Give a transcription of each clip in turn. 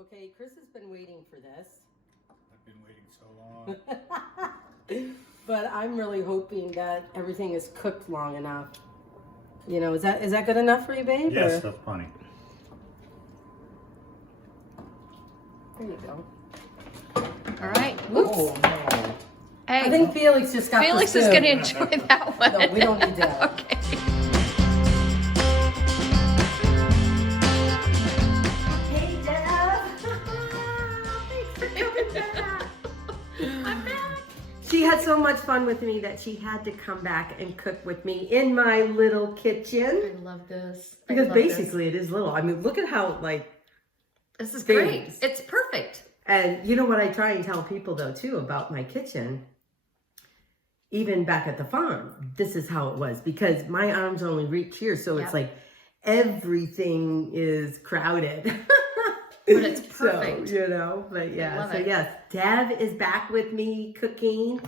Okay, Chris has been waiting for this. I've been waiting so long. But I'm really hoping that everything is cooked long enough. You know, is that good enough for you, babe? Yes, or? that's plenty. There you go. All right. Whoops. Oh, no. Hey, I think Felix just got Felix the is soup. going to enjoy that one. No, we don't need that. Okay. Hey, Deb. Thanks for coming back. I'm back. She had so much fun with me that she had to come back and cook with me in my little kitchen. I love this. Because basically it is little. I mean, look at how, like, This is things. great. It's perfect. And you know what I try and tell people, though, too, about my kitchen? Even back at the farm, this is how it was. Because my arms only reach here, so it's like everything is crowded. But it's perfect. So, you know, but yeah. So it. yes, Deb is back with me cooking.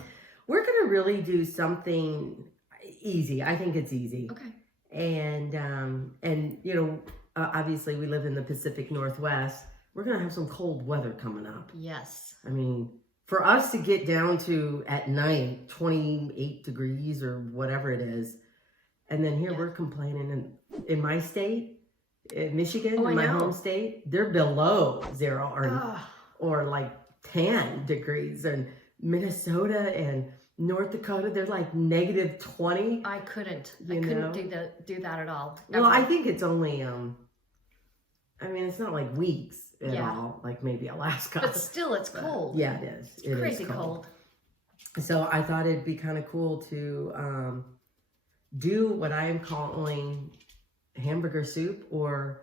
We're going to really do something easy. I think it's easy. Okay. And you know, obviously we live in the Pacific Northwest. We're going to have some cold weather coming up. Yes. I mean, for us to get down to at night 28 degrees or whatever it is, and then here we're complaining in my state, in Michigan, in my home state, they're below 0 or like 10 degrees, and Minnesota and North Dakota, they're like negative 20. I couldn't do that at all. Well, I think it's only I mean, it's not like weeks at all, like maybe Alaska. But still, it's cold. Yeah, it is. It's crazy cold. So I thought it'd be kind of cool to do what I am calling hamburger soup, or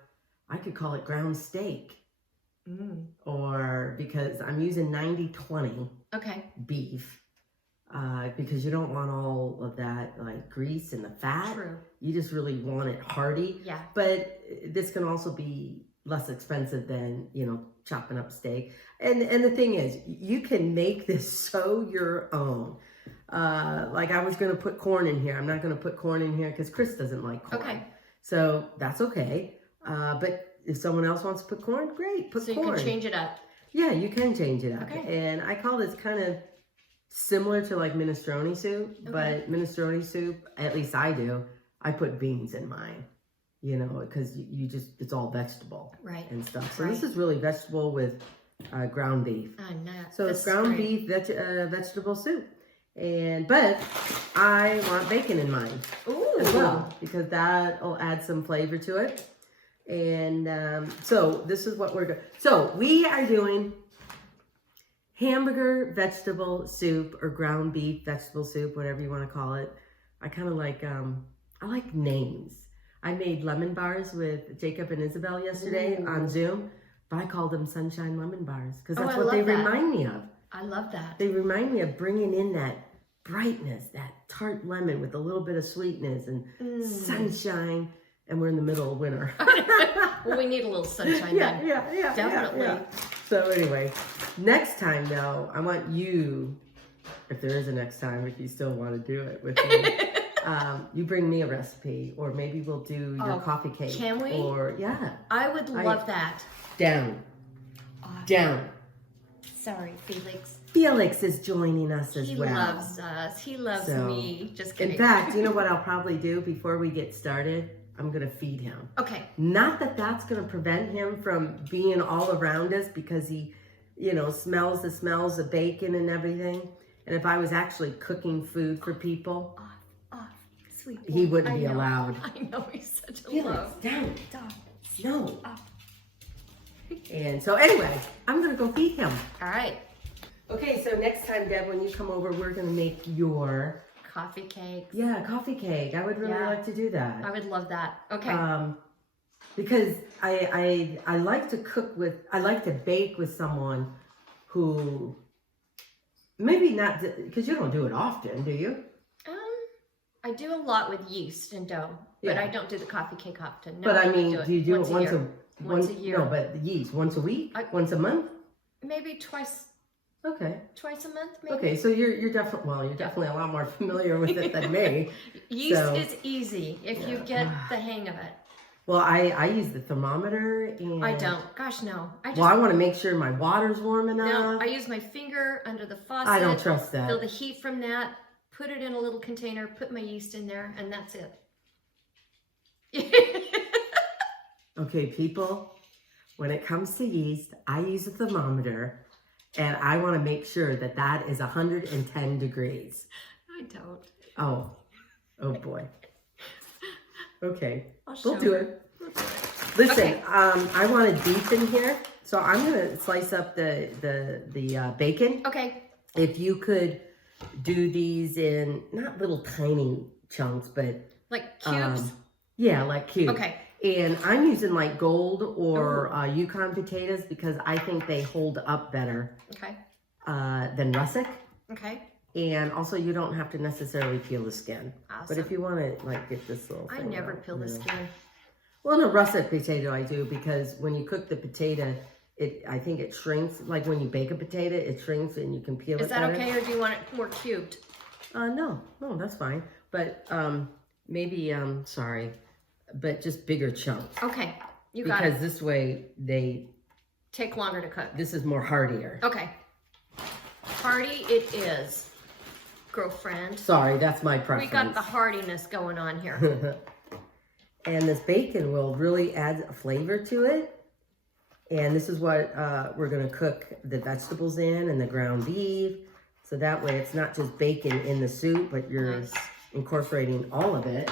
I could call it ground steak. Or because I'm using 90-20 beef. Because you don't want all of that like grease and the fat. True. You just really want it hearty. Yeah. But this can also be less expensive than, you know, chopping up steak. And the thing is, you can make this so your own. Like I was going to put corn in here. I'm not going to put corn in here because Chris doesn't like corn. Okay. So that's okay. But if someone else wants to put corn, great. Put corn. So you can change it up. Yeah, you can change it up. Okay. And I call this kind of similar to like minestrone soup, but minestrone soup, at least I do, I put beans in mine, you know, because you just, it's all vegetable and stuff. So this is really vegetable with ground beef. So it's ground beef vegetable soup. But I want bacon in mine as well, because that'll add some flavor to it. And so this is what we're doing. So we are doing hamburger vegetable soup, or ground beef vegetable soup, whatever you want to call it. I kind of like, I like names. I made lemon bars with Jacob and Isabel yesterday on Zoom, but I called them sunshine lemon bars because that's what they remind me of. I love that. They remind me of bringing in that brightness, that tart lemon with a little bit of sweetness and sunshine. And we're in the middle of winter. Well, we need a little sunshine then. Yeah. Definitely. Yeah. So anyway, next time though, I want you, if there is a next time, if you still want to do it with me, you bring me a recipe, or maybe we'll do your coffee cake. Can we? Or I would love that. Down. Sorry, Felix. Felix is joining us as well. He loves us. He loves me. Just kidding. In fact, you know what I'll probably do before we get started? I'm going to feed him. Okay. Not that that's going to prevent him from being all around us, because he, you know, smells the smells of bacon and everything. And if I was actually cooking food for people, sweet boy. He wouldn't be allowed. I know, he's such a Felix, love. down. No. And so anyway, I'm going to go feed him. All right. Okay, so next time, Deb, when you come over, we're going to make your coffee cakes. Yeah, coffee cake. I would really like to do that. I would love that. Okay. Because I like to cook with, I like to bake with someone who maybe not, because you don't do it often, do you? I do a lot with yeast and dough, but I don't do the coffee cake often. No, but I mean, do you do it once a year? No, but the yeast, once a week? Once a month? Maybe twice. Okay. Twice a month, maybe. Okay, so you're definitely a lot more familiar with it than me. Yeast is easy if you get the hang of it. Well, I use the thermometer and... I don't. Gosh, no. I want to make sure my water's warm enough. No, I use my finger under the faucet. I don't trust that. Feel the heat from that. Put it in a little container. Put my yeast in there, and that's it. Okay, people, when it comes to yeast, I use a thermometer, and I want to make sure that that is 110 degrees. I don't. Oh boy. Okay, I'll we'll show do you. it. Listen, Okay. I want it deep in here, so I'm gonna slice up the bacon. Okay. If you could do these in not little tiny chunks, but Like cubes? yeah, like cubes. Okay. And I'm using like gold or Yukon potatoes because I think they hold up better Okay. than russet. Okay. And also, you don't have to necessarily peel the skin. Awesome. But if you want to like get this little I thing never out, peel the yeah. skin. Well, in a russet potato, I do because when you cook the potato, I think it shrinks. Like when you bake a potato, it shrinks and you can peel it. Is that better. okay, or do you want it more cubed? No, that's fine. But maybe sorry, but just bigger chunks Okay. You got because it. this way Take longer to cook. this is more heartier. Okay. Hearty it is, girlfriend. Sorry, that's my preference. We got the heartiness going on here. And this bacon will really add a flavor to it. And this is what we're going to cook the vegetables in and the ground beef. So that way it's not just bacon in the soup, but you're Nice. incorporating all of it.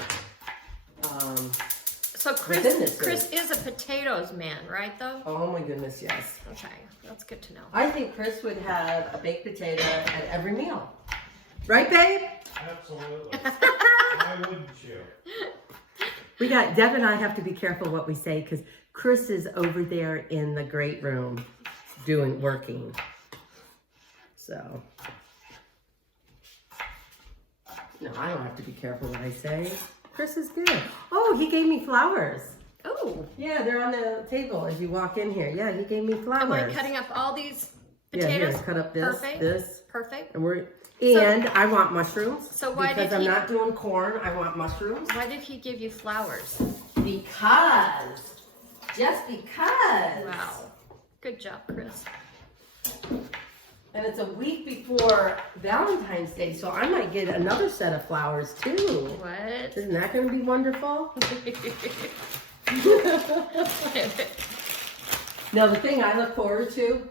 So Within this Chris is a potatoes man, right though? Oh my goodness, yes. Okay, that's good to know. I think Chris would have a baked potato at every meal. Right, babe? Absolutely. Why wouldn't you? We got, Deb and I have to be careful what we say because Chris is over there in the great room working. So, no, I don't have to be careful what I say. Chris is good. Oh, he gave me flowers. Oh, Yeah, they're on the table as you walk in here. Yeah, he gave me flowers. am I cutting up all these Yeah, potatoes? here, cut up this, Perfect. this, Perfect. and I want mushrooms. So why because did I'm he- not doing corn, I want mushrooms. Why did he give you flowers? Because, just because. Wow. Good job, Chris. And it's a week before Valentine's Day, so I might get another set of flowers too. What? Isn't that going to be wonderful? Now, the thing I look forward to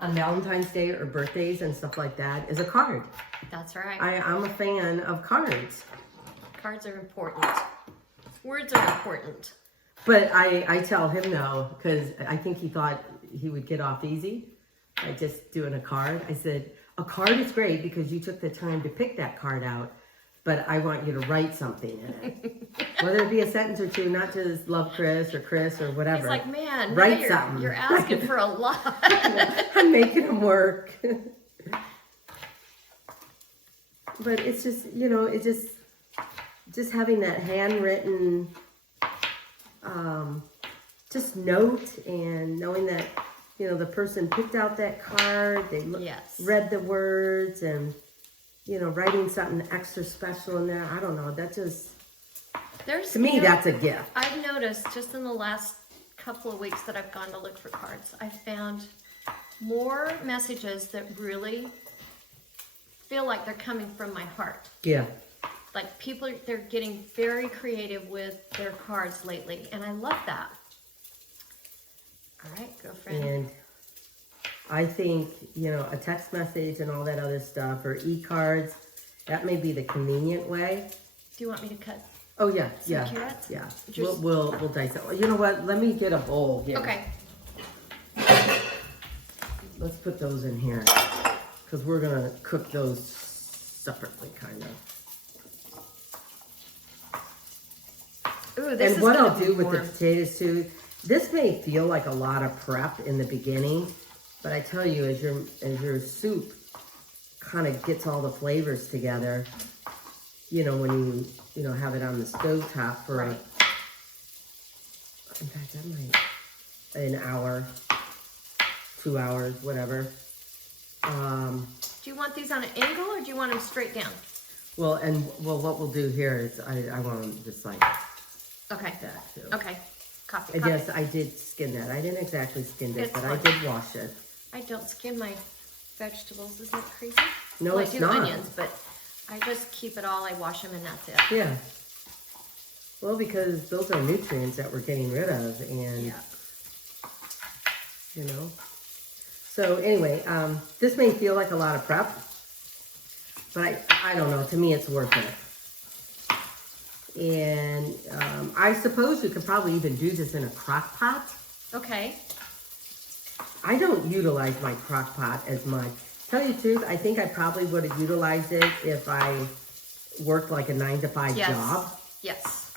on Valentine's Day or birthdays and stuff like that is a card. That's right. I'm a fan of cards. Cards are important. Words are important. But I tell him no, because I think he thought he would get off easy by just doing a card. I said, a card is great because you took the time to pick that card out, but I want you to write something in it. Whether it be a sentence or two, not just love Chris or whatever. He's like, man, Write now something. you're asking for a lot. I'm making him work. But it's just, it's just having that handwritten just note and knowing that, the person picked out that card, they Yes. read the words and, writing something extra special in there. I don't know. That just, to me, that's a gift. I've noticed just in the last couple of weeks that I've gone to look for cards, I found more messages that really feel like they're coming from my heart. Yeah. Like people, they're getting very creative with their cards lately, and I love that. All right, girlfriend. And I think, a text message and all that other stuff or e-cards, that may be the convenient way. Do you want me to cut? Oh, yeah, yeah, carrots? yeah. Just- We'll dice it. You know what? Let me get a bowl here. Okay. Let's put those in here because we're going to cook those separately, kind of. Ooh, this And is what gonna I'll be do with the warm. potatoes too, this may feel like a lot of prep in the beginning, but I tell you, as your soup kind of gets all the flavors together, when you have it on the stove top for, Right. in fact, that might, an hour, 2 hours, whatever. Do you want these on an angle or do you want them straight down? Well, what we'll do here is I want them just like Okay. that too. Okay. Copy. And yes, I did skin that. I didn't exactly skin it, It's but I fine. did wash it. I don't skin my vegetables. Isn't that crazy? No, Well, it's I do not. onions, but I just keep it all. I wash them and that's it. Yeah. Well, because those are nutrients that we're getting rid of, and Yeah. you know. So anyway, this may feel like a lot of prep, but I don't know. To me, it's worth it. And I suppose you could probably even do this in a crock pot. Okay. I don't utilize my crock pot as much. Tell you the truth, I think I probably would have utilized it if I worked like a 9-to-5 Yes. job. Yes.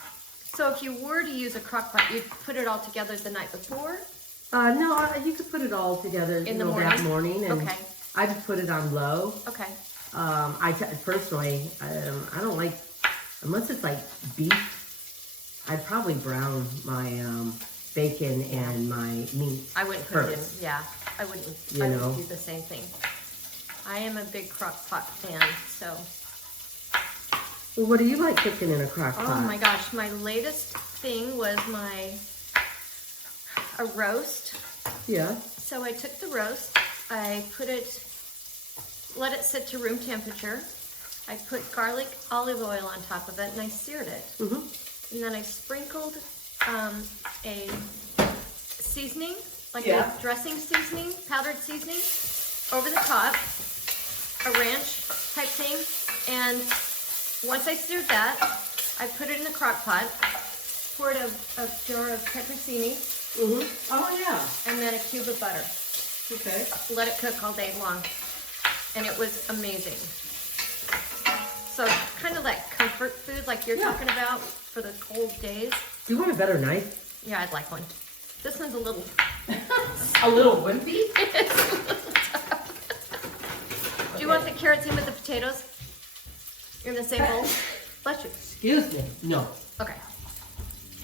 So if you were to use a crock pot, you'd put it all together the night before? No, you could put it all together In the that morning, and Okay. I just put it on low. Okay. Personally, I don't like, unless it's like beef, I'd probably brown my bacon and my meat. I wouldn't put it in. first. Yeah. I wouldn't. You I know. would do the same thing. I am a big crock pot fan, so. Well, what do you like cooking in a crock pot? Oh my gosh, my latest thing was a roast. Yeah. So I took the roast, I let it sit to room temperature. I put garlic olive oil on top of it and I seared it. Mm-hmm. And then I sprinkled a seasoning, like Yeah. a dressing seasoning, powdered seasoning, over the top, a ranch type thing. And once I seared that, I put it in the crock pot, poured a jar of pepperoncini, Mm-hmm. Oh, yeah. and then a cube of butter. Okay. Let it cook all day long. And it was amazing. So kind of like comfort food like you're Yeah. talking about for the cold days. Do you want a better knife? Yeah, I'd like one. This one's a little... A little wimpy? Do you want the carrots in with the potatoes? You're in the same bowl? Bless you. Excuse me. No. Okay.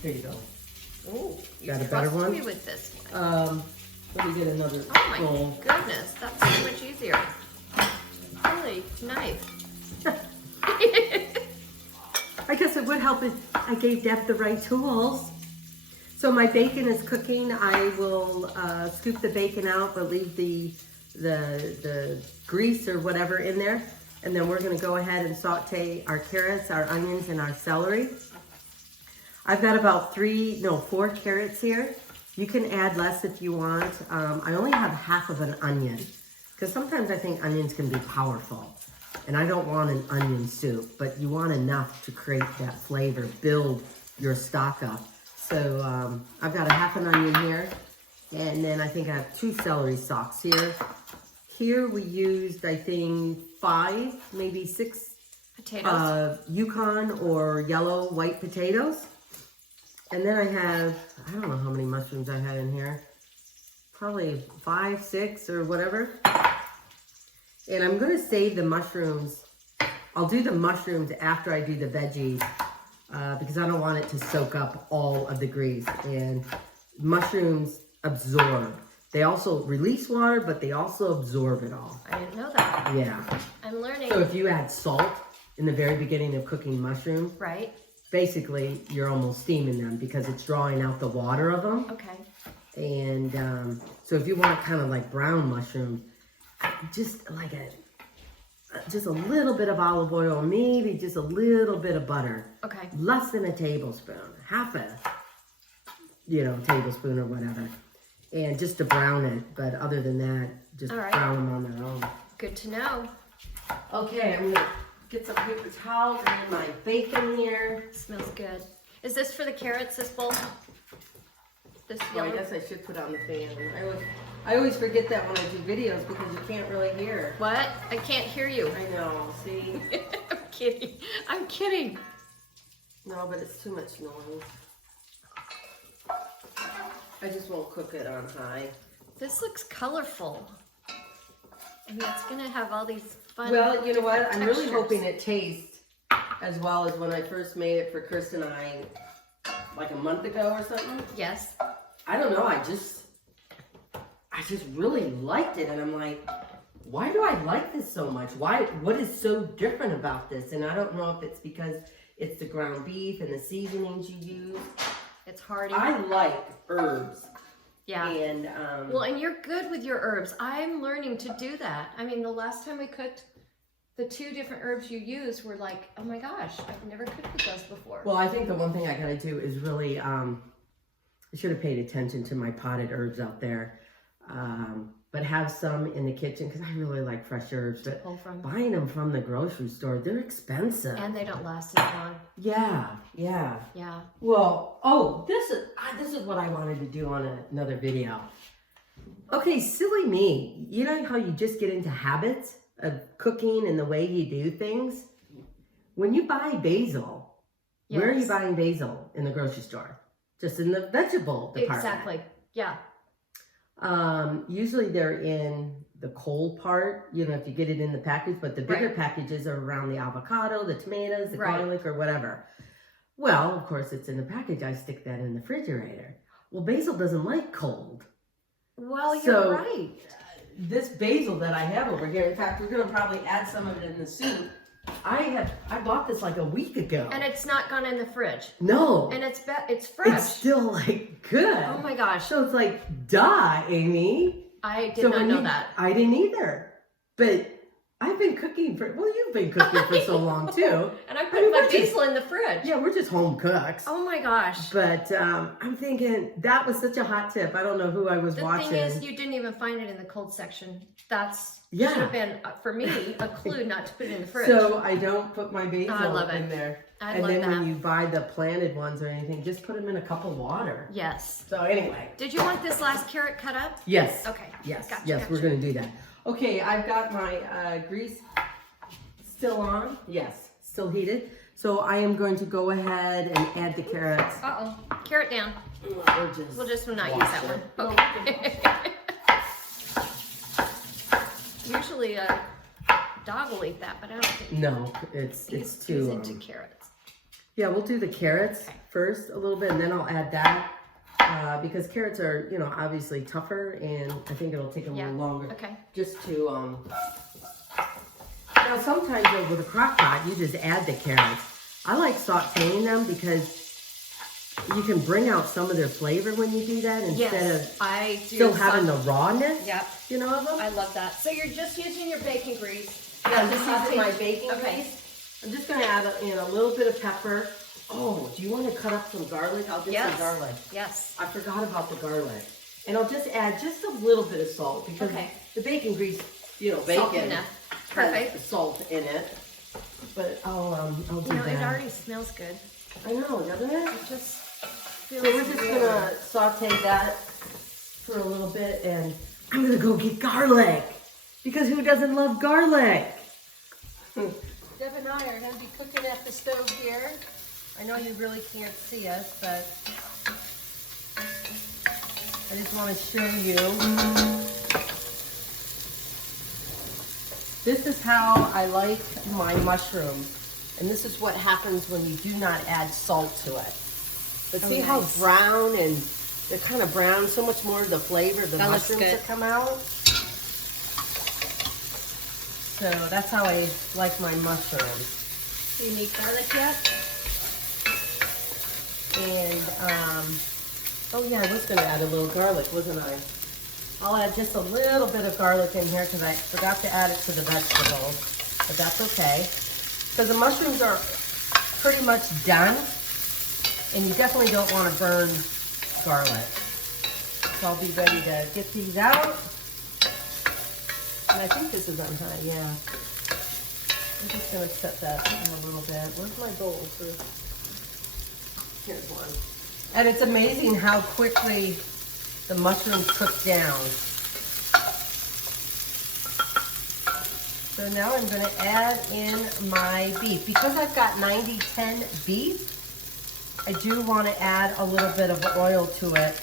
Here you go. Ooh, you Got a better trust one? me with this one. Let me get another Oh my bowl. goodness, that's so much easier. Holy knife. I guess it would help if I gave Deb the right tools. So my bacon is cooking. I will scoop the bacon out, but leave the grease or whatever in there. And then we're gonna go ahead and saute our carrots, our onions, and our celery. I've got about 4 carrots here. You can add less if you want. I only have half of an onion because sometimes I think onions can be powerful. And I don't want an onion soup, but you want enough to create that flavor, build your stock up. So I've got a half an onion here, and then I think I have 2 celery stalks here. Here we used, I think, 5, maybe 6 Potatoes. Yukon or yellow white potatoes. And then I have, I don't know how many mushrooms I had in here. Probably 5, 6 or whatever. And I'm gonna save the mushrooms. I'll do the mushrooms after I do the veggies because I don't want it to soak up all of the grease. And mushrooms absorb. They also release water, but they also absorb it all. I didn't know that. Yeah. I'm learning. So if you add salt in the very beginning of cooking mushrooms, Right. basically you're almost steaming them because it's drawing out the water of them. Okay. And so if you want kind of like brown mushrooms, just like just a little bit of olive oil, maybe just a little bit of butter. Okay. Less than a tablespoon, half a, tablespoon or whatever. And just to brown it, but other than that, just All right. brown them on their own. Good to know. Okay, I'm gonna get some paper towels and my bacon here. Smells good. Is this for the carrots, this bowl? This Oh, I yellow? guess I should put on the fan. I always forget that when I do videos because you can't really hear. What? I can't hear you. I know, see? I'm kidding. I'm kidding. No, but it's too much noise. I just won't cook it on high. This looks colorful. I mean, it's gonna have all these fun. Well, you know what? different I'm really textures. hoping it tastes as well as when I first made it for Chris and I, like a month ago or something. Yes. I don't know. I just really liked it, and I'm like, why do I like this so much? What is so different about this? And I don't know if it's because It's the ground beef and the seasonings you use. It's hearty. I like herbs. Yeah. And well, and you're good with your herbs. I'm learning to do that. I mean, the last time we cooked, the 2 different herbs you used were like, oh my gosh, I've never cooked with those before. well, I think the one thing I gotta do is really I should have paid attention to my potted herbs out there. But have some in the kitchen because I really like fresh herbs. But Pull from. buying them from the grocery store, they're expensive. And they don't last as long. Yeah. Yeah. Well, this is what I wanted to do on another video. Okay, silly me. You know how you just get into habits of cooking and the way you do things? When you buy basil, where are you buying basil in the grocery store? Just in the vegetable department. Exactly. Yeah. Usually they're in the cold part, you know, if you get it in the package, but the bigger packages are around the avocado, the tomatoes, the garlic, or whatever. Well, of course, it's in the package. I stick that in the refrigerator. Well, basil doesn't like cold. Well, you're right. This basil that I have over here, in fact, we're going to probably add some of it in the soup. I bought this like a week ago. And it's not gone in the fridge. No. And it's fresh. It's still like good. Oh my gosh. So it's like, duh, Amy. I did not know that. I didn't either. But I've been cooking you've been cooking for so long too. And I put my basil in the fridge. Yeah, we're just home cooks. Oh my gosh. But I'm thinking that was such a hot tip. I don't know who I was watching. The thing is, you didn't even find it in the cold section. Should Yeah. have been, for me, a clue not to put it in the fridge. So I don't put my basil I love in it. there. I and love then that. when you buy the planted ones or anything, just put them in a cup of water. Yes. So anyway. Did you want this last carrot cut up? Yes. Okay. Yes. Gotcha, Yes, gotcha. we're going to do that. Okay, I've got my grease still on. Yes, still heated. So I am going to go ahead and add the carrots. Uh-oh. Carrot down. We'll just not use wash that it. one. Okay. Usually a dog will eat that, but I don't think No, it's he's too. into carrots. Yeah, we'll do the carrots first a little bit, and then I'll add that because carrots are, you know, obviously tougher, and I think it'll take a little longer. Okay. Just to Now sometimes with a crock pot, you just add the carrots. I like sautéing them because you can bring out some of their flavor when you do that instead of still having the rawness. Yep. You know of them? I love that. So you're just using your bacon grease. Yeah, I'm just using my bacon Okay. grease. I'm just going to add in a little bit of pepper. Oh, do you want to cut up some garlic? I'll get some garlic. Yes. I forgot about the garlic. And I'll just add just a little bit of salt because the bacon grease, you know, bacon Perfect. has salt in it. But I'll do that. It already smells good. I know, doesn't it? It just feels So we're just going to saute that for a little bit, and I'm going to go get garlic because who doesn't love garlic? Deb and I are going to be cooking at the stove here. I know you really can't see us, but I just want to show you. This is how I like my mushrooms. And this is what happens when you do not add salt to it. But see how brown and they're kind of brown, so much more of the flavor of the mushrooms that come out. So that's how I like my mushrooms. do you need garlic yet? And, oh yeah, I was going to add a little garlic, wasn't I? I'll add just a little bit of garlic in here because I forgot to add it to the vegetables. But that's okay. Because the mushrooms are pretty much done. And you definitely don't want to burn garlic. So I'll be ready to get these out. And I think this is on high, yeah. I'm just going to set that in a little bit. Where's my bowl? Here's one. And it's amazing how quickly the mushrooms cook down. So now I'm going to add in my beef. Because I've got 90-10 beef, I do want to add a little bit of oil to it.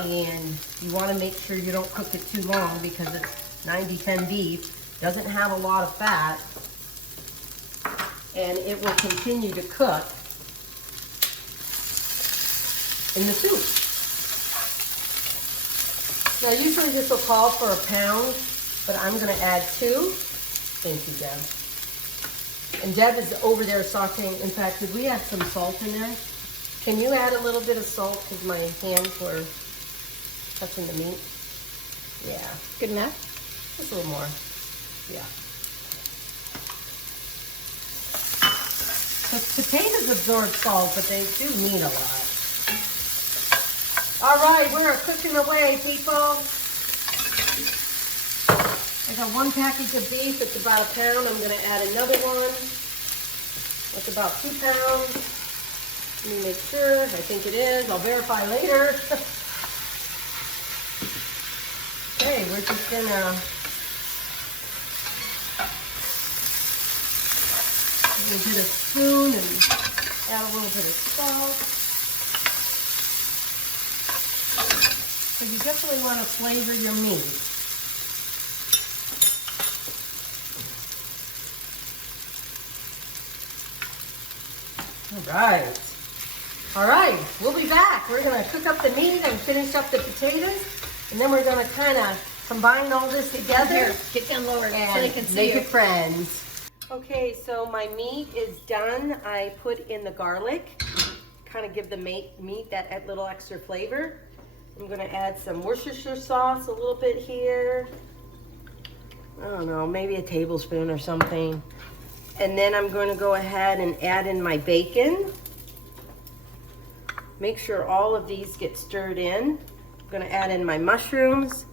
And you want to make sure you don't cook it too long because it's 90-10 beef. Doesn't have a lot of fat. And it will continue to cook in the soup. Now usually this will call for a pound, but I'm going to add 2. Thank you, Deb. And Deb is over there sauteing. In fact, did we add some salt in there? Can you add a little bit of salt because my hands were touching the meat? Yeah. Good enough? Just a little more. Yeah. Because potatoes absorb salt, but they do need a lot. All right, we're cooking away, people. I got 1 package of beef. It's about 1 pound. I'm going to add another one. That's about 2 pounds. Let me make sure. I think it is. I'll verify later. Okay, we're just going to get a spoon and add a little bit of salt. So you definitely want to flavor your meat. All right, we'll be back. We're gonna cook up the meat and finish up the potatoes, and then we're gonna kind of combine all this together. Here, get down lower so they can And see make you. it friends. Okay, so my meat is done. I put in the garlic, kind of give the meat that little extra flavor. I'm gonna add some Worcestershire sauce a little bit here. I don't know, maybe a tablespoon or something. And then I'm going to go ahead and add in my bacon. Make sure all of these get stirred in. I'm going to add in my mushrooms,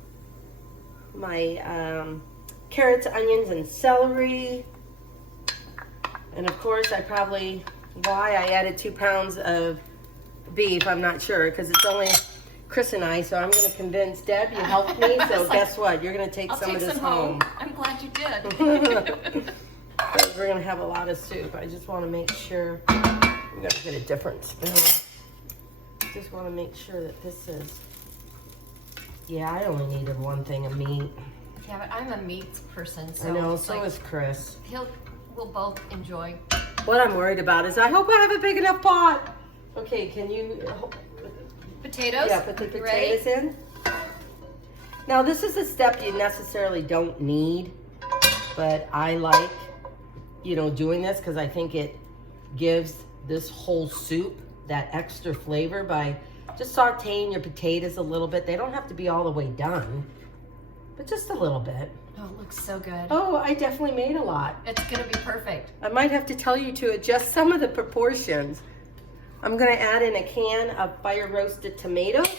my carrots, onions, and celery. And of course, why I added 2 pounds of beef, I'm not sure, because it's only Chris and I, so I'm going to convince Deb, you helped me, so guess what? You're going to take some of this home. I'm glad you did. But we're gonna have a lot of soup. I just want to make sure. I'm gonna get a different spoon. Just want to make sure that this is. Yeah, I only needed 1 thing of meat. Yeah, but I'm a meat person, so I know. it's So like, is Chris. we'll both enjoy. What I'm worried about is I hope I have a big enough pot. Okay, can you? Potatoes? Yeah, put the You ready? potatoes in. Now this is a step you necessarily don't need, but I like, doing this because I think it gives this whole soup that extra flavor by just sauteing your potatoes a little bit. They don't have to be all the way done, but just a little bit. Oh, it looks so good. Oh, I definitely made a lot. It's gonna be perfect. I might have to tell you to adjust some of the proportions. I'm gonna add in a can of fire roasted tomatoes.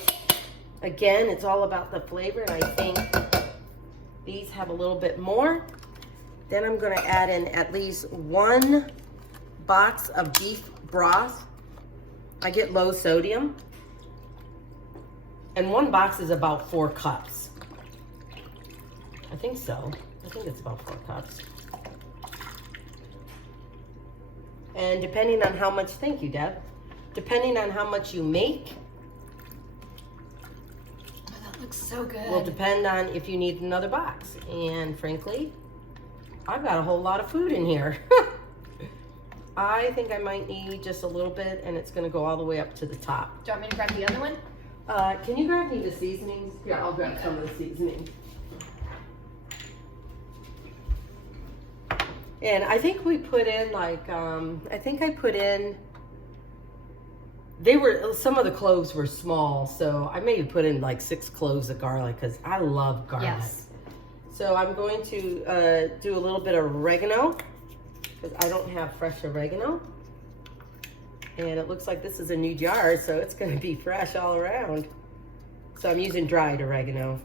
Again, it's all about the flavor, and I think these have a little bit more. Then I'm gonna add in at least 1 box of beef broth. I get low sodium. And 1 box is about 4 cups. I think so. I think it's about 4 cups. And depending on how much, thank you, Deb. Depending on how much you make, Oh, that looks so good. will depend on if you need another box. And frankly, I've got a whole lot of food in here. I think I might need just a little bit, and it's gonna go all the way up to the top. Do you want me to grab the other one? Can you grab me the seasonings? Yeah, I'll grab some of the seasonings. And I think we put in like, I think I put in, some of the cloves were small, so I maybe put in like 6 cloves of garlic because I love garlic. Yes. So I'm going to do a little bit of oregano because I don't have fresh oregano. And it looks like this is a new jar, so it's going to be fresh all around. So I'm using dried oregano.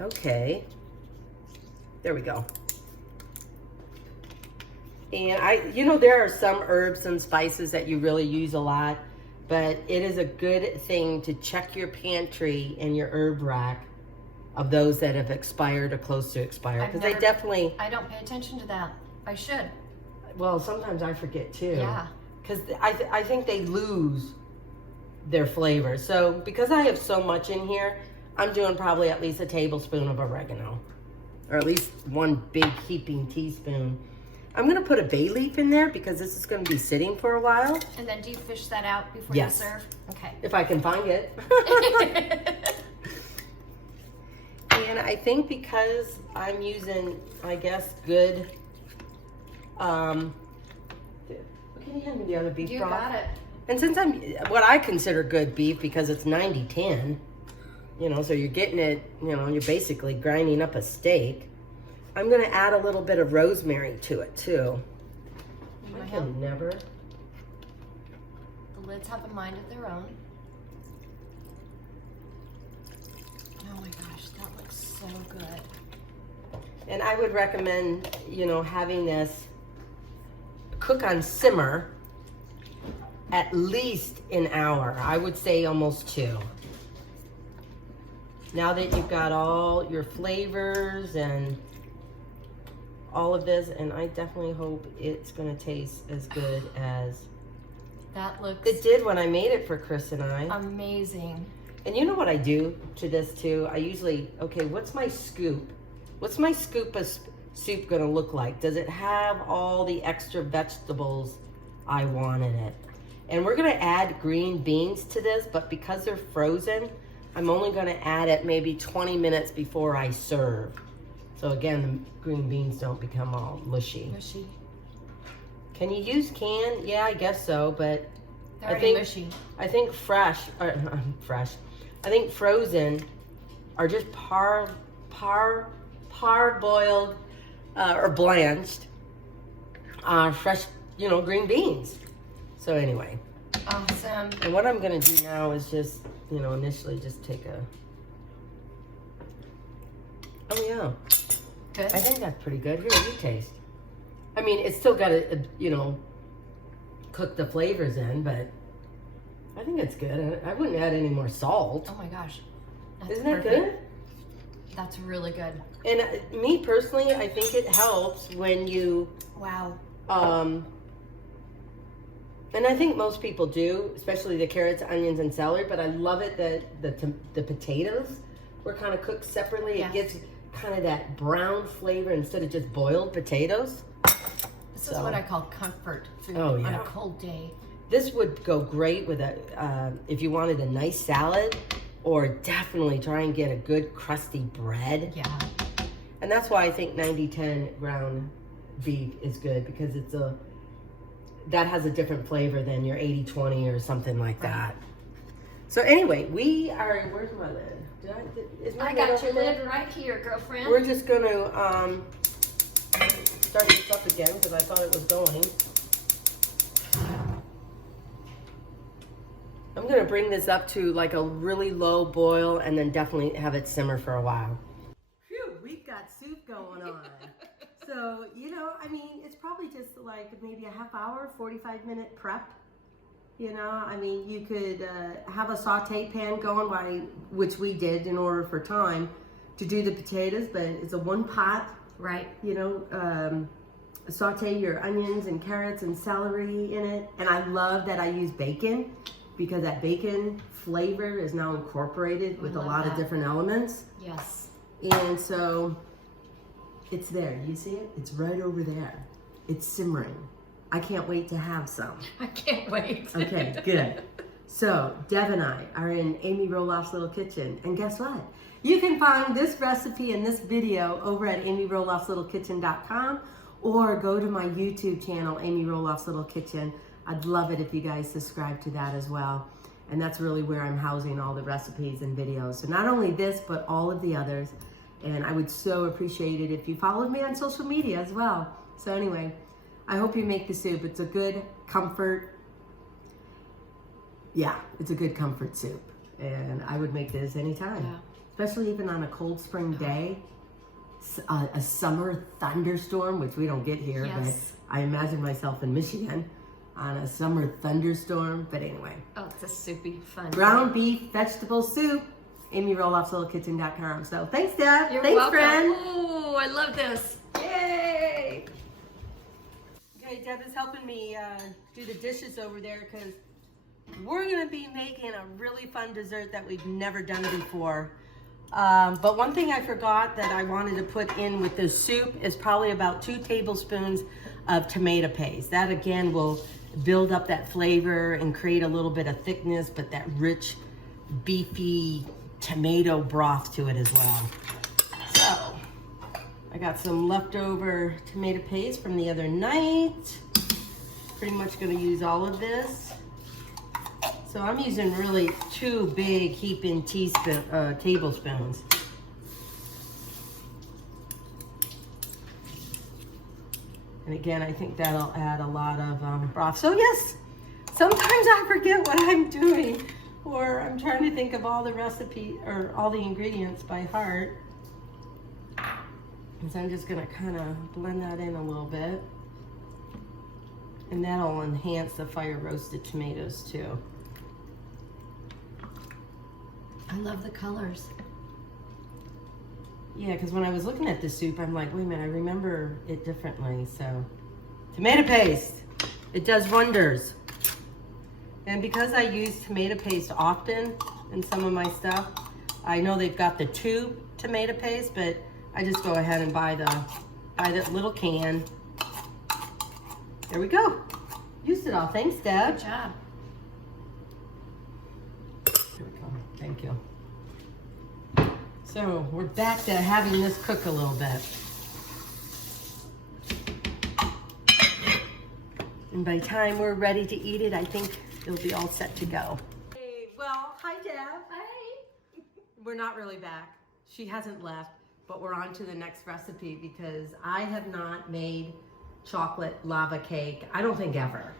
Okay. There we go. And there are some herbs and spices that you really use a lot, but it is a good thing to check your pantry and your herb rack of those that have expired or close to expire. Because they definitely... I don't pay attention to that. I should. Well, sometimes I forget too. Yeah. Because I think they lose their flavor. So because I have so much in here, I'm doing probably at least a tablespoon of oregano. Or at least 1 big heaping teaspoon. I'm going to put a bay leaf in there because this is going to be sitting for a while. And then do you fish that out before Yes. you serve? Okay. If I can find it. And I think because I'm using, I guess, good, can you hand me the other beef broth? You got it. And since I'm, what I consider good beef, because it's 90-10, you know, so you're getting it, you know, you're basically grinding up a steak. I'm gonna add a little bit of rosemary to it too. I can never. The lids have a mind of their own. Oh my gosh, that looks so good. And I would recommend, you know, having this cook on simmer at least an hour. I would say almost 2. Now that you've got all your flavors and all of this, and I definitely hope it's gonna taste as good as That looks it did when I made it for Chris and I. amazing. And you know what I do to this too? I usually, okay, what's my scoop? What's my scoop of soup gonna look like? Does it have all the extra vegetables I want in it? And we're gonna add green beans to this, but because they're frozen, I'm only gonna add it maybe 20 minutes before I serve. So again, the green beans don't become all mushy. Mushy. Can you use canned? Yeah, I guess so, but They're I already think mushy. I think fresh. I think frozen are just parboiled or blanched fresh, you know, green beans. So anyway, Awesome. and what I'm gonna do now is just, you know, initially just take a. Oh yeah, Good. I think that's pretty good. Here, you taste. I mean, it's still got to, you know, cook the flavors in, but I think it's good. I wouldn't add any more salt. Oh my gosh. That's Isn't that perfect. good? That's really good. And me personally, I think it helps when you, Wow. and I think most people do, especially the carrots, onions, and celery, but I love it that the potatoes were kind of cooked separately. Yes. It gives kind of that brown flavor instead of just boiled potatoes. This is what I call comfort food Oh, on yeah. a cold day. This would go great with a, if you wanted a nice salad, or definitely try and get a good crusty bread. Yeah. And that's why I think 90-10 ground beef is good, because that has a different flavor than your 80-20 or something like that. So anyway, where's my lid? Is my I lid got over your there? lid right here, girlfriend. We're just gonna start this up again because I thought it was going. I'm gonna bring this up to like a really low boil and then definitely have it simmer for a while. Phew, we've got soup going on. So, you know, I mean, it's probably just like maybe a half hour, 45-minute prep. You know, I mean, you could have a saute pan going, which we did in order for time to do the potatoes, but it's a one pot. Right. You know, saute your onions and carrots and celery in it. And I love that I use bacon, because that bacon flavor is now incorporated with a lot of different elements. Yes. And so it's there. You see it? It's right over there. It's simmering. I can't wait to have some. I can't wait. Okay, good. So Deb and I are in Amy Roloff's Little Kitchen. And guess what? You can find this recipe and this video over at amyrollofslittlekitchen.com, or go to my YouTube channel, Amy Roloff's Little Kitchen. I'd love it if you guys subscribe to that as well. And that's really where I'm housing all the recipes and videos. So not only this, but all of the others. And I would so appreciate it if you followed me on social media as well. So anyway, I hope you make the soup. It's a good comfort. Yeah, it's a good comfort soup. And I would make this anytime. Yeah. Especially even on a cold spring day. A summer thunderstorm, which we don't get here, Yes. but I imagine myself in Michigan on a summer thunderstorm. But anyway, Oh, it's a soupy fun. ground beef vegetable soup, amyrollofslittlekitchen.com. So thanks, Deb. You're Thanks, welcome. friend. Oh, I love this. Yay! Okay, Deb is helping me do the dishes over there because we're going to be making a really fun dessert that we've never done before. But one thing I forgot that I wanted to put in with the soup is probably about 2 tablespoons of tomato paste. That again will build up that flavor and create a little bit of thickness, but that rich, beefy tomato broth to it as well. got some leftover tomato paste from the other night. Pretty much gonna use all of this. So I'm using really 2 big heaping tablespoons. And again, I think that'll add a lot of broth. So yes, sometimes I forget what I'm doing, or I'm trying to think of all the recipe or all the ingredients by heart. So I'm just gonna kind of blend that in a little bit. And that'll enhance the fire roasted tomatoes too. I love the colors. Yeah, because when I was looking at the soup, I'm like, wait a minute, I remember it differently. So, tomato paste, it does wonders. And because I use tomato paste often in some of my stuff, I know they've got the tube tomato paste, but I just go ahead and buy that little can. There we go. Used it all. Thanks, Deb. Good job. Here we go. Thank you. So we're back to having this cook a little bit. And by the time we're ready to eat it, I think it'll be all set to go. Hey, well, hi Deb. Hi. We're not really back. She hasn't left, but we're on to the next recipe because I have not made chocolate lava cake, I don't think ever.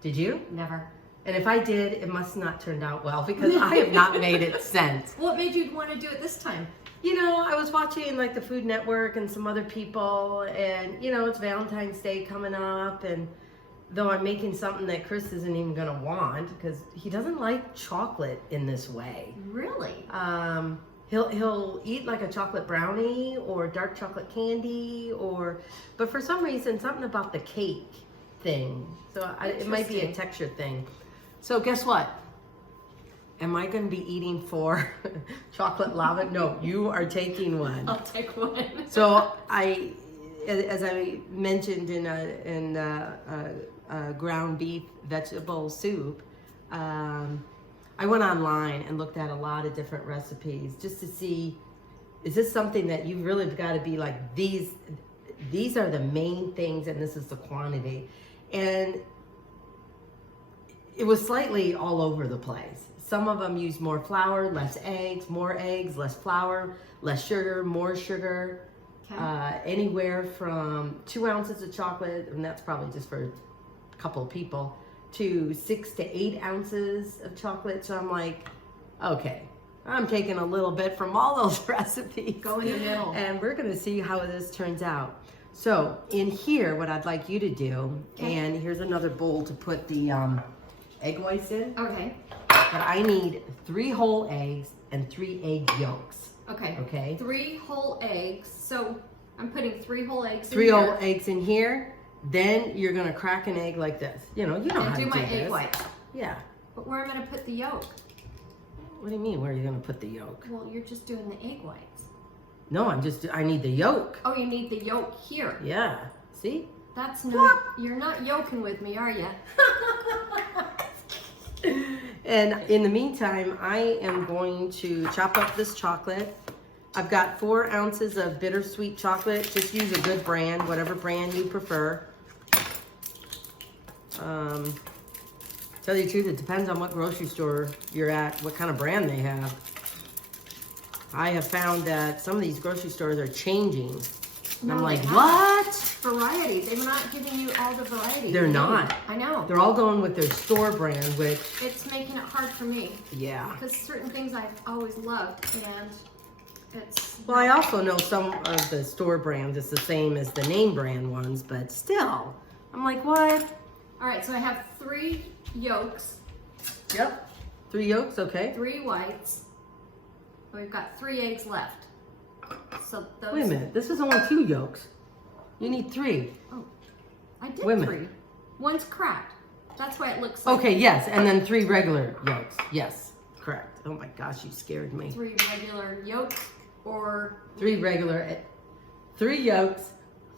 Did you? Never. And if I did, it must not turned out well because I have not made it since. What made you want to do it this time? You know, I was watching like the Food Network and some other people, and you know, it's Valentine's Day coming up, and though I'm making something that Chris isn't even gonna want because he doesn't like chocolate in this way. Really? He'll eat like a chocolate brownie or dark chocolate candy, but for some reason, something about the cake thing. So it might be a texture thing. So guess what? Am I going to be eating 4 chocolate lava? No, you are taking one. I'll take one. So as I mentioned in a ground beef vegetable soup, I went online and looked at a lot of different recipes just to see, is this something that you really got to be like, these are the main things and this is the quantity. And it was slightly all over the place. Some of them use more flour, less eggs, more eggs, less flour, less sugar, more sugar. Okay. Anywhere from 2 ounces of chocolate, and that's probably just for a couple of people, to 6 to 8 ounces of chocolate. So I'm like, okay, I'm taking a little bit from all those recipes. Go in the middle. And we're gonna see how this turns out. So in here, what I'd like you to do, and here's another bowl to put the egg whites in. Okay. But I need 3 whole eggs and 3 egg yolks. Okay. Okay. 3 whole eggs. So I'm putting 3 whole eggs in 3 here. whole eggs in here. Then you're gonna crack an egg like this. You know And how to do do my this. egg white. Yeah. But where am I going to put the yolk? What do you mean? Where are you gonna put the yolk? Well, you're just doing the egg whites. No, I need the yolk. Oh, you need the yolk here. Yeah. See? That's not, you're not yoking with me, are you? And in the meantime, I am going to chop up this chocolate. I've got 4 ounces of bittersweet chocolate. Just use a good brand, whatever brand you prefer. Tell you the truth, it depends on what grocery store you're at, what kind of brand they have. I have found that some of these grocery stores are changing. And I'm No, like, they what? Varieties. They're not giving you all the varieties. They're not. I know. They're all going with their store brand, which, It's making it hard for me. yeah. Because certain things I've always loved, and it's... Well, I also know some of the store brands is the same as the name brand ones, but still, I'm like, what? All right, so I have 3 yolks, Yep. 3 yolks, okay. 3 whites. We've got 3 eggs left. So those... Wait a minute, this is only 2 yolks. You need 3. Oh, I did Wait a 3. minute. One's cracked. That's why it looks like... Okay, yes, and then 3 regular yolks. Yes, correct. Oh my gosh, you scared me. 3 regular yolks or... 3 regular, 3 yolks,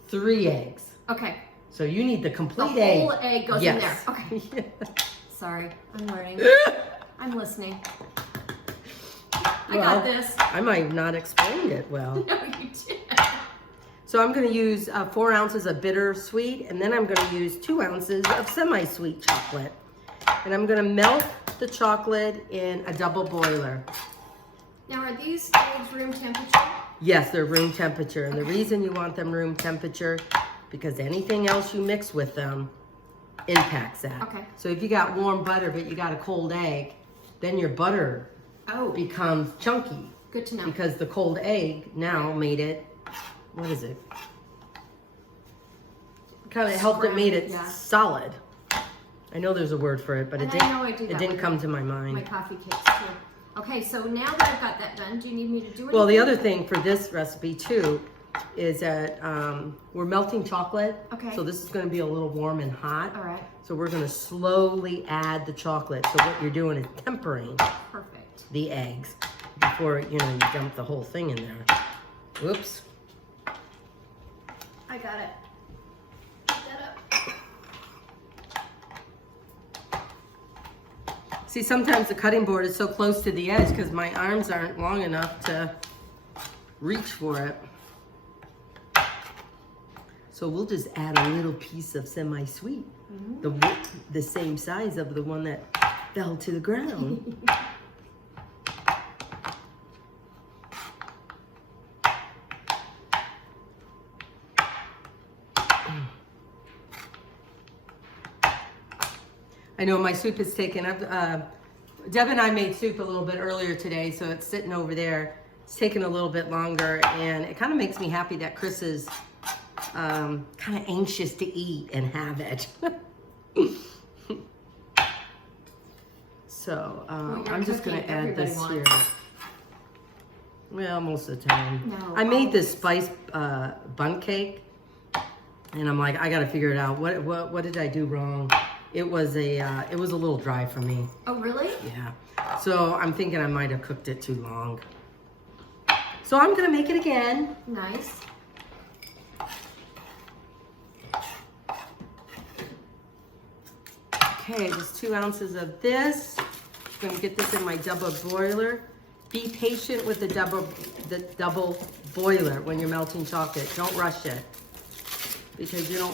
3 eggs. Okay. So you need the The complete egg. whole egg goes in there. Yes. Okay. Sorry, I'm learning. I'm listening. I got this. I might not explain it well. No, you did. So I'm going to use 4 ounces of bittersweet, and then I'm going to use 2 ounces of semi-sweet chocolate. And I'm going to melt the chocolate in a double boiler. Now, are these eggs room temperature? Yes, they're room temperature. And the reason you want them room temperature, because anything else you mix with them impacts that. Okay. So if you got warm butter, but you got a cold egg, then your butter becomes chunky. Good to know. Because the cold egg now made it, what is it? Kind of helped it made it solid. I know there's a word for it, but it didn't come to my mind. My coffee cakes too. Okay, so now that I've got that done, do you need me to do anything? Well, the other thing for this recipe too is that we're melting chocolate. Okay. So this is going to be a little warm and hot. All right. So we're going to slowly add the chocolate. So what you're doing is tempering Perfect. the eggs before you dump the whole thing in there. Whoops. I got it. Get that up. See, sometimes the cutting board is so close to the edge because my arms aren't long enough to reach for it. So we'll just add a little piece of semi-sweet, the same size of the one that fell to the ground. I know my soup is taken up. Deb and I made soup a little bit earlier today, so it's sitting over there. It's taking a little bit longer, and it kind of makes me happy that Chris is kind of anxious to eat and have it. So I'm just going to add this here. Well, most of the time. No, I made this spice bun cake, and I'm like, I got to figure it out. What did I do wrong? It was a little dry for me. Oh, really? Yeah. So I'm thinking I might have cooked it too long. So I'm gonna make it again. Nice. Okay, just 2 ounces of this. I'm gonna get this in my double boiler. Be patient with the double boiler when you're melting chocolate. Don't rush it, because you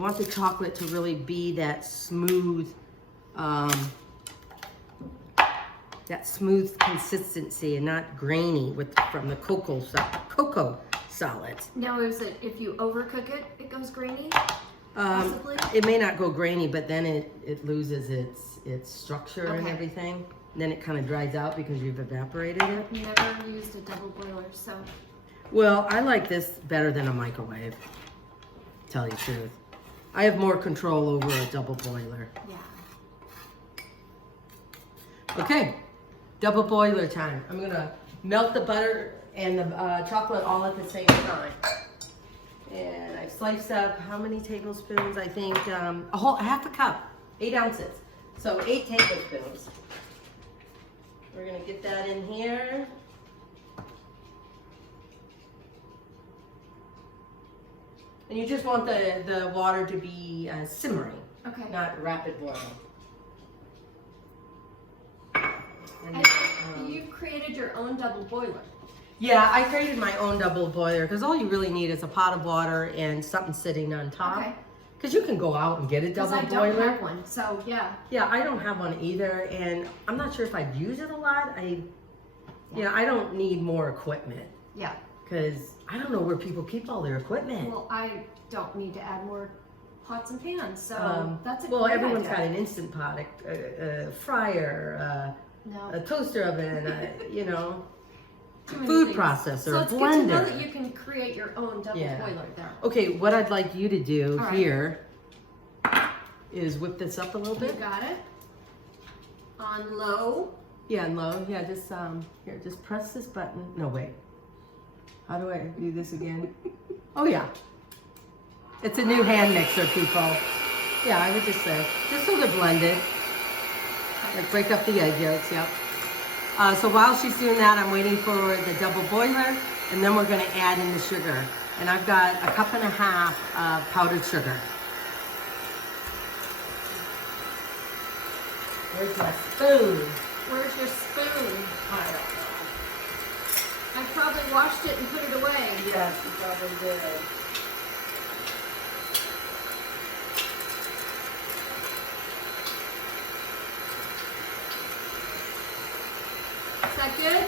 want the chocolate to really be that smooth consistency and not grainy from the cocoa solids. Now, is it if you overcook it, it goes grainy? Possibly? It may not go grainy, but then it loses its structure and everything. And then it kind of dries out because you've evaporated it. Never used a double boiler, so. Well, I like this better than a microwave, to tell you the truth. I have more control over a double boiler. Yeah. Okay, double boiler time. I'm gonna melt the butter and the chocolate all at the same time. And I sliced up how many tablespoons? I think half a cup, 8 ounces. So 8 tablespoons. We're gonna get that in here. And you just want the water to be simmering, not rapid boiling. And you've created your own double boiler. Yeah, I created my own double boiler because all you really need is a pot of water and something sitting on top. Okay. Because you can go out and get a double boiler. Because I don't have one, so yeah. Yeah, I don't have one either, and I'm not sure if I'd use it a lot. I don't need more equipment. Yeah. Because I don't know where people keep all their equipment. Well, I don't need to add more pots and pans, so that's a great everyone's idea. got an instant pot, a fryer, a toaster oven, food processor, so it's blender. good to know that you can create your own double boiler there. Okay, what I'd like you to do here is whip this up a little bit. You got it. On low. Yeah, and low. Yeah, just here, just press this button. No, wait. How do I do this again? Oh yeah. It's a new hand mixer, people. Yeah, I would just say, just so they're blended. Like break up the egg yolks, yep. So while she's doing that, I'm waiting for the double boiler, and then we're gonna add in the sugar. And I've got 1.5 cups of powdered sugar. Where's my spoon? Where's your spoon? I don't know. I probably washed it and put it away. Yes, you probably did. Is that good?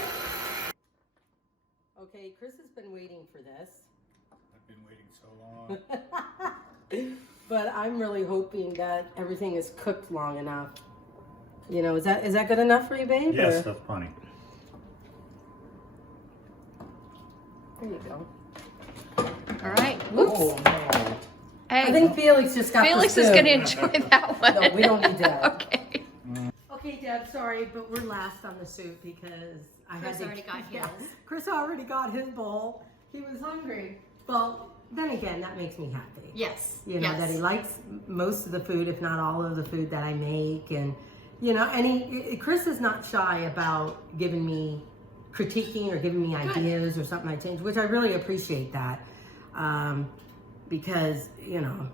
Okay, Chris has been waiting for this. I've been waiting so long. But I'm really hoping that everything is cooked long enough. You know, is that good enough for you, babe? Yes, Or- that's plenty. There you go. All right. Whoops. Oh, no. Hey, I think Felix just got Felix the is soup. going to enjoy that one. No, we don't need that. Okay. Okay, Deb, sorry, but we're last on the soup because I Chris had to. already got Yeah, his. Chris already got his bowl. He was hungry. Well, then again, that makes me happy. Yes. You know, yes. that he likes most of the food, if not all of the food that I make. And, you know, and Chris is not shy about giving me critiquing or giving me ideas or something I change, which I really appreciate that. Because, you know,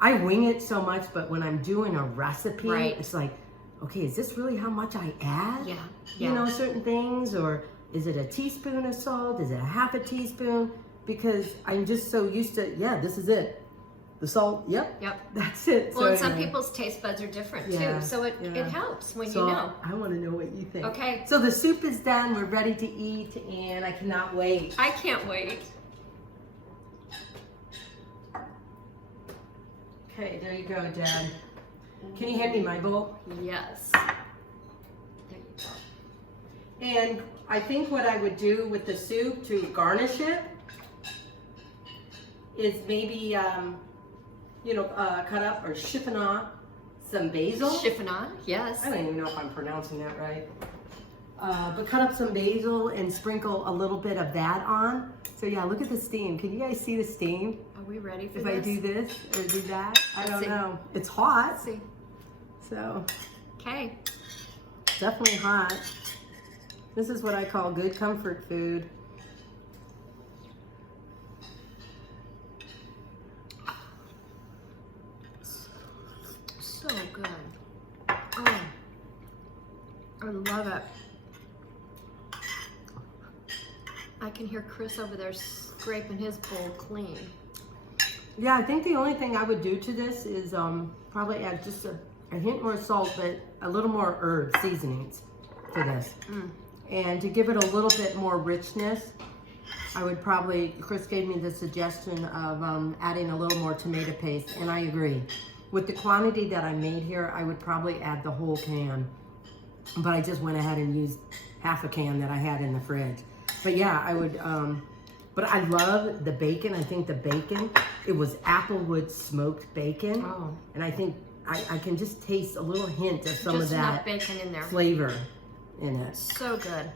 I wing it so much, but when I'm doing a recipe, Right. it's like, okay, is this really how much I add? Yeah. You know, certain things, or is it a teaspoon of salt? Is it a half a teaspoon? Because I'm just so used to, yeah, this is it. The salt, yep, Yep. that's it. Well, So and some anyway. people's taste buds are different Yeah, too, so it yeah. helps when So you know. I want to know what you think. Okay. So the soup is done. We're ready to eat, and I cannot wait. I can't wait. Okay, there you go, Dad. Can you hand me my bowl? Yes. There you go. And I think what I would do with the soup to garnish it is maybe, you know, cut up or chiffonade some basil. Chiffonade, yes. I don't even know if I'm pronouncing that right. But cut up some basil and sprinkle a little bit of that on. So yeah, look at the steam. Can you guys see the steam? Are we ready for If this? I do this or do that, I Let's don't see. know. It's hot, Let's see. so Okay. definitely hot. This is what I call good comfort food. So good. Oh, I love it. I can hear Chris over there scraping his bowl clean. Yeah, I think the only thing I would do to this is probably add just a hint more salt, but a little more herb seasonings to this. And to give it a little bit more richness, I would probably, Chris gave me the suggestion of adding a little more tomato paste, and I agree. With the quantity that I made here, I would probably add the whole can. But I just went ahead and used half a can that I had in the fridge. But yeah, I would, but I love the bacon. I think the bacon, it was applewood smoked bacon. Oh. And I think I can just taste a little hint of some Just of enough that bacon in there. flavor in it. So good.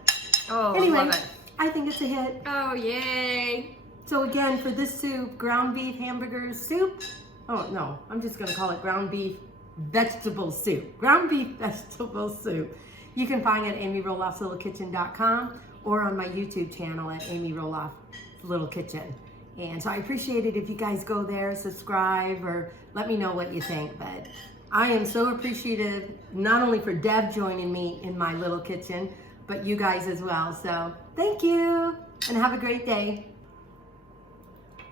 Oh, Anyway, I love it. I think it's a hit. Oh, yay. So again, for this soup, ground beef hamburger soup. Oh no, I'm just gonna call it ground beef vegetable soup. Ground beef vegetable soup. You can find it at amyroloffslittlekitchen.com or on my YouTube channel at Amy Roloff Little Kitchen. And so I appreciate it if you guys go there, subscribe, or let me know what you think. But I am so appreciative, not only for Deb joining me in my little kitchen, but you guys as well. So thank you, and have a great day.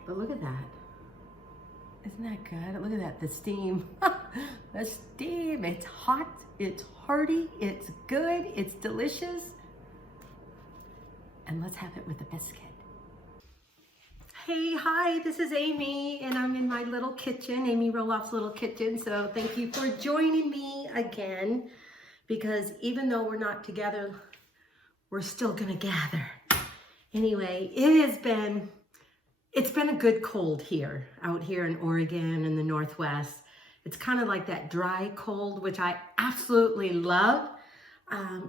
But look at that. Isn't that good? Look at that, the steam. The steam, it's hot, it's hearty, it's good, it's delicious. And let's have it with a biscuit. Hey, hi, this is Amy, and I'm in my little kitchen, Amy Roloff's Little Kitchen. So thank you for joining me again, because even though we're not together, we're still gonna gather. Anyway, it's been a good cold here, out here in Oregon in the Northwest. It's kind of like that dry cold, which I absolutely love.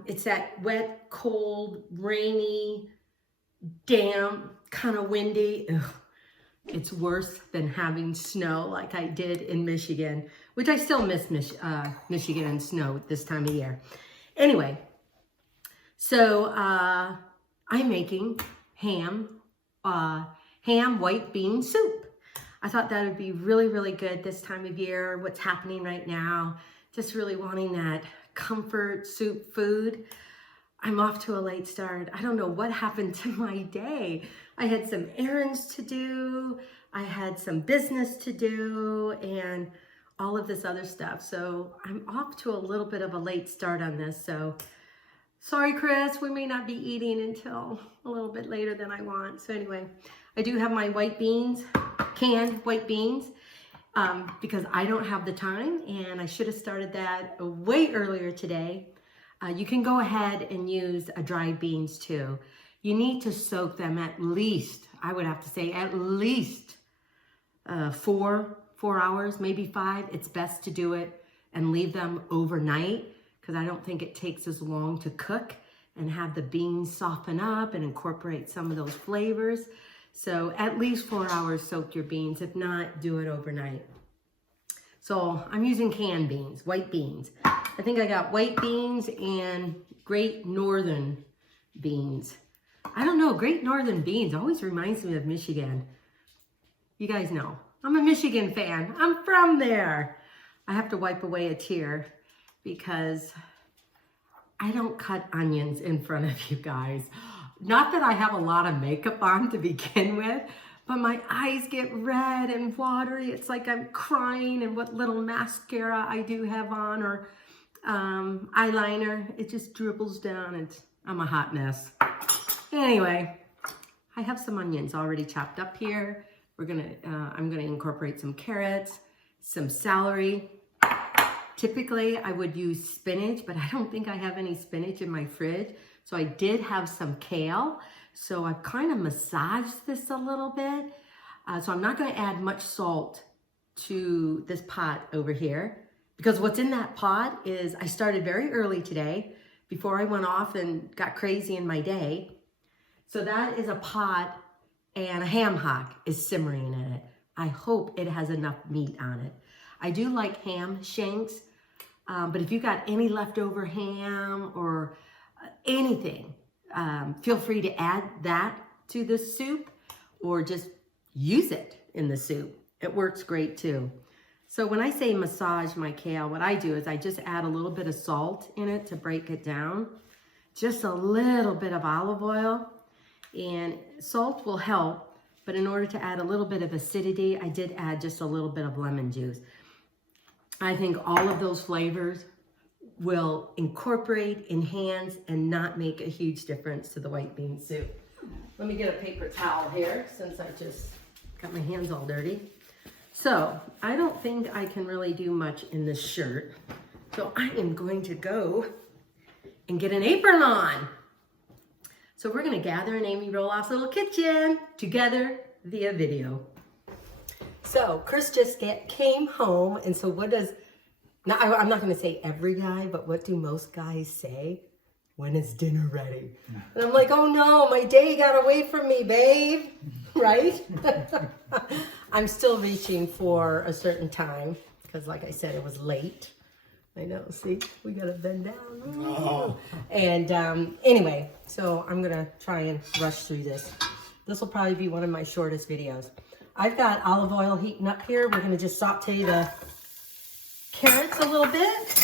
It's that wet, cold, rainy, damp, kind of windy. Ugh. It's worse than having snow like I did in Michigan, which I still miss Michigan and snow this time of year. Anyway, so I'm making ham white bean soup. I thought that would be really, really good this time of year, what's happening right now. Just really wanting that comfort soup food. I'm off to a late start. I don't know what happened to my day. I had some errands to do, I had some business to do, and all of this other stuff. So I'm off to a little bit of a late start on this. So sorry, Chris, we may not be eating until a little bit later than I want. So anyway, I do have my white beans, canned white beans, because I don't have the time, and I should have started that way earlier today. You can go ahead and use dried beans too. You need to soak them at least, I would have to say at least 4 hours, maybe 5. It's best to do it and leave them overnight, because I don't think it takes as long to cook and have the beans soften up and incorporate some of those flavors. So at least 4 hours soak your beans. If not, do it overnight. So I'm using canned beans, white beans. I think I got white beans and Great Northern beans. I don't know, Great Northern beans always reminds me of Michigan. You guys know, I'm a Michigan fan. I'm from there. I have to wipe away a tear because I don't cut onions in front of you guys. Not that I have a lot of makeup on to begin with, but my eyes get red and watery. It's like I'm crying, and what little mascara I do have on or eyeliner, it just dribbles down, and I'm a hot mess. Anyway, I have some onions already chopped up here. I'm gonna incorporate some carrots, some celery. Typically, I would use spinach, but I don't think I have any spinach in my fridge. So I did have some kale. So I've kind of massaged this a little bit. So I'm not gonna add much salt to this pot over here, because what's in that pot is, I started very early today before I went off and got crazy in my day. So that is a pot, and a ham hock is simmering in it. I hope it has enough meat on it. I do like ham shanks, but if you got any leftover ham or anything, feel free to add that to the soup or just use it in the soup. It works great too. So when I say massage my kale, what I do is I just add a little bit of salt in it to break it down, just a little bit of olive oil, and salt will help, but in order to add a little bit of acidity, I did add just a little bit of lemon juice. I think all of those flavors will incorporate, enhance, and not make a huge difference to the white bean soup. Let me get a paper towel here, since I just got my hands all dirty. So I don't think I can really do much in this shirt. So I am going to go and get an apron on. So we're gonna gather in Amy Roloff's little kitchen together via video. So Chris just came home, and so what does, now I'm not gonna say every guy, but what do most guys say? When is dinner ready? And I'm like, oh no, my day got away from me, babe, right? I'm still reaching for a certain time, because like I said, it was late. I know, see, we gotta bend down. Oh. And anyway, so I'm gonna try and rush through this. This will probably be one of my shortest videos. I've got olive oil heating up here. We're gonna just saute the carrots a little bit.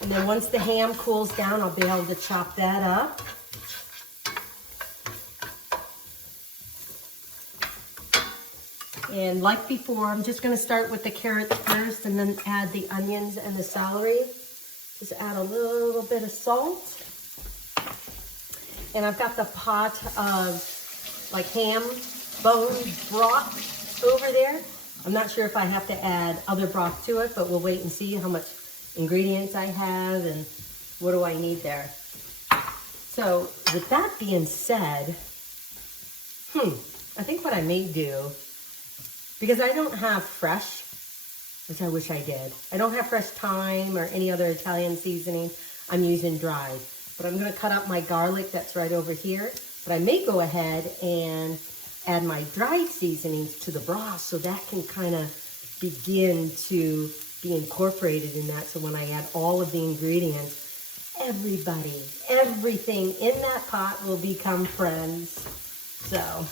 And then once the ham cools down, I'll be able to chop that up. And like before, I'm just gonna start with the carrots first and then add the onions and the celery. Just add a little bit of salt. And I've got the pot of like ham bone broth over there. I'm not sure if I have to add other broth to it, but we'll wait and see how much ingredients I have and what do I need there. So with that being said, I think what I may do, because I don't have fresh, which I wish I did. I don't have fresh thyme or any other Italian seasoning. I'm using dried. But I'm gonna cut up my garlic that's right over here. But I may go ahead and add my dried seasonings to the broth so that can kind of begin to be incorporated in that. So when I add all of the ingredients, everybody, everything in that pot will become friends. So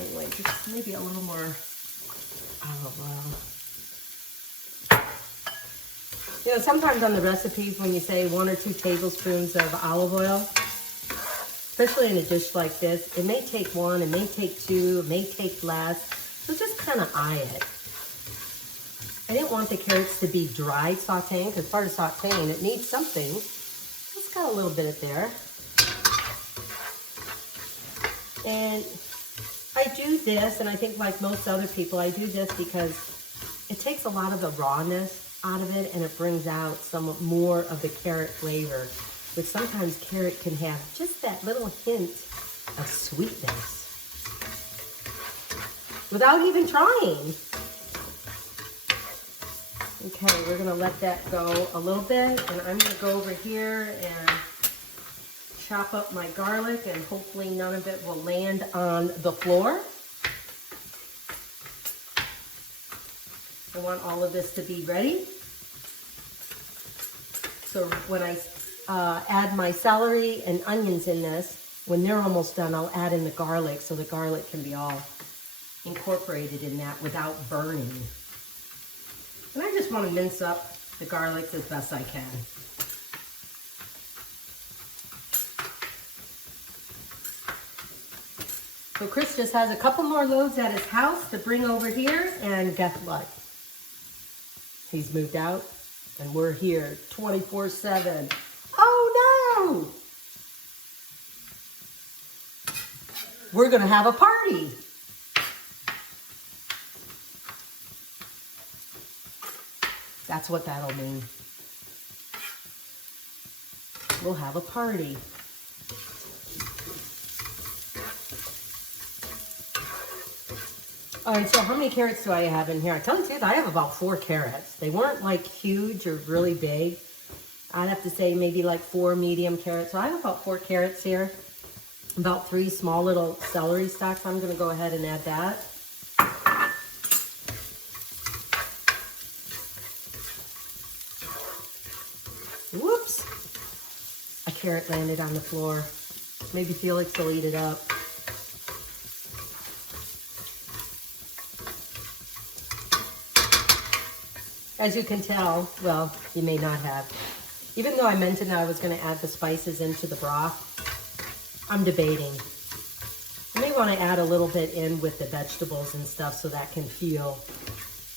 anyway, just maybe a little more olive oil. You know, sometimes on the recipes when you say 1 or 2 tablespoons of olive oil, especially in a dish like this, it may take 1, it may take 2, it may take less. So just kind of eye it. I didn't want the carrots to be dry sauteing, because part of sauteing, it needs something. It's got a little bit of there. And I do this, and I think like most other people, I do this because it takes a lot of the rawness out of it, and it brings out some more of the carrot flavor. But sometimes carrot can have just that little hint of sweetness without even trying. Okay, we're gonna let that go a little bit, and I'm gonna go over here and chop up my garlic, and hopefully none of it will land on the floor. I want all of this to be ready. So when I add my celery and onions in this, when they're almost done, I'll add in the garlic so the garlic can be all incorporated in that without burning. And I just want to mince up the garlic as best I can. So Chris just has a couple more loads at his house to bring over here, and guess what? He's moved out, and we're here 24/7. Oh no! We're gonna have a party. That's what that'll mean. We'll have a party. All right, so how many carrots do I have in here? I tell you the truth, I have about 4 carrots. They weren't like huge or really big. I'd have to say maybe like 4 medium carrots. So I have about 4 carrots here. About 3 small little celery stalks. I'm gonna go ahead and add that. Whoops. A carrot landed on the floor. Maybe Felix will eat it up. As you can tell, well, you may not have. Even though I mentioned I was going to add the spices into the broth, I'm debating. I may want to add a little bit in with the vegetables and stuff so that can feel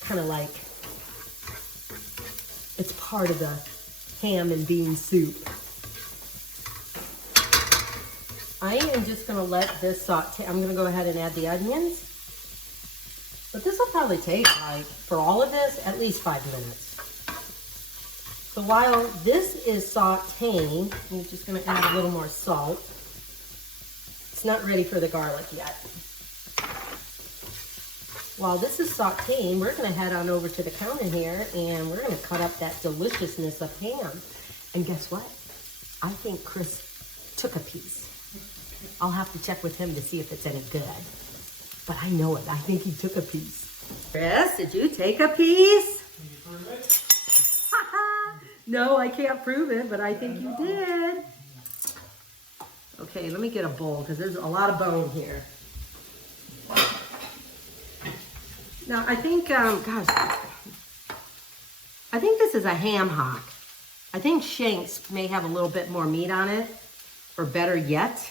kind of like it's part of the ham and bean soup. I am just going to let this saute. I'm going to go ahead and add the onions. But this will probably take, like, for all of this, at least 5 minutes. So while this is sauteing, I'm just going to add a little more salt. It's not ready for the garlic yet. While this is sauteing, we're going to head on over to the counter here, and we're going to cut up that deliciousness of ham. And guess what? I think Chris took a piece. I'll have to check with him to see if it's any good. But I know it. I think he took a piece. Chris, did you take a piece? Can you prove it? No, I can't prove it, but I think you did. Okay, let me get a bowl because there's a lot of bone here. Now, I think, I think this is a ham hock. I think shanks may have a little bit more meat on it, or better yet,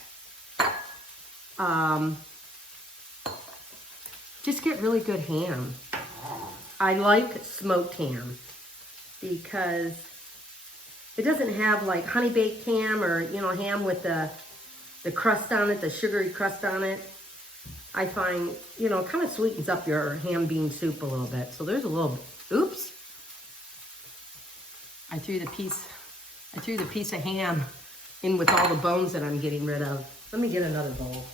just get really good ham. I like smoked ham because it doesn't have like honey baked ham or, you know, ham with the crust on it, the sugary crust on it. I find, you know, it kind of sweetens up your ham bean soup a little bit. So there's a little, oops. I threw the piece of ham in with all the bones that I'm getting rid of. Let me get another bowl.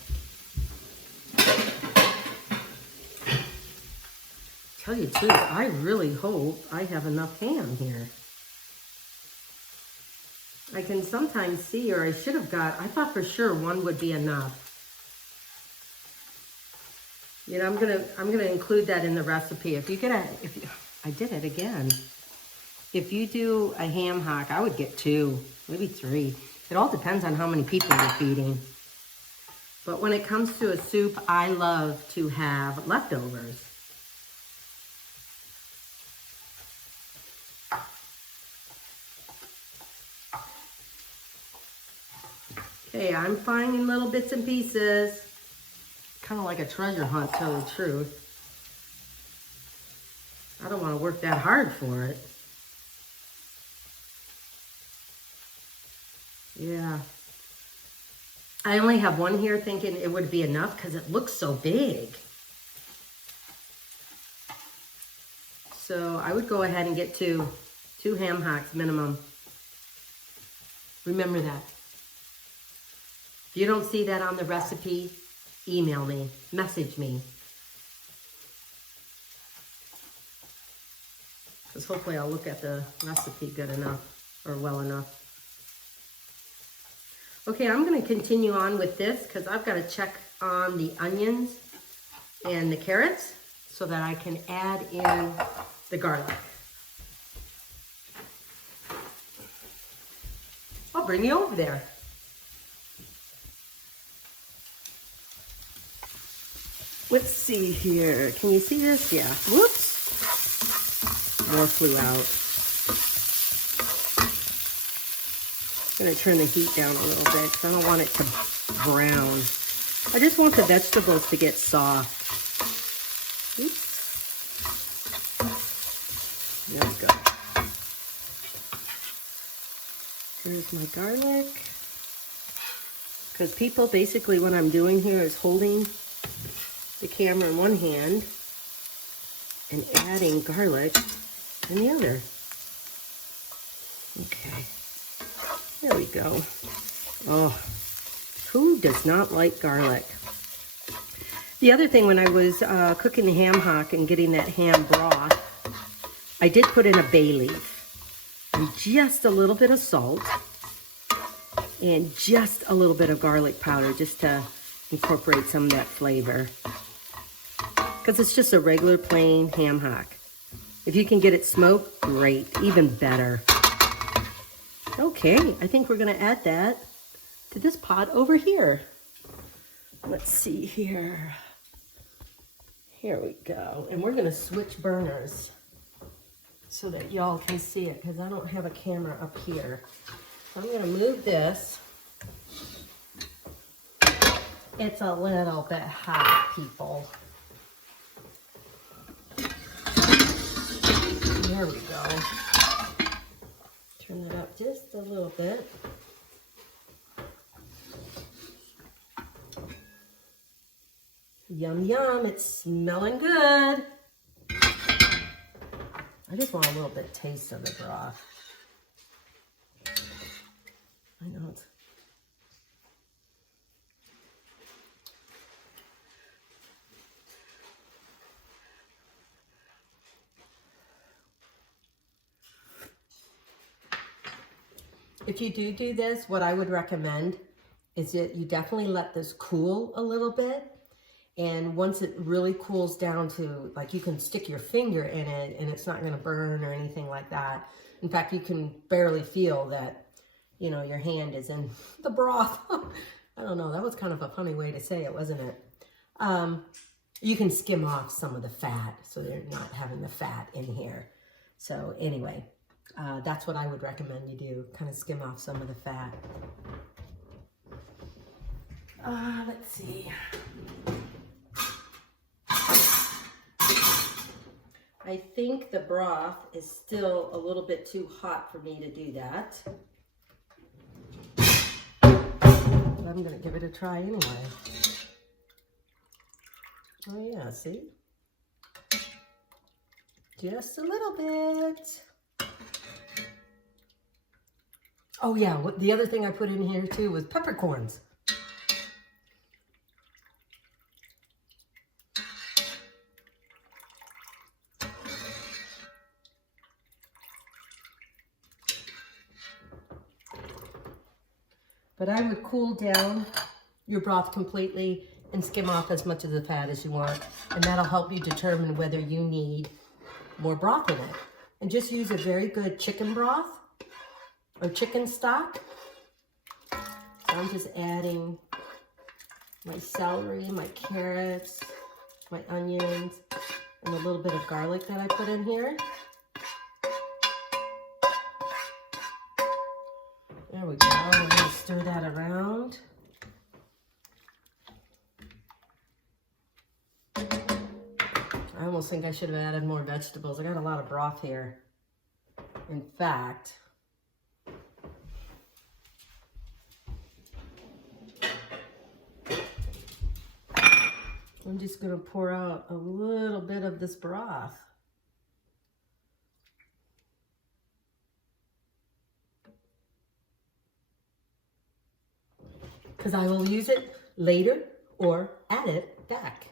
Tell you the truth, I really hope I have enough ham here. I can sometimes see, or I should have got, I thought for sure 1 would be enough. You know, I'm gonna include that in the recipe. I did it again. If you do a ham hock, I would get 2, maybe 3. It all depends on how many people you're feeding. But when it comes to a soup, I love to have leftovers. Hey, I'm finding little bits and pieces. Kind of like a treasure hunt, to tell the truth. I don't want to work that hard for it. Yeah. I only have one here thinking it would be enough because it looks so big. So I would go ahead and get two ham hocks minimum. Remember that. If you don't see that on the recipe, email me, message me. Because hopefully I'll look at the recipe good enough or well enough. Okay, I'm going to continue on with this because I've got to check on the onions and the carrots so that I can add in the garlic. I'll bring you over there. Let's see here. Can you see this? Yeah. Whoops. More flew out. I'm going to turn the heat down a little bit because I don't want it to brown. I just want the vegetables to get soft. Oops. There we go. Here's my garlic. Because people, basically what I'm doing here is holding the camera in one hand and adding garlic in the other. Okay. There we go. Oh, who does not like garlic? The other thing, when I was cooking the ham hock and getting that ham broth, I did put in a bay leaf and just a little bit of salt and just a little bit of garlic powder just to incorporate some of that flavor. Because it's just a regular plain ham hock. If you can get it smoked, great, even better. Okay, I think we're gonna add that to this pot over here. Let's see here. Here we go. And we're gonna switch burners so that y'all can see it because I don't have a camera up here. So I'm gonna move this. It's a little bit hot, people. There we go. Turn that up just a little bit. Yum, yum, it's smelling good. I just want a little bit taste of the broth. I know it's... If you do this, what I would recommend is that you definitely let this cool a little bit. And once it really cools down to, like, you can stick your finger in it and it's not going to burn or anything like that. In fact, you can barely feel that, you know, your hand is in the broth. I don't know. That was kind of a funny way to say it, wasn't it? You can skim off some of the fat so you're not having the fat in here. So anyway. That's what I would recommend you do, kind of skim off some of the fat. Let's see. I think the broth is still a little bit too hot for me to do that. But I'm going to give it a try anyway. Oh yeah, see? Just a little bit. Oh yeah, the other thing I put in here too was peppercorns. But I would cool down your broth completely and skim off as much of the fat as you want. And that'll help you determine whether you need more broth in it. And just use a very good chicken broth or chicken stock. So I'm just adding my celery, my carrots, my onions, and a little bit of garlic that I put in here. There we go. I'm going to stir that around. I almost think I should have added more vegetables. I got a lot of broth here. In fact, I'm just going to pour out a little bit of this broth. Because I will use it later or add it back.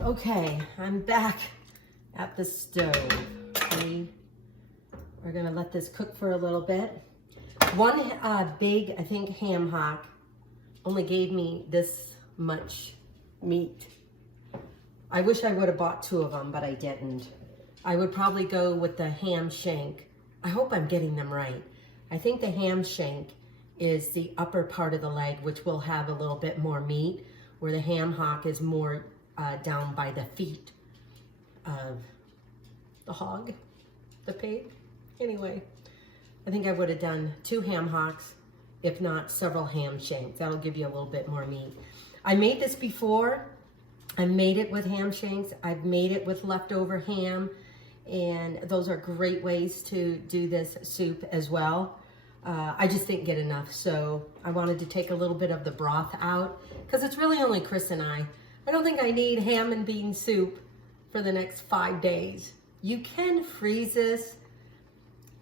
Okay, I'm back at the stove. We are gonna let this cook for a little bit. One big, I think, ham hock only gave me this much meat. I wish I would have bought 2 of them, but I didn't. I would probably go with the ham shank. I hope I'm getting them right. I think the ham shank is the upper part of the leg, which will have a little bit more meat, where the ham hock is more down by the feet of the hog, the pig. Anyway, I think I would have done 2 ham hocks, if not several ham shanks. That'll give you a little bit more meat. I made this before. I made it with ham shanks. I've made it with leftover ham, and those are great ways to do this soup as well. I just didn't get enough, so I wanted to take a little bit of the broth out because it's really only Chris and I. I don't think I need ham and bean soup for the next 5 days. You can freeze this.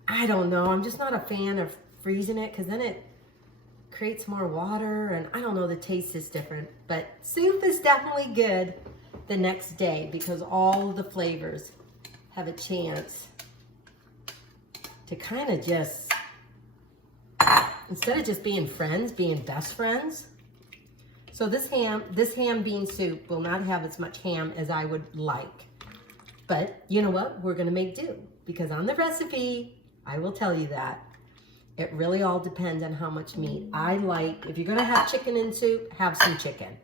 I don't know. I'm just not a fan of freezing it because then it creates more water, and I don't know, the taste is different. But soup is definitely good the next day because all the flavors have a chance to kind of just, instead of just being friends, being best friends. So this ham bean soup will not have as much ham as I would like. But you know what? We're gonna make do, because on the recipe, I will tell you that. It really all depends on how much meat. I like, if you're gonna have chicken in soup, have some chicken.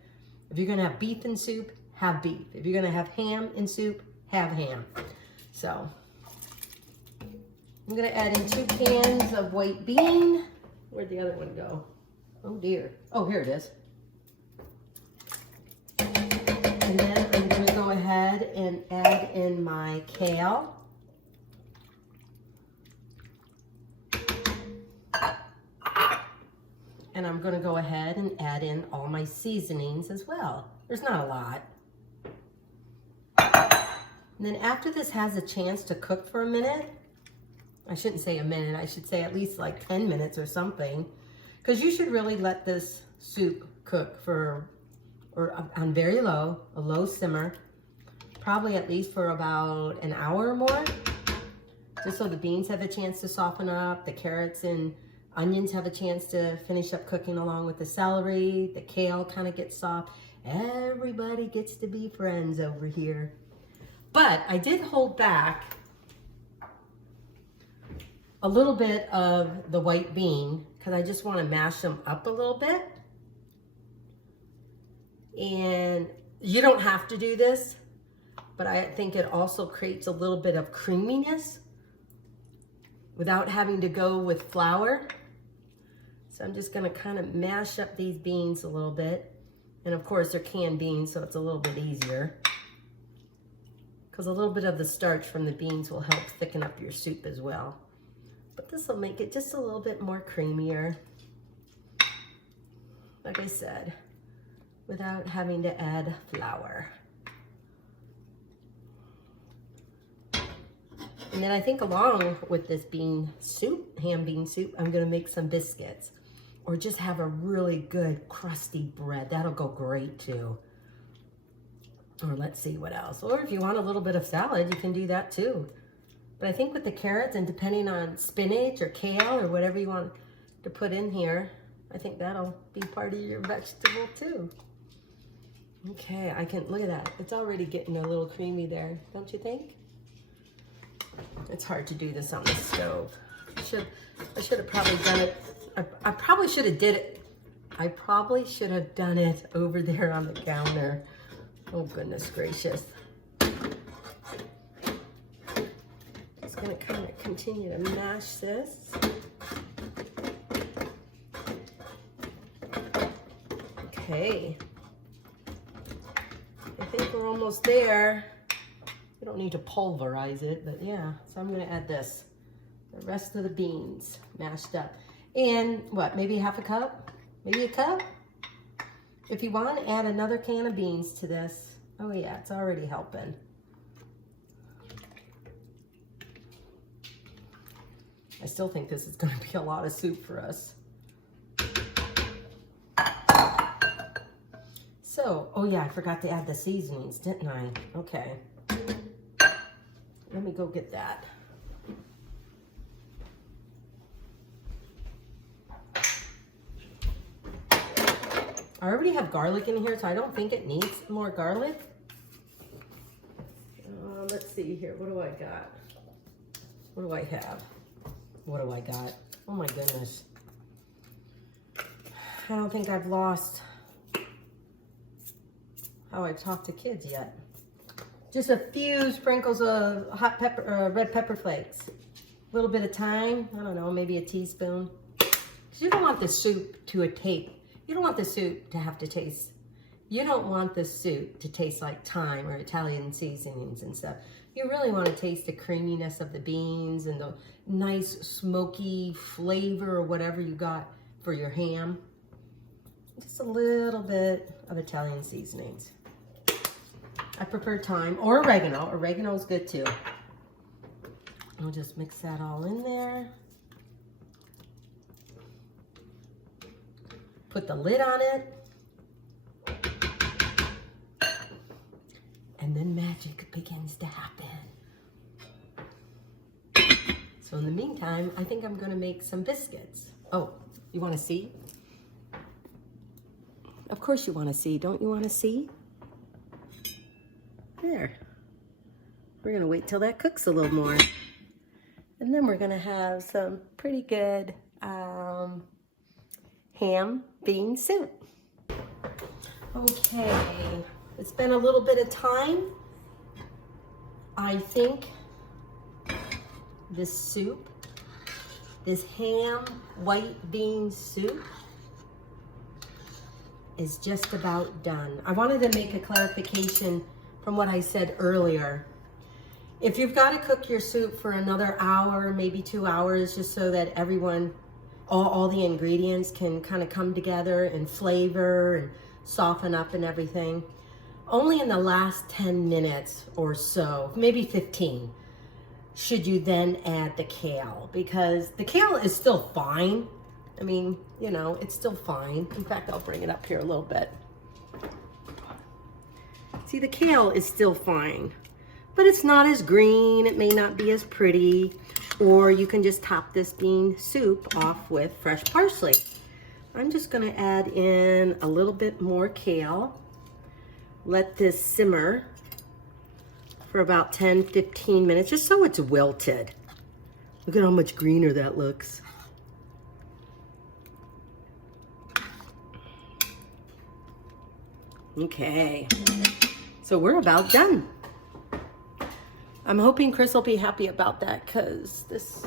If you're gonna have beef in soup, have beef. If you're gonna have ham in soup, have ham. So, I'm gonna add in 2 cans of white bean. Where'd the other one go? Oh dear. Oh, here it is. And then I'm gonna go ahead and add in my kale. And I'm gonna go ahead and add in all my seasonings as well. There's not a lot. And then after this has a chance to cook for a minute, I shouldn't say a minute, I should say at least like 10 minutes or something, because you should really let this soup cook for, or on very low, a low simmer, probably at least for about an hour or more, just so the beans have a chance to soften up, the carrots and onions have a chance to finish up cooking along with the celery, the kale kind of gets soft. Everybody gets to be friends over here. But I did hold back a little bit of the white bean because I just want to mash them up a little bit. And you don't have to do this, but I think it also creates a little bit of creaminess without having to go with flour. So I'm just gonna kind of mash up these beans a little bit. And of course they're canned beans, so it's a little bit easier, because a little bit of the starch from the beans will help thicken up your soup as well. But this will make it just a little bit more creamier, like I said, without having to add flour. And then I think along with this bean soup, ham bean soup, I'm gonna make some biscuits, or just have a really good crusty bread. That'll go great too. Or let's see what else. Or if you want a little bit of salad, you can do that too. But I think with the carrots, and depending on spinach or kale or whatever you want to put in here, I think that'll be part of your vegetable too. Okay, I can, look at that. It's already getting a little creamy there, don't you think? It's hard to do this on the stove. I should have probably done it. I probably should have did it. I probably should have done it over there on the counter. Oh goodness gracious. Just gonna kind of continue to mash this. Okay. I think we're almost there. We don't need to pulverize it, but yeah. So I'm gonna add this. The rest of the beans mashed up. And what, maybe half a cup? Maybe a cup? If you want, add another can of beans to this. Oh yeah, it's already helping. I still think this is gonna be a lot of soup for us. So, oh yeah, I forgot to add the seasonings, didn't I? Okay. Let me go get that. I already have garlic in here, so I don't think it needs more garlic. Let's see here. What do I got? What do I have? What do I got? Oh my goodness. I don't think I've lost how I've talked to kids yet. Just a few sprinkles of hot pepper, red pepper flakes. A little bit of thyme. I don't know, maybe a teaspoon. Because you don't want the soup to taste. You don't want the soup to have to taste. You don't want the soup to taste like thyme or Italian seasonings and stuff. You really want to taste the creaminess of the beans and the nice smoky flavor or whatever you got for your ham. Just a little bit of Italian seasonings. I prefer thyme or oregano. Oregano is good too. I'll just mix that all in there. Put the lid on it. And then magic begins to happen. So in the meantime, I think I'm gonna make some biscuits. Oh, you wanna see? Of course you wanna see. Don't you wanna see? There. We're gonna wait till that cooks a little more. And then we're gonna have some pretty good ham bean soup. Okay, it's been a little bit of time. I think this soup, this ham white bean soup, is just about done. I wanted to make a clarification from what I said earlier. If you've got to cook your soup for another hour, maybe 2 hours, just so that everyone, all the ingredients can kind of come together and flavor and soften up and everything, only in the last 10 minutes or so, maybe 15, should you then add the kale, because the kale is still fine. I mean, you know, it's still fine. In fact, I'll bring it up here a little bit. See, the kale is still fine, but it's not as green. It may not be as pretty, or you can just top this bean soup off with fresh parsley. I'm just gonna add in a little bit more kale. Let this simmer for about 10-15 minutes, just so it's wilted. Look at how much greener that looks. Okay, so we're about done. I'm hoping Chris will be happy about that, because this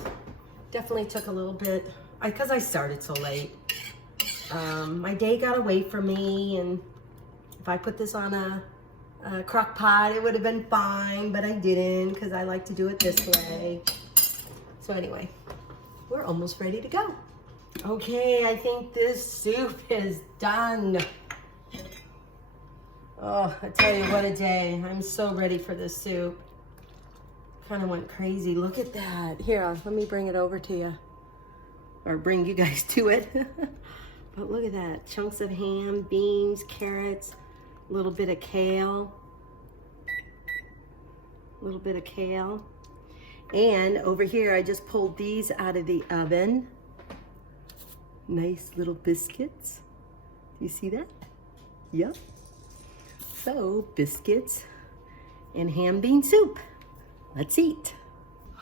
definitely took a little bit, because I started so late. My day got away from me, and if I put this on a crock pot, it would have been fine, but I didn't, because I like to do it this way. So anyway, we're almost ready to go. Okay, I think this soup is done. Oh, I tell you what a day. I'm so ready for this soup. Kind of went crazy. Look at that. Here, let me bring it over to you. Or bring you guys to it. But look at that. Chunks of ham, beans, carrots, a little bit of kale. A little bit of kale. And over here, I just pulled these out of the oven. Nice little biscuits. Do you see that? Yep. So, biscuits and ham bean soup. Let's eat.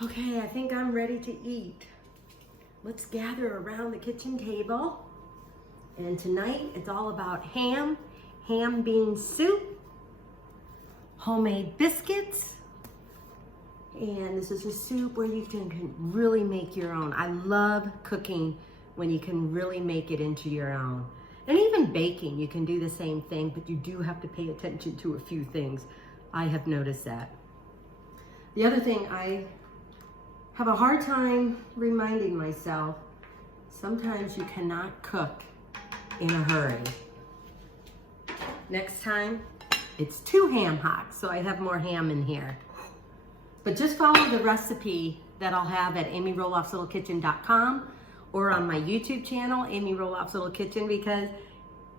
Okay, I think I'm ready to eat. Let's gather around the kitchen table. And tonight, it's all about ham bean soup, homemade biscuits, and this is a soup where you can really make your own. I love cooking when you can really make it into your own. And even baking, you can do the same thing, but you do have to pay attention to a few things. I have noticed that. The other thing I have a hard time reminding myself, sometimes you cannot cook in a hurry. Next time, it's 2 ham hocks, so I have more ham in here. But just follow the recipe that I'll have at amyroloffslittlekitchen.com or on my YouTube channel, Amy Roloff's Little Kitchen, because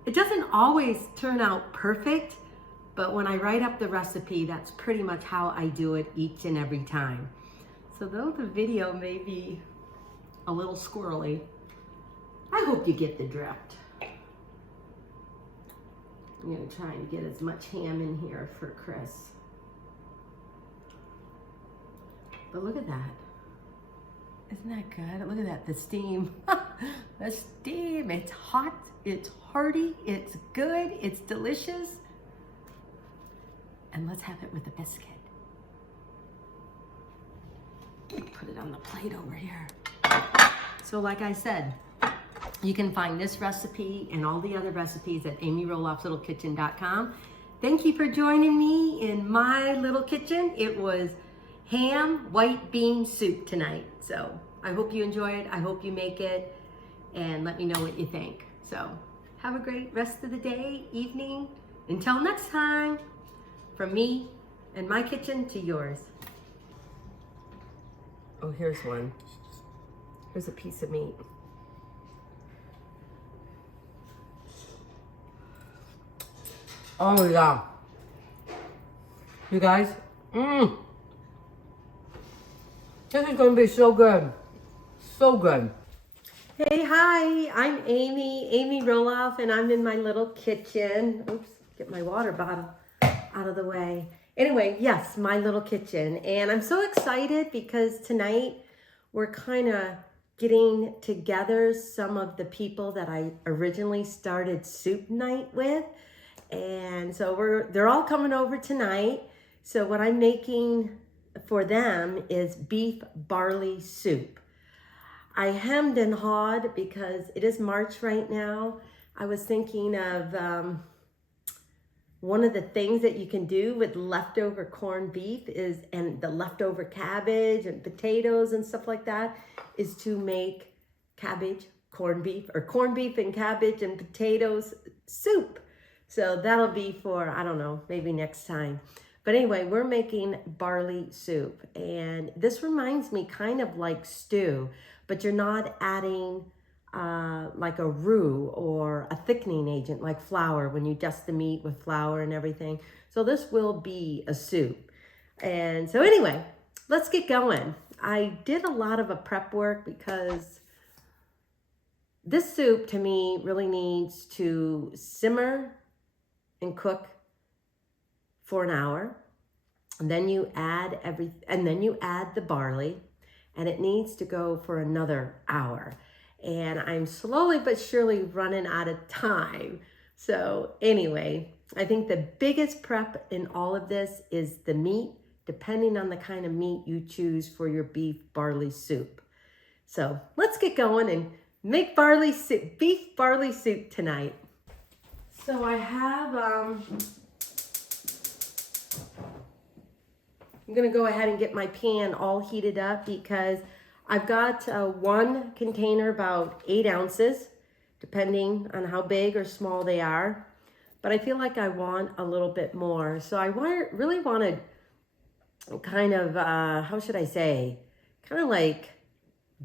it doesn't always turn out perfect, but when I write up the recipe, that's pretty much how I do it each and every time. So though the video may be a little squirrely, I hope you get the drift. I'm gonna try and get as much ham in here for Chris. But look at that. Isn't that good? Look at that, the steam. The steam, it's hot, it's hearty, it's good, it's delicious. And let's have it with a biscuit. Put it on the plate over here. So like I said, you can find this recipe and all the other recipes at amyroloffslittlekitchen.com. Thank you for joining me in my little kitchen. It was ham white bean soup tonight. So I hope you enjoy it. I hope you make it and let me know what you think. So have a great rest of the day, evening. Until next time, from me and my kitchen to yours. Oh, here's one. Here's a piece of meat. Oh yeah. You guys, this is gonna be so good. So good. Hey, hi, I'm Amy Roloff, and I'm in my little kitchen. Oops, get my water bottle out of the way. Anyway, yes, my little kitchen. And I'm so excited because tonight we're kind of getting together some of the people that I originally started soup night with. And so they're all coming over tonight. So what I'm making for them is beef barley soup. I hemmed and hawed because it is March right now. I was thinking of one of the things that you can do with leftover corned beef and the leftover cabbage and potatoes and stuff like that, is to make cabbage, corned beef, or corned beef and cabbage and potatoes soup. So that'll be for, I don't know, maybe next time. But anyway, we're making barley soup. And this reminds me kind of like stew, but you're not adding like a roux or a thickening agent like flour when you dust the meat with flour and everything. So this will be a soup. And so anyway, let's get going. I did a lot of a prep work because this soup to me really needs to simmer and cook for an hour. And then you add the barley, and it needs to go for another hour. And I'm slowly but surely running out of time. So anyway, I think the biggest prep in all of this is the meat, depending on the kind of meat you choose for your beef barley soup. So let's get going and make beef barley soup tonight. So I have, I'm gonna go ahead and get my pan all heated up because I've got one container about 8 ounces, depending on how big or small they are. But I feel like I want a little bit more. So I really want to kind of, how should I say, kind of like,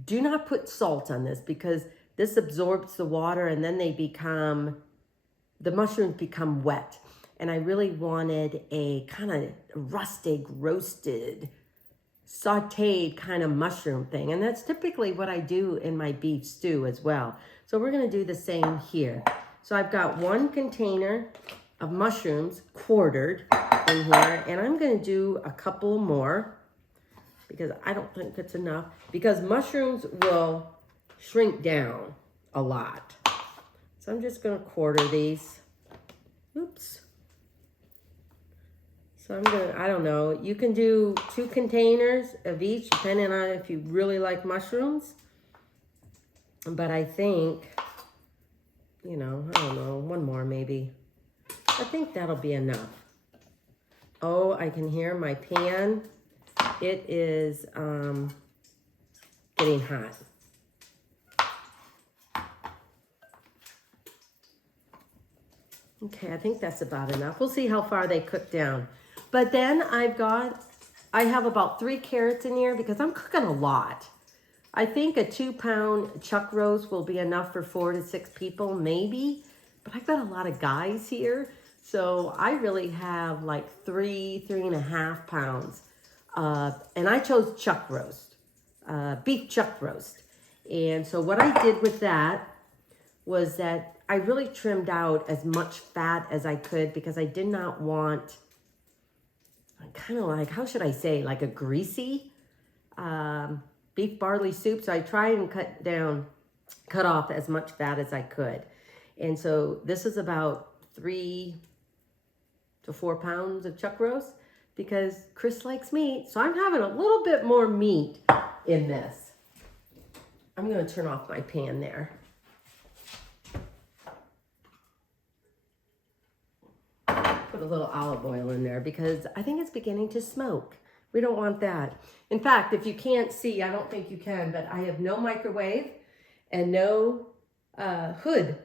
do not put salt on this because this absorbs the water and then the mushrooms become wet. And I really wanted a kind of rustic, roasted, sauteed kind of mushroom thing. And that's typically what I do in my beef stew as well. So we're gonna do the same here. So I've got one container of mushrooms quartered in here, and I'm gonna do a couple more because I don't think it's enough, because mushrooms will shrink down a lot. So I'm just gonna quarter these. Oops. So I'm gonna, I don't know, you can do 2 containers of each, depending on if you really like mushrooms. But I think you know, I don't know, one more maybe. I think that'll be enough. Oh, I can hear my pan. It is getting hot. Okay, I think that's about enough. We'll see how far they cook down. But then I have about 3 carrots in here because I'm cooking a lot. I think a 2-pound chuck roast will be enough for 4 to 6 people, maybe. But I've got a lot of guys here. So I really have like 3.5 pounds. And I chose chuck roast, beef chuck roast. And so what I did with that was that I really trimmed out as much fat as I could because I did not want, kind of like, how should I say, like a greasy beef barley soup. So I tried and cut off as much fat as I could. And so this is about 3 to 4 pounds of chuck roast because Chris likes meat. So I'm having a little bit more meat in this. I'm going to turn off my pan there. Put a little olive oil in there because I think it's beginning to smoke. We don't want that. In fact, if you can't see, I don't think you can, but I have no microwave and no hood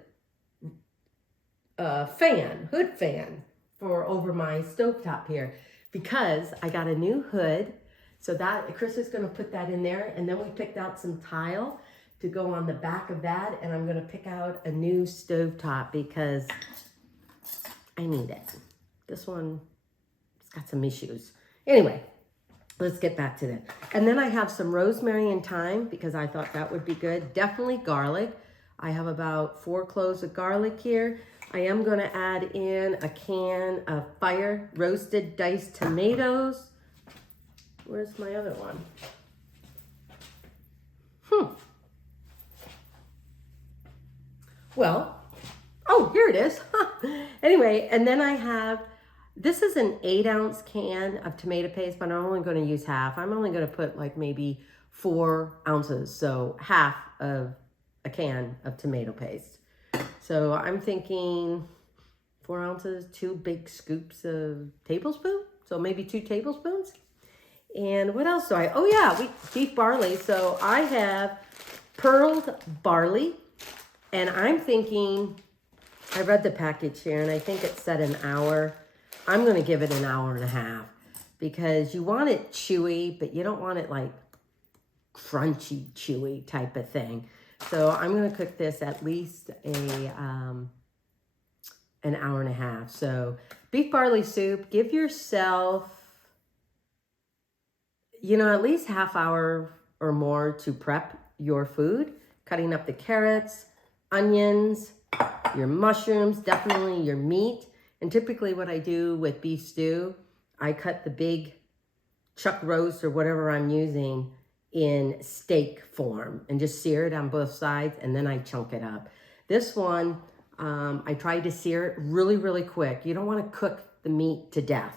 fan for over my stovetop here because I got a new hood. So that Chris is going to put that in there, and then we picked out some tile to go on the back of that, and I'm going to pick out a new stovetop because I need it. This one has got some issues. Anyway, let's get back to that. And then I have some rosemary and thyme because I thought that would be good. Definitely garlic. I have about 4 cloves of garlic here. I am going to add in a can of fire roasted diced tomatoes. Where's my other one? Well, oh, here it is. Anyway, and then I have, this is an 8-ounce can of tomato paste, but I'm only going to use half. I'm only going to put like maybe 4 ounces, so half of a can of tomato paste. So I'm thinking 4 ounces, 2 big scoops of tablespoon, so maybe 2 tablespoons. And what else do I, oh yeah, beef barley. So I have pearled barley, and I'm thinking, I read the package here, and I think it said an hour. I'm going to give it an hour and a half because you want it chewy, but you don't want it like crunchy, chewy type of thing. So I'm going to cook this at least an hour and a half. So beef barley soup, give yourself, you know, at least half hour or more to prep your food, cutting up the carrots, onions, your mushrooms, definitely your meat. And typically what I do with beef stew, I cut the big chuck roast or whatever I'm using in steak form and just sear it on both sides, and then I chunk it up. This one, I tried to sear it really, really quick. You don't want to cook the meat to death.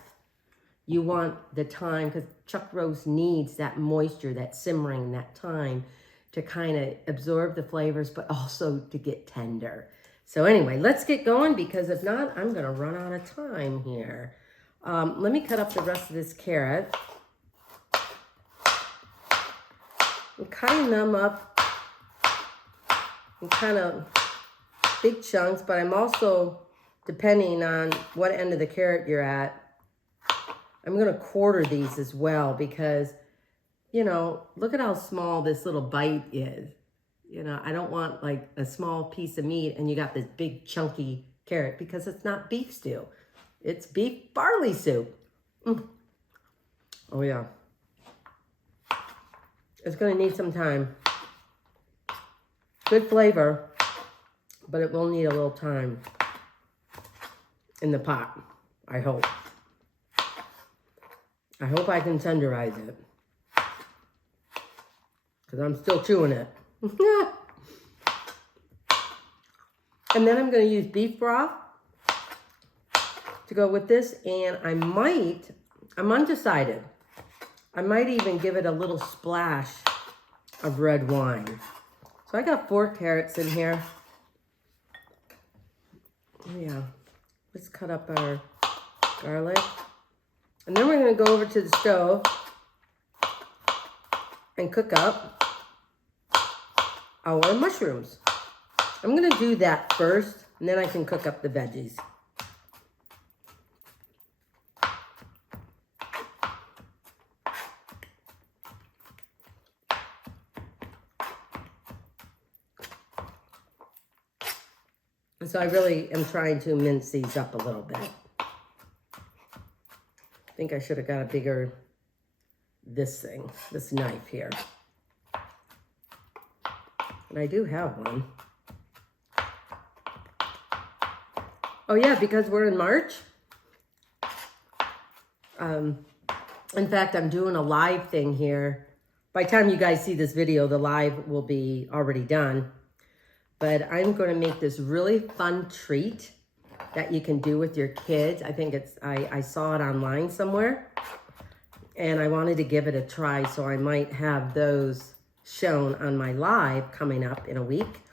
You want the time, because chuck roast needs that moisture, that simmering, that time to kind of absorb the flavors, but also to get tender. So anyway, let's get going because if not, I'm going to run out of time here. Let me cut up the rest of this carrot. I'm cutting them up in kind of big chunks, but I'm also, depending on what end of the carrot you're at, I'm going to quarter these as well because, you know, look at how small this little bite is. You know, I don't want like a small piece of meat and you got this big chunky carrot because it's not beef stew. It's beef barley soup. Oh yeah. It's going to need some time. Good flavor, but it will need a little time in the pot, I hope. I hope I can tenderize it because I'm still chewing it. And then I'm going to use beef broth to go with this, and I'm undecided. I might even give it a little splash of red wine. So I got 4 carrots in here. Yeah, let's cut up our garlic. And then we're gonna go over to the stove and cook up our mushrooms. I'm gonna do that first, and then I can cook up the veggies. So I really am trying to mince these up a little bit. I think I should have got a bigger, this knife here. And I do have one. Oh yeah, because we're in March. In fact, I'm doing a live thing here. By the time you guys see this video, the live will be already done. But I'm going to make this really fun treat that you can do with your kids. I think I saw it online somewhere. And I wanted to give it a try, so I might have those shown on my live coming up in a week.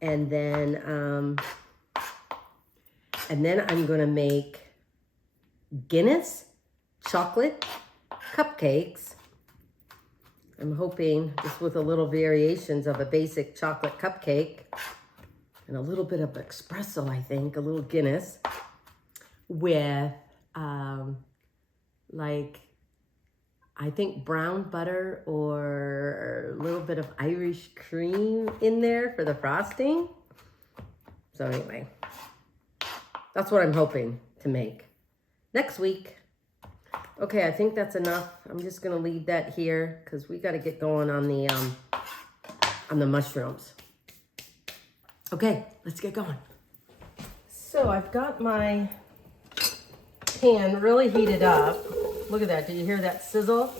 And then I'm going to make Guinness chocolate cupcakes. I'm hoping just with a little variations of a basic chocolate cupcake and a little bit of espresso, I think, a little Guinness with like, I think brown butter or a little bit of Irish cream in there for the frosting. So anyway, that's what I'm hoping to make next week. Okay, I think that's enough. I'm just gonna leave that here because we gotta get going on the mushrooms. Okay, let's get going. So I've got my pan really heated up. Look at that, did you hear that sizzle?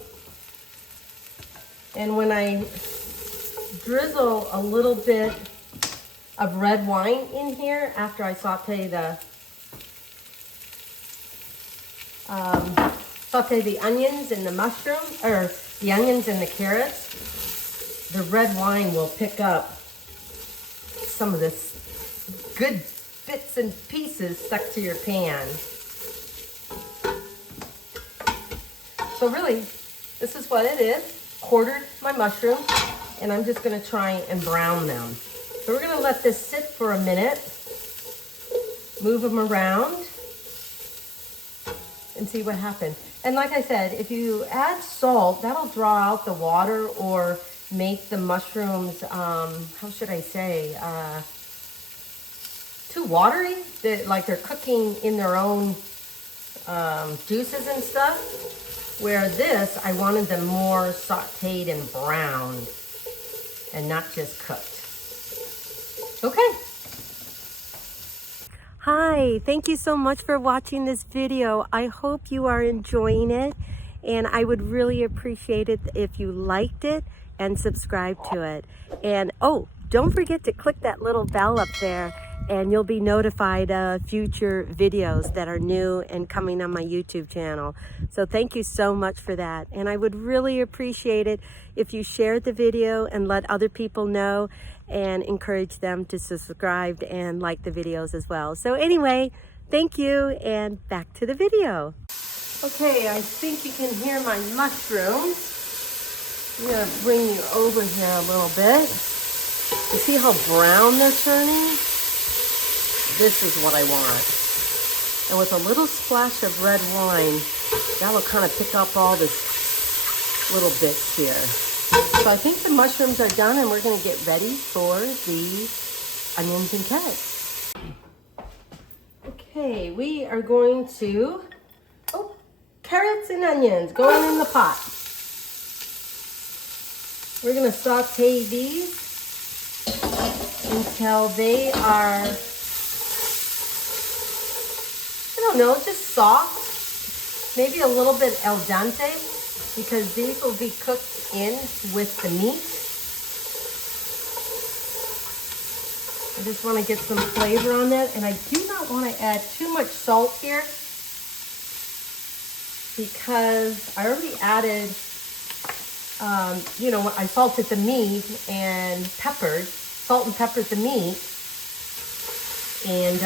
And when I drizzle a little bit of red wine in here after I saute the onions and the mushrooms, or the onions and the carrots, the red wine will pick up some of this good bits and pieces stuck to your pan. So really, this is what it is. Quartered my mushrooms, and I'm just gonna try and brown them. So we're gonna let this sit for a minute, move them around, and see what happens. And like I said, if you add salt, that'll draw out the water or make the mushrooms, how should I say, too watery. Like they're cooking in their own juices and stuff. Where this, I wanted them more sauteed and browned and not just cooked. Okay. Hi, thank you so much for watching this video. I hope you are enjoying it, and I would really appreciate it if you liked it and subscribed to it. And oh, don't forget to click that little bell up there, and you'll be notified of future videos that are new and coming on my YouTube channel. So thank you so much for that. And I would really appreciate it if you shared the video and let other people know and encourage them to subscribe and like the videos as well. So anyway, thank you, and back to the video. Okay, I think you can hear my mushrooms. I'm gonna bring you over here a little bit. You see how brown they're turning? This is what I want. And with a little splash of red wine, that will kind of pick up all this little bits here. So I think the mushrooms are done, and we're going to get ready for the onions and carrots. Okay, we are going to, carrots and onions going in the pot. We're going to saute these until they are, I don't know, just soft, maybe a little bit al dente, because these will be cooked in with the meat. I just want to get some flavor on that, and I do not want to add too much salt here because I already added, I salted the meat and salt and peppered the meat. And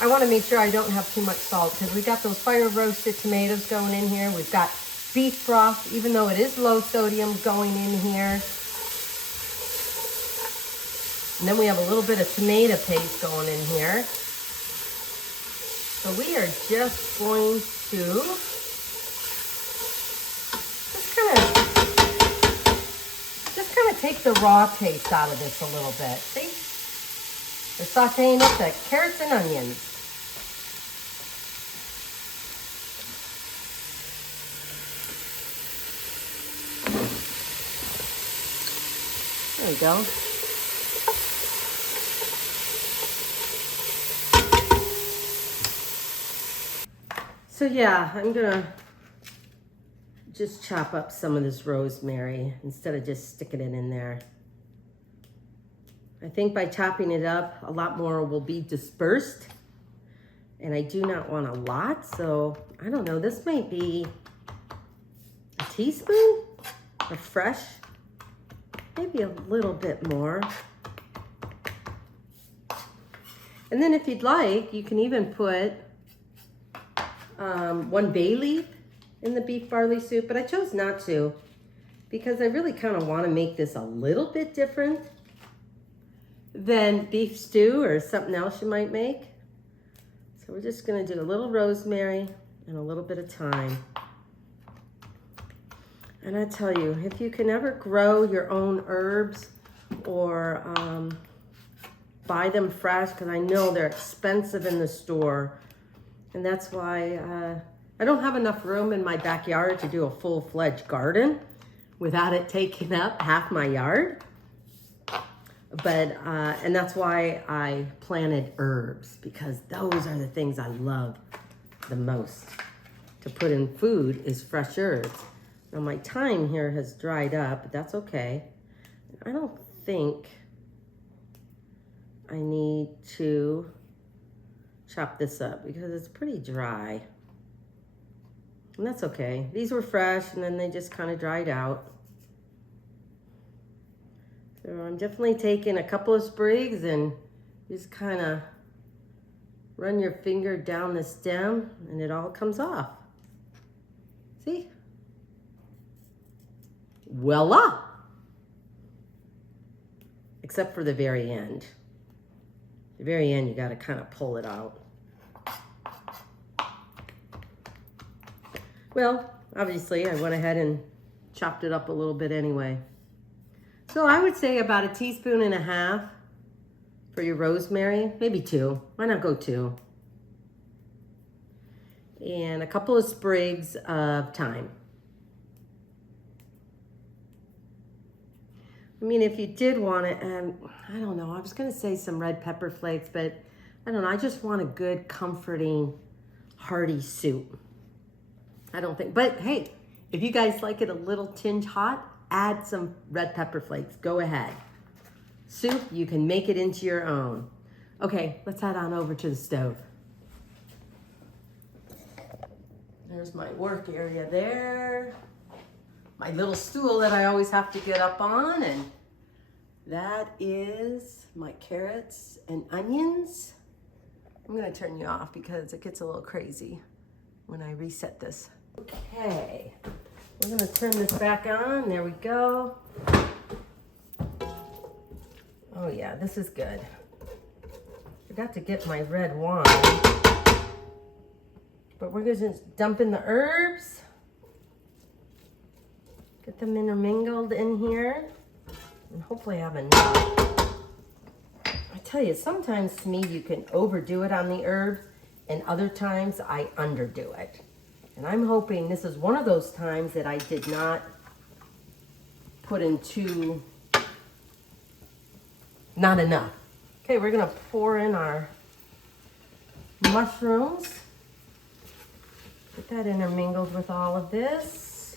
I want to make sure I don't have too much salt because we got those fire roasted tomatoes going in here. We've got beef broth, even though it is low sodium, going in here. And then we have a little bit of tomato paste going in here. So we are just going to just kind of take the raw taste out of this a little bit. See? We're sauteing up the carrots and onions. There we go. So yeah, I'm gonna just chop up some of this rosemary instead of just sticking it in there. I think by chopping it up, a lot more will be dispersed. And I do not want a lot, so I don't know, this might be a teaspoon of fresh, maybe a little bit more. And then if you'd like, you can even put 1 bay leaf in the beef barley soup, but I chose not to because I really kind of want to make this a little bit different than beef stew or something else you might make. So we're just going to do a little rosemary and a little bit of thyme. And I tell you, if you can ever grow your own herbs or buy them fresh, because I know they're expensive in the store, and that's why I don't have enough room in my backyard to do a full-fledged garden without it taking up half my yard. But, and that's why I planted herbs, because those are the things I love the most to put in food is fresh herbs. Now my thyme here has dried up, but that's okay. I don't think I need to chop this up because it's pretty dry. And that's okay. These were fresh and then they just kind of dried out. So I'm definitely taking a couple of sprigs and just kind of run your finger down the stem and it all comes off. See? Voila! Except for the very end. The very end, you got to kind of pull it out. Well, obviously, I went ahead and chopped it up a little bit anyway. So I would say about 1.5 teaspoons for your rosemary, maybe 2. Why not go 2? And a couple of sprigs of thyme. I mean, if you did want it, I don't know, I was gonna say some red pepper flakes, but I don't know, I just want a good, comforting, hearty soup. I don't think, but hey, if you guys like it a little tinge hot, add some red pepper flakes, go ahead. Soup, you can make it into your own. Okay, let's head on over to the stove. There's my work area there. My little stool that I always have to get up on, and that is my carrots and onions. I'm gonna turn you off because it gets a little crazy when I reset this. Okay, we're gonna turn this back on. There we go. Oh yeah, this is good. Forgot to get my red wine. But we're gonna just dump in the herbs. Get them intermingled in here. And hopefully have enough. I tell you, sometimes to me you can overdo it on the herbs, and other times I underdo it. And I'm hoping this is one of those times that I did not put in not enough. Okay, we're gonna pour in our mushrooms. Get that intermingled with all of this.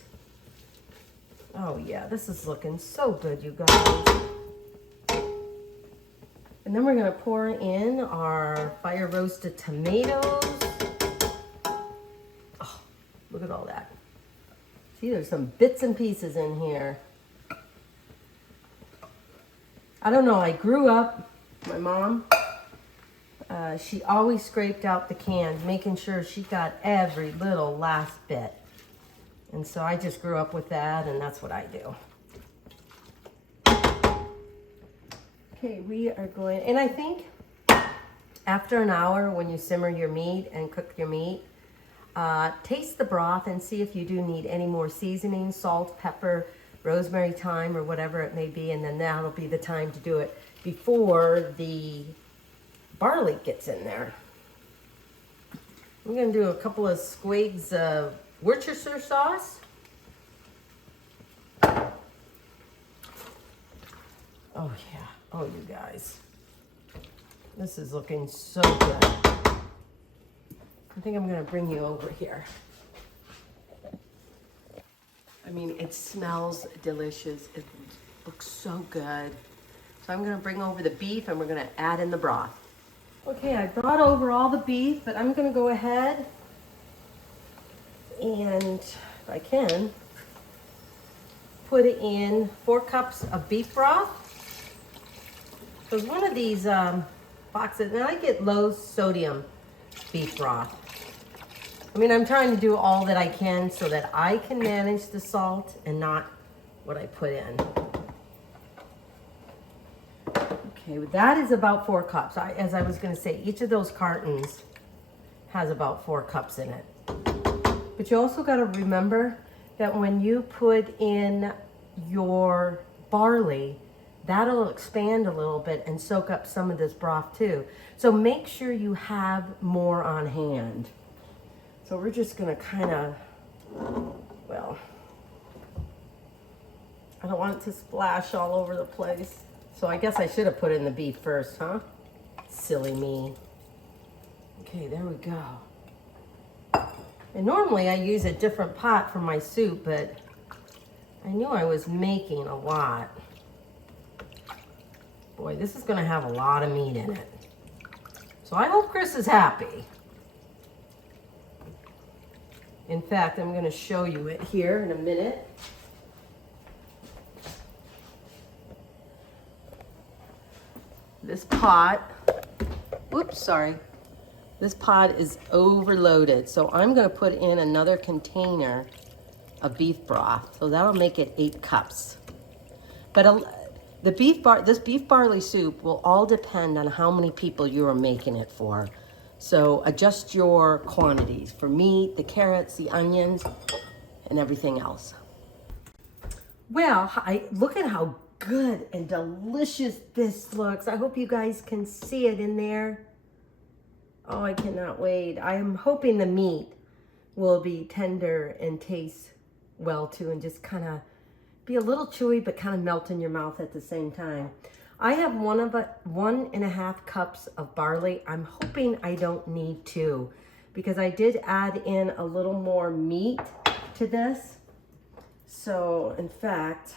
Oh yeah, this is looking so good, you guys. And then we're gonna pour in our fire roasted tomatoes. Oh, look at all that. See, there's some bits and pieces in here. I don't know, I grew up my mom, she always scraped out the cans, making sure she got every little last bit. And so I just grew up with that, and that's what I do. Okay, we are going, and I think after an hour when you simmer your meat and cook your meat, taste the broth and see if you do need any more seasoning, salt, pepper, rosemary, thyme, or whatever it may be, and then that'll be the time to do it before the barley gets in there. I'm gonna do a couple of squigs of Worcestershire sauce. Oh yeah, oh you guys. This is looking so good. I think I'm gonna bring you over here. I mean, it smells delicious. It looks so good. So I'm gonna bring over the beef and we're gonna add in the broth. Okay, I brought over all the beef, but I'm gonna go ahead and, if I can, put in 4 cups of beef broth. Because one of these boxes, and I get low sodium beef broth. I mean, I'm trying to do all that I can so that I can manage the salt and not what I put in. Okay, well, that is about 4 cups. As I was gonna say, each of those cartons has about 4 cups in it. But you also gotta remember that when you put in your barley, that'll expand a little bit and soak up some of this broth too. So make sure you have more on hand. So we're just gonna kinda, well, I don't want it to splash all over the place. So I guess I should have put in the beef first, huh? Silly me. Okay, there we go. And normally I use a different pot for my soup, but I knew I was making a lot. Boy, this is gonna have a lot of meat in it. So I hope Chris is happy. In fact, I'm gonna show you it here in a minute. This pot, oops, sorry. This pot is overloaded. So I'm gonna put in another container of beef broth. So that'll make it 8 cups. But this beef barley soup will all depend on how many people you are making it for. So adjust your quantities for meat, the carrots, the onions, and everything else. Well, look at how good and delicious this looks. I hope you guys can see it in there. Oh, I cannot wait. I am hoping the meat will be tender and taste well too, and just kind of be a little chewy, but kind of melt in your mouth at the same time. I have 1.5 cups of barley. I'm hoping I don't need 2 because I did add in a little more meat to this. So in fact,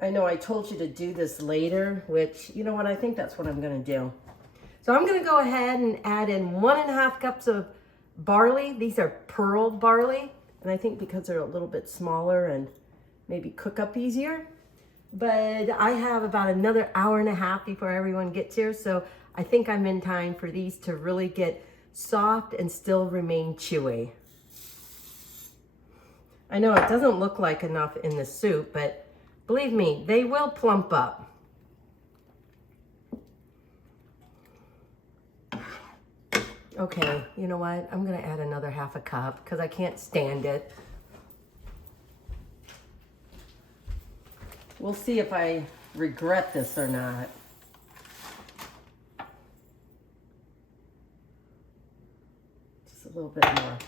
I know I told you to do this later, which, you know what, I think that's what I'm gonna do. So I'm gonna go ahead and add in 1.5 cups of barley. These are pearled barley. And I think because they're a little bit smaller and maybe cook up easier. But I have about another 1.5 hours before everyone gets here. So I think I'm in time for these to really get soft and still remain chewy. I know it doesn't look like enough in the soup, but believe me, they will plump up. Okay, you know what? I'm gonna add another 1/2 cup because I can't stand it. We'll see if I regret this or not. Just a little bit more.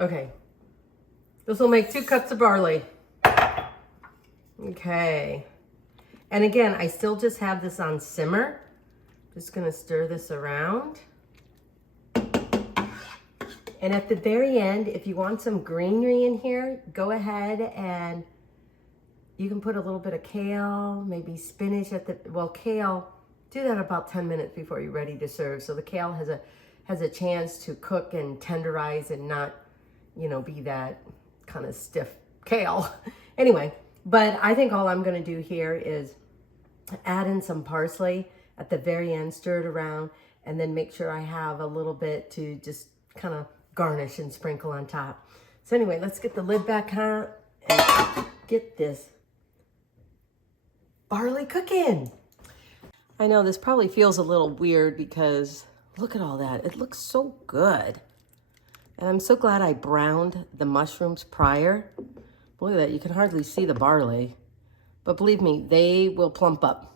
Okay, this will make 2 cups of barley. Okay. And again, I still just have this on simmer. Just gonna stir this around. And at the very end, if you want some greenery in here, go ahead and you can put a little bit of kale, maybe spinach at the, well, kale, do that about 10 minutes before you're ready to serve. So the kale has a chance to cook and tenderize and not, you know, be that kind of stiff kale. Anyway, But I think all I'm going to do here is add in some parsley at the very end, stir it around, and then make sure I have a little bit to just kind of garnish and sprinkle on top. So anyway, let's get the lid back on and get this barley cooking. I know this probably feels a little weird because look at all that. It looks so good. And I'm so glad I browned the mushrooms prior. Look at that, you can hardly see the barley. But believe me, they will plump up.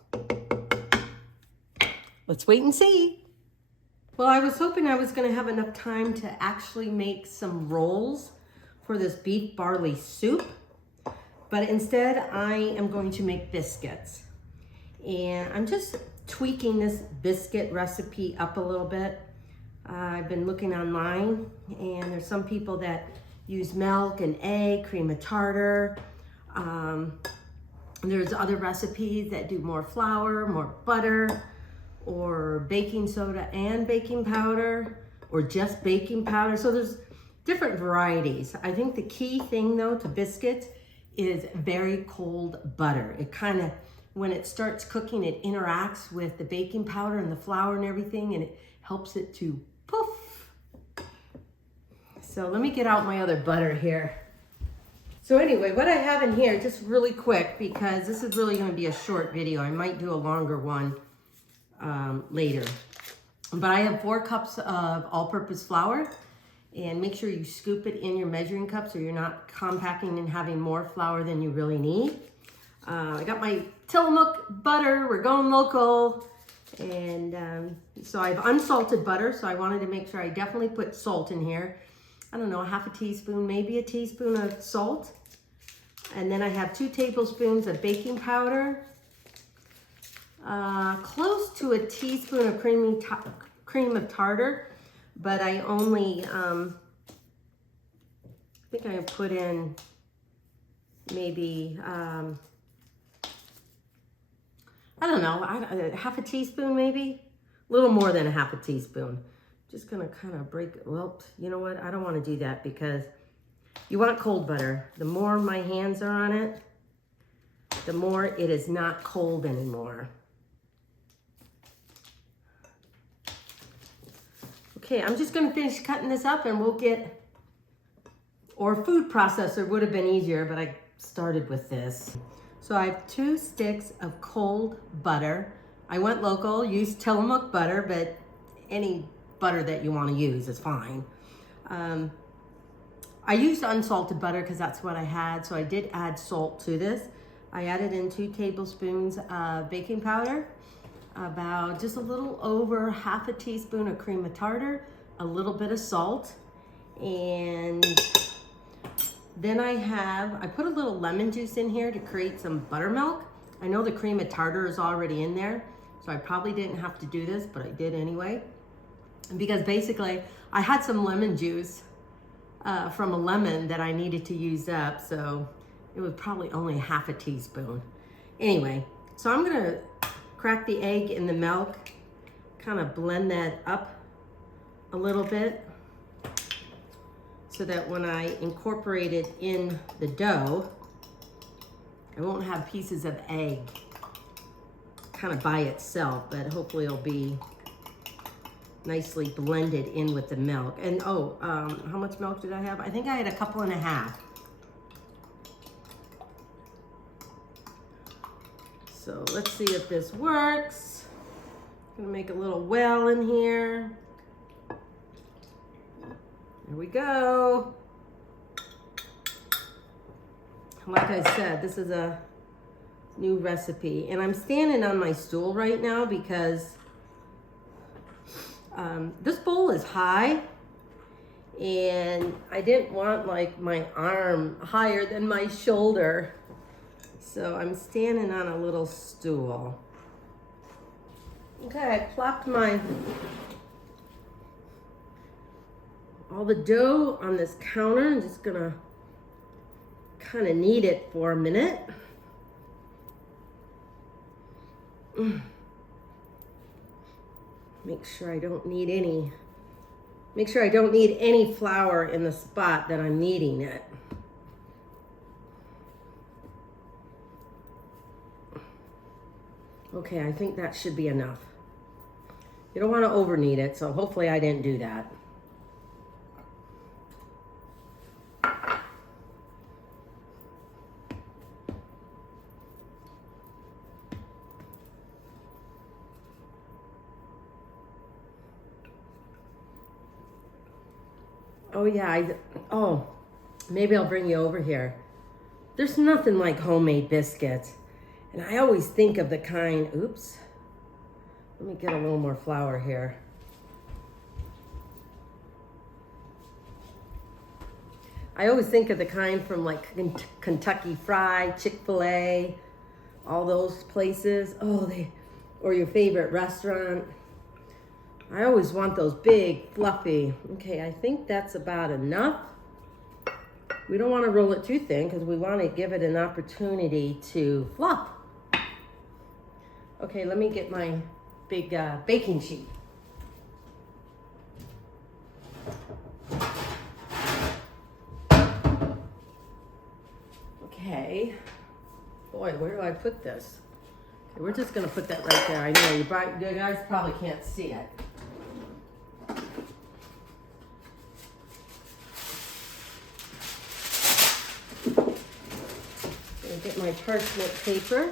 Let's wait and see. Well, I was hoping I was gonna have enough time to actually make some rolls for this beef barley soup. But instead, I am going to make biscuits. And I'm just tweaking this biscuit recipe up a little bit. I've been looking online, and there's some people that use milk and egg, cream of tartar. There's other recipes that do more flour, more butter, or baking soda and baking powder, or just baking powder. So there's different varieties. I think the key thing though to biscuits is very cold butter. It kind of, when it starts cooking, it interacts with the baking powder and the flour and everything, and it helps it to poof. So let me get out my other butter here. So anyway, what I have in here, just really quick, because this is really going to be a short video. I might do a longer one later. But I have 4 cups of all-purpose flour, and make sure you scoop it in your measuring cup so you're not compacting and having more flour than you really need. I got my Tillamook butter. We're going local. And so I have unsalted butter, so I wanted to make sure I definitely put salt in here. I don't know, half a teaspoon, maybe a teaspoon of salt. And then I have 2 tablespoons of baking powder, close to a teaspoon of cream of tartar, but I only, I think I put in maybe, I don't know, half a teaspoon maybe, a little more than a half a teaspoon. Just gonna kind of break, well, you know what? I don't want to do that because you want cold butter. The more my hands are on it, the more it is not cold anymore. Okay, I'm just gonna finish cutting this up and we'll get, or food processor would have been easier, but I started with this. So I have 2 sticks of cold butter. I went local, used Tillamook butter, but any butter that you want to use is fine. I used unsalted butter because that's what I had, so I did add salt to this. I added in 2 tablespoons of baking powder, about just a little over half a teaspoon of cream of tartar, a little bit of salt, and then I put a little lemon juice in here to create some buttermilk. I know the cream of tartar is already in there, so I probably didn't have to do this, but I did anyway. Because basically I had some lemon juice from a lemon that I needed to use up, so it was probably only half a teaspoon. Anyway, so I'm gonna crack the egg in the milk, kind of blend that up a little bit so that when I incorporate it in the dough, I won't have pieces of egg kind of by itself, but hopefully it'll be nicely blended in with the milk. And how much milk did I have? I think I had a cup and a half. So let's see if this works. I'm gonna make a little well in here. There we go. Like I said, this is a new recipe, and I'm standing on my stool right now because this bowl is high, and I didn't want like my arm higher than my shoulder. So I'm standing on a little stool. Okay, I plopped all the dough on this counter. I'm just gonna kind of knead it for a minute. Make sure I don't need any flour in the spot that I'm kneading it. Okay, I think that should be enough. You don't want to over knead it, so hopefully I didn't do that. Oh yeah, maybe I'll bring you over here. There's nothing like homemade biscuits. And I always think of the kind, oops, let me get a little more flour here. I always think of the kind from like Kentucky Fried, Chick-fil-A, all those places. Or your favorite restaurant. I always want those big, fluffy. Okay, I think that's about enough. We don't want to roll it too thin because we want to give it an opportunity to fluff. Okay, let me get my big baking sheet. Okay. Boy, where do I put this? Okay, we're just going to put that right there. I know you guys probably can't see it. Get my parchment paper,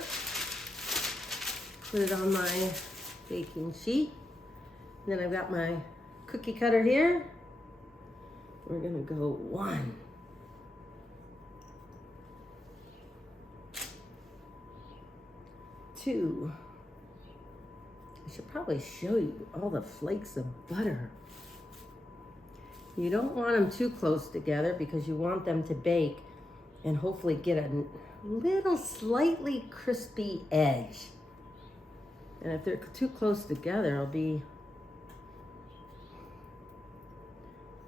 put it on my baking sheet. And then I've got my cookie cutter here. We're gonna go 1, 2. I should probably show you all the flakes of butter. You don't want them too close together because you want them to bake and hopefully get a little slightly crispy edge. And if they're too close together,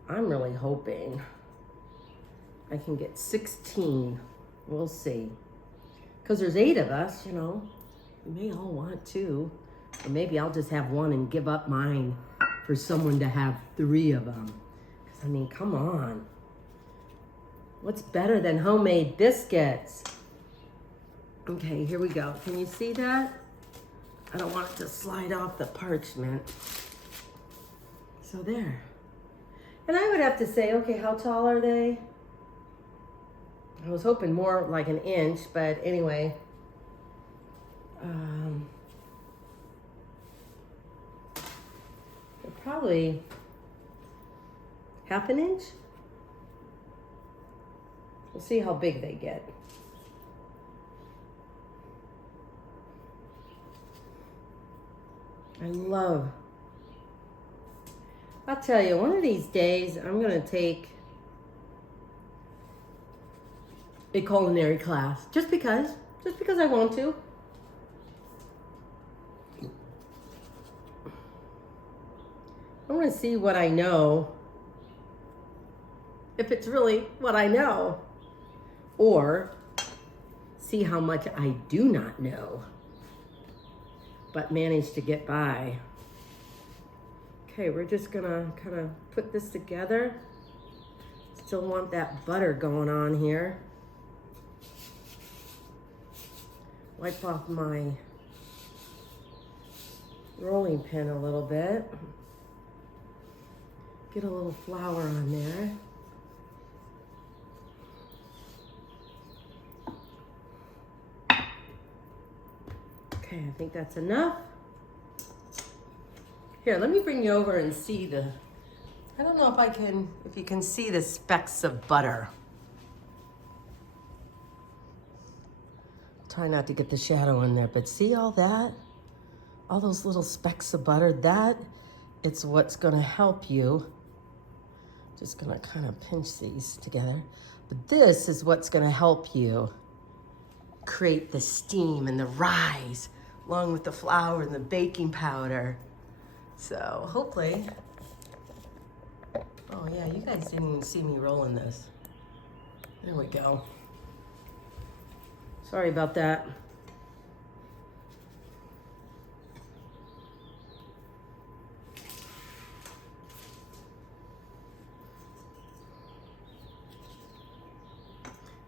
I'm really hoping I can get 16. We'll see. Because there's 8 of us, you know. We may all want 2. Or maybe I'll just have 1 and give up mine for someone to have 3 of them. Because, I mean, come on. What's better than homemade biscuits? Okay, here we go. Can you see that? I don't want it to slide off the parchment. So there. And I would have to say, okay, how tall are they? I was hoping more like an inch, but anyway. They're probably half an inch. We'll see how big they get. I'll tell you, one of these days, I'm gonna take a culinary class, just because I want to. I want to see what I know, if it's really what I know, or see how much I do not know, but manage to get by. Okay, we're just gonna kind of put this together. Still want that butter going on here. Wipe off my rolling pin a little bit. Get a little flour on there. Okay, I think that's enough. Here, let me bring you over and see I don't know if you can see the specks of butter. Try not to get the shadow in there, but see all that? All those little specks of butter, it's what's gonna help you. Just gonna kind of pinch these together. But this is what's gonna help you create the steam and the rise, along with the flour and the baking powder. So hopefully, oh yeah, you guys didn't even see me rolling this. There we go. Sorry about that.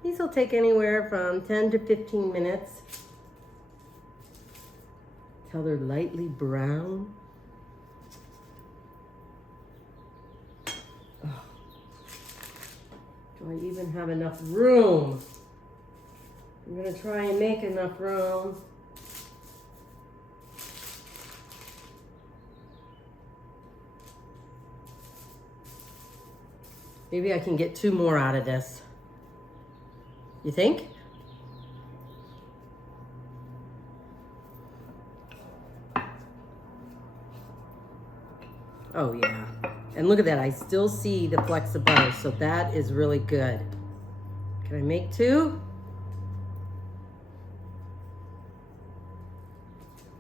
These will take anywhere from 10 to 15 minutes. till they're lightly brown. Oh. Do I even have enough room? I'm gonna try and make enough room. Maybe I can get 2 more out of this. You think? Oh yeah. And look at that, I still see the flecks of butter, so that is really good. Can I make 2?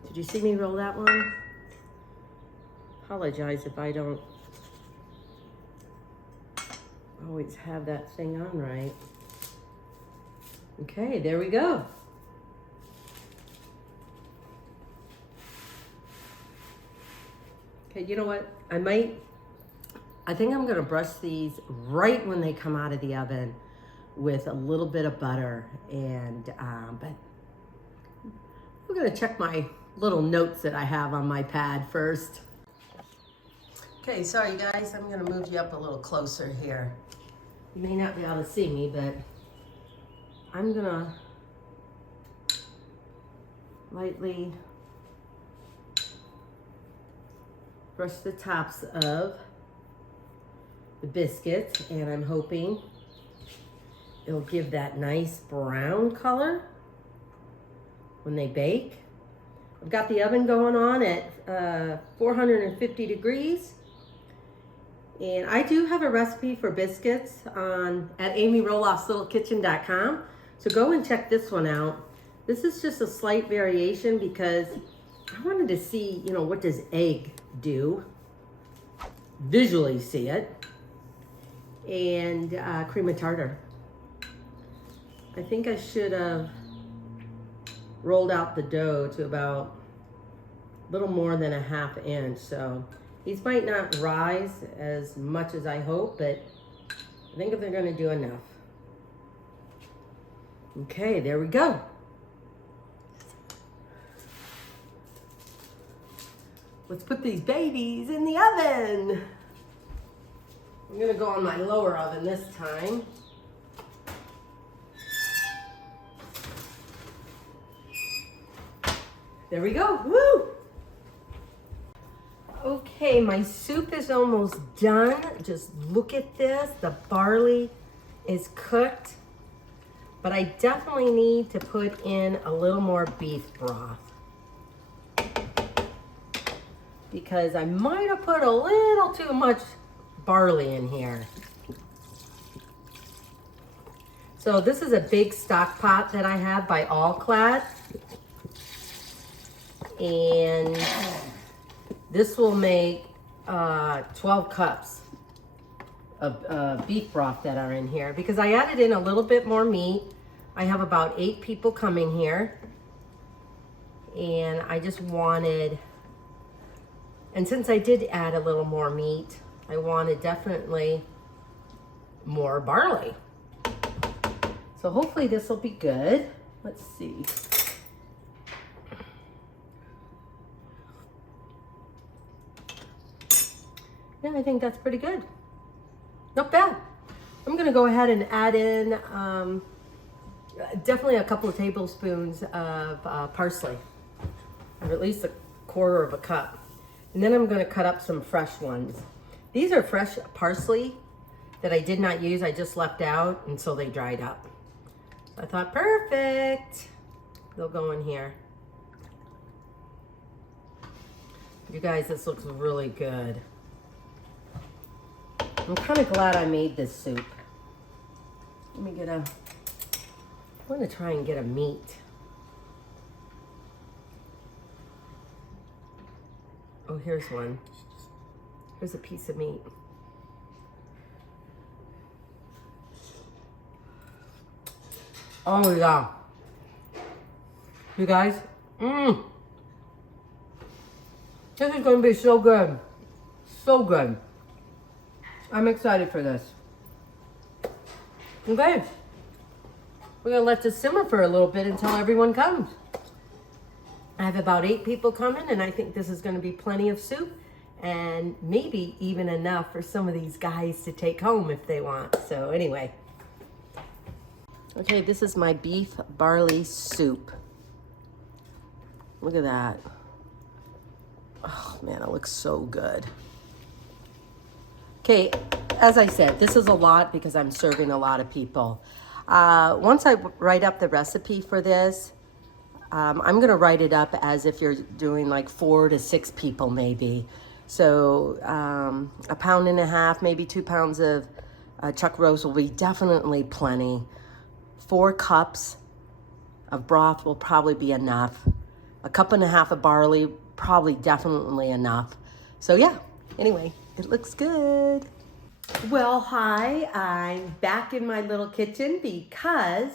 Did you see me roll that one? Apologize if I don't always have that thing on right. Okay, there we go. Okay, you know what? I think I'm gonna brush these right when they come out of the oven with a little bit of butter. And, but we're gonna check my little notes that I have on my pad first. Okay, sorry guys, I'm gonna move you up a little closer here. You may not be able to see me, but I'm gonna lightly brush the tops of the biscuits, and I'm hoping it'll give that nice brown color when they bake. I've got the oven going on at 450 degrees. And I do have a recipe for biscuits at amyroloffslittlekitchen.com. So go and check this one out. This is just a slight variation because I wanted to see, you know, what does egg do? Visually see it. And cream of tartar. I think I should have rolled out the dough to about a little more than a 1/2 inch. So these might not rise as much as I hope, but I think they're gonna do enough. Okay, there we go. Let's put these babies in the oven. I'm gonna go on my lower oven this time. There we go, woo! Okay, my soup is almost done. Just look at this. The barley is cooked, but I definitely need to put in a little more beef broth because I might have put a little too much barley in here. So this is a big stock pot that I have by All-Clad, and this will make 12 cups of beef broth that are in here because I added in a little bit more meat. I have about 8 people coming here, and I just wanted, and since I did add a little more meat, I wanted definitely more barley. So hopefully this will be good. Let's see. Yeah, I think that's pretty good. Not bad. I'm gonna go ahead and add in definitely a couple of tablespoons of parsley, or at least 1/4 cup. And then I'm gonna cut up some fresh ones. These are fresh parsley that I did not use, I just left out until they dried up. I thought, perfect. They'll go in here. You guys, this looks really good. I'm kind of glad I made this soup. Let me get I want to try and get a meat. Oh, here's one. Here's a piece of meat. Oh yeah. You guys, this is gonna be so good. So good. I'm excited for this. Okay. We're gonna let this simmer for a little bit until everyone comes. I have about 8 people coming, and I think this is going to be plenty of soup and maybe even enough for some of these guys to take home if they want. So anyway. Okay, this is my beef barley soup. Look at that. Oh man, it looks so good. Okay, as I said, this is a lot because I'm serving a lot of people. Once I write up the recipe for this, I'm gonna write it up as if you're doing like 4 to 6 people maybe. So 1.5 pounds, maybe 2 pounds of chuck roast will be definitely plenty. 4 cups of broth will probably be enough. 1.5 cups of barley, probably definitely enough. So yeah, anyway, it looks good. Well, hi, I'm back in my little kitchen because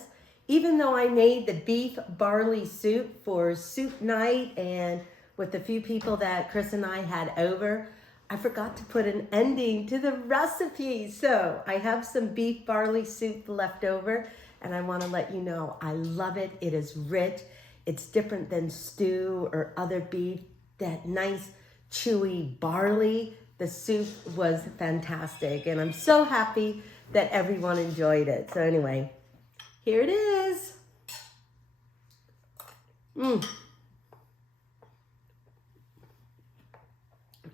even though I made the beef barley soup for soup night and with a few people that Chris and I had over, I forgot to put an ending to the recipe. So I have some beef barley soup left over and I want to let you know I love it. It is rich. It's different than stew or other beef. That nice chewy barley. The soup was fantastic and I'm so happy that everyone enjoyed it. So anyway, here it is.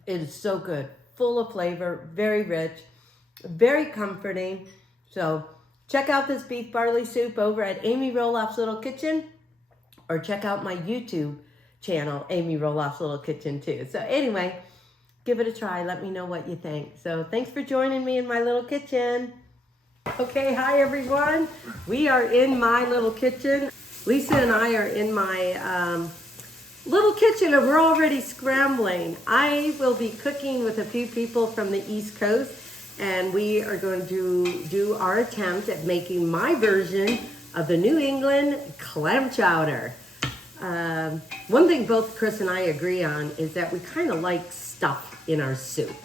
It is so good, full of flavor, very rich, very comforting. So check out this beef barley soup over at Amy Roloff's Little Kitchen, or check out my YouTube channel, Amy Roloff's Little Kitchen too. So anyway, give it a try. Let me know what you think. So thanks for joining me in my little kitchen. Okay, hi everyone. We are in my little kitchen. Lisa and I are in my little kitchen and we're already scrambling. I will be cooking with a few people from the East Coast and we are going to do our attempt at making my version of the New England clam chowder. One thing both Chris and I agree on is that we kind of like stuff in our soup.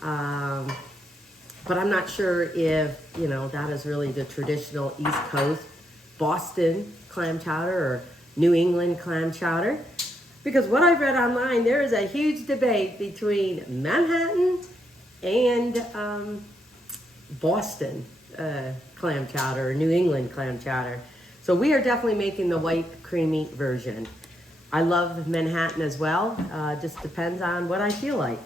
But I'm not sure if, you know, that is really the traditional East Coast Boston clam chowder or New England clam chowder. Because what I've read online, there is a huge debate between Manhattan and Boston clam chowder or New England clam chowder. So we are definitely making the white creamy version. I love Manhattan as well. Just depends on what I feel like.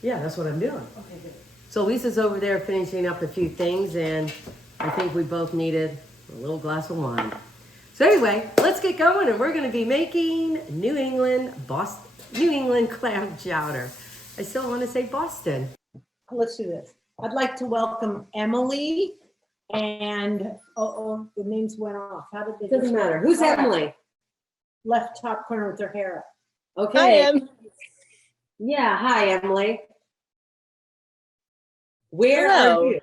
Yeah, that's what I'm doing. Okay, good. So Lisa's over there finishing up a few things and I think we both needed a little glass of wine. So anyway, let's get going and we're gonna be making New England clam chowder. I still wanna say Boston. Let's do this. I'd like to welcome Emily and, the names went off. How did they? Doesn't matter. Who's Emily? Left top corner with her hair up. Okay. Hi, Em. Yeah, hi Emily. Where Hello. are you?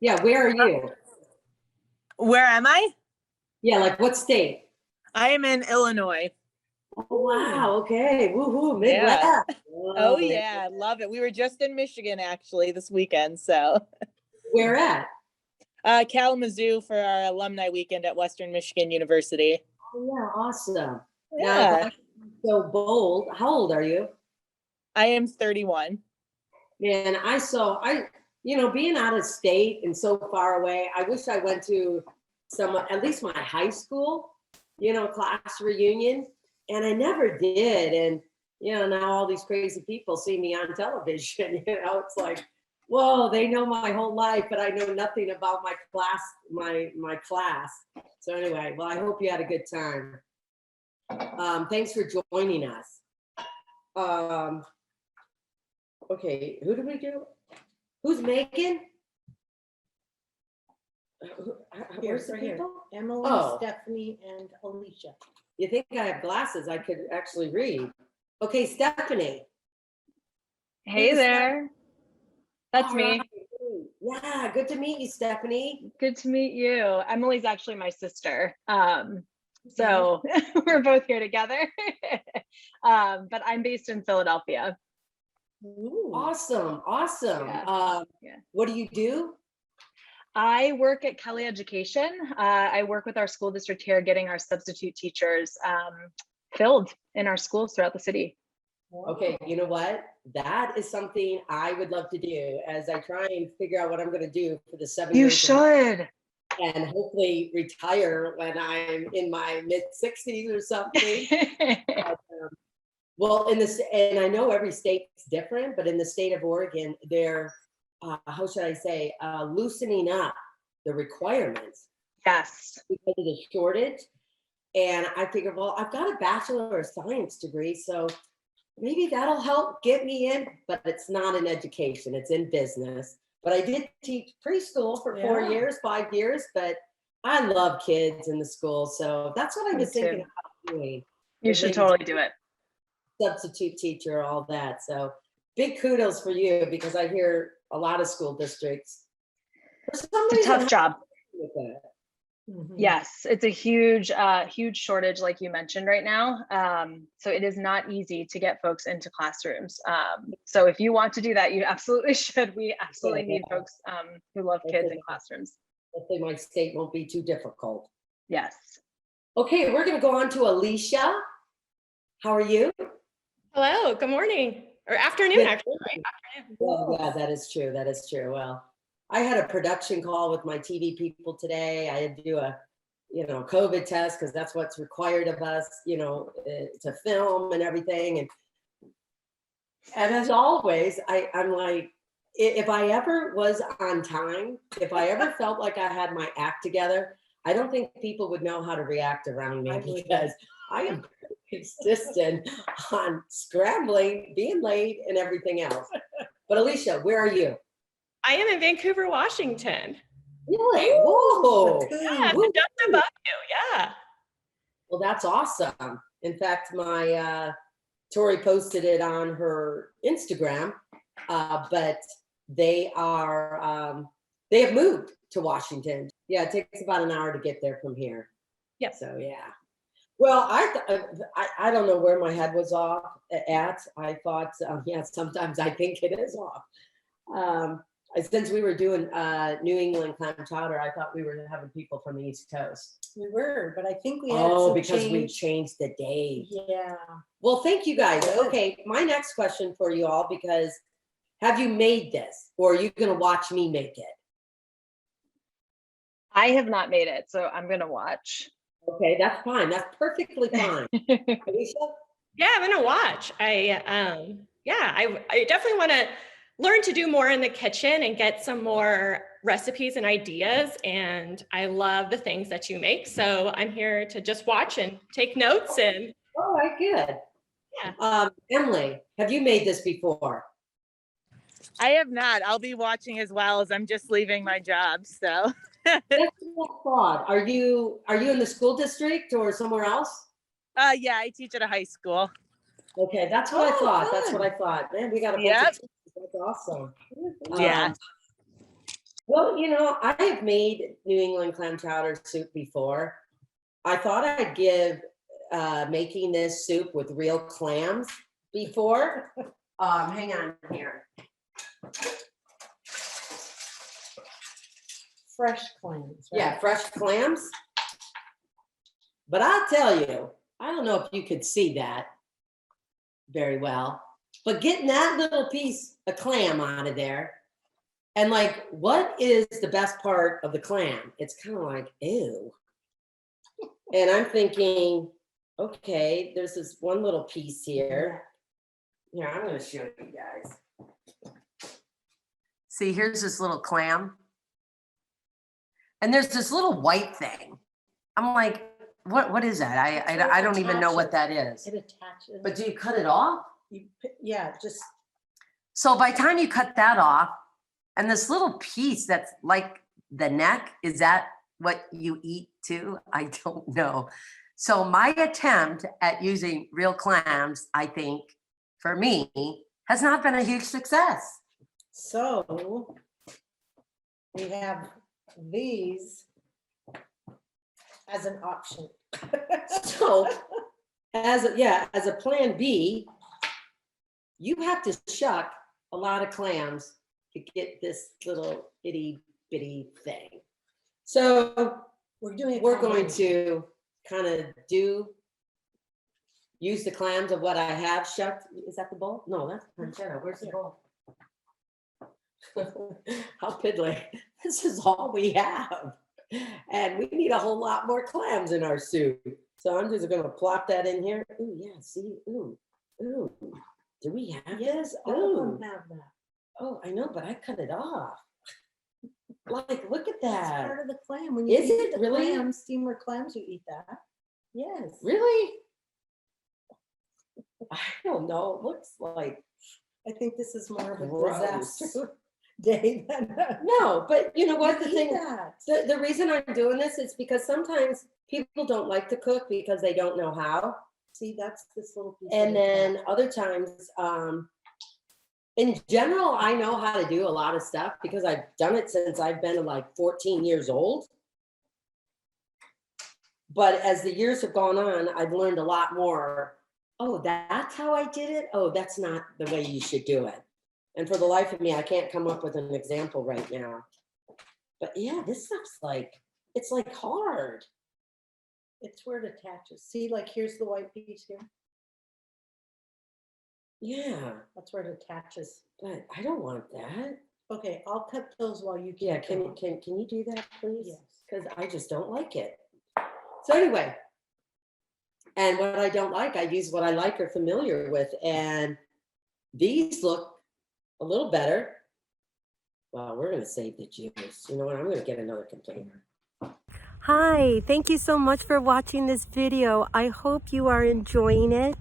Yeah, where are you? Where am I? Yeah, like what state? I am in Illinois. Oh wow, okay. Woohoo, Midwest. Yeah. Whoa. Oh yeah, love it. We were just in Michigan actually this weekend, so. Where at? Kalamazoo for our alumni weekend at Western Michigan University. Oh yeah, awesome. Yeah. Now, so bold. How old are you? I am 31. Man, being out of state and so far away, I wish I went to at least my high school, class reunion. And I never did. And, now all these crazy people see me on television, it's like, whoa, they know my whole life, but I know nothing about my class. So anyway, well, I hope you had a good time. Thanks for joining us. Okay, who did we do? Who's Megan? Where's the people? Emily, Oh. Stephanie, and Alicia. You think I have glasses? I could actually read. Okay, Stephanie. Hey Who's there. That's All me. right. Yeah, good to meet you, Stephanie. Good to meet you. Emily's actually my sister. So we're both here together. But I'm based in Philadelphia. Ooh. Awesome. Yeah. Yeah. What do you do? I work at Kelly Education. I work with our school district here, getting our substitute teachers filled in our schools throughout the city. Okay, you know what? That is something I would love to do as I try and figure out what I'm going to do for the 7 You years. should. And hopefully retire when I'm in my mid 60s or something. But, well, and I know every state's different, but in the state of Oregon, they're, how should I say, loosening up the requirements Yes. because of the shortage. And I figured, well, I've got a Bachelor of Science degree, so maybe that'll help get me in, but it's not in education, it's in business. But I did teach preschool for 4 years, 5 years, but I love kids in the school. So that's what I was thinking about doing. You should totally do it. Substitute teacher, all that. So big kudos for you, because I hear a lot of school districts. For some It's a reason, tough job. with that. Yes, it's a huge, huge shortage, like you mentioned right now. So it is not easy to get folks into classrooms. So if you want to do that, you absolutely should. We absolutely need folks who love kids in classrooms. Hopefully my state won't be too difficult. Yes. Okay, we're going to go on to Alicia. How are you? Hello, good morning, or afternoon, Good actually, right? Afternoon. Well, yeah, that is true. That is true. Well, I had a production call with my TV people today. I had to do a, COVID test because that's what's required of us, to film and everything. And as always, I'm like, if I ever was on time, if I ever felt like I had my act together, I don't think people would know how to react around me because I am consistent on scrambling, being late, and everything else. But Alicia, where are you? I am in Vancouver, Washington. Really? Whoa! Yeah, just above you. Yeah. Well, that's awesome. In fact, my Tori posted it on her Instagram, but they have moved to Washington. Yeah, it takes about an hour to get there from here. Yeah. So yeah. Well, I don't know where my head was off at. I thought, sometimes I think it is off. Since we were doing New England clam chowder, I thought we were having people from the East Coast. We were, but I think we had some because we change. changed the day. Yeah. Well, thank you guys. Good. Okay, my next question for you all, because have you made this or are you going to watch me make it? I have not made it, so I'm going to watch. Okay, that's fine. That's perfectly fine. Alicia? Yeah, I'm gonna watch. I definitely want to learn to do more in the kitchen and get some more recipes and ideas. And I love the things that you make. So I'm here to just watch and take notes. And All right, good. Yeah. Emily, have you made this before? I have not. I'll be watching as well, as I'm just leaving my job. So That's what I thought. Are you in the school district or somewhere else? yeah, I teach at a high school. Okay, that's what I thought. That's fun. what I thought. Man, we got a bunch Yep. of teachers. That's awesome. Yeah. Well, I have made New England clam chowder soup before. I thought I'd give making this soup with real clams before. Hang on here. Fresh clams. Right? Yeah, fresh clams. But I'll tell you, I don't know if you could see that very well, but getting that little piece of clam out of there, and like, what is the best part of the clam? It's kind of like, ew. And I'm thinking, okay, there's this one little piece here. Yeah, I'm going to show you guys. See, here's this little clam. And there's this little white thing. I'm like, what is that? I don't even know what that is. It attaches. But do you cut it off? Just. So by the time you cut that off, and this little piece that's like the neck, is that what you eat too? I don't know. So my attempt at using real clams, I think, for me, has not been a huge success. So we have these as an option. So as a plan B, you have to shuck a lot of clams to get this little itty bitty thing. So We're doing. we're going to kind of use the clams of what I have shucked. Is that the bowl? No, that's pancetta. Where's the bowl? How piddly. This is all we have. And we need a whole lot more clams in our soup. So I'm just gonna plop that in here. Ooh, yeah, see, ooh. Do we have Yes, this? all of Ooh. them have that. Oh, I know, but I cut it off. Like, look at That's that. part of the clam. When you Is eat it the really? clams, steamer clams, you eat that. Yes. Really? I don't know. It looks like I think this is more of a Gross. disaster day than. no, but you know what? The Eat thing, that. the reason I'm doing this is because sometimes people don't like to cook because they don't know how. See, that's this little piece. And of the then clam. other times, in general, I know how to do a lot of stuff because I've done it since I've been like 14 years old. But as the years have gone on, I've learned a lot more. Oh, that's how I did it? Oh, that's not the way you should do it. And for the life of me, I can't come up with an example right now. But yeah, this stuff's like, it's like hard. It's where it attaches. See, like here's the white piece here. Yeah, That's where it attaches. but I don't want that. Okay, I'll cut those while you. Yeah, keep can going. you do that, please? Yes. Because I just don't like it. So anyway, and what I don't like, I use what I like or familiar with, and these look a little better. Well, we're gonna save the juice. You know what? I'm gonna get another container. Hi, thank you so much for watching this video. I hope you are enjoying it,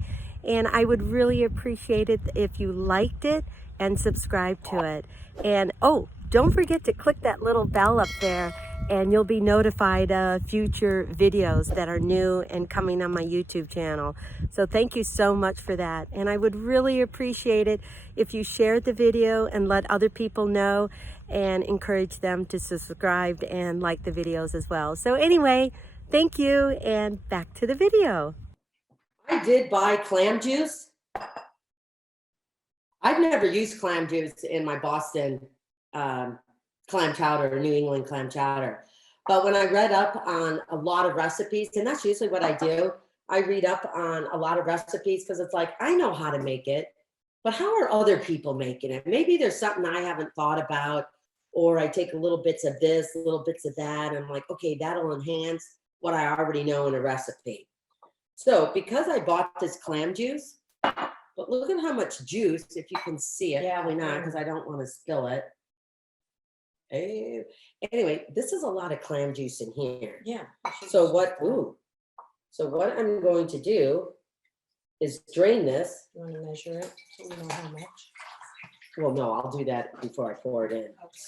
and I would really appreciate it if you liked it and subscribed to it. And oh, don't forget to click that little bell up there and you'll be notified of future videos that are new and coming on my YouTube channel. So thank you so much for that. And I would really appreciate it if you shared the video and let other people know and encourage them to subscribe and like the videos as well. So anyway, thank you, and back to the video. I did buy clam juice. I've never used clam juice in my Boston clam chowder or New England clam chowder. But when I read up on a lot of recipes, and that's usually what I do, I read up on a lot of recipes because it's like, I know how to make it, but how are other people making it? Maybe there's something I haven't thought about, or I take little bits of this, little bits of that, and I'm like, okay, that'll enhance what I already know in a recipe. So because I bought this clam juice, but look at how much juice, if you can see it, probably not because I don't want to spill it. Anyway, this is a lot of clam juice in here. Yeah. So what I'm going to do is drain this. You want to measure it so we know how much? Well, no, I'll do that before I pour it in. Okay.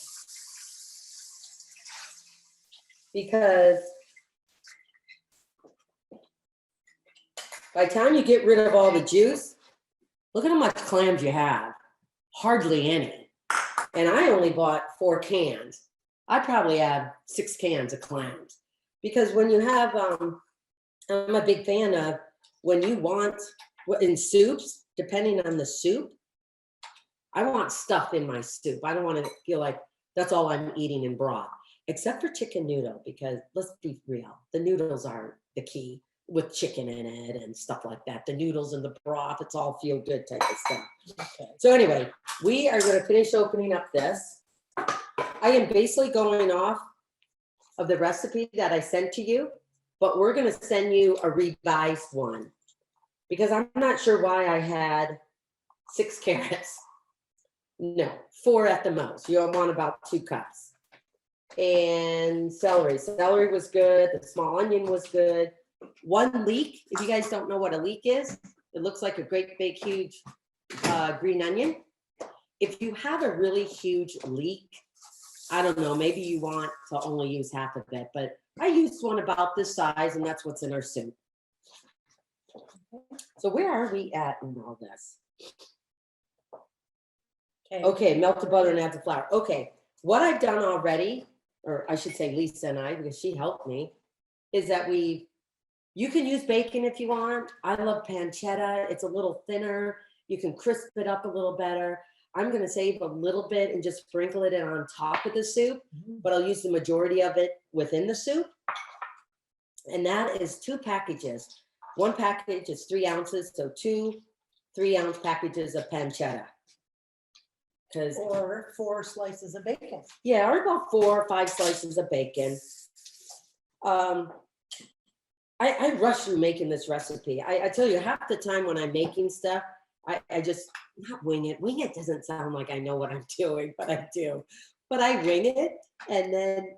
Because by the time you get rid of all the juice, look at how much clams you have. Hardly any. And I only bought 4 cans. I probably have 6 cans of clams. Because when you have, I'm a big fan of when you want, in soups, depending on the soup, I want stuff in my soup. I don't want to feel like that's all I'm eating in broth, except for chicken noodle, because let's be real, the noodles are the key with chicken in it and stuff like that. The noodles and the broth, it's all feel good type of stuff. Okay. So anyway, we are going to finish opening up this. I am basically going off of the recipe that I sent to you, but we're going to send you a revised one because I'm not sure why I had 6 carrots. No, 4 at the most. You want about 2 cups. And celery. Celery was good. The small onion was good. 1 leek. If you guys don't know what a leek is, it looks like a great big huge green onion. If you have a really huge leek, I don't know, maybe you want to only use half of it, but I used one about this size and that's what's in our soup. So where are we at in all this? Okay, melt the butter and add the flour. Okay, what I've done already, or I should say Lisa and I, because she helped me, is that you can use bacon if you want. I love pancetta. It's a little thinner. You can crisp it up a little better. I'm gonna save a little bit and just sprinkle it on top of the soup, but I'll use the majority of it within the soup. And that is 2 packages. One package is 3 ounces, so 2 3-ounce packages of pancetta. Because Or 4 slices of bacon. yeah, or about 4 or 5 slices of bacon. I rush through making this recipe. I tell you, half the time when I'm making stuff, I just not wing it. Wing it doesn't sound like I know what I'm doing, but I do. But I wing it, and then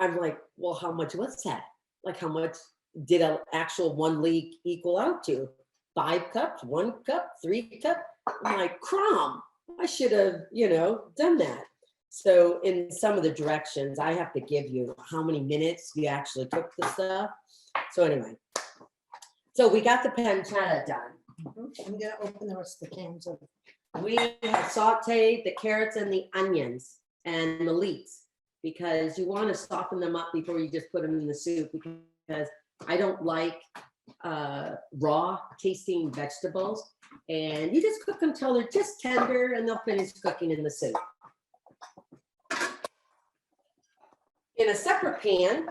I'm like, well, how much was that? Like, how much did an actual 1 leak equal out to? 5 cups, 1 cup, 3 cup? I'm like, crumb. I should have, done that. So in some of the directions, I have to give you how many minutes you actually cook the stuff. So anyway, so we got the pancetta done. I'm gonna open the rest of the cans of. We have sauteed the carrots and the onions and the leeks because you want to soften them up before you just put them in the soup, because I don't like raw tasting vegetables, and you just cook them till they're just tender and they'll finish cooking in the soup. In a separate pan,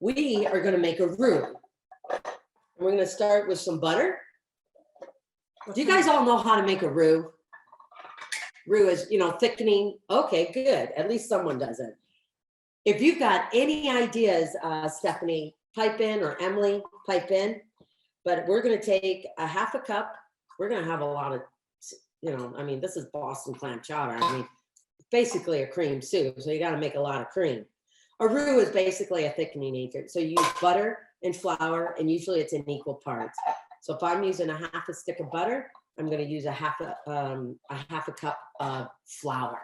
we are going to make a roux. We're going to start with some butter. Do you guys all know how to make a roux? Roux is, thickening. Okay, good. At least someone does it. If you've got any ideas, Stephanie, pipe in, or Emily, pipe in. But we're going to take a 1/2 cup. We're going to have a lot of, this is Boston clam chowder. Basically a cream soup. So you got to make a lot of cream. A roux is basically a thickening agent. So you use butter and flour, and usually it's in equal parts. So if I'm using a 1/2 stick of butter, I'm going to use a half a cup of flour.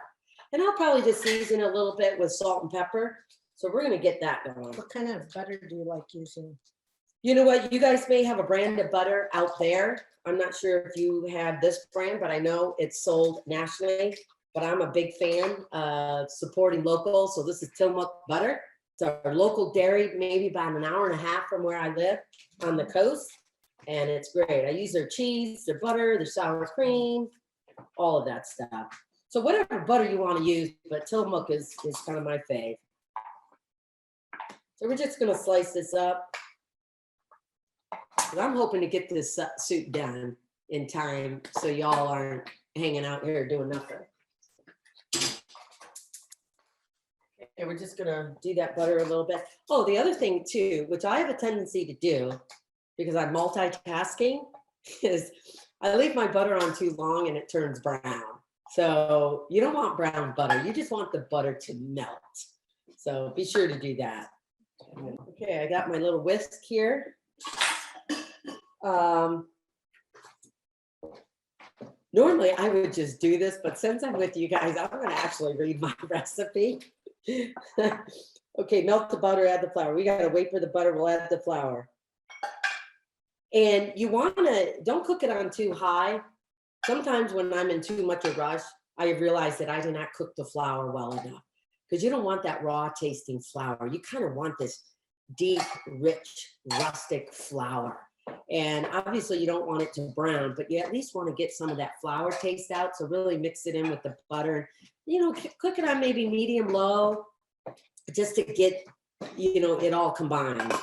And I'll probably just season a little bit with salt and pepper. So we're going to get that going. What kind of butter do you like using? You know what? You guys may have a brand of butter out there. I'm not sure if you have this brand, but I know it's sold nationally. But I'm a big fan of supporting local. So this is Tillamook butter. It's our local dairy, maybe about an hour and a half from where I live on the coast. And it's great. I use their cheese, their butter, their sour cream, all of that stuff. So whatever butter you want to use, but Tillamook is kind of my fave. So we're just going to slice this up. I'm hoping to get this soup done in time so y'all aren't hanging out here doing nothing. And we're just gonna do that butter a little bit. Oh, the other thing too, which I have a tendency to do because I'm multitasking, is I leave my butter on too long and it turns brown. So you don't want brown butter. You just want the butter to melt. So be sure to do that. Okay, I got my little whisk here. Normally I would just do this, but since I'm with you guys, I'm gonna actually read my recipe. Okay, melt the butter, add the flour. We gotta wait for the butter, we'll add the flour. And you don't cook it on too high. Sometimes when I'm in too much a rush, I have realized that I did not cook the flour well enough, because you don't want that raw tasting flour. You kind of want this deep, rich, rustic flour. And obviously you don't want it to brown, but you at least want to get some of that flour taste out. So really mix it in with the butter. Cook it on maybe medium low, just to get, it all combined.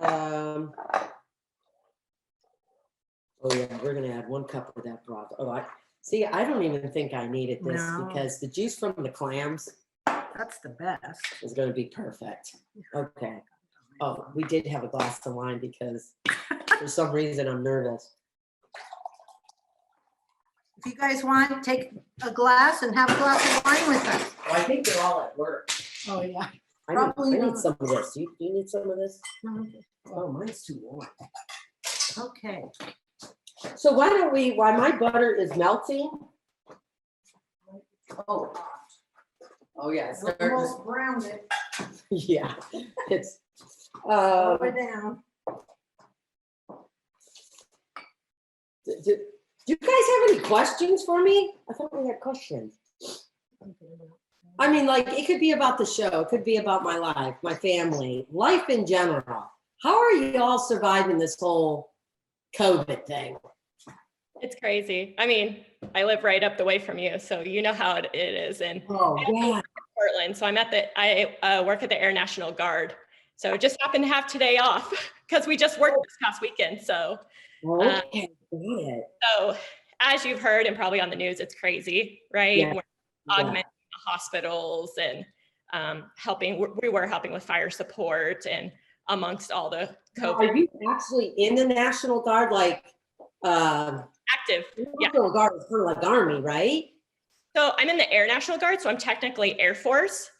Oh yeah, we're gonna add 1 cup of that broth. Oh, I don't even think I needed this because the juice from the clams, That's the best. is gonna be perfect. Okay. Oh, we did have a glass of wine because for some reason I'm nervous. If you guys want, take a glass and have a glass of wine with us. Well, I think they're all at work. Oh, yeah. I Probably need not. some of this. You need some of this? Oh, mine's too warm. Okay. So while my butter is melting. Oh yeah, it's starting to- Almost browned it. yeah, it's, Slow it down. do you guys have any questions for me? I thought we had questions. It could be about the show. It could be about my life, my family, life in general. How are you all surviving this whole COVID thing? It's crazy. I mean, I live right up the way from you, so you know how it is. And Oh, I yeah. live in Portland, so I work at the Air National Guard. So just happened to have today off because we just worked this past weekend. So, Okay, got it. so as you've heard and probably on the news, it's crazy, right? Yeah. We're augmenting the hospitals and we were helping with fire support and amongst all the Now, COVID are you actually in the National Guard? Like, active. Yeah. National Guard is kind of like Army, right? So I'm in the Air National Guard, so I'm technically Air Force.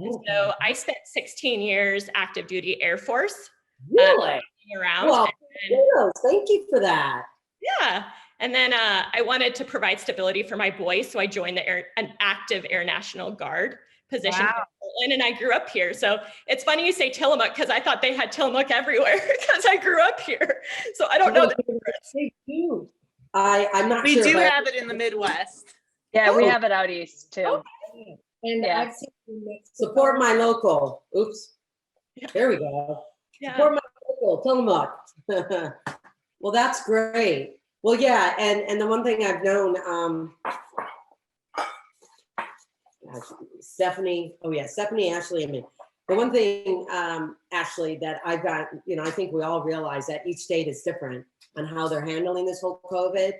Okay. So I spent 16 years active duty Air Force. Really? Around. Well, And, kudos. Thank you for that. yeah. And then I wanted to provide stability for my boys, so I joined an active Air National Guard position in Portland, and I grew up here. So it's funny you say Tillamook because I thought they had Tillamook everywhere because I grew up here. So I don't know the difference. They do. I'm not We sure. do but- have it in the Midwest. Yeah, we have it out east too. And Yeah. I've seen support my local. Oops. There we go. Yeah. Support my local. Tillamook. Well, that's great. Well, yeah, and the one thing I've known, Stephanie, Ashley, and me. The one thing, Ashley, that I've got, I think we all realize that each state is different on how they're handling this whole COVID,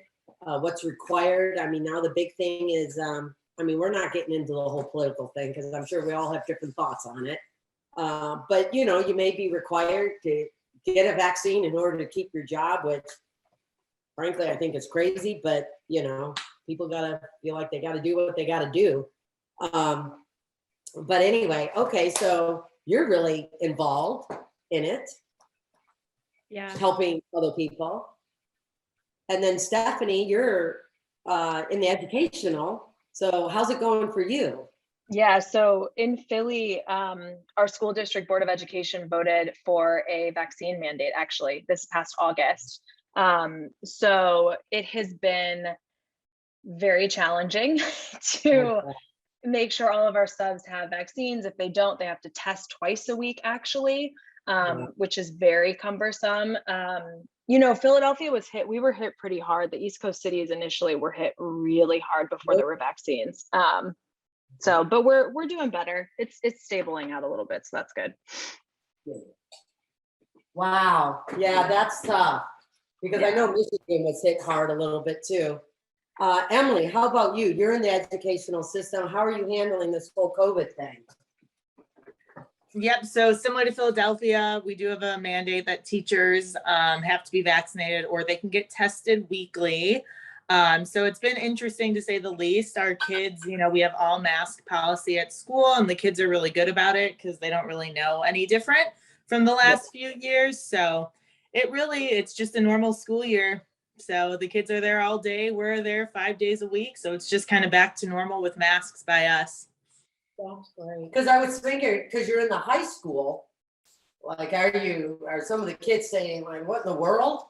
what's required. I mean, now the big thing is, we're not getting into the whole political thing because I'm sure we all have different thoughts on it. But, you may be required to get a vaccine in order to keep your job, which frankly, I think it's crazy, but people gotta feel like they gotta do what they gotta do. But anyway, okay, so you're really involved in it, helping other people. And then Stephanie, you're in the educational. So how's it going for you? Yeah, so in Philly, our school district board of education voted for a vaccine mandate actually this past August. So it has been very challenging to make sure all of our subs have vaccines. If they don't, they have to test twice a week actually, which is very cumbersome. Philadelphia was hit, we were hit pretty hard. The East Coast cities initially were hit really hard before there were vaccines. But we're doing better. It's stabling out a little bit, so that's good. Wow, yeah, that's tough. Because I know Michigan was hit hard a little bit too. Emily, how about you? You're in the educational system. How are you handling this whole COVID thing? Yep. So similar to Philadelphia, we do have a mandate that teachers have to be vaccinated or they can get tested weekly. So it's been interesting to say the least. Our kids, we have all mask policy at school and the kids are really good about it because they don't really know any different from the last few years. So it's just a normal school year. So the kids are there all day. We're there 5 days a week. So it's just kind of back to normal with masks by us. That's great. Because I was thinking, because you're in the high school, like, are some of the kids saying, like, what in the world?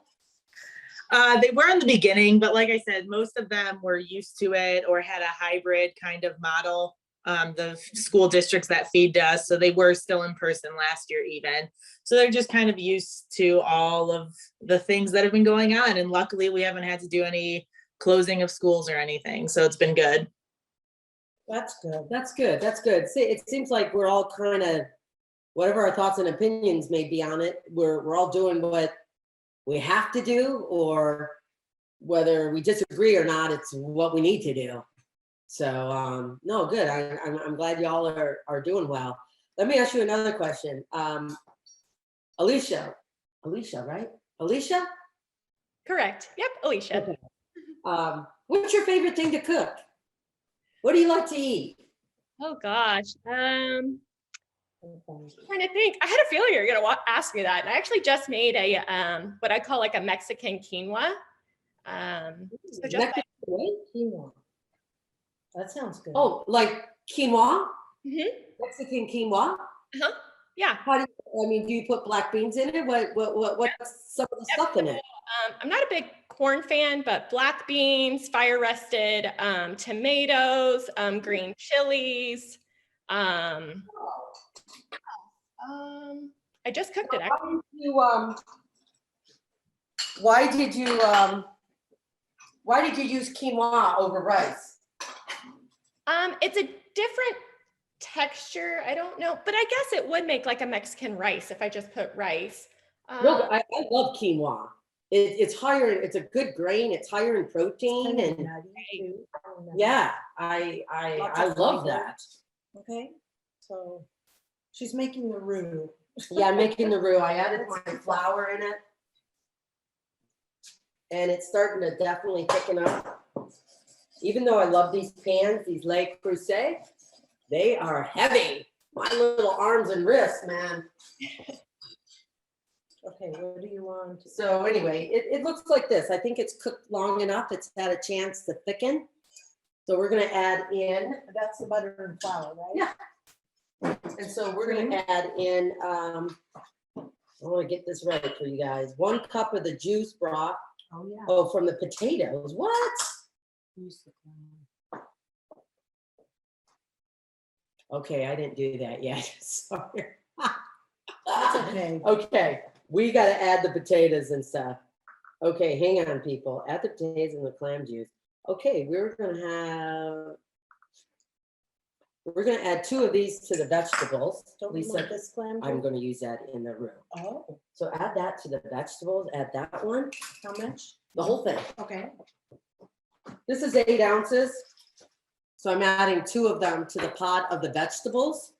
They were in the beginning, but like I said, most of them were used to it or had a hybrid kind of model. The school districts that feed us, so they were still in person last year even. So they're just kind of used to all of the things that have been going on. And luckily we haven't had to do any closing of schools or anything. So it's been good. That's good. That's good. That's good. See, it seems like we're all kind of, whatever our thoughts and opinions may be on it, we're all doing what we have to do, or whether we disagree or not, it's what we need to do. So no, good. I'm glad y'all are doing well. Let me ask you another question. Alicia, right? Alicia? Correct. Yep, Alicia. Okay. What's your favorite thing to cook? What do you like to eat? Oh gosh. I'm trying to think. I had a feeling you were gonna ask me that. And I actually just made a what I call like a Mexican quinoa. So just Mexican quinoa. That sounds good. Oh, like quinoa? Mexican quinoa? Yeah. How do you put black beans in it? What's some of the stuff in it? I'm not a big corn fan, but black beans, fire rested tomatoes, green chilies. I just cooked it. Why did you Why did you use quinoa over rice? It's a different texture. I don't know, but I guess it would make like a Mexican rice if I just put rice. No, I love quinoa. It's higher, it's a good grain, it's higher in protein, Kind of and nutty, too. yeah, I Lots of love flavor. that. Okay, so she's making the roux. Yeah, I'm making the roux. I added my flour in it. And it's starting to definitely thicken up. Even though I love these pans, these Le Creuset, they are heavy. My little arms and wrists, man. Okay, what do you want? So anyway, it looks like this. I think it's cooked long enough. It's had a chance to thicken. So we're gonna add in. That's the butter and flour, right? Yeah. And so we're gonna add in, I wanna get this right for you guys. 1 cup of the juice broth. Oh, yeah. Oh, from the potatoes. What? Use the Clam. Okay, I didn't do that yet. Sorry. That's okay. Okay, we got to add the potatoes and stuff. Okay, hang on, people. Add the potatoes and the clam juice. Okay, we're gonna add 2 of these to the vegetables. Don't we Lisa, want this clam? I'm juice? going to use that in the roux. Oh, So add that to the vegetables. Add that one. how much? The whole thing. Okay. This is 8 ounces. So I'm adding 2 of them to the pot of the vegetables.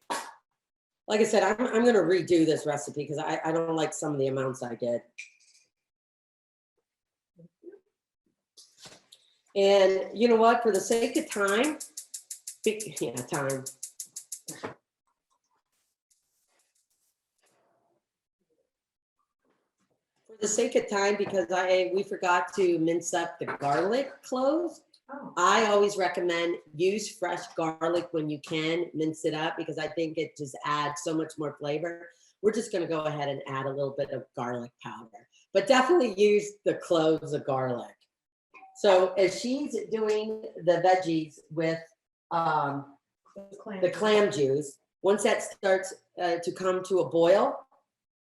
Like I said, I'm going to redo this recipe because I don't like some of the amounts I did. And you know what? For the sake of time, time. For the sake of time, because we forgot to mince up the garlic cloves. Oh. I always recommend use fresh garlic when you can, mince it up, because I think it just adds so much more flavor. We're just gonna go ahead and add a little bit of garlic powder, but definitely use the cloves of garlic. So as she's doing the veggies with the clam juice, once that starts to come to a boil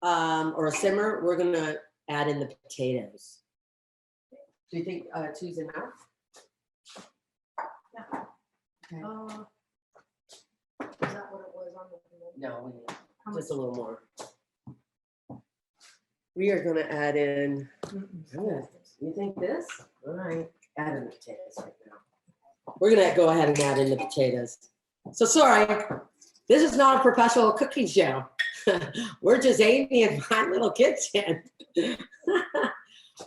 or a simmer, we're gonna add in the potatoes. Do you think 2's enough? Okay. Is that what it was on the? No, we need just a little more. We are gonna add in, you think this? All right, add in the potatoes right now. We're gonna go ahead and add in the potatoes. So sorry, this is not a professional cooking show. We're just Amy in my little kitchen.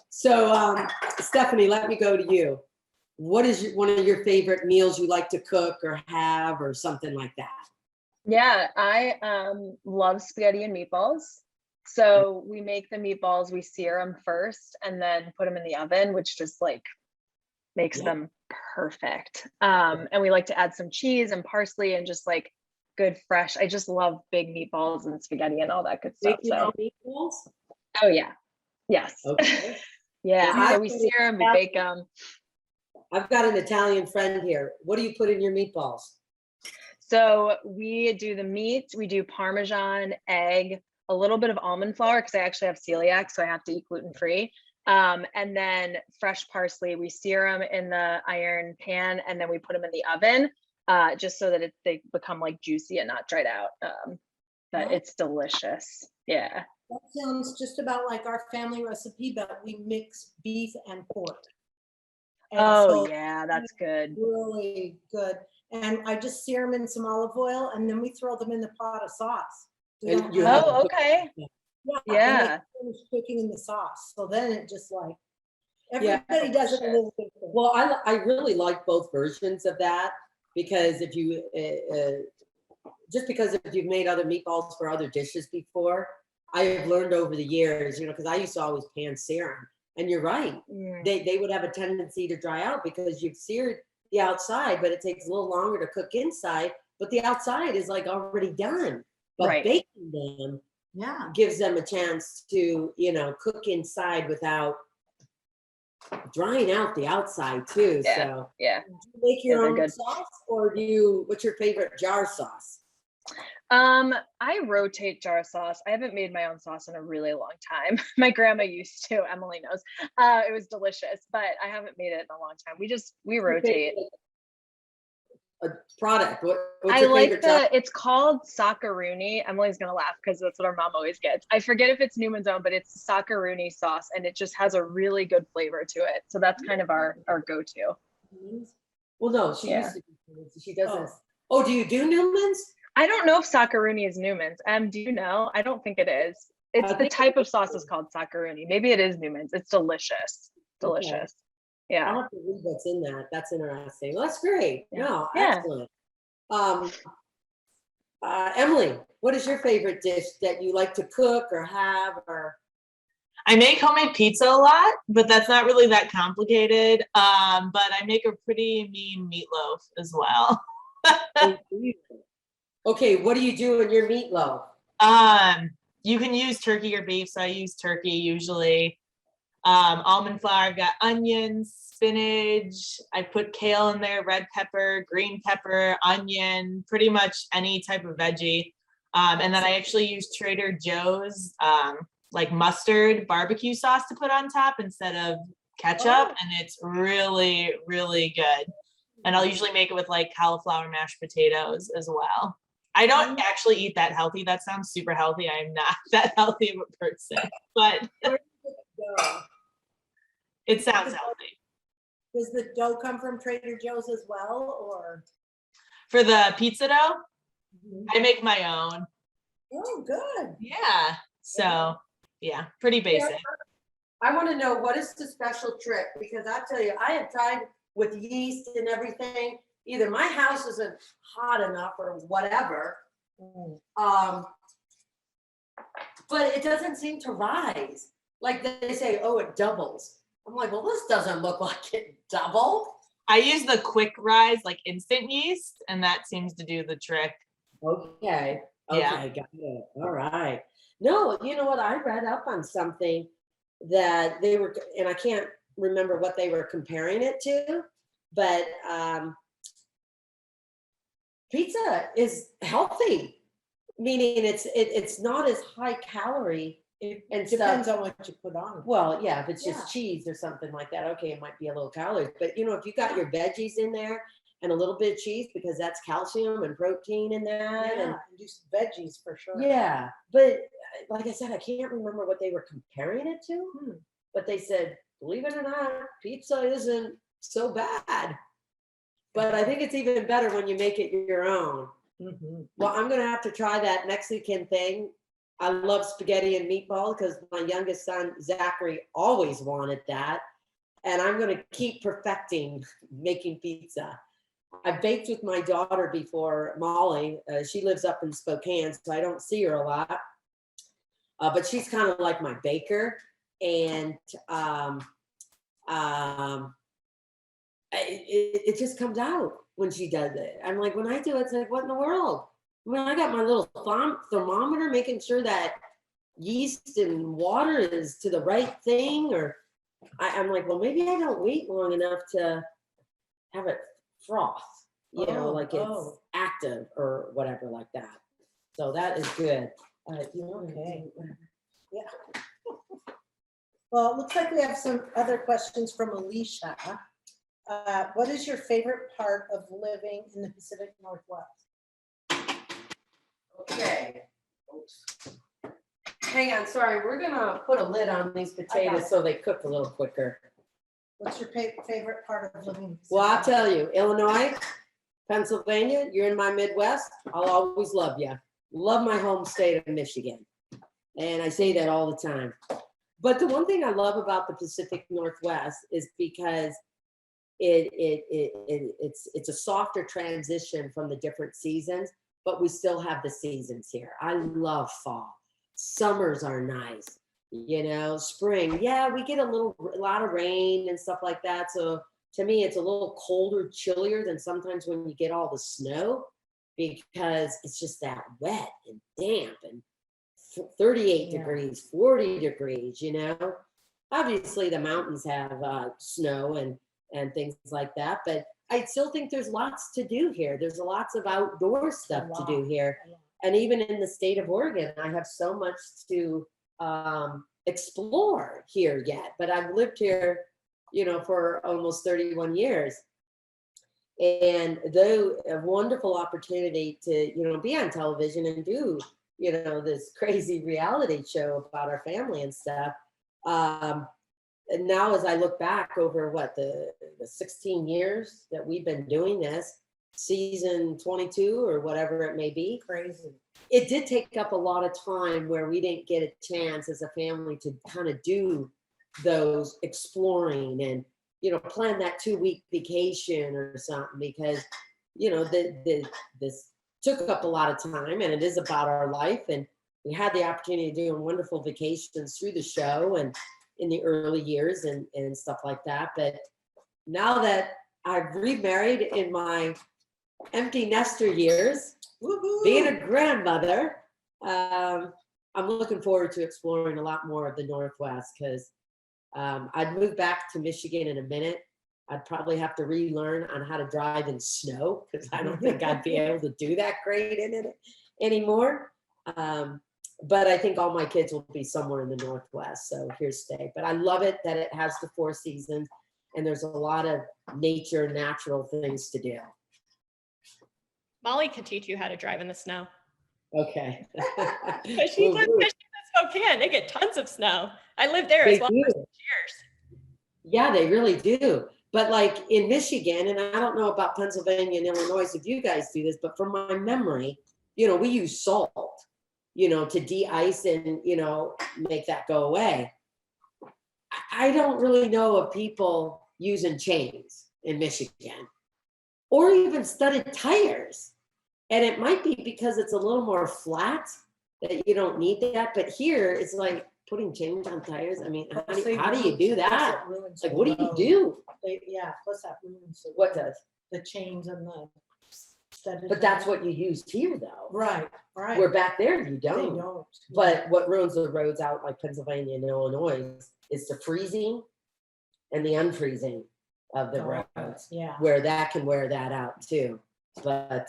So Stephanie, let me go to you. What is one of your favorite meals you like to cook or have or something like that? Yeah, I love spaghetti and meatballs. So we make the meatballs, we sear them first and then put them in the oven, which just like makes them perfect. And we like to add some cheese and parsley and just like good fresh. I just love big meatballs and spaghetti and all that good stuff. So meatballs? oh yeah, yes. Okay. Yeah, so we sear them, we bake them. I've got an Italian friend here. What do you put in your meatballs? So we do the meat, we do Parmesan, egg, a little bit of almond flour because I actually have celiac, so I have to eat gluten-free. And then fresh parsley, we sear them in the iron pan and then we put them in the oven just so that they become like juicy and not dried out. But it's delicious. Yeah. That sounds just about like our family recipe, but we mix beef and pork. And Oh so yeah, that's good. really good. And I just sear them in some olive oil and then we throw them in the pot of sauce. We And don't you have- have- Oh, okay. and Yeah. they finish cooking in the sauce. So then it just like, Yeah. everybody does it a little bit. different. Well, I really like both versions of that because if you, just because if you've made other meatballs for other dishes before, I have learned over the years, because I used to always pan sear them. And you're right, they would have a tendency to dry out because you've seared the outside, but it takes a little longer to cook inside, but the outside is like already done. But Right. baking them gives them a chance to, cook inside without drying out the outside too. Yeah. So Yeah. Do you make your they're own good. sauce? or what's your favorite jar sauce? I rotate jar sauce. I haven't made my own sauce in a really long time. My grandma used to, Emily knows. It was delicious, but I haven't made it in a long time. We rotate. A product. What's I your like favorite it's called Sockaroonie. Emily's gonna laugh because that's what our mom always gets. I forget if it's Newman's Own, but it's Sockaroonie sauce, and it just has a really good flavor to it. So that's kind of our go-to. Well, no, she used to. She doesn't. Oh, do you do Newman's? I don't know if Sockaroonie is Newman's. Do you know? I don't think it is. It's the type of sauce is called Sockaroonie. Maybe it is Newman's. It's delicious. Delicious. Okay. Yeah. I'll have to read what's in that. That's interesting. Well, that's great. Yeah. No, Yeah. excellent. Emily, what is your favorite dish that you like to cook or have or? I make homemade pizza a lot, but that's not really that complicated. But I make a pretty mean meatloaf as well. Okay, what do you do in your meatloaf? You can use turkey or beef, so I use turkey usually. Almond flour, I've got onions, spinach, I put kale in there, red pepper, green pepper, onion, pretty much any type of veggie. And then I actually use Trader Joe's like mustard barbecue sauce to put on top instead of ketchup, and it's really, really good. And I'll usually make it with like cauliflower mashed potatoes as well. I don't actually eat that healthy. That sounds super healthy. I'm not that healthy of a person, but it sounds healthy. Does the dough come from Trader Joe's as well, or? For the pizza dough, I make my own. Oh, good. Yeah. So yeah, pretty basic. I want to know what is the special trick, because I tell you, I have tried with yeast and everything. Either my house isn't hot enough or whatever, but it doesn't seem to rise. Like they say, oh, it doubles. I'm like, well, this doesn't look like it doubled. I use the quick rise, like instant yeast, and that seems to do the trick. Okay. Yeah. Got it. All right. No, you know what? I read up on something that they were, and I can't remember what they were comparing it to, but pizza is healthy, meaning it's not as high calorie. It depends on what you put on it. Well, yeah, if it's just cheese or something like that, okay, it might be a little calories. But you know, if you got your veggies in there and a little bit of cheese, because that's calcium and protein in that, Yeah, and do some veggies for sure. yeah. But like I said, I can't remember what they were comparing it to. But they said, believe it or not, pizza isn't so bad. But I think it's even better when you make it your own. Well, I'm gonna have to try that Mexican thing. I love spaghetti and meatball because my youngest son, Zachary, always wanted that. And I'm going to keep perfecting making pizza. I've baked with my daughter before, Molly. She lives up in Spokane, so I don't see her a lot. But she's kind of like my baker. And it just comes out when she does it. I'm like, when I do it, it's like, what in the world? When I got my little thermometer, making sure that yeast and water is to the right thing, or I'm like, well, maybe I don't wait long enough to have it froth, you know, like it's active or whatever like that. So that is good. Okay. Yeah. Well, it looks like we have some other questions from Alicia. What is your favorite part of living in the Pacific Northwest? Okay. Hang on, sorry. We're gonna put a lid on these potatoes so they cook a little quicker. What's your favorite part of living? Well, I'll tell you, Illinois, Pennsylvania, you're in my Midwest. I'll always love you. Love my home state of Michigan. And I say that all the time. But the one thing I love about the Pacific Northwest is because it's a softer transition from the different seasons, but we still have the seasons here. I love fall. Summers are nice, you know, spring. Yeah, we get a lot of rain and stuff like that. So to me, it's a little colder, chillier than sometimes when you get all the snow, because it's just that wet and damp and 38 degrees, 40 degrees, you know. Obviously the mountains have snow and things like that, but I still think there's lots to do here. There's lots of outdoor stuff to do here. And even in the state of Oregon, I have so much to explore here yet, but I've lived here, you know, for almost 31 years. And though a wonderful opportunity to, you know, be on television and do, you know, this crazy reality show about our family and stuff. And now as I look back over what the 16 years that we've been doing this, season 22 or whatever it may be. Crazy. It did take up a lot of time where we didn't get a chance as a family to kind of do those exploring and, you know, plan that 2-week vacation or something, because, you know, this took up a lot of time, and it is about our life. And we had the opportunity to do wonderful vacations through the show and in the early years and stuff like that. But now that I've remarried in my empty nester years, Woo-hoo. being a grandmother, I'm looking forward to exploring a lot more of the Northwest, because I'd move back to Michigan in a minute. I'd probably have to relearn on how to drive in snow, because I don't think I'd be able to do that great in it anymore. But I think all my kids will be somewhere in the Northwest, so here to stay. But I love it that it has the 4 seasons, and there's a lot of nature, natural things to do. Molly could teach you how to drive in the snow. Okay. Because she lives in Spokane. They get tons of snow. I live there as well for 6 years. Yeah, they really do. But like in Michigan, and I don't know about Pennsylvania and Illinois if you guys do this, but from my memory, you know, we use salt, you know, to de-ice and, you know, make that go away. I don't really know of people using chains in Michigan or even studded tires. And it might be because it's a little more flat that you don't need that. But here it's like putting chains on tires. I mean, how do you do that? Like, what do you do? Yeah, plus that ruins the, What does? the chains and the studded. But that's what you used here, though. Right. Where back there you They don't. don't. But what ruins the roads out like Pennsylvania and Illinois is the freezing and the unfreezing of the roads, Yeah. where that can wear that out too. But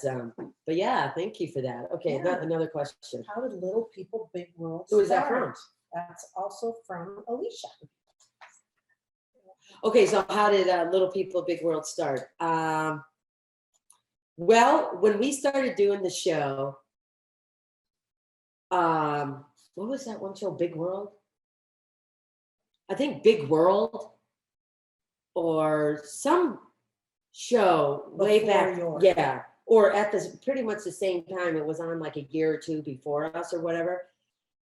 yeah, thank you for that. Okay, Yeah. another question. How did Little People Big World Who is that start? from? That's also from Alicia. Okay, so how did Little People Big World start? Well, when we started doing the show, what was that one show, Big World? I think Big World or some show way back. Yeah, or at this pretty much the same time. It was on like a year or two before us or whatever.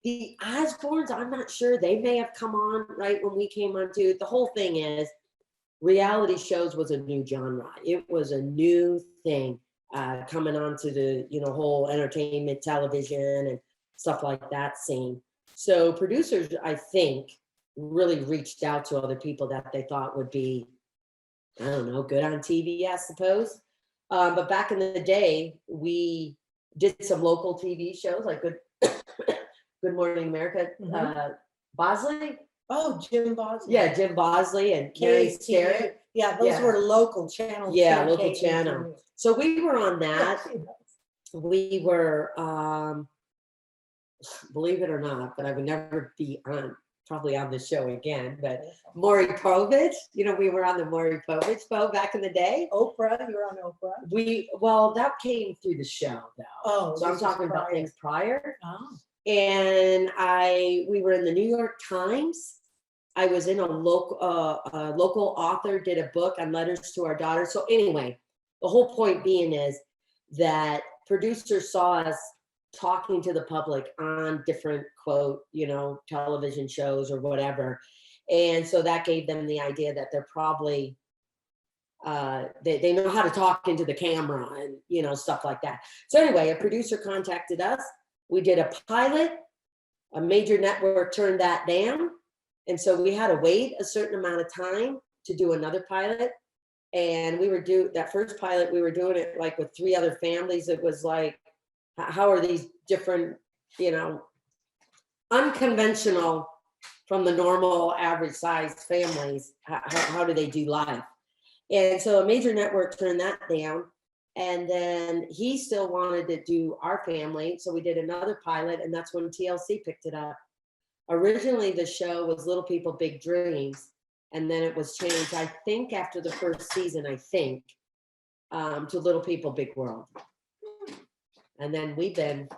The Osbournes, I'm not sure. They may have come on right when we came on too. The whole thing is reality shows was a new genre. It was a new thing coming onto the, you know, whole entertainment television and stuff like that scene. So producers, I think, really reached out to other people that they thought would be, I don't know, good on TV, I suppose. But back in the day, we did some local TV shows like Good Morning America, Bosley. Oh, Jim Bosley. Yeah, Jim Bosley and Carrie Sterrett. Yeah, those were local channels. Yeah, local channel. So we were on that. We were, believe it or not, but I would never be probably on the show again, but Maury Povich, you know, we were on the Maury Povich show back in the day. Oprah, you were on Oprah? Well, that came through the show though. Oh, so I'm talking about things prior. Oh. And we were in the New York Times. I was in a local author did a book on letters to our daughter. So anyway, the whole point being is that producers saw us talking to the public on different quote, you know, television shows or whatever. And so that gave them the idea that they're probably, they know how to talk into the camera and, you know, stuff like that. So anyway, a producer contacted us. We did a pilot, a major network turned that down. And so we had to wait a certain amount of time to do another pilot. And we were that first pilot, we were doing it like with 3 other families. It was like, how are these different, you know, unconventional from the normal average sized families? How do they do life? And so a major network turned that down. And then he still wanted to do our family. So we did another pilot, and that's when TLC picked it up. Originally, the show was Little People, Big Dreams. And then it was changed, I think, after the first season, to Little People, Big World. And then we've been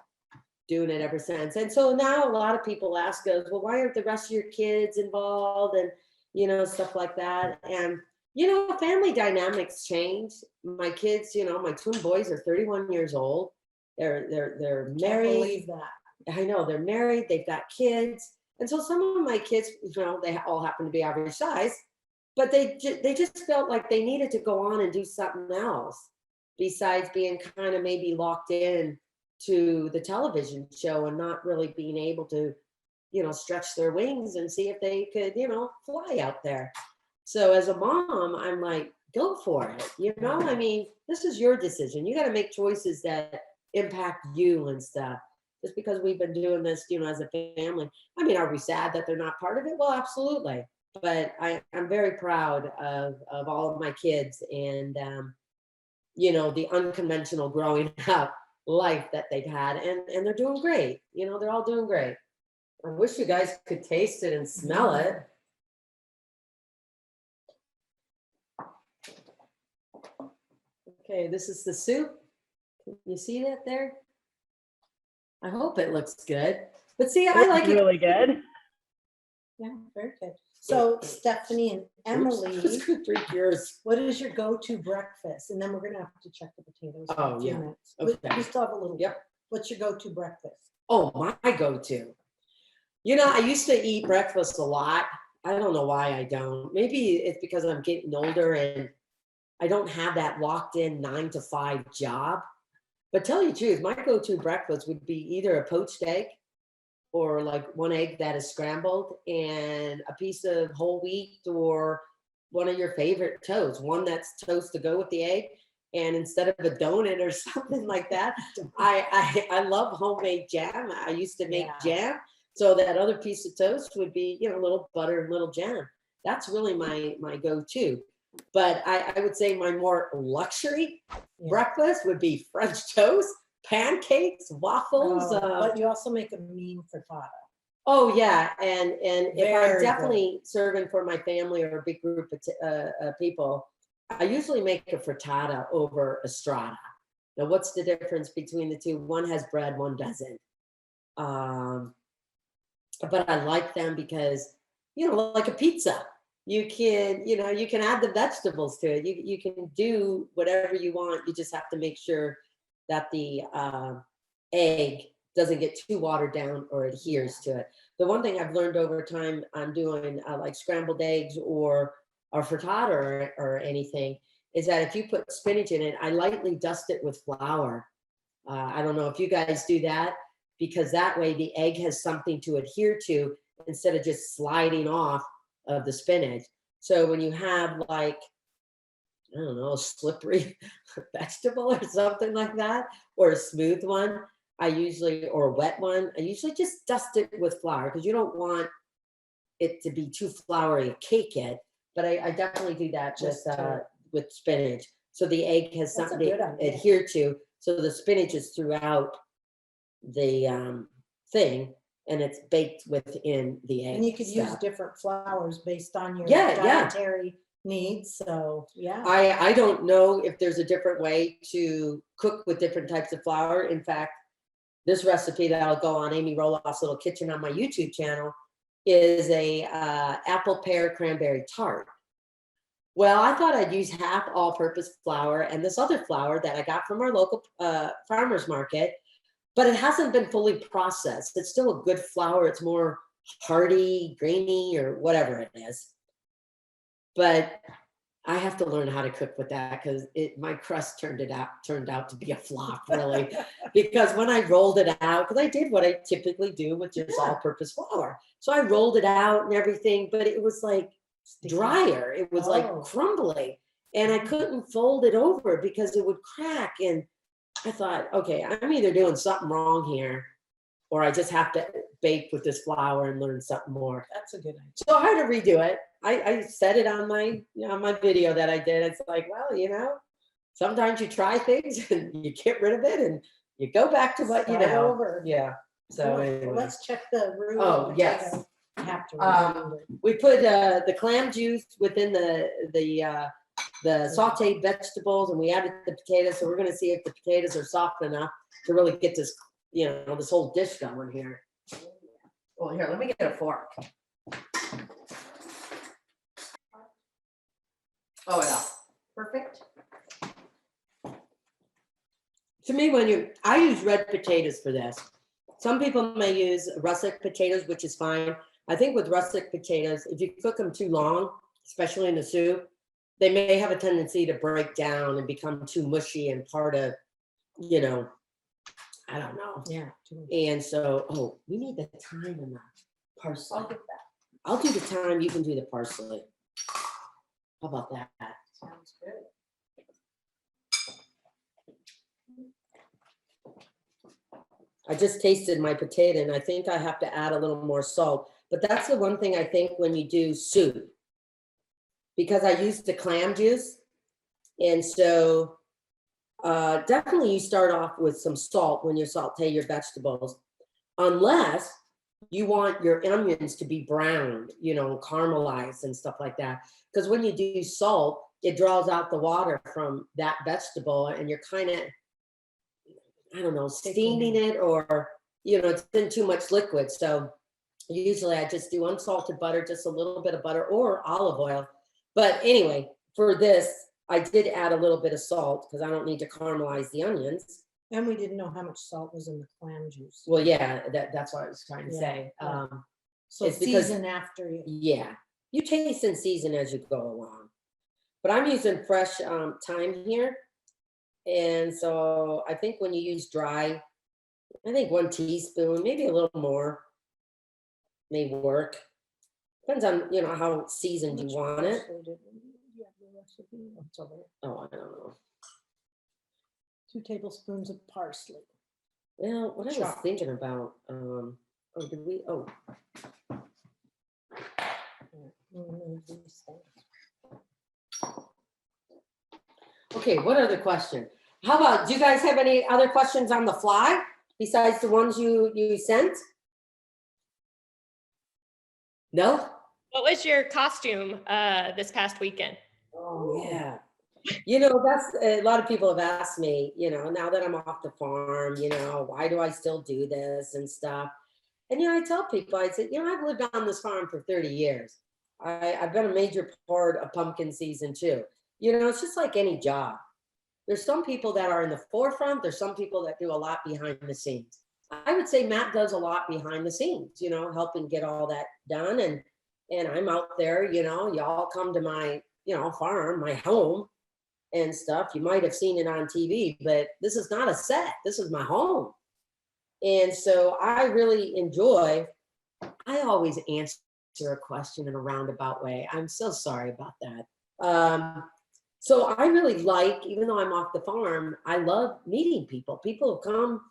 doing it ever since. And so now a lot of people ask us, well, why aren't the rest of your kids involved? And, you know, stuff like that. And, you know, family dynamics change. My kids, you know, my twin boys are 31 years old. They're married. Can't believe that. I know, they're married, they've got kids. And so some of my kids, you know, they all happen to be average size, but they just felt like they needed to go on and do something else besides being kind of maybe locked in to the television show and not really being able to, you know, stretch their wings and see if they could, you know, fly out there. So as a mom, I'm like, go for it. You know, I mean, this is your decision. You got to make choices that impact you and stuff. Just because we've been doing this, you know, as a family. I mean, are we sad that they're not part of it? Well, absolutely. But I'm very proud of all of my kids and, you know, the unconventional growing up life that they've had. And they're doing great. You know, they're all doing great. I wish you guys could taste it and smell it. Okay, this is the soup. Can you see that there? I hope it looks good. But see, I like it really good. Yeah, very good. So Stephanie and Emily, drink yours. what is your go-to breakfast? And then we're gonna have to check the potatoes in a few yeah. minutes. Okay. We still have a little. Yep. What's your go-to breakfast? Oh, my go-to. You know, I used to eat breakfast a lot. I don't know why I don't. Maybe it's because I'm getting older and I don't have that locked in 9 to 5 job. But tell you the truth, my go-to breakfast would be either a poached egg or like one egg that is scrambled and a piece of whole wheat or one of your favorite toast, one that's toast to go with the egg. And instead of a donut or something like that, I love homemade jam. I used to make jam. So that other piece of toast would be, you know, a little butter and little jam. That's really my go-to. But I would say my more luxury breakfast would be French toast, pancakes, waffles. But you also make a mean frittata. Oh yeah, and if I'm Very definitely serving for my family or a big group of people, I usually make a frittata over a strata. Now, what's the difference between the two? One has bread, one doesn't. But I like them because, you know, like a pizza. You can, you know, you can add the vegetables to it. You can do whatever you want. You just have to make sure that the egg doesn't get too watered down or adheres to it. The one thing I've learned over time on doing like scrambled eggs or frittata or anything is that if you put spinach in it, I lightly dust it with flour. I don't know if you guys do that, because that way the egg has something to adhere to instead of just sliding off of the spinach. So when you have like, I don't know, a slippery vegetable or something like that, or a smooth one, or a wet one, I usually just dust it with flour because you don't want it to be too floury to cake it. But I definitely do that with spinach. So the egg has something to adhere to. So the spinach is throughout the thing, and it's baked within the egg. And you could use different flours based on your dietary needs. So I don't know if there's a different way to cook with different types of flour. In fact, this recipe that I'll go on Amy Roloff's little kitchen on my YouTube channel is a apple pear cranberry tart. Well, I thought I'd use half all-purpose flour and this other flour that I got from our local farmer's market, but it hasn't been fully processed. It's still a good flour. It's more hearty, grainy, or whatever it is. But I have to learn how to cook with that because my crust turned out to be a flop, really. Because when I rolled it out, because I did what I typically do with just all-purpose flour. So I rolled it out and everything, but it was like drier. It was like crumbly, and I couldn't fold it over because it would crack. And I thought, okay, I'm either doing something wrong here, or I just have to bake with this flour and learn something more. That's a good idea. So I had to redo it. I said it on my my video that I did. It's like, well, sometimes you try things and you get rid of it and you go back to what you Start know. over. Yeah. So Well, anyway. let's check the roux. Oh, and yes. potato. I have to remember. We put the clam juice within the sauteed vegetables, and we added the potatoes. So we're going to see if the potatoes are soft enough to really get this, you know, this whole dish going here. Well, here, let me get a fork. Oh yeah, Perfect. to me, I use red potatoes for this. Some people may use russet potatoes, which is fine. I think with russet potatoes, if you cook them too long, especially in the soup, they may have a tendency to break down and become too mushy and part of, you know, I don't know. Yeah. And so, oh, we need the thyme and the parsley. I'll do the thyme, you can do the parsley. How about that? Sounds good. I just tasted my potato and I think I have to add a little more salt. But that's the one thing I think when you do soup, because I used the clam juice. And so definitely you start off with some salt when you saute your vegetables, unless you want your onions to be browned, you know, caramelized and stuff like that. Because when you do salt, it draws out the water from that vegetable and you're kind of, I don't know, steaming it, or, you know, it's in too much liquid. So usually I just do unsalted butter, just a little bit of butter or olive oil. But anyway, for this, I did add a little bit of salt because I don't need to caramelize the onions. And we didn't know how much salt was in the clam juice. Well, yeah, that's what I was trying to Yeah, say. yeah. So it's because- season after you. Yeah, you taste and season as you go along. But I'm using fresh thyme here. And so I think when you use dry, I think 1 teaspoon, maybe a little more may work. Depends on, you know, how seasoned you want it. Oh, I don't know. 2 tablespoons of parsley. Well, what I was Chopped. thinking about, Remove these things. okay, what other question? How about, do you guys have any other questions on the fly besides the ones you sent? No? What was your costume this past weekend? Oh, yeah. You know, that's a lot of people have asked me, you know, now that I'm off the farm, you know, why do I still do this and stuff? And, you know, I tell people, I said, you know, I've lived on this farm for 30 years. I've been a major part of pumpkin season too. You know, it's just like any job. There's some people that are in the forefront. There's some people that do a lot behind the scenes. I would say Matt does a lot behind the scenes, you know, helping get all that done. And I'm out there, you know, y'all come to my, you know, farm, my home and stuff. You might have seen it on TV, but this is not a set. This is my home. And so I really enjoy, I always answer a question in a roundabout way. I'm so sorry about that. So I really like, even though I'm off the farm, I love meeting people. People have come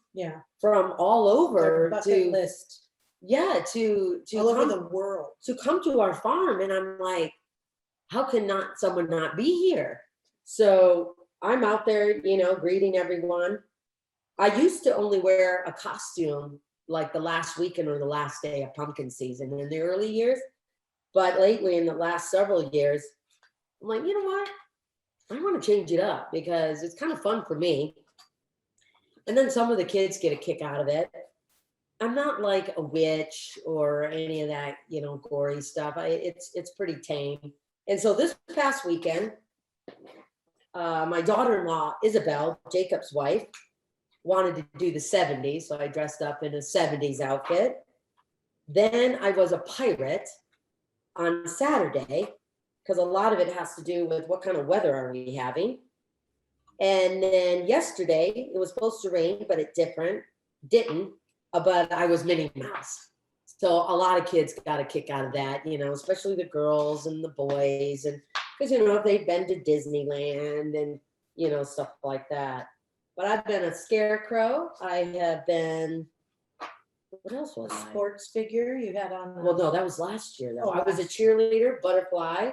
from all over bucket list. Yeah, to all over come, the world, to come to our farm. And I'm like, how can someone not be here? So I'm out there, you know, greeting everyone. I used to only wear a costume like the last weekend or the last day of pumpkin season in the early years. But lately, in the last several years, I'm like, you know what? I want to change it up because it's kind of fun for me. And then some of the kids get a kick out of it. I'm not like a witch or any of that, you know, gory stuff. It's pretty tame. And so this past weekend, my daughter-in-law, Isabel, Jacob's wife, wanted to do the 70s. So I dressed up in a 70s outfit. Then I was a pirate on Saturday, because a lot of it has to do with what kind of weather are we having. And then yesterday, it was supposed to rain, but it didn't. But I was Minnie Mouse. So a lot of kids got a kick out of that, you know, especially the girls and the boys. And because, you know, they've been to Disneyland and, you know, stuff like that. But I've been a scarecrow. I have been, what else was I? Sports figure you had on. Well, no, that was last year though. Oh, I was a cheerleader, butterfly.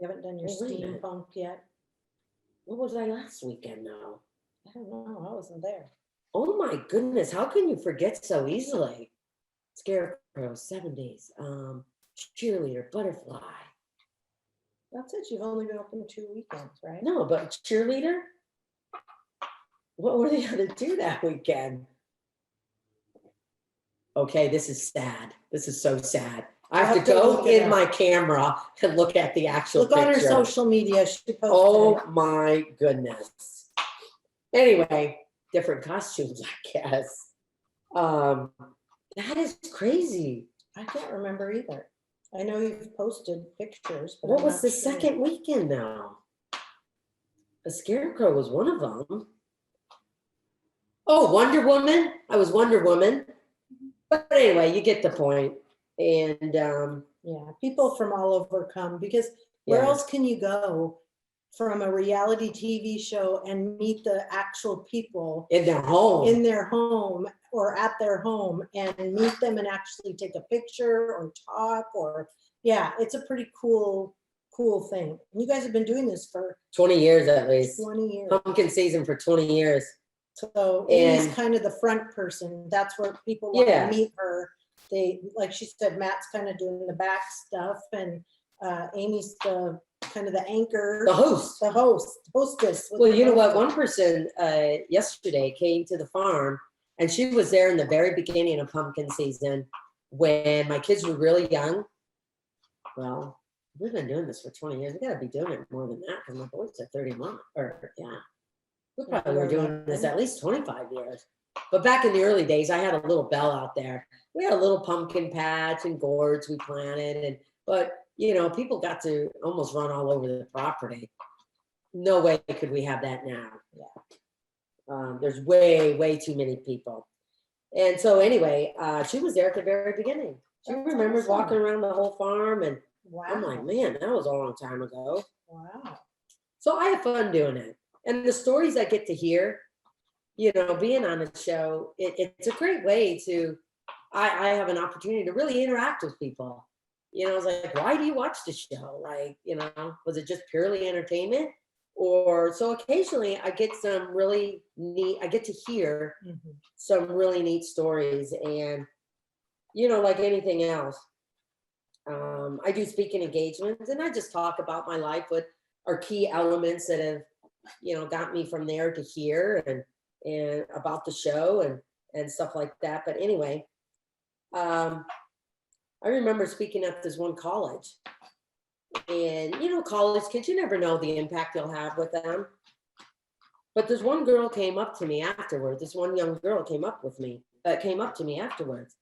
You haven't done your Oh, wait a minute. steampunk yet? What was I last weekend now? I don't know. I wasn't there. Oh my goodness, how can you forget so easily? Scarecrow, 70s, cheerleader, butterfly. That's it. You've only been open 2 weekends, right? No, but cheerleader? What were the other two that weekend? Okay, this is sad. This is so sad. I have to go in my camera and look at the actual Look on her picture. social media. She posted Oh it. my goodness. Anyway, different costumes, I guess. That is crazy. I can't remember either. I know you've posted pictures, but What I'm was not the sure. second weekend now? A Scarecrow was one of them. Oh, Wonder Woman. I was Wonder Woman. But anyway, you get the point. And Yeah, people from all over come because where Yeah. else can you go from a reality TV show and meet the actual people in their home. in their home or at their home and meet them and actually take a picture or talk or, yeah, it's a pretty cool thing. You guys have been doing this for 20 years at least. 20 years. Pumpkin season for 20 years. So Amy's And- kind of the front person. That's where people want Yeah. to meet her. They, like she said, Matt's kind of doing the back stuff and Amy's the kind of the anchor. The host. The hostess. with Well, the you know what? hostess. One person yesterday came to the farm and she was there in the very beginning of pumpkin season when my kids were really young. Well, we've been doing this for 20 years. We gotta be doing it more than that because my boys are 31 or yeah. We probably were doing this at least 25 years. But back in the early days, I had a little bell out there. We had a little pumpkin patch and gourds we planted, but you know, people got to almost run all over the property. No way could we have that now. Yeah. There's way too many people. And so anyway, she was there at the very beginning. She That's remembers awesome. walking around the whole farm and Wow. I'm like, man, that was a long time ago. Wow. So I have fun doing it. And the stories I get to hear, you know, being on a show, it's a great way to, I have an opportunity to really interact with people. You know, I was like, why do you watch the show? Like, you know, was it just purely entertainment? Or so occasionally I get some really neat, I get to hear some really neat stories. And, you know, like anything else, I do speaking engagements and I just talk about my life, what are key elements that have, you know, got me from there to here and about the show and stuff like that. But anyway, I remember speaking at this one college and, you know, college kids, you never know the impact you'll have with them. But this one girl came up to me afterwards. This one young girl came up to me afterwards.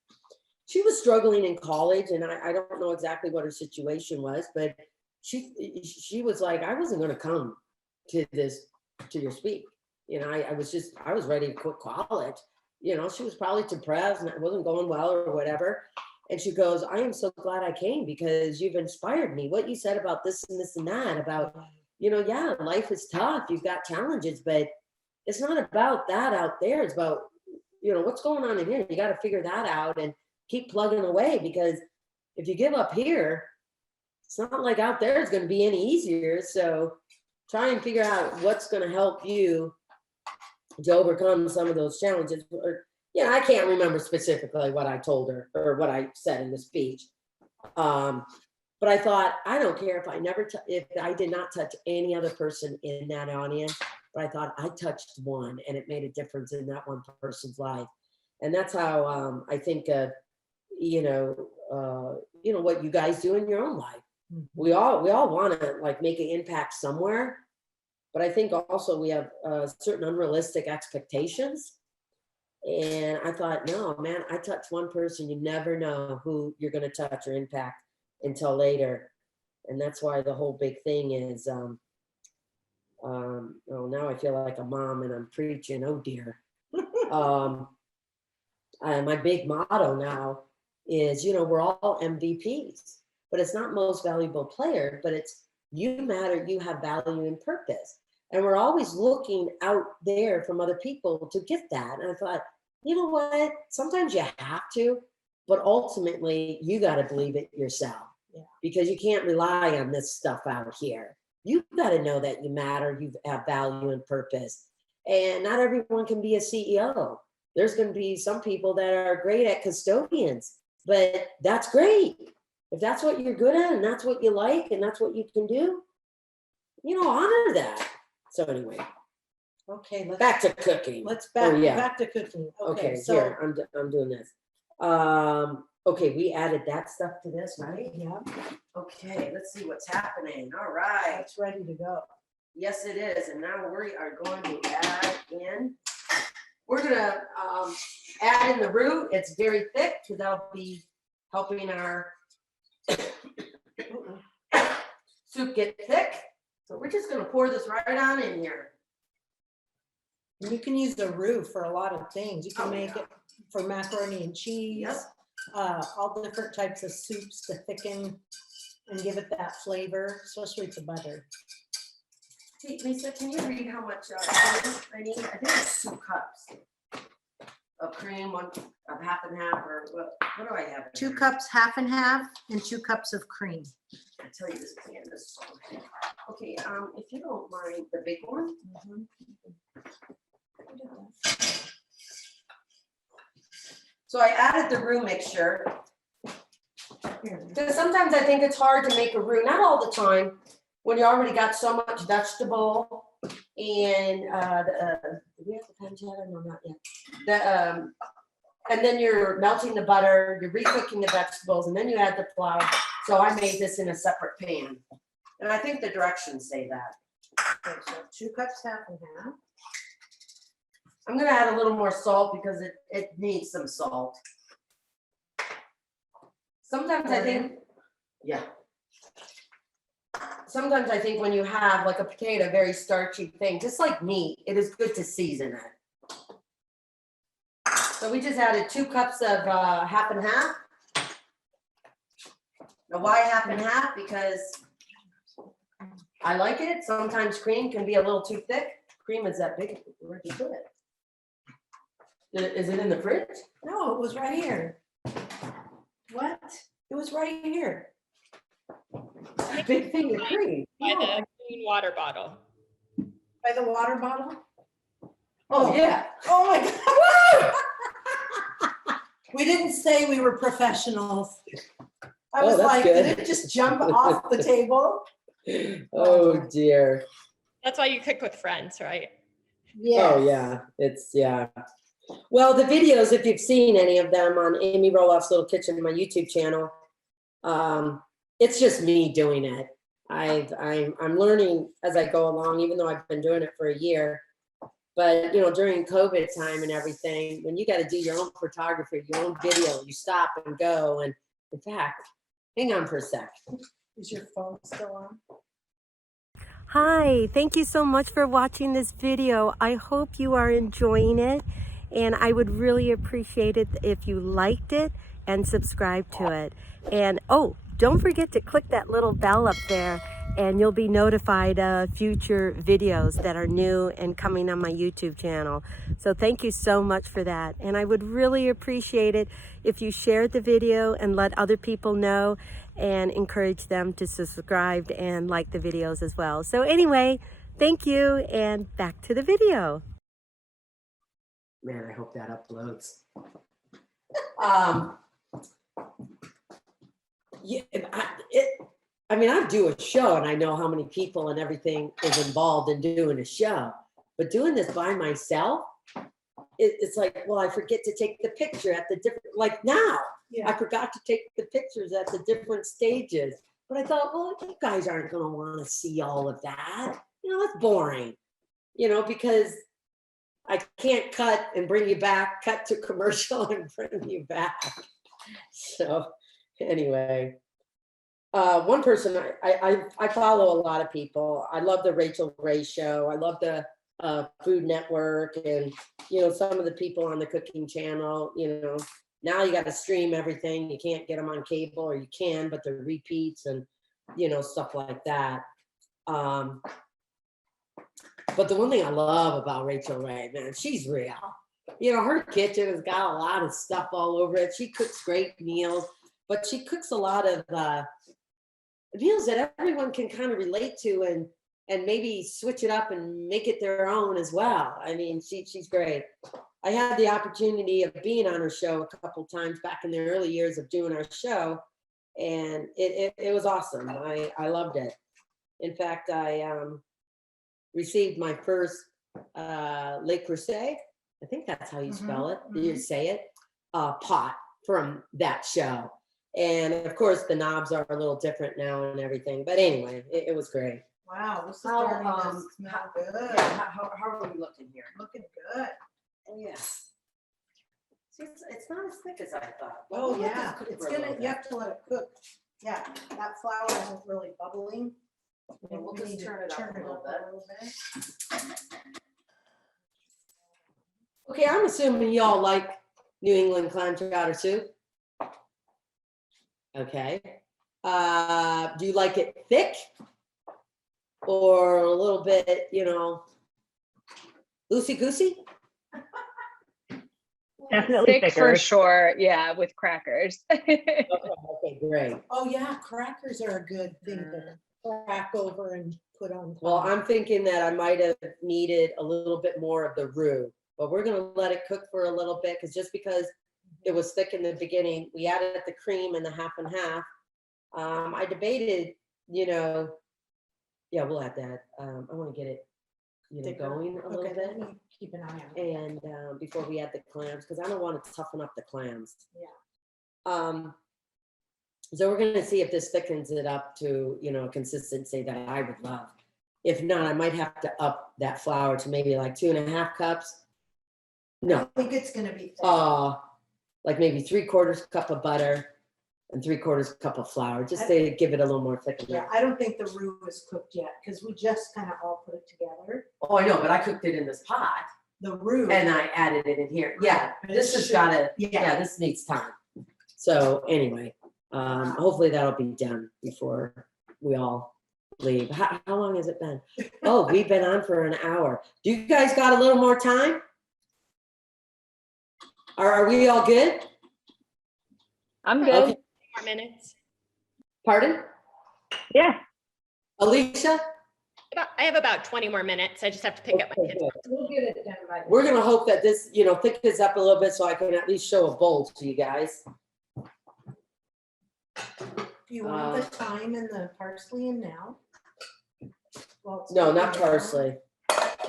She was struggling in college and I don't know exactly what her situation was, but she was like, I wasn't going to come to your speak. You know, I was ready to quit college. You know, she was probably depressed and it wasn't going well or whatever. And she goes, I am so glad I came because you've inspired me. What you said about this and this and that, about, you know, yeah, life is tough. You've got challenges, but it's not about that out there. It's about, you know, what's going on in here. You got to figure that out and keep plugging away because if you give up here, it's not like out there is going to be any easier. So try and figure out what's going to help you to overcome some of those challenges. Or, yeah, I can't remember specifically what I told her or what I said in the speech. But I thought, I don't care if I did not touch any other person in that audience, but I thought I touched one and it made a difference in that one person's life. And that's how I think of, you know, what you guys do in your own life. We all want to like make an impact somewhere, but I think also we have certain unrealistic expectations. And I thought, no, man, I touched one person. You never know who you're going to touch or impact until later. And that's why the whole big thing is, well, now I feel like a mom and I'm preaching, oh dear. My big motto now is, you know, we're all MVPs, but it's not most valuable player, but it's you matter, you have value and purpose. And we're always looking out there from other people to get that. And I thought, you know what? Sometimes you have to, but ultimately you got to believe it yourself because you can't rely on this stuff out here. you've got to know that you matter, you have value and purpose. And not everyone can be a CEO. There's going to be some people that are great at custodians, but that's great. If that's what you're good at and that's what you like and that's what you can do, honor that. So anyway, Okay, back to cooking. let's yeah. back to cooking. Okay, so here, I'm doing this. Okay, we added that stuff to this, right? yeah, Okay, let's see what's happening. All right. it's ready to go. Yes, it is. And now we are going to add in. We're gonna add in the roux. It's very thick because that'll be helping our soup get thick. So we're just gonna pour this right on in here. You can use the roux for a lot of things. You can make yeah. it for macaroni and cheese, Yep. all different types of soups to thicken and give it that flavor, especially to butter. Hey, Lisa, can you read how much cream I need? I think it's 2 cups of cream, one of half and half, or what do I have? 2 cups, half and half, and 2 cups of cream. I tell you this can is so good. Okay, if you don't mind the big one. So I added the roux mixture. Because sometimes I think it's hard to make a roux, not all the time, when you already got so much vegetable and do we have the pancetta? No, not yet. And then you're melting the butter, you're recooking the vegetables, and then you add the flour. So I made this in a separate pan. And I think the directions say that. Okay, so 2 cups, half and half. I'm gonna add a little more salt because it needs some salt. Sometimes I think, yeah. Sometimes I think when you have like a potato, very starchy thing, just like meat, it is good to season it. So we just added 2 cups of half and half. Now why half and half? Because I like it. Sometimes cream can be a little too thick. Cream is that big. Where'd you put it? Is it in the fridge? No, it was right here. What? It was right here. Big thing of cream. By the green water bottle. By the water bottle? Oh yeah. Oh my God. We didn't say we were professionals. I was that's like, good. did it just jump off the table? Oh dear. That's why you cook with friends, right? Yes. Oh yeah. Yeah. Well, the videos, if you've seen any of them on Amy Roloff's Little Kitchen, my YouTube channel, it's just me doing it. I'm learning as I go along, even though I've been doing it for a year. But during COVID time and everything, when you got to do your own photography, your own video, you stop and go. And in fact, hang on for a sec. Is your phone still on? Hi, thank you so much for watching this video. I hope you are enjoying it, and I would really appreciate it if you liked it and subscribe to it. And oh, don't forget to click that little bell up there and you'll be notified of future videos that are new and coming on my YouTube channel. So thank you so much for that. And I would really appreciate it if you shared the video and let other people know and encourage them to subscribe and like the videos as well. So anyway, thank you, and back to the video. Man, I hope that uploads. Yeah, I do a show and I know how many people and everything is involved in doing a show, but doing this by myself, it's like, well, I forget to take the picture at the different, like now, Yeah. I forgot to take the pictures at the different stages, but I thought, well, you guys aren't going to want to see all of that. It's boring, because I can't cut and bring you back, cut to commercial and bring you back. So anyway, one person, I follow a lot of people. I love the Rachel Ray show. I love the Food Network and, some of the people on the cooking channel, now you got to stream everything. You can't get them on cable, or you can, but they're repeats and, stuff like that. But the one thing I love about Rachel Ray, man, she's real. Her kitchen has got a lot of stuff all over it. She cooks great meals, but she cooks a lot of meals that everyone can kind of relate to and maybe switch it up and make it their own as well. I mean, she's great. I had the opportunity of being on her show a couple times back in the early years of doing our show, and it was awesome. I loved it. In fact, I received my first Le Creuset, I think that's how you spell it, you say it, pot from that show. And of course, the knobs are a little different now and everything. But anyway, it was great. Wow, this is starting to smell good. Yeah, how are we looking here? Looking good. Oh, yeah. See, it's not as thick as I thought. Oh, We'll let yeah, this cook it's for a little gonna, you bit. have to let it cook. Yeah, that flour isn't really bubbling. Yeah, we'll We just need to turn it up a little bit. Okay, I'm assuming y'all like New England clam chowder soup. Okay. Do you like it thick or a little bit, loosey-goosey? Definitely Thick thicker. for sure. Yeah, with crackers. Okay, great. Oh, yeah, crackers are a good thing to crack over and put on top. Well, I'm thinking that I might have needed a little bit more of the roux, but we're gonna let it cook for a little bit because it was thick in the beginning, we added the cream and the half and half. I debated, yeah, we'll add that. I want to get it, Thicker. going a little Okay, bit. let me keep an eye on it. And before we add the clams, because I don't want to toughen up the clams. Yeah. So we're gonna see if this thickens it up to, consistency that I would love. If not, I might have to up that flour to maybe like 2.5 cups. No, I think it's gonna be thick. like maybe 3/4 cup of butter and 3/4 cup of flour, just to give it a little more thickness. Yeah, I don't think the roux is cooked yet because we just kind of all put it together. Oh, I know, but I cooked it in this pot The roux. and I added it in here. Yeah, this has gotta, yeah, this needs time. So anyway, hopefully that'll be done before we all leave. How long has it been? Oh, we've been on for an hour. Do you guys got a little more time? Are we all good? I'm good. Okay. More minutes. Pardon? Yeah. Alicia? I have about 20 more minutes. I just have to pick up my Okay, kids. good. We'll get it done by. We're gonna hope that this, thickens up a little bit so I can at least show a bowl to you guys. Do you want the thyme and the parsley in now? Well, it's No, not cooking down. parsley.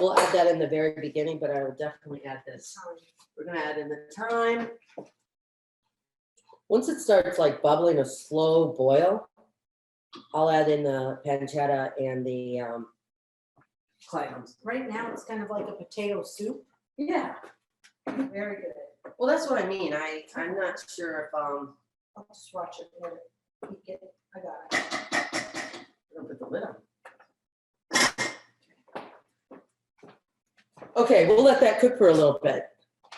We'll add that in the very beginning, but I will definitely add this. We're gonna add in the thyme. Once it starts like bubbling a slow boil, I'll add in the pancetta and the clams. Right now, it's kind of like a potato soup. Yeah, Very good. well, that's what I mean. I'm not sure if I'll just watch it. Let it peek it. I got it. I'm gonna put the lid on. Okay, we'll let that cook for a little bit.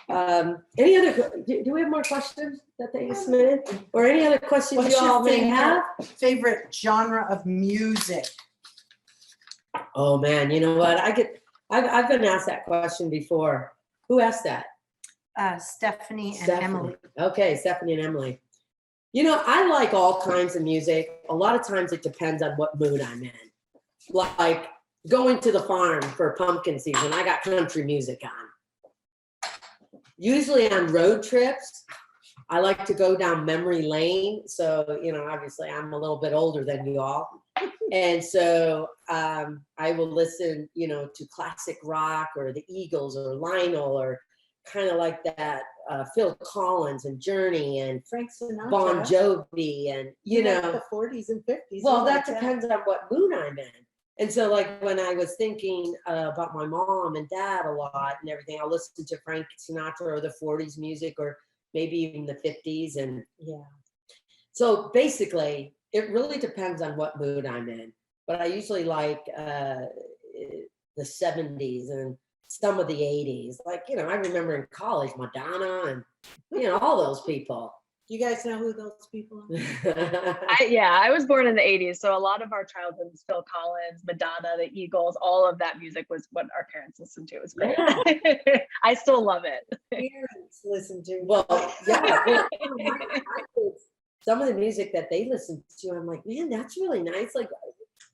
Any other, do we have more questions that they submitted? Or any other questions What's you all your may have? favorite genre of music? Oh, man, you know what? I've been asked that question before. Who asked that? Stephanie and Stephanie. Emily. Okay, Stephanie and Emily. I like all kinds of music. A lot of times it depends on what mood I'm in. Like going to the farm for pumpkin season, I got country music on. Usually on road trips, I like to go down memory lane. So, obviously I'm a little bit older than you all. And so I will listen, to classic rock or the Eagles or Lionel or kind of like that Phil Collins and Journey and Frank Sinatra. Bon Jovi and, Like the 40s and 50s. well, you that like depends on what mood I'm in. And so like when I was thinking about my mom and dad a lot and everything, I'll listen to Frank Sinatra or the 40s music or maybe even the 50s. And Yeah. so basically it really depends on what mood I'm in. But I usually like the 70s and some of the 80s. Like, I remember in college, Madonna and, all those people. You guys know who those people are? I was born in the 80s, so a lot of our childhood was Phil Collins, Madonna, the Eagles, all of that music was what our parents listened to. It was great. Yeah. I still love it. Parents listen to. Well, yeah. Well, my kids some of the music that they listen to, I'm like, man, that's really nice. Like,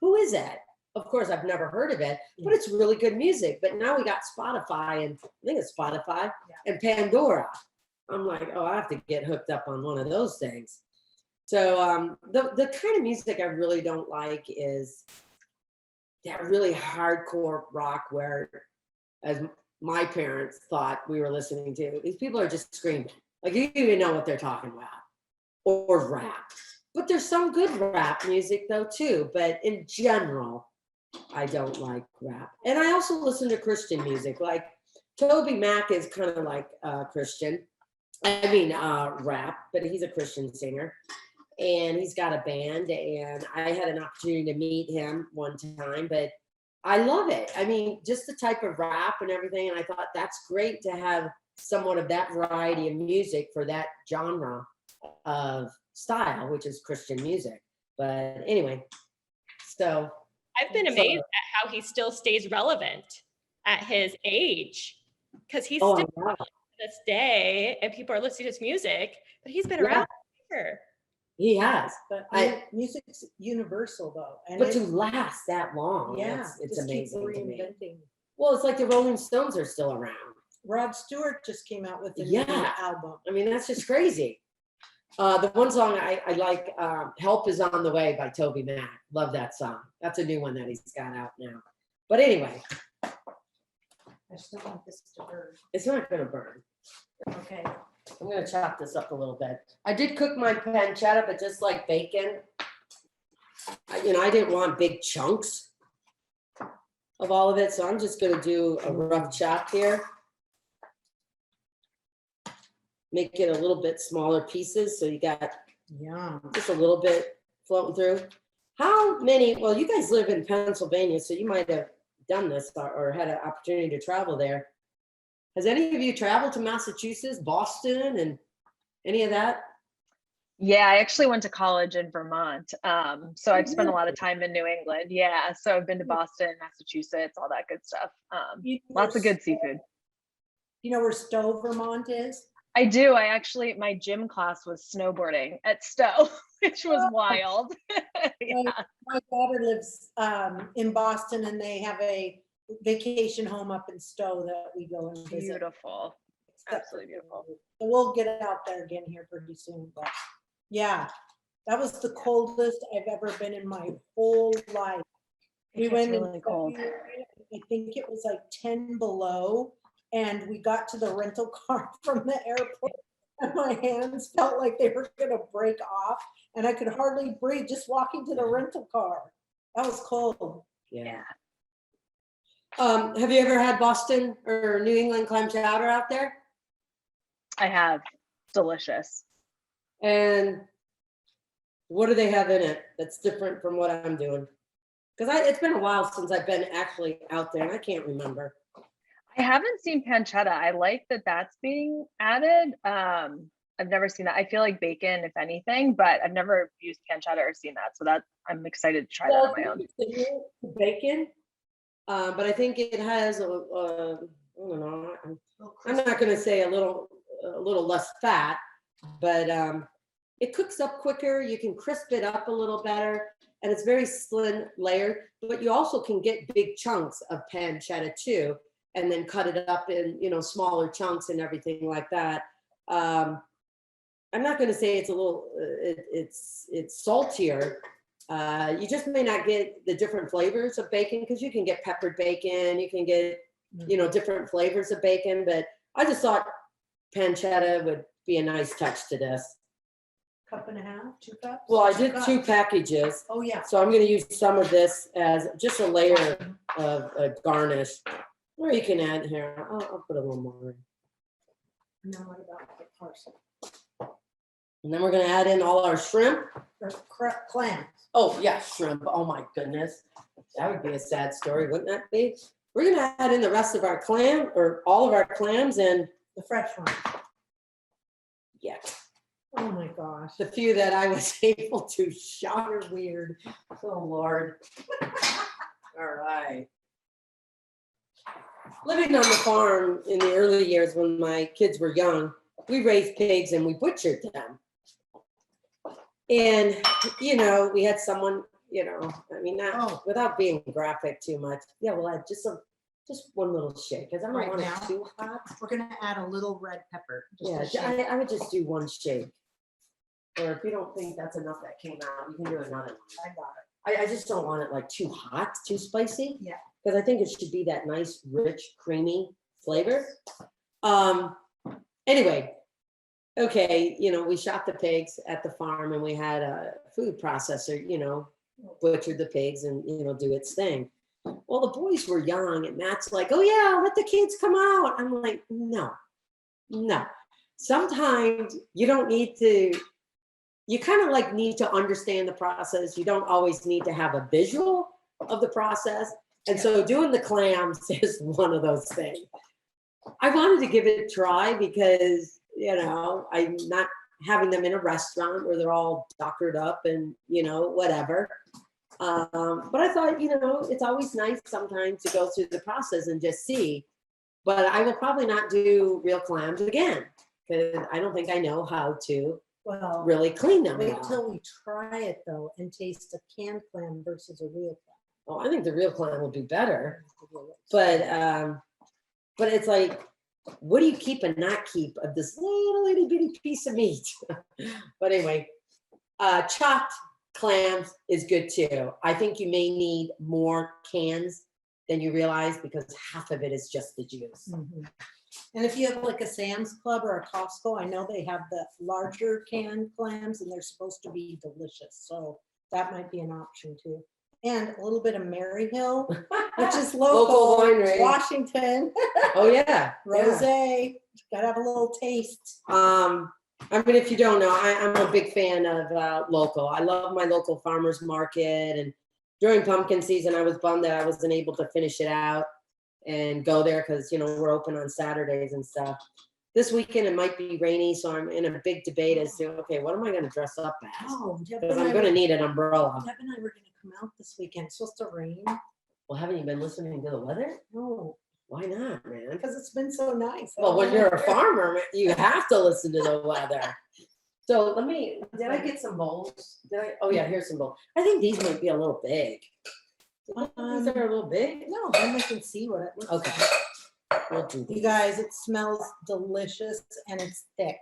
who is that? Of course, I've never heard of it, but it's really good music. But now we got Spotify, and I think it's Spotify and Pandora. I'm like, oh, I have to get hooked up on one of those things. So the kind of music I really don't like is that really hardcore rock where, as my parents thought we were listening to, these people are just screaming. Like, you don't even know what they're talking about. Or rap. But there's some good rap music though too. But in general, I don't like rap. And I also listen to Christian music. Like Toby Mac is kind of like Christian. I mean rap, but he's a Christian singer. And he's got a band, and I had an opportunity to meet him one time, but I love it. I mean, just the type of rap and everything. And I thought that's great to have somewhat of that variety of music for that genre of style, which is Christian music. But anyway, so I've been amazed at how he still stays relevant at his age, because he's still relevant to this day, and people are listening to his music, but he's been around forever. He has. But music's universal though. And but to last that long, it's amazing to me. Well, it's like the Rolling Stones are still around. Rod Stewart just came out with a new album. I mean, that's just crazy. The one song I like, Help Is On The Way by Toby Mac. Love that song. That's a new one that he's got out now. But anyway. I still want this to burn. It's not going to burn. Okay. I'm going to chop this up a little bit. I did cook my pancetta, but just like bacon, I didn't want big chunks of all of it. So I'm just going to do a rough chop here. Make it a little bit smaller pieces. So you got just a little bit floating through. How many, well, you guys live in Pennsylvania, so you might have done this or had an opportunity to travel there. Has any of you traveled to Massachusetts, Boston, and any of that? Yeah, I actually went to college in Vermont. So I've spent a lot of time in New England. Yeah, so I've been to Boston, Massachusetts, all that good stuff. Lots of good seafood. You know where Stowe, Vermont is? I do. My gym class was snowboarding at Stowe, which was wild. My daughter lives in Boston, and they have a vacation home up in Stowe that we go and visit. Beautiful. Absolutely beautiful. So we'll get out there again here pretty soon. But yeah, that was the coldest I've ever been in my whole life. We went really cold. I think it was like 10 below. And we got to the rental car from the airport, and my hands felt like they were going to break off, and I could hardly breathe just walking to the rental car. That was cold. Yeah. Have you ever had Boston or New England clam chowder out there? I have. Delicious. And what do they have in it that's different from what I'm doing? Because it's been a while since I've been actually out there, and I can't remember. I haven't seen pancetta. I like that that's being added. I've never seen that. I feel like bacon, if anything, but I've never used pancetta or seen that. So that I'm excited to try that on my own. Bacon, but I think it has I don't know. I'm not going to say a little less fat, but it cooks up quicker. You can crisp it up a little better, and it's very slim layered. But you also can get big chunks of pancetta too, and then cut it up in, smaller chunks and everything like that. I'm not going to say it's a little, it's saltier. You just may not get the different flavors of bacon, because you can get peppered bacon, you can get, different flavors of bacon, but I just thought pancetta would be a nice touch to this. Cup and a half, 2 cups? Well, I did 2 packages. Oh yeah. So I'm going to use some of this as just a layer of a garnish. Or you can add here. I'll put a little more. And then what about the parsley? And then we're going to add in all our shrimp. Or clams. Oh, yeah, shrimp. Oh, my goodness. That would be a sad story, wouldn't that be? We're going to add in the rest of our clam, or all of our clams, and the fresh ones. Yeah. Oh, my gosh. The few that I was able to shop. You're weird. Oh, Lord. All right. Living on the farm in the early years when my kids were young, we raised pigs and we butchered them. And, you know, we had someone, you know, I mean, not without being graphic too much. Yeah, we'll add just one little shake, because I don't Right want now? it too hot. We're gonna add a little red pepper. Just a Yeah, shake. I would just do one shake. Or if you don't think that's enough that came out, you can do another one. I got it. I just don't want it like too hot, too spicy. Yeah. Because I think it should be that nice, rich, creamy flavor. Anyway, okay, you know, we shot the pigs at the farm and we had a food processor, you know, butchered the pigs and, you know, do its thing. Well, the boys were young and Matt's like, oh yeah, let the kids come out. I'm like, no. Sometimes you don't need to, you kind of like need to understand the process. You don't always need to have a visual of the process. And so doing the clams is one of those things. I wanted to give it a try because, you know, I'm not having them in a restaurant where they're all doctored up and, you know, whatever. But I thought, you know, it's always nice sometimes to go through the process and just see. But I will probably not do real clams again because I don't think I know how to really clean them. Wait till we try it though and taste a canned clam versus a real clam. Oh, I think the real clam will be better. But it's like, what do you keep and not keep of this little itty bitty piece of meat? But anyway, chopped clams is good too. I think you may need more cans than you realize because half of it is just the juice. Mm-hmm. And if you have like a Sam's Club or a Costco, I know they have the larger canned clams and they're supposed to be delicious. So that might be an option too. And a little bit of Maryhill, which is local winery. Washington. Oh yeah. Rosé. Gotta have a little taste. I mean, if you don't know, I'm a big fan of local. I love my local farmers market. And during pumpkin season, I was bummed that I wasn't able to finish it out and go there because, you know, we're open on Saturdays and stuff. This weekend, it might be rainy, so I'm in a big debate as to, okay, what am I going to dress up as? Oh, Because I'm going to need an umbrella. Deb and I were going to come out this weekend. It's supposed to rain. Well, haven't you been listening to the weather? No, Why not, man? because it's been so nice. Well, when you're a farmer, you have to listen to the weather. So did I get some bowls? Oh yeah, here's some bowls. I think these might be a little big. These are a little big? No, then we can see what it looks Okay. like. We'll do You these. guys, it smells delicious and it's thick.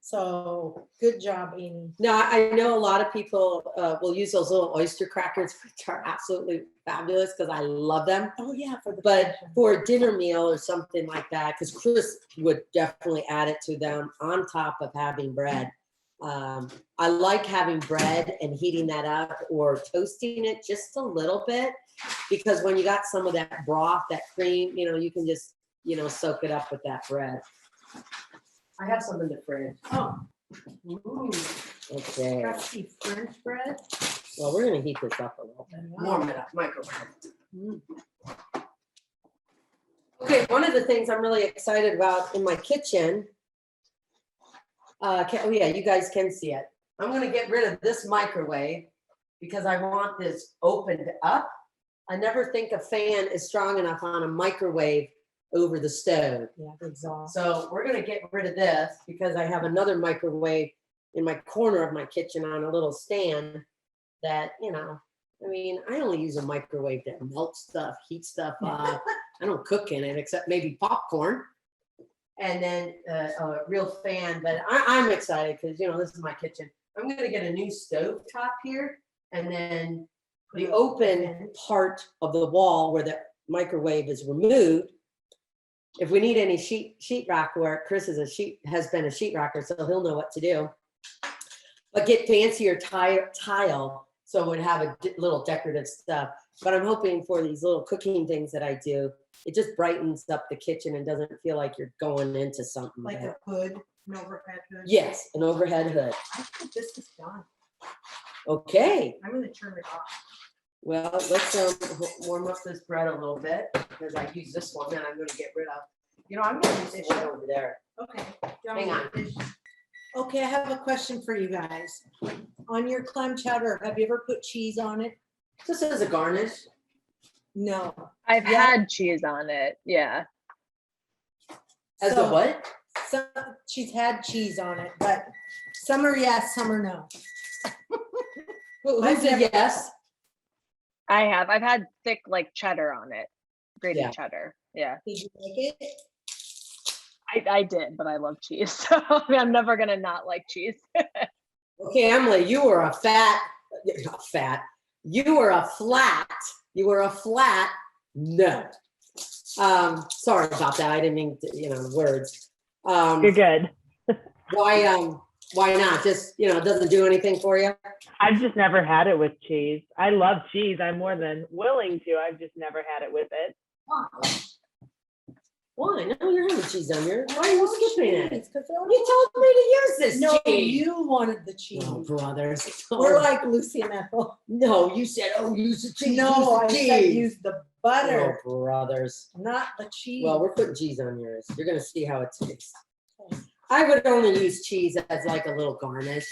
So good job, Amy. Now, I know a lot of people will use those little oyster crackers, which are absolutely fabulous because I love them. Oh yeah, for the But passion. for a dinner meal or something like that, because Chris would definitely add it to them on top of having bread. I like having bread and heating that up or toasting it just a little bit, because when you got some of that broth, that cream, you know, you can just, you know, soak it up with that bread. I have some in the fridge. Oh, Okay. crusty French bread. Well, we're gonna heat this up a little bit. Wow. Warm it up, microwave. Okay, one of the things I'm really excited about in my kitchen. Oh yeah, you guys can see it. I'm gonna get rid of this microwave because I want this opened up. I never think a fan is strong enough on a microwave over the stove. Yeah, the exhaust. So we're gonna get rid of this because I have another microwave in my corner of my kitchen on a little stand that, you know, I mean, I only use a microwave to melt stuff, heat stuff up. I don't cook in it except maybe popcorn. And then a real fan, but I'm excited because, you know, this is my kitchen. I'm gonna get a new stove top here, and then the open part of the wall where the microwave is removed. If we need any sheetrock work, Chris has been a sheetrocker, so he'll know what to do. But get fancier tile so it would have a little decorative stuff. But I'm hoping for these little cooking things that I do, it just brightens up the kitchen and doesn't feel like you're going into something. Like a hood, an overhead hood. Yes, an overhead hood. I think this is done. Okay, I'm gonna turn it off. well, let's warm up this bread a little bit because I use this one and I'm gonna get rid of. You know, I'm gonna use this one over there. Okay. Hang on. Okay, I have a question for you guys. On your clam chowder, have you ever put cheese on it? Just as a garnish. No. I've had cheese on it. Yeah. As a So- what? Some, she's had cheese on it, but some are yes, some are no. Who's a yes? I have. I've had thick like cheddar on it, grated Yeah. cheddar. Yeah, Did you like it? I did, but I love cheese, so I mean, I'm never gonna not like cheese. Okay, Emily, you were a fat. You were a flat. You were a flat. No. Sorry about that. I didn't mean to, words. You're good. Why not? Just, it doesn't do anything for you? I've just never had it with cheese. I love cheese. I'm more than willing to. I've just never had it with it. Why? No, you're having cheese on yours. Why are you skipping it? Cheese, 'cause You told me to use this no, cheese. you wanted the cheese. Oh, brothers. We're like Lucy and Ethel. No, you said, use the cheese. No, I use the said cheese. use the butter, Oh, brothers. not the cheese. Well, we're putting cheese on yours. You're gonna see how it tastes. I would only use cheese as like a little garnish.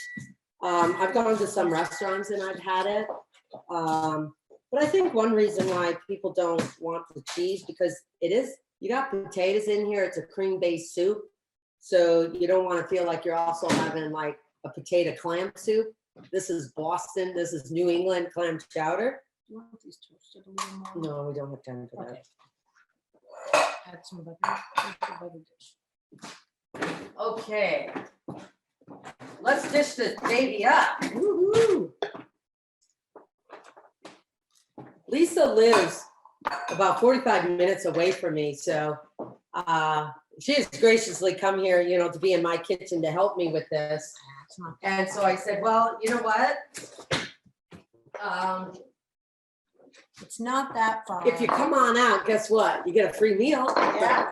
I've gone to some restaurants and I've had it. But I think one reason why people don't want the cheese, because you got potatoes in here. It's a cream-based soup. So you don't want to feel like you're also having like a potato clam soup. This is Boston. This is New England clam chowder. Do you want these toasted a little more? No, we don't have time for that. Okay. Add some butter. Butter dish. Okay. Let's dish this baby up. Woo-hoo. Lisa lives about 45 minutes away from me, so she has graciously come here, to be in my kitchen to help me with this. And so I said, well, you know what? It's not that far. If you come on out, guess what? You get a free meal. Yeah.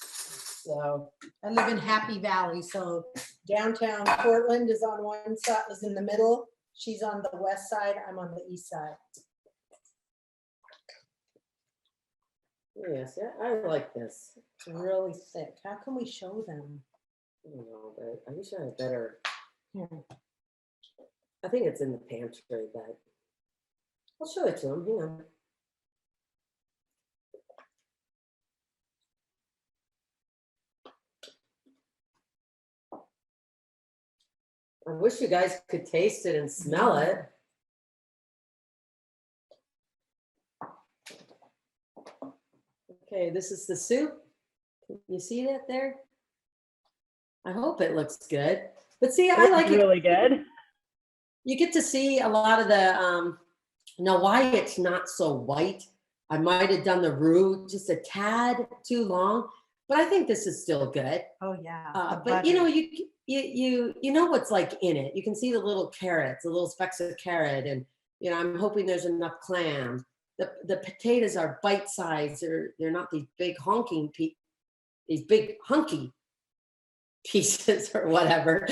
So I live in Happy Valley, so downtown Portland is on one side, is in the middle. She's on the west side, I'm on the east side. yes, yeah, I like this. It's really thick. How can we show them? I don't know, but I wish I had better. Here. I think it's in the pantry, but I'll show it to him. Hang on. I wish you guys could taste it and smell it. Okay, this is the soup. You see that there? I hope it looks good. But see, I like it. Really good. You get to see a lot of the, now why it's not so white. I might have done the roux just a tad too long, but I think this is still good. Oh, yeah. But you know what's like in it. You can see the little carrots, the little specks of carrot, and I'm hoping there's enough clam. The potatoes are bite sized. They're not these big hunky pieces or whatever.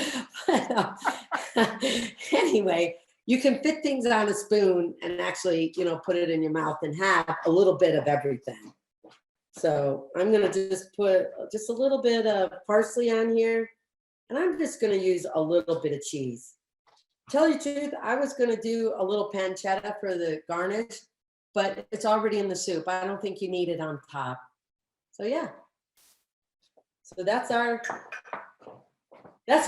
Anyway, you can fit things on a spoon and actually, put it in your mouth and have a little bit of everything. So I'm gonna just put just a little bit of parsley on here, and I'm just gonna use a little bit of cheese. Tell you the truth, I was gonna do a little pancetta for the garnish, but it's already in the soup. I don't think you need it on top. So yeah. So that's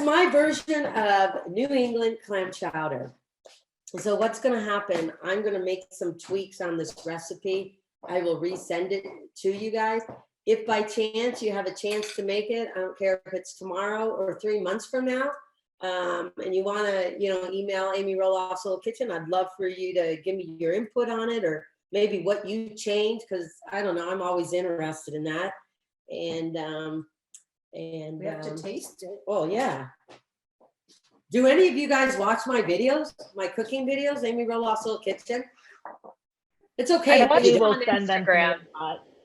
my version of New England clam chowder. So what's gonna happen, I'm gonna make some tweaks on this recipe. I will resend it to you guys. If by chance you have a chance to make it, I don't care if it's tomorrow or 3 months from now, and you wanna, email Amy Roloff's Little Kitchen, I'd love for you to give me your input on it, or maybe what you changed, because I don't know, I'm always interested in that. And We have to taste it. well, yeah. Do any of you guys watch my videos, my cooking videos, Amy Roloff's Little Kitchen? It's okay. I watch We them will on send them to Instagram.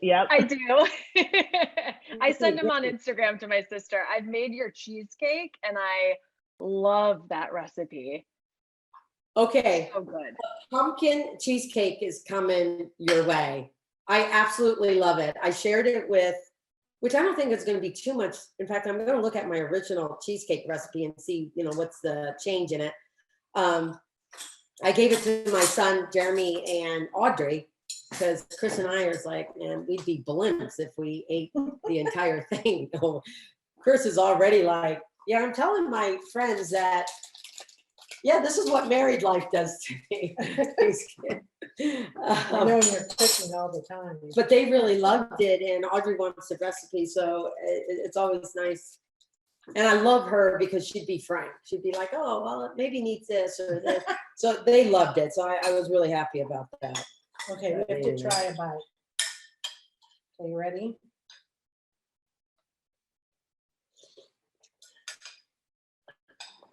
you. Yep. I do. I send them on Instagram to my sister. I've made your cheesecake and I love that recipe. Okay, So good. pumpkin cheesecake is coming your way. I absolutely love it. I shared it with, which I don't think is going to be too much. In fact, I'm going to look at my original cheesecake recipe and see, what's the change in it. I gave it to my son, Jeremy and Audrey, because Chris and I are like, man, we'd be blimps if we ate the entire thing. Chris is already like, yeah, I'm telling my friends that, Yeah, this is what married life does to me. I know you're cooking all the time. But they really loved it, and Audrey wants the recipe, so it's always nice. And I love her because she'd be frank. She'd be like, "Oh, well, it maybe needs this or this." So they loved it. So I was really happy about that. Okay, we have to try a bite. Okay, you ready?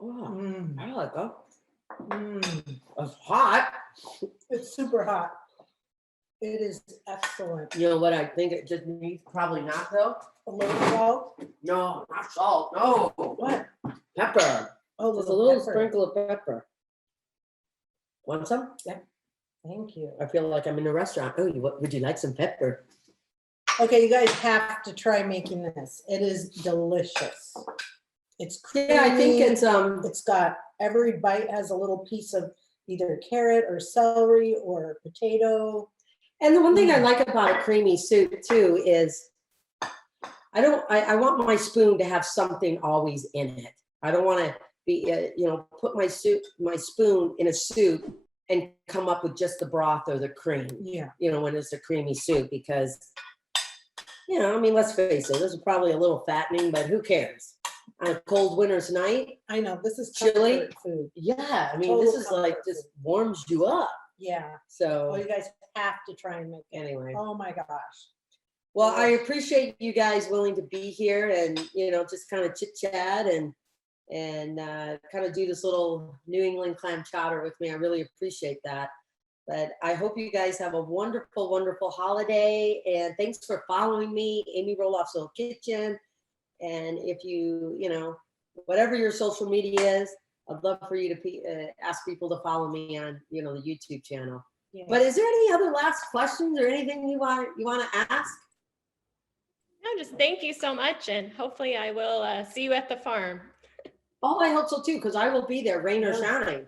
Oh, Mm. I like that. Mm. It's hot. It's super hot. It is excellent. You know what I think it just needs? Probably not though. A little salt. No, not salt. No. What? Pepper. Oh, Just a little pepper. sprinkle of pepper. Want some? Yeah. Thank you. I feel like I'm in a restaurant. Oh, would you like some pepper? Okay, you guys have to try making this. It is delicious. It's creamy. Yeah, I think it's It's got every bite has a little piece of either carrot or celery or potato. And the one thing I like about a creamy soup too is I want my spoon to have something always in it. I don't want to be put my spoon in a soup and come up with just the broth or the cream. Yeah. When it's a creamy soup, because I mean, let's face it, this is probably a little fattening, but who cares? On a cold winter's night. I know, this is chili comfort food. Yeah, I mean, Total this is like comfort just food. warms you up. Yeah. So Well, you guys have to try and make it. anyway. Oh my gosh. Well, I appreciate you guys willing to be here and just kind of chit chat and kind of do this little New England clam chowder with me. I really appreciate that. But I hope you guys have a wonderful, wonderful holiday. And thanks for following me, Amy Roloff's Little Kitchen. And if you, whatever your social media is, I'd love for you to ask people to follow me on, the YouTube channel. Yeah. But is there any other last questions or anything you want to ask? No, just thank you so much, and hopefully I will see you at the farm. Oh, I hope so too, because I will be there, rain or shine.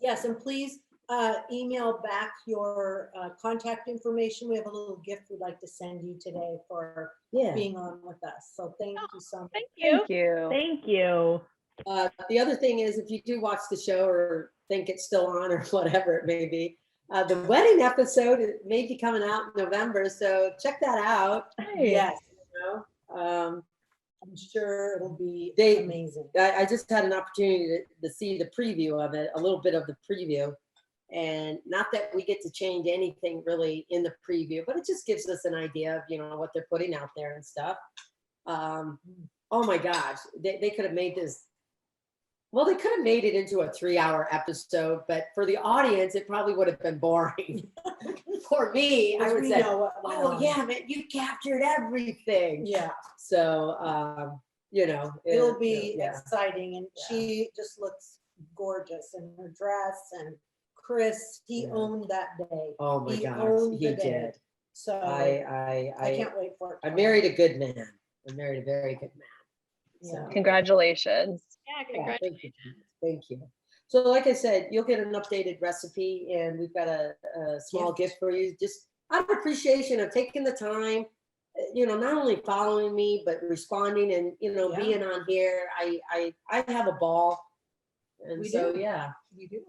Yes, and please email back your contact information. We have a little gift we'd like to send you today for being on with us. So thank you so much. Thank you. Thank you. Thank you. The other thing is, if you do watch the show or think it's still on or whatever it may be, the wedding episode may be coming out in November, so check that out. Yes. I'm sure it'll be amazing. I just had an opportunity to see the preview of it, a little bit of the preview. And not that we get to change anything really in the preview, but it just gives us an idea of, what they're putting out there and stuff. Oh my gosh, they could have made this. Well, they could have made it into a 3-hour episode, but for the audience, it probably would have been boring. For me, I would say, oh yeah, man, you captured everything. Yeah. So, it'll be exciting. And she just looks gorgeous in her dress, and Chris, he owned that day. Oh my gosh, owned he the day. did. So I can't wait for it. I married a good man. I married a very good man. Yeah. Congratulations. Yeah, congratulations. Thank you. So like I said, you'll get an updated recipe, and we've got a small gift for you. Just out of appreciation of taking the time, not only following me, but responding and, being on here. I have a ball. And We so, do. yeah. You do.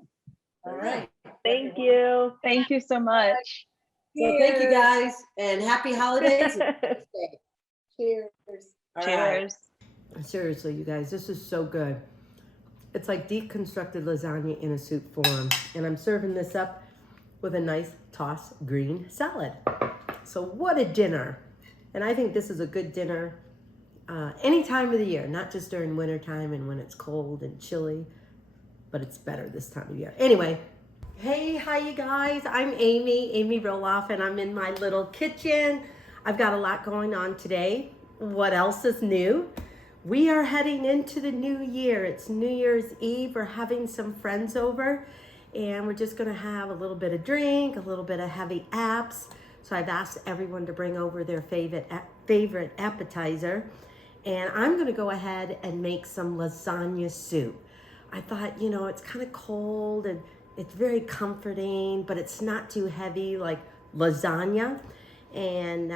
All right. Thank you. Thank you so much. Well, thank you guys, and happy holidays. Cheers. All right. Cheers. Seriously, you guys, this is so good. It's like deconstructed lasagna in a soup form. And I'm serving this up with a nice tossed green salad. So what a dinner. And I think this is a good dinner any time of the year, not just during winter time and when it's cold and chilly, but it's better this time of year. Anyway, hey, hi you guys. I'm Amy Roloff, and I'm in my little kitchen. I've got a lot going on today. What else is new? We are heading into the new year. It's New Year's Eve. We're having some friends over, and we're just gonna have a little bit of drink, a little bit of heavy apps. So I've asked everyone to bring over their favorite appetizer, and I'm gonna go ahead and make some lasagna soup. I thought, it's kind of cold and it's very comforting, but it's not too heavy like lasagna, and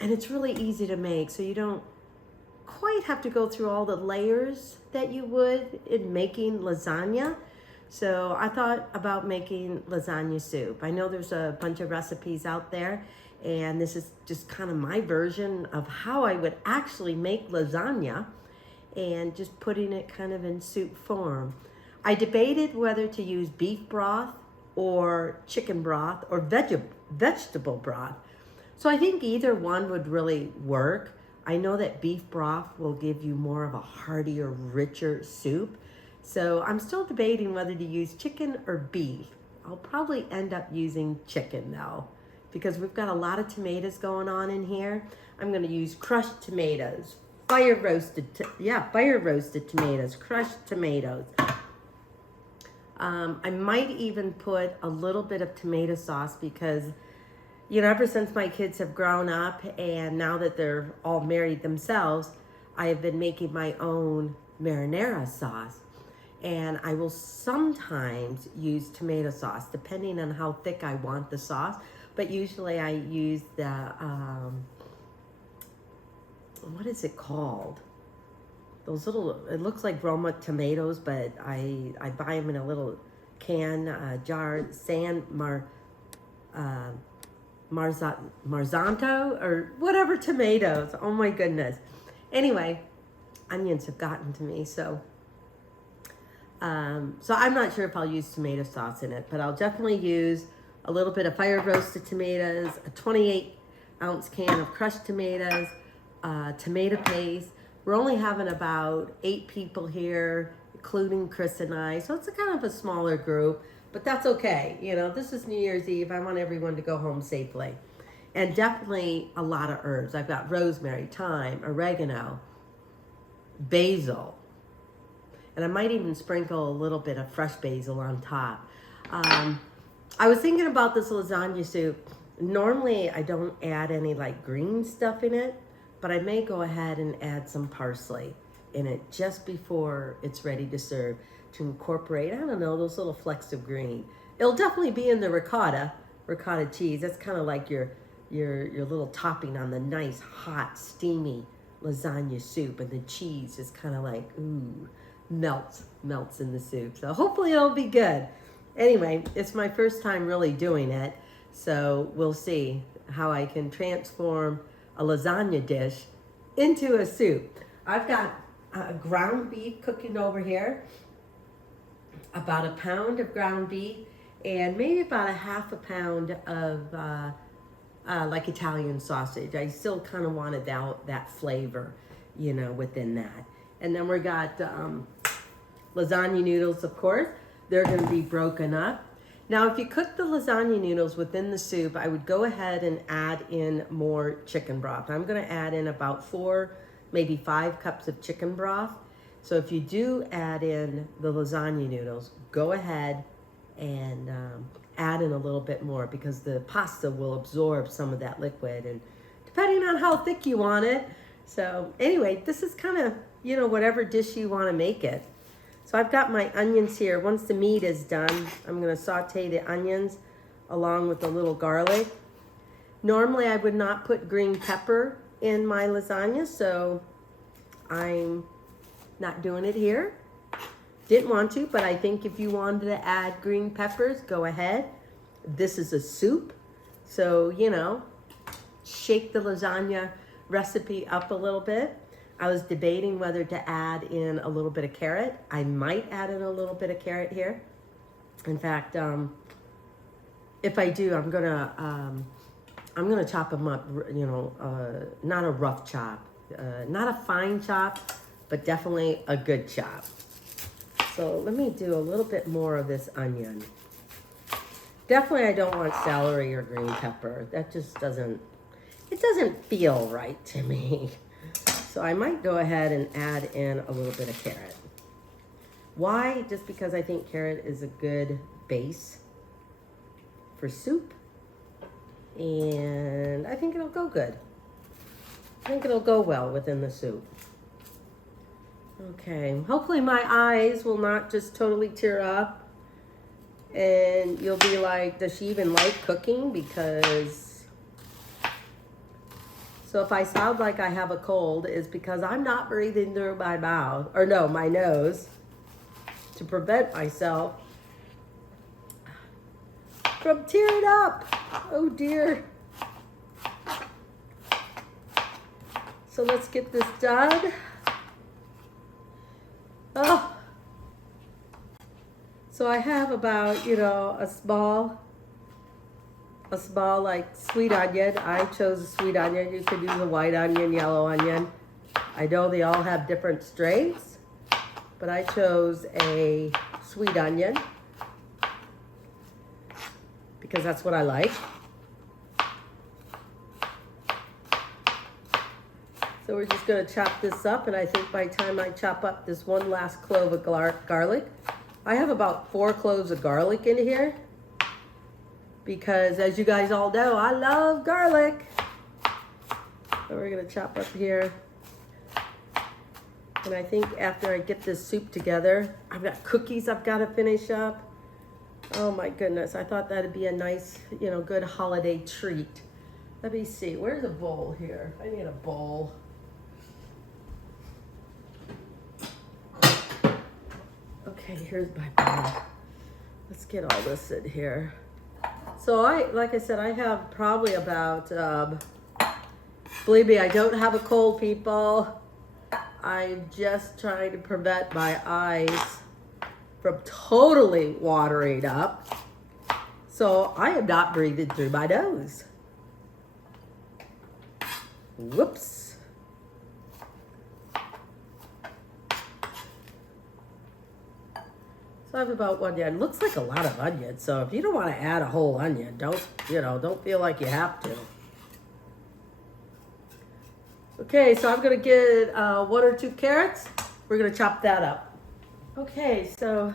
it's really easy to make, so you don't quite have to go through all the layers that you would in making lasagna. So I thought about making lasagna soup. I know there's a bunch of recipes out there, and this is just kind of my version of how I would actually make lasagna, and just putting it kind of in soup form. I debated whether to use beef broth or chicken broth or vegetable broth. So I think either one would really work. I know that beef broth will give you more of a heartier, richer soup. So I'm still debating whether to use chicken or beef. I'll probably end up using chicken though, because we've got a lot of tomatoes going on in here. I'm gonna use crushed tomatoes, fire roasted tomatoes, crushed tomatoes. I might even put a little bit of tomato sauce because, you know, ever since my kids have grown up and now that they're all married themselves, I have been making my own marinara sauce. And I will sometimes use tomato sauce depending on how thick I want the sauce. But usually I use the, what is it called? Those little, it looks like Roma tomatoes, but I buy them in a little can, jar, Marzanto or whatever tomatoes. Oh my goodness. Anyway, onions have gotten to me, so I'm not sure if I'll use tomato sauce in it, but I'll definitely use a little bit of fire roasted tomatoes, a 28-ounce can of crushed tomatoes, tomato paste. We're only having about 8 people here, including Chris and I, so it's a kind of a smaller group, but that's okay. You know, this is New Year's Eve. I want everyone to go home safely. And definitely a lot of herbs. I've got rosemary, thyme, oregano, basil, and I might even sprinkle a little bit of fresh basil on top. I was thinking about this lasagna soup. Normally I don't add any like green stuff in it, but I may go ahead and add some parsley in it just before it's ready to serve to incorporate, I don't know, those little flecks of green. It'll definitely be in the ricotta cheese. That's kind of like your little topping on the nice, hot, steamy lasagna soup, and the cheese is kind of like, ooh, melts in the soup. So hopefully it'll be good. Anyway, it's my first time really doing it, so we'll see how I can transform a lasagna dish into a soup. I've got ground beef cooking over here, about 1 pound of ground beef, and maybe about 1/2 pound of like Italian sausage. I still kind of wanted that flavor, you know, within that. And then we got lasagna noodles, of course. They're going to be broken up. Now, if you cook the lasagna noodles within the soup, I would go ahead and add in more chicken broth. I'm going to add in about 4, maybe 5 cups of chicken broth. So if you do add in the lasagna noodles, go ahead and add in a little bit more, because the pasta will absorb some of that liquid, and depending on how thick you want it. So anyway, this is kind of, you know, whatever dish you want to make it. So I've got my onions here. Once the meat is done, I'm going to saute the onions along with a little garlic. Normally I would not put green pepper in my lasagna, so I'm not doing it here. Didn't want to, but I think if you wanted to add green peppers, go ahead. This is a soup, so, you know, shake the lasagna recipe up a little bit. I was debating whether to add in a little bit of carrot. I might add in a little bit of carrot here. In fact, if I do, I'm gonna chop them up, you know, not a rough chop, not a fine chop, but definitely a good chop. So let me do a little bit more of this onion. Definitely I don't want celery or green pepper. That just doesn't feel right to me. So I might go ahead and add in a little bit of carrot. Why? Just because I think carrot is a good base for soup. And I think it'll go good. I think it'll go well within the soup. Okay, hopefully my eyes will not just totally tear up and you'll be like, does she even like cooking? Because So if I sound like I have a cold, it's because I'm not breathing through my mouth, or no, my nose, to prevent myself from tearing up. Oh dear. So let's get this done. Oh. So I have about, you know, a small like sweet onion. I chose a sweet onion. You could use a white onion, yellow onion. I know they all have different strengths, but I chose a sweet onion because that's what I like. So we're just gonna chop this up, and I think by the time I chop up this one last clove of garlic, I have about 4 cloves of garlic in here because, as you guys all know, I love garlic. So we're gonna chop up here. And I think after I get this soup together, I've got cookies I've got to finish up. Oh my goodness, I thought that'd be a nice, you know, good holiday treat. Let me see, where's a bowl here? I need a bowl. Okay, here's my bowl. Let's get all this in here. So like I said, I have probably about, believe me, I don't have a cold, people. I'm just trying to prevent my eyes from totally watering up. So I am not breathing through my nose. Whoops. So I have about 1 onion. Looks like a lot of onion. So if you don't want to add a whole onion, don't feel like you have to. Okay, so I'm gonna get 1 or 2 carrots. We're gonna chop that up. Okay, so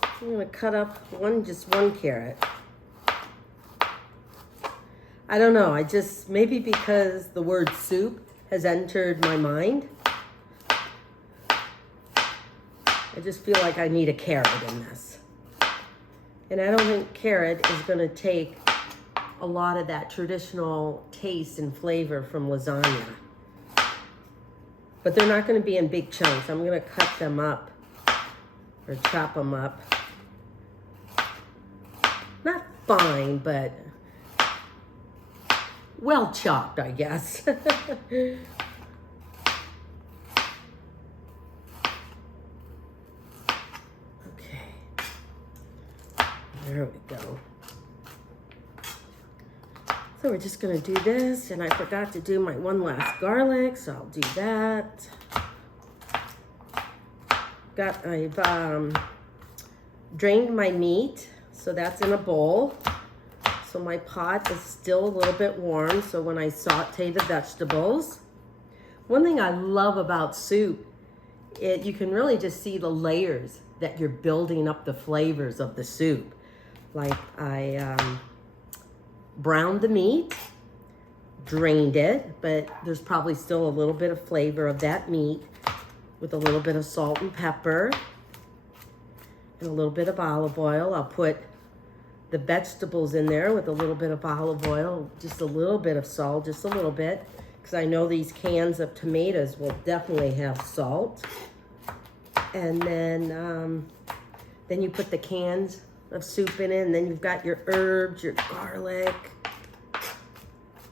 I'm gonna cut up just one carrot. I don't know, maybe because the word soup has entered my mind, I just feel like I need a carrot in this. And I don't think carrot is gonna take a lot of that traditional taste and flavor from lasagna. But they're not gonna be in big chunks. I'm gonna cut them up or chop them up. Not fine, but well chopped, I guess. Okay. There we go. So we're just gonna do this, and I forgot to do my one last garlic, so I'll do that. I've drained my meat, so that's in a bowl. So my pot is still a little bit warm, so when I saute the vegetables. One thing I love about soup, you can really just see the layers that you're building up the flavors of the soup. Like I browned the meat, drained it, but there's probably still a little bit of flavor of that meat with a little bit of salt and pepper and a little bit of olive oil. I'll put the vegetables in there with a little bit of olive oil, just a little bit of salt, just a little bit, because I know these cans of tomatoes will definitely have salt. And then you put the cans of soup in it, and then you've got your herbs, your garlic,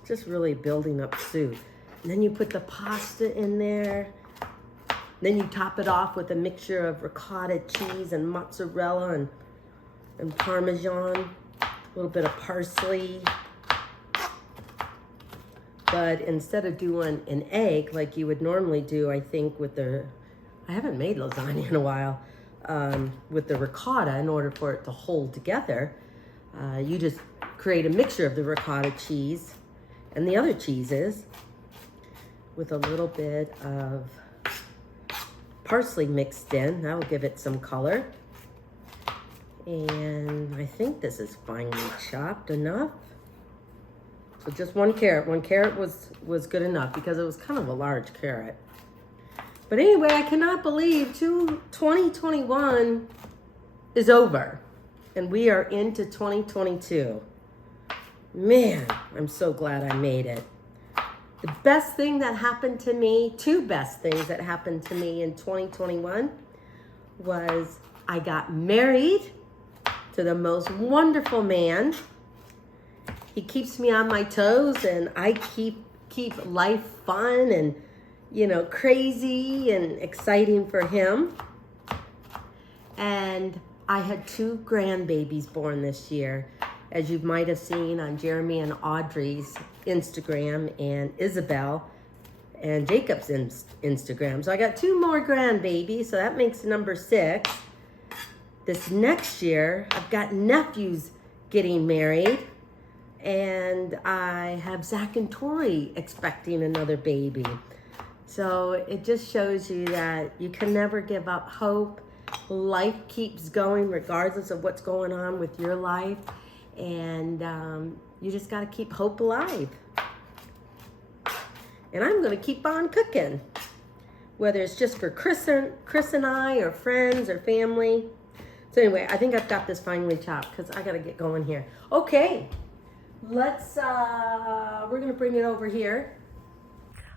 just really building up soup. And then you put the pasta in there. Then you top it off with a mixture of ricotta cheese and mozzarella and Parmesan, a little bit of parsley. But instead of doing an egg like you would normally do, I think I haven't made lasagna in a while, with the ricotta, in order for it to hold together, you just create a mixture of the ricotta cheese and the other cheeses with a little bit of parsley mixed in. That'll give it some color. And I think this is finely chopped enough. So just 1 carrot. 1 carrot was good enough because it was kind of a large carrot. But anyway, I cannot believe 2021 is over and we are into 2022. Man, I'm so glad I made it. The best thing that happened to me, two best things that happened to me in 2021 was I got married to the most wonderful man. He keeps me on my toes, and I keep life fun and, you know, crazy and exciting for him. And I had 2 grandbabies born this year, as you might have seen on Jeremy and Audrey's Instagram and Isabel and Jacob's Instagram. So I got 2 more grandbabies, so that makes number 6. This next year, I've got nephews getting married, and I have Zach and Tori expecting another baby. So it just shows you that you can never give up hope. Life keeps going regardless of what's going on with your life, and you just got to keep hope alive. And I'm going to keep on cooking, whether it's just for Chris and I, or friends or family. So anyway, I think I've got this finely chopped because I got to get going here. Okay, let's, we're going to bring it over here.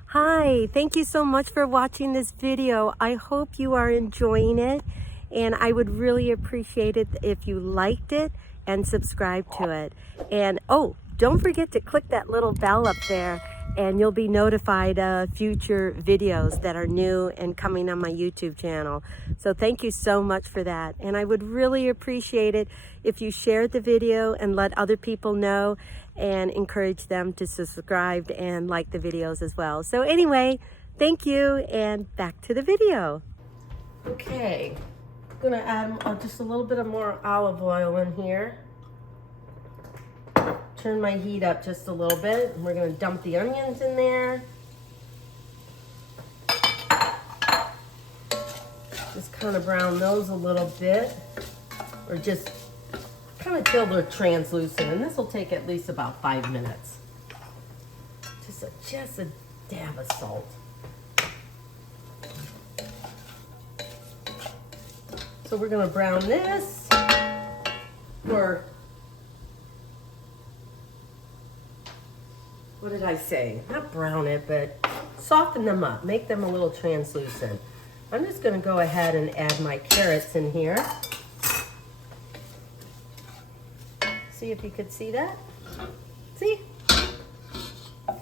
Hi, thank you so much for watching this video. I hope you are enjoying it, and I would really appreciate it if you liked it and subscribe to it. And oh, don't forget to click that little bell up there, and you'll be notified of future videos that are new and coming on my YouTube channel. So thank you so much for that. And I would really appreciate it if you shared the video and let other people know, and encourage them to subscribe and like the videos as well. So anyway, thank you, and back to the video. Okay, I'm gonna add just a little bit of more olive oil in here. Turn my heat up just a little bit, and we're gonna dump the onions in there. Just kind of brown those a little bit, or just kind of till they're translucent, and this will take at least about 5 minutes. Just a dab of salt. So we're gonna brown this for, what did I say? Not brown it, but soften them up, make them a little translucent. I'm just gonna go ahead and add my carrots in here. See if you could see that? See?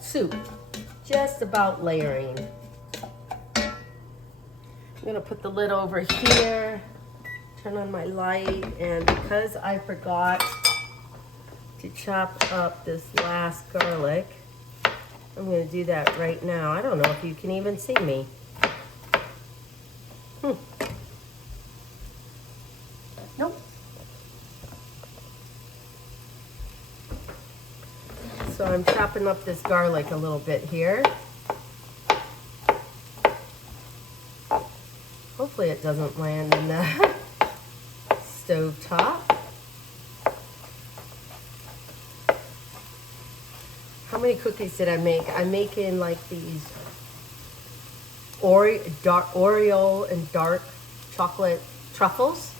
Soup, just about layering. I'm gonna put the lid over here, turn on my light, and because I forgot to chop up this last garlic, I'm gonna do that right now. I don't know if you can even see me. Nope. So I'm chopping up this garlic a little bit here. Hopefully it doesn't land in the stove top. How many cookies did I make? I'm making like these Oreo and dark chocolate truffles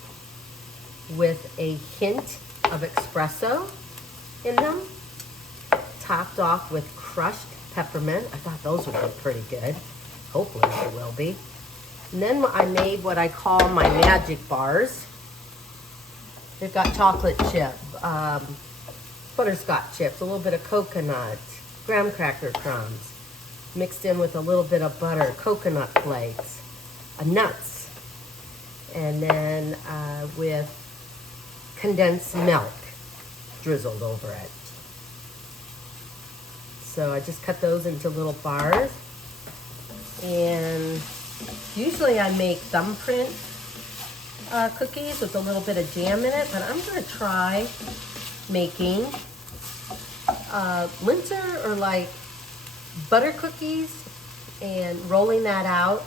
with a hint of espresso in them, topped off with crushed peppermint. I thought those would be pretty good. Hopefully they will be. And then I made what I call my magic bars. They've got chocolate chip, butterscotch chips, a little bit of coconut, graham cracker crumbs, mixed in with a little bit of butter, coconut flakes, nuts, and then with condensed milk drizzled over it. So I just cut those into little bars, and usually I make thumbprint cookies with a little bit of jam in it, but I'm going to try making linzer or like butter cookies and rolling that out,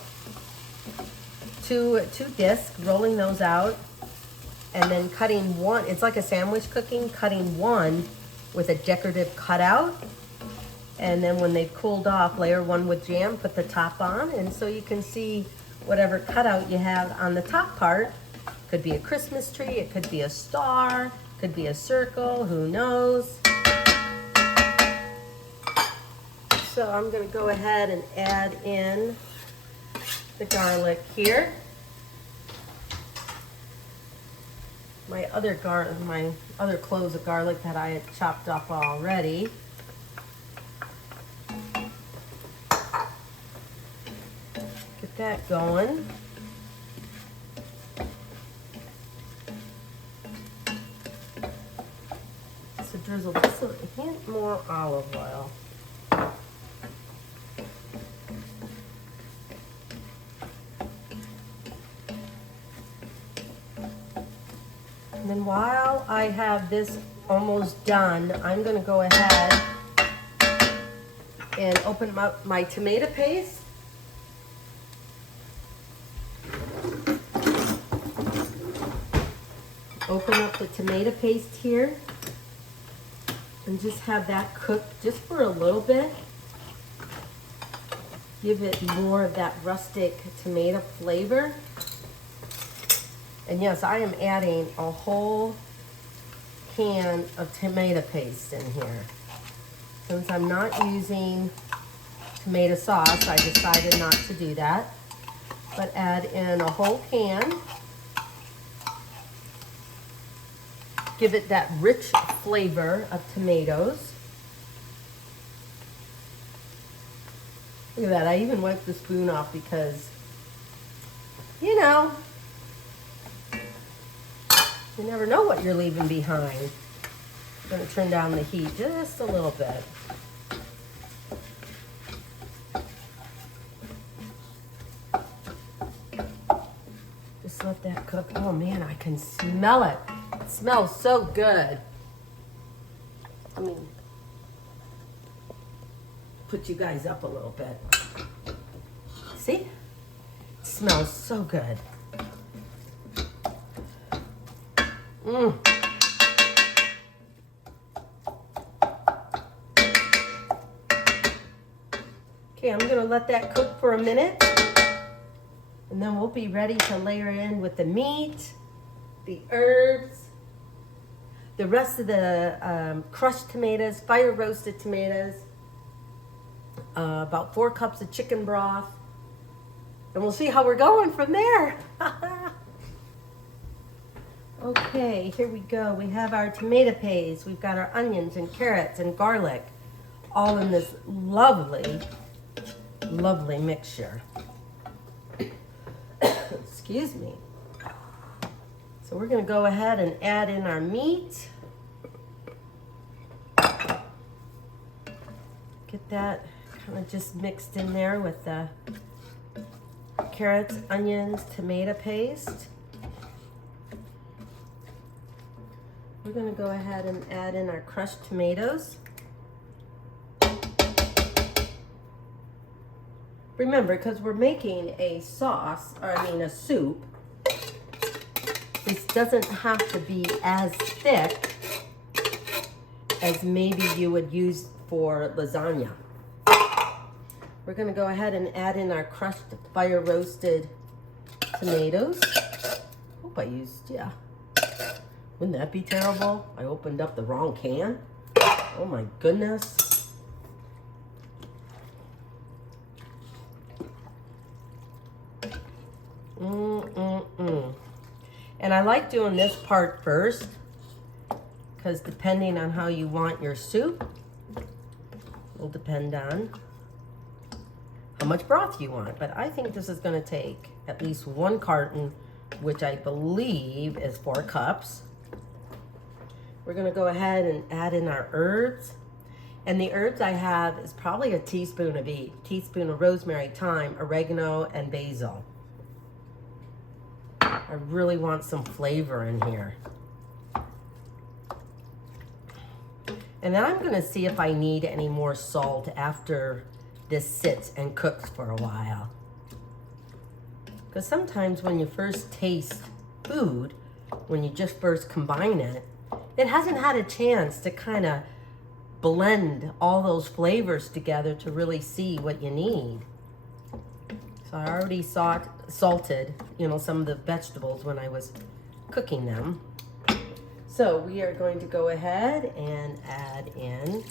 two discs, rolling those out, and then cutting one. It's like a sandwich cooking, cutting one with a decorative cutout, and then when they've cooled off, layer one with jam, put the top on, and so you can see whatever cutout you have on the top part. Could be a Christmas tree, it could be a star, could be a circle, who knows. So I'm going to go ahead and add in the garlic here. My other cloves of garlic that I had chopped up already. Get that going. So drizzle just a hint more olive oil. And then while I have this almost done, I'm going to go ahead and open up my tomato paste. Open up the tomato paste here and just have that cook just for a little bit. Give it more of that rustic tomato flavor. And yes, I am adding a whole can of tomato paste in here. Since I'm not using tomato sauce, I decided not to do that, but add in a whole can. Give it that rich flavor of tomatoes. Look at that, I even wiped the spoon off because, you know, you never know what you're leaving behind. I'm going to turn down the heat just a little bit. Just let that cook. Oh man, I can smell it. It smells so good. I mean, put you guys up a little bit. See? It smells so good. Mmm. Okay, I'm gonna let that cook for a minute, and then we'll be ready to layer in with the meat, the herbs, the rest of the crushed tomatoes, fire roasted tomatoes, about 4 cups of chicken broth, and we'll see how we're going from there. Okay, here we go. We have our tomato paste. We've got our onions and carrots and garlic all in this lovely, lovely mixture. Excuse me. So we're going to go ahead and add in our meat. Get that kind of just mixed in there with the carrots, onions, tomato paste. We're going to go ahead and add in our crushed tomatoes. Remember, because we're making a sauce, or I mean a soup, this doesn't have to be as thick as maybe you would use for lasagna. We're going to go ahead and add in our crushed fire roasted tomatoes. Hope I used, yeah. Wouldn't that be terrible? I opened up the wrong can. Oh my goodness. And I like doing this part first because depending on how you want your soup will depend on how much broth you want. But I think this is going to take at least 1 carton, which I believe is 4 cups. We're going to go ahead and add in our herbs. And the herbs I have is probably a teaspoon of each. Teaspoon of rosemary, thyme, oregano, and basil. I really want some flavor in here. And then I'm going to see if I need any more salt after this sits and cooks for a while. Because sometimes when you first taste food, when you just first combine it, it hasn't had a chance to kind of blend all those flavors together to really see what you need. So I already salted, you know, some of the vegetables when I was cooking them. So we are going to go ahead and add in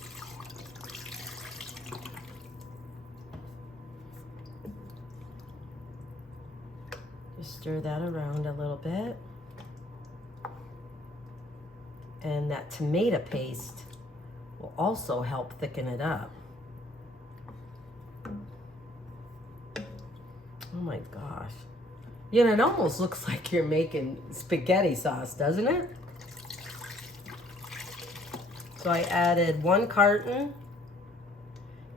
stir that around a little bit. And that tomato paste will also help thicken it up. Oh my gosh. You know, it almost looks like you're making spaghetti sauce, doesn't it? So I added 1 carton,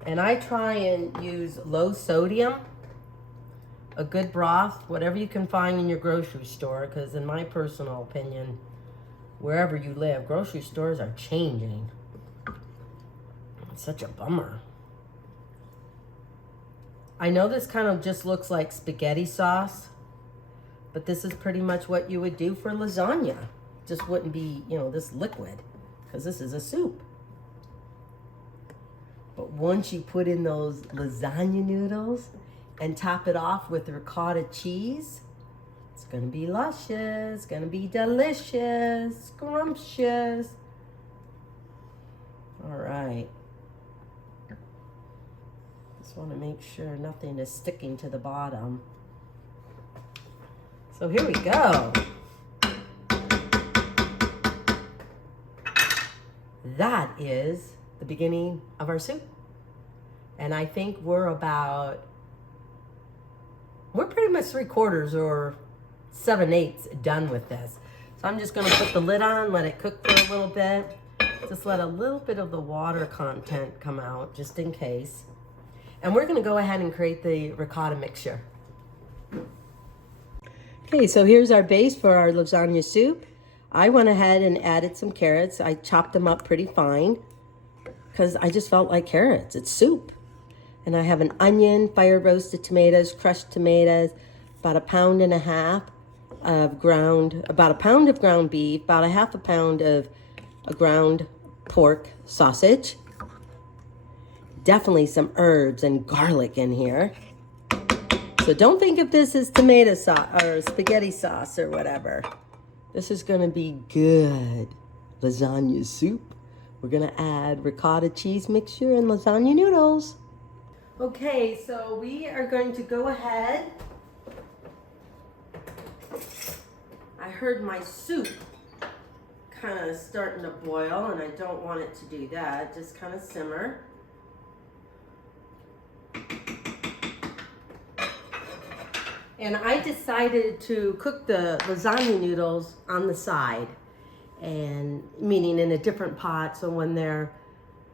and I try and use low sodium, a good broth, whatever you can find in your grocery store, because in my personal opinion, wherever you live, grocery stores are changing. It's such a bummer. I know this kind of just looks like spaghetti sauce, but this is pretty much what you would do for lasagna. Just wouldn't be, you know, this liquid, because this is a soup. But once you put in those lasagna noodles and top it off with ricotta cheese, it's gonna be luscious, gonna be delicious, scrumptious. All right. Just wanna make sure nothing is sticking to the bottom. So here we go. That is the beginning of our soup. And I think we're pretty much 3/4 or 7/8 done with this. So I'm just gonna put the lid on, let it cook for a little bit. Just let a little bit of the water content come out, just in case. And we're gonna go ahead and create the ricotta mixture. Okay, so here's our base for our lasagna soup. I went ahead and added some carrots. I chopped them up pretty fine because I just felt like carrots. It's soup. And I have an onion, fire roasted tomatoes, crushed tomatoes, about 1.5 pounds of about a pound of ground beef, about 1/2 pound of a ground pork sausage. Definitely some herbs and garlic in here. So don't think of this as tomato sauce or spaghetti sauce or whatever. This is gonna be good lasagna soup. We're gonna add ricotta cheese mixture and lasagna noodles. Okay, so we are going to go ahead. I heard my soup kind of starting to boil, and I don't want it to do that. Just kind of simmer. And I decided to cook the lasagna noodles on the side, and meaning in a different pot, so when they're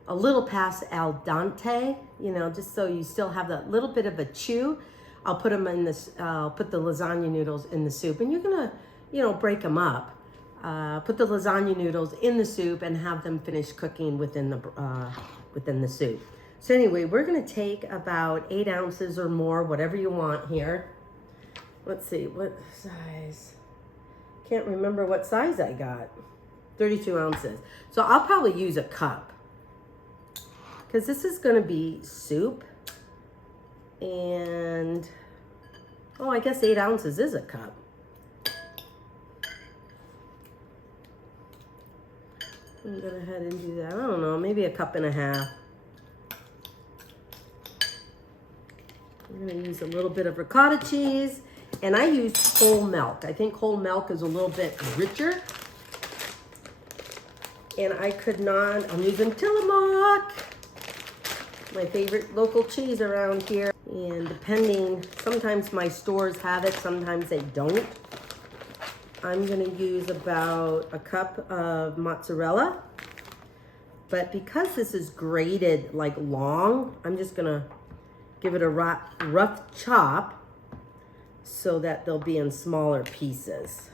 a little past al dente, you know, just so you still have that little bit of a chew, I'll put them in this. I'll put the lasagna noodles in the soup, and you're gonna, you know, break them up. Put the lasagna noodles in the soup and have them finish cooking within the soup. So anyway, we're gonna take about 8 ounces or more, whatever you want here. Let's see, what size? Can't remember what size I got. 32 ounces. So I'll probably use a cup, because this is gonna be soup. And, oh, I guess 8 ounces is a cup. I'm gonna go ahead and do that. I don't know, maybe 1.5 cups. I'm gonna use a little bit of ricotta cheese, and I use whole milk. I think whole milk is a little bit richer. And I could not, I'm using Tillamook, my favorite local cheese around here. And depending, sometimes my stores have it, sometimes they don't. I'm gonna use about 1 cup of mozzarella. But because this is grated like long, I'm just gonna give it a rough chop so that they'll be in smaller pieces.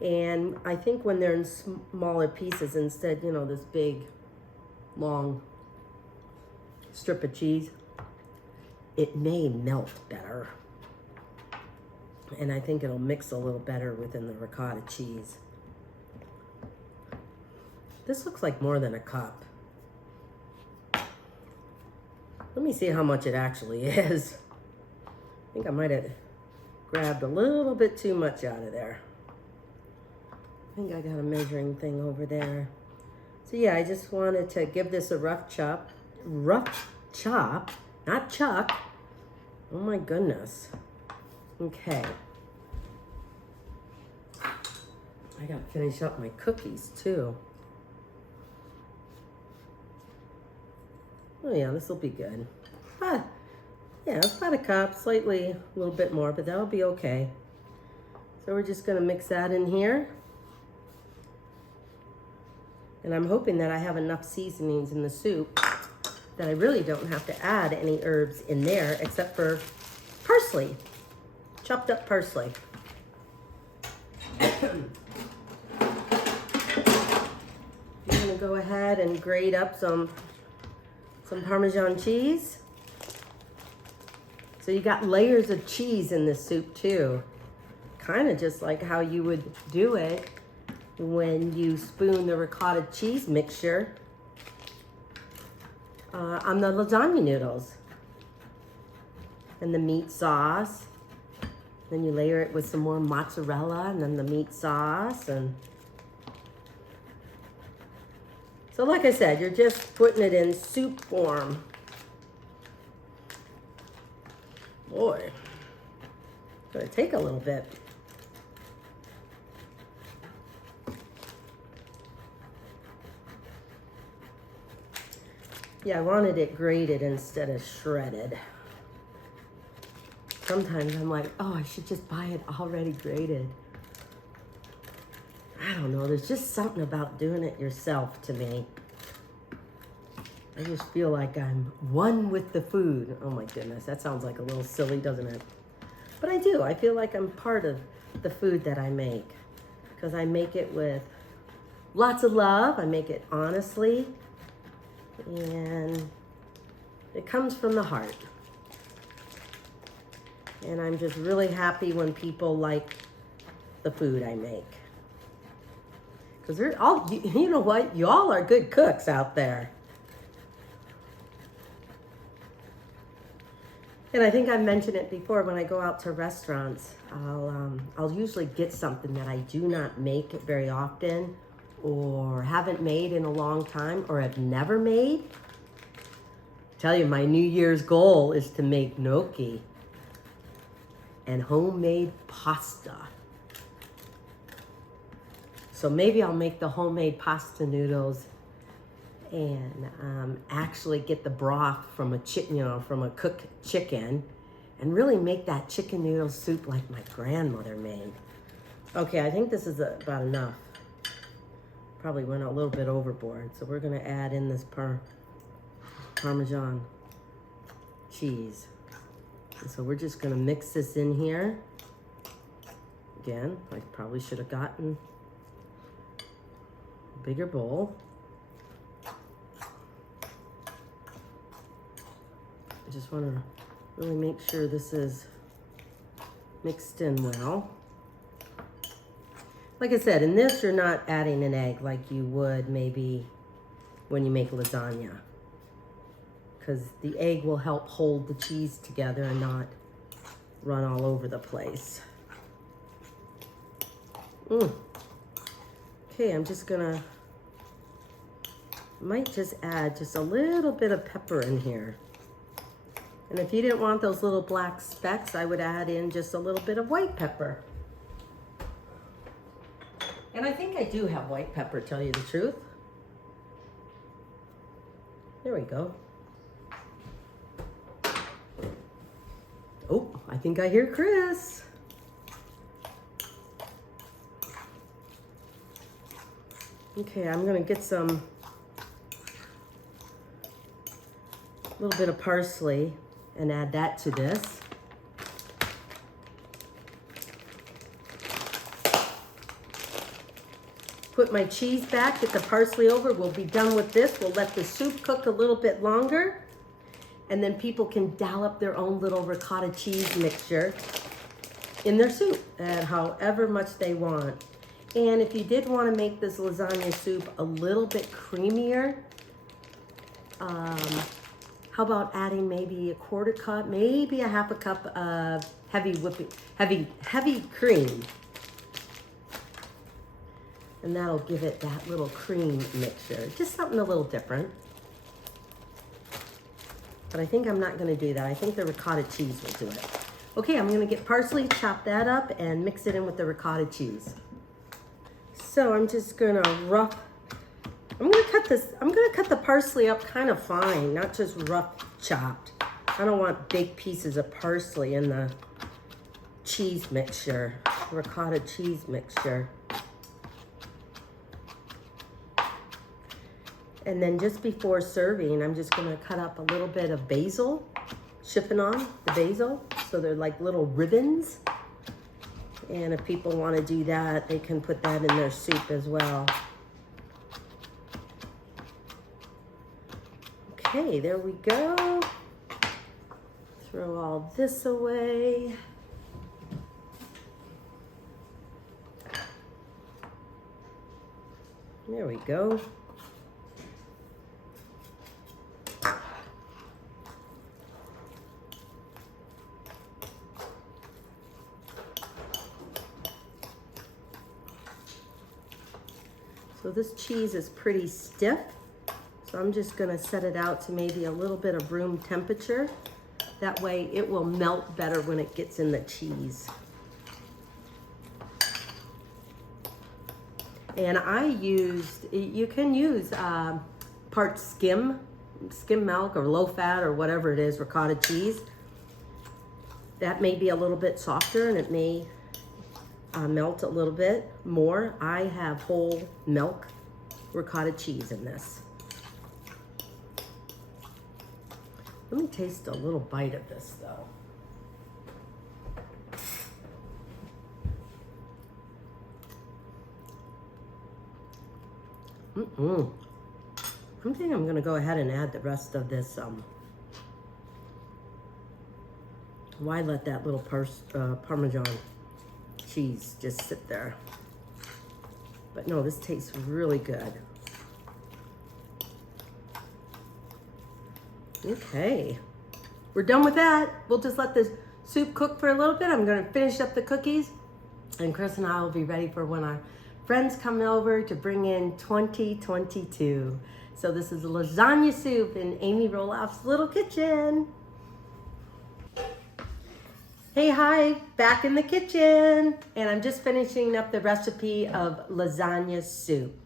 And I think when they're in smaller pieces, instead, you know, this big, long strip of cheese, it may melt better. And I think it'll mix a little better within the ricotta cheese. This looks like more than 1 cup. Let me see how much it actually is. I think I might have grabbed a little bit too much out of there. I think I got a measuring thing over there. So yeah, I just wanted to give this a rough chop, not chuck. Oh my goodness. Okay, I gotta finish up my cookies too. Oh yeah, this will be good. Yeah, it's about a cup, slightly a little bit more, but that'll be okay. So we're just gonna mix that in here. And I'm hoping that I have enough seasonings in the soup that I really don't have to add any herbs in there except for parsley, chopped up parsley. I'm gonna go ahead and grate up some Parmesan cheese. So you got layers of cheese in this soup too. Kind of just like how you would do it when you spoon the ricotta cheese mixture on the lasagna noodles. And the meat sauce. Then you layer it with some more mozzarella and then the meat sauce. And so like I said, you're just putting it in soup form. Boy, it's gonna take a little bit. Yeah, I wanted it grated instead of shredded. Sometimes I'm like, oh, I should just buy it already grated. I don't know, there's just something about doing it yourself to me. I just feel like I'm one with the food. Oh my goodness, that sounds like a little silly, doesn't it? But I do, I feel like I'm part of the food that I make. Because I make it with lots of love, I make it honestly, and it comes from the heart. And I'm just really happy when people like the food I make. Because they're all, you know what, y'all are good cooks out there. And I think I've mentioned it before, when I go out to restaurants, I'll usually get something that I do not make very often or haven't made in a long time or have never made. Tell you, my New Year's goal is to make gnocchi and homemade pasta. So maybe I'll make the homemade pasta noodles and actually get the broth from a from a cooked chicken and really make that chicken noodle soup like my grandmother made. Okay, I think this is about enough. Probably went a little bit overboard. So we're gonna add in this Parmesan cheese. And so we're just gonna mix this in here. Again, I probably should have gotten a bigger bowl. I just want to really make sure this is mixed in well. Like I said, in this you're not adding an egg like you would maybe when you make lasagna, because the egg will help hold the cheese together and not run all over the place. Okay, I'm just gonna, might just add just a little bit of pepper in here. And if you didn't want those little black specks, I would add in just a little bit of white pepper. And I think I do have white pepper, tell you the truth. There we go. Oh, I think I hear Chris. Okay, I'm gonna get some, little bit of parsley and add that to this. Put my cheese back, get the parsley over. We'll be done with this. We'll let the soup cook a little bit longer, and then people can dollop their own little ricotta cheese mixture in their soup at however much they want. And if you did want to make this lasagna soup a little bit creamier, how about adding maybe a quarter cup, maybe a half a cup of heavy cream. And that'll give it that little cream mixture. Just something a little different. But I think I'm not gonna do that. I think the ricotta cheese will do it. Okay, I'm gonna get parsley, chop that up, and mix it in with the ricotta cheese. So I'm just gonna I'm gonna cut the parsley up kind of fine, not just rough chopped. I don't want big pieces of parsley in the cheese mixture, ricotta cheese mixture. And then just before serving, I'm just gonna cut up a little bit of basil, chiffonade, the basil, so they're like little ribbons. And if people wanna do that, they can put that in their soup as well. Okay, there we go. Throw all this away. There we go. So this cheese is pretty stiff, so I'm just gonna set it out to maybe a little bit of room temperature. That way it will melt better when it gets in the cheese. And I used, you can use part skim milk or low fat or whatever it is, ricotta cheese. That may be a little bit softer and it may melt a little bit more. I have whole milk ricotta cheese in this. Let me taste a little bite of this though. I think I'm gonna go ahead and add the rest of this. Why let that little Parmesan cheese just sit there? But no, this tastes really good. Okay, we're done with that. We'll just let this soup cook for a little bit. I'm gonna finish up the cookies, and Chris and I will be ready for when our friends come over to bring in 2022. So this is lasagna soup in Amy Roloff's little kitchen. Hey, hi, back in the kitchen. And I'm just finishing up the recipe of lasagna soup.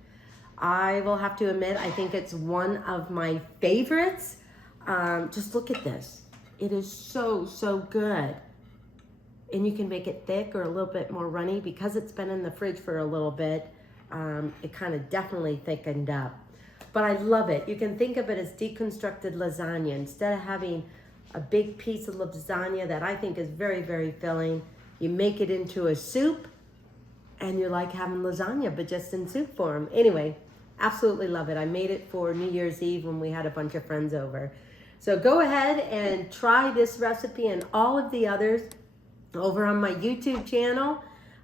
I will have to admit, I think it's one of my favorites. Just look at this. It is so, so good. And you can make it thick or a little bit more runny because it's been in the fridge for a little bit. It kind of definitely thickened up. But I love it. You can think of it as deconstructed lasagna. Instead of having a big piece of lasagna that I think is very, very filling, you make it into a soup and you're like having lasagna, but just in soup form. Anyway, absolutely love it. I made it for New Year's Eve when we had a bunch of friends over. So go ahead and try this recipe and all of the others over on my YouTube channel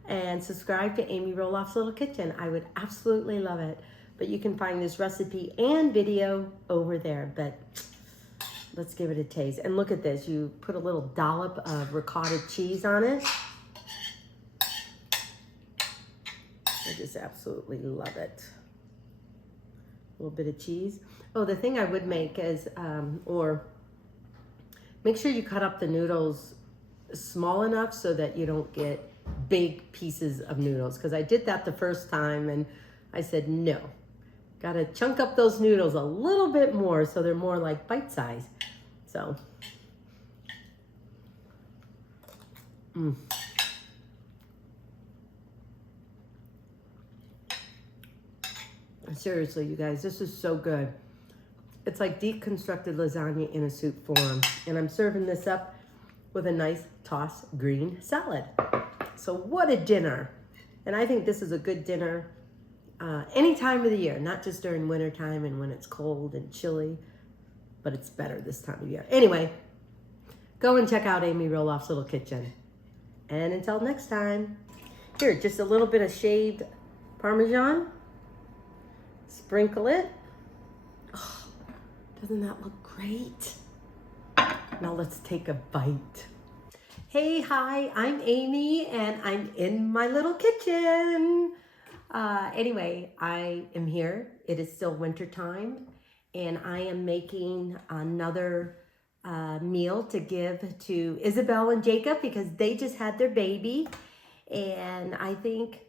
and subscribe to Amy Roloff's Little Kitchen. I would absolutely love it. But you can find this recipe and video over there. But let's give it a taste. And look at this. You put a little dollop of ricotta cheese on it. I just absolutely love it. A little bit of cheese. Oh, the thing I would make is, or make sure you cut up the noodles small enough so that you don't get big pieces of noodles. Because I did that the first time and I said, no. Gotta chunk up those noodles a little bit more so they're more like bite size. So, seriously, you guys, this is so good. It's like deconstructed lasagna in a soup form. And I'm serving this up with a nice tossed green salad. So what a dinner. And I think this is a good dinner any time of the year, not just during winter time and when it's cold and chilly, but it's better this time of year. Anyway, go and check out Amy Roloff's Little Kitchen. And until next time, here, just a little bit of shaved Parmesan. Sprinkle it. Oh, doesn't that look great? Now let's take a bite. Hey, hi, I'm Amy and I'm in my little kitchen. Anyway, I am here. It is still winter time and I am making another meal to give to Isabel and Jacob because they just had their baby. And I think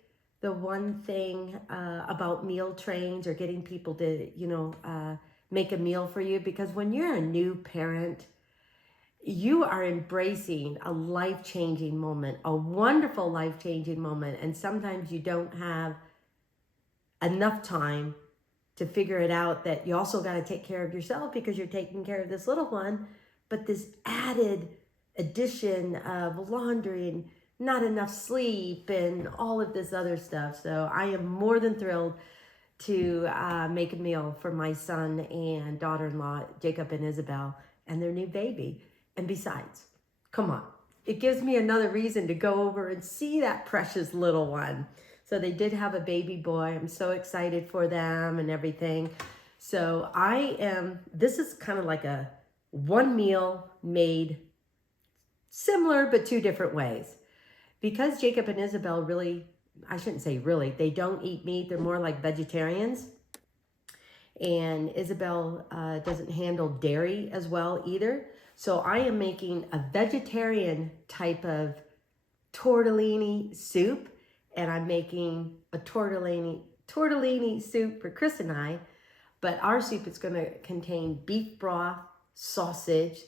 the one thing about meal trains or getting people to, you know, make a meal for you, because when you're a new parent, you are embracing a life-changing moment, a wonderful life-changing moment. And sometimes you don't have enough time to figure it out that you also got to take care of yourself because you're taking care of this little one. But this added addition of laundry and not enough sleep and all of this other stuff. So I am more than thrilled to make a meal for my son and daughter-in-law, Jacob and Isabel, and their new baby. And besides, come on, it gives me another reason to go over and see that precious little one. So they did have a baby boy. I'm so excited for them and everything. So this is kind of like a one meal made similar, but two different ways. Because Jacob and Isabel really, I shouldn't say really, they don't eat meat. They're more like vegetarians. And Isabel doesn't handle dairy as well either. So I am making a vegetarian type of tortellini soup. And I'm making a tortellini soup for Chris and I. But our soup is going to contain beef broth, sausage,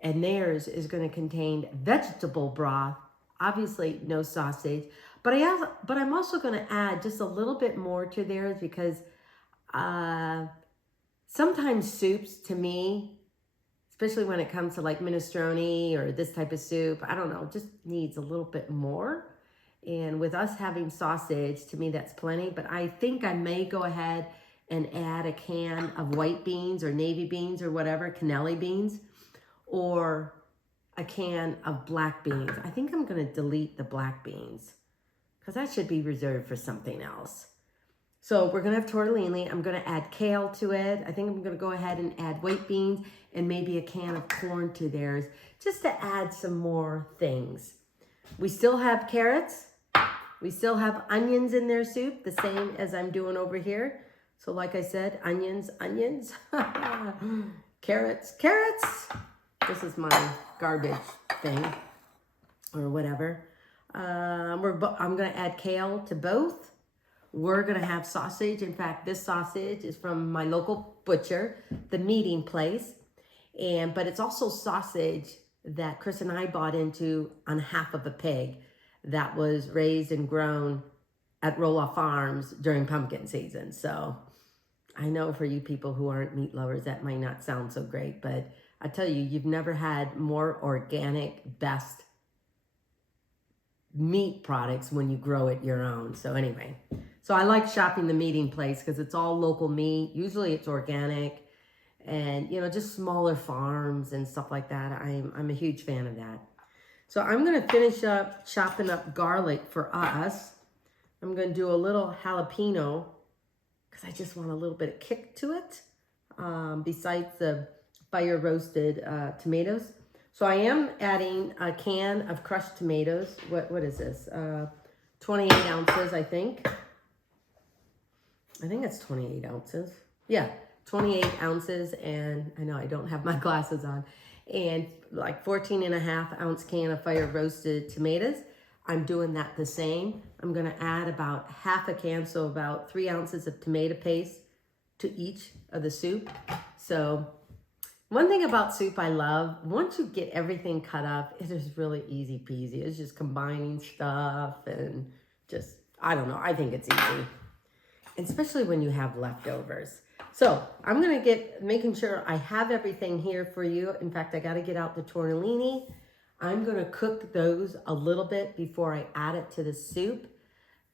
and theirs is going to contain vegetable broth. Obviously, no sausage. But I'm also going to add just a little bit more to theirs because sometimes soups, to me, especially when it comes to like minestrone or this type of soup, I don't know, just needs a little bit more. And with us having sausage, to me, that's plenty. But I think I may go ahead and add a can of white beans or navy beans or whatever, cannelli beans, or a can of black beans. I think I'm going to delete the black beans because that should be reserved for something else. So we're going to have tortellini. I'm going to add kale to it. I think I'm going to go ahead and add white beans and maybe a can of corn to theirs just to add some more things. We still have carrots. We still have onions in their soup, the same as I'm doing over here. So like I said, onions, carrots. This is my garbage thing or whatever. I'm going to add kale to both. We're going to have sausage. In fact, this sausage is from my local butcher, the meeting place. But it's also sausage that Chris and I bought into on half of a pig that was raised and grown at Roloff Farms during pumpkin season. So I know for you people who aren't meat lovers, that might not sound so great, but I tell you, you've never had more organic, best meat products when you grow it your own. So anyway, so I like shopping the meeting place because it's all local meat. Usually it's organic and, you know, just smaller farms and stuff like that. I'm a huge fan of that. So I'm going to finish up chopping up garlic for us. I'm going to do a little jalapeno because I just want a little bit of kick to it, besides the fire roasted tomatoes. So I am adding a can of crushed tomatoes. What is this? 28 ounces, I think. I think it's 28 ounces. Yeah, 28 ounces. And I know I don't have my glasses on. And like 14.5-ounce can of fire roasted tomatoes. I'm doing that the same. I'm going to add about half a can, so about 3 ounces of tomato paste to each of the soup. So one thing about soup I love, once you get everything cut up, it is really easy peasy. It's just combining stuff and just, I don't know, I think it's easy. And especially when you have leftovers. So I'm going to making sure I have everything here for you. In fact, I got to get out the tortellini. I'm going to cook those a little bit before I add it to the soup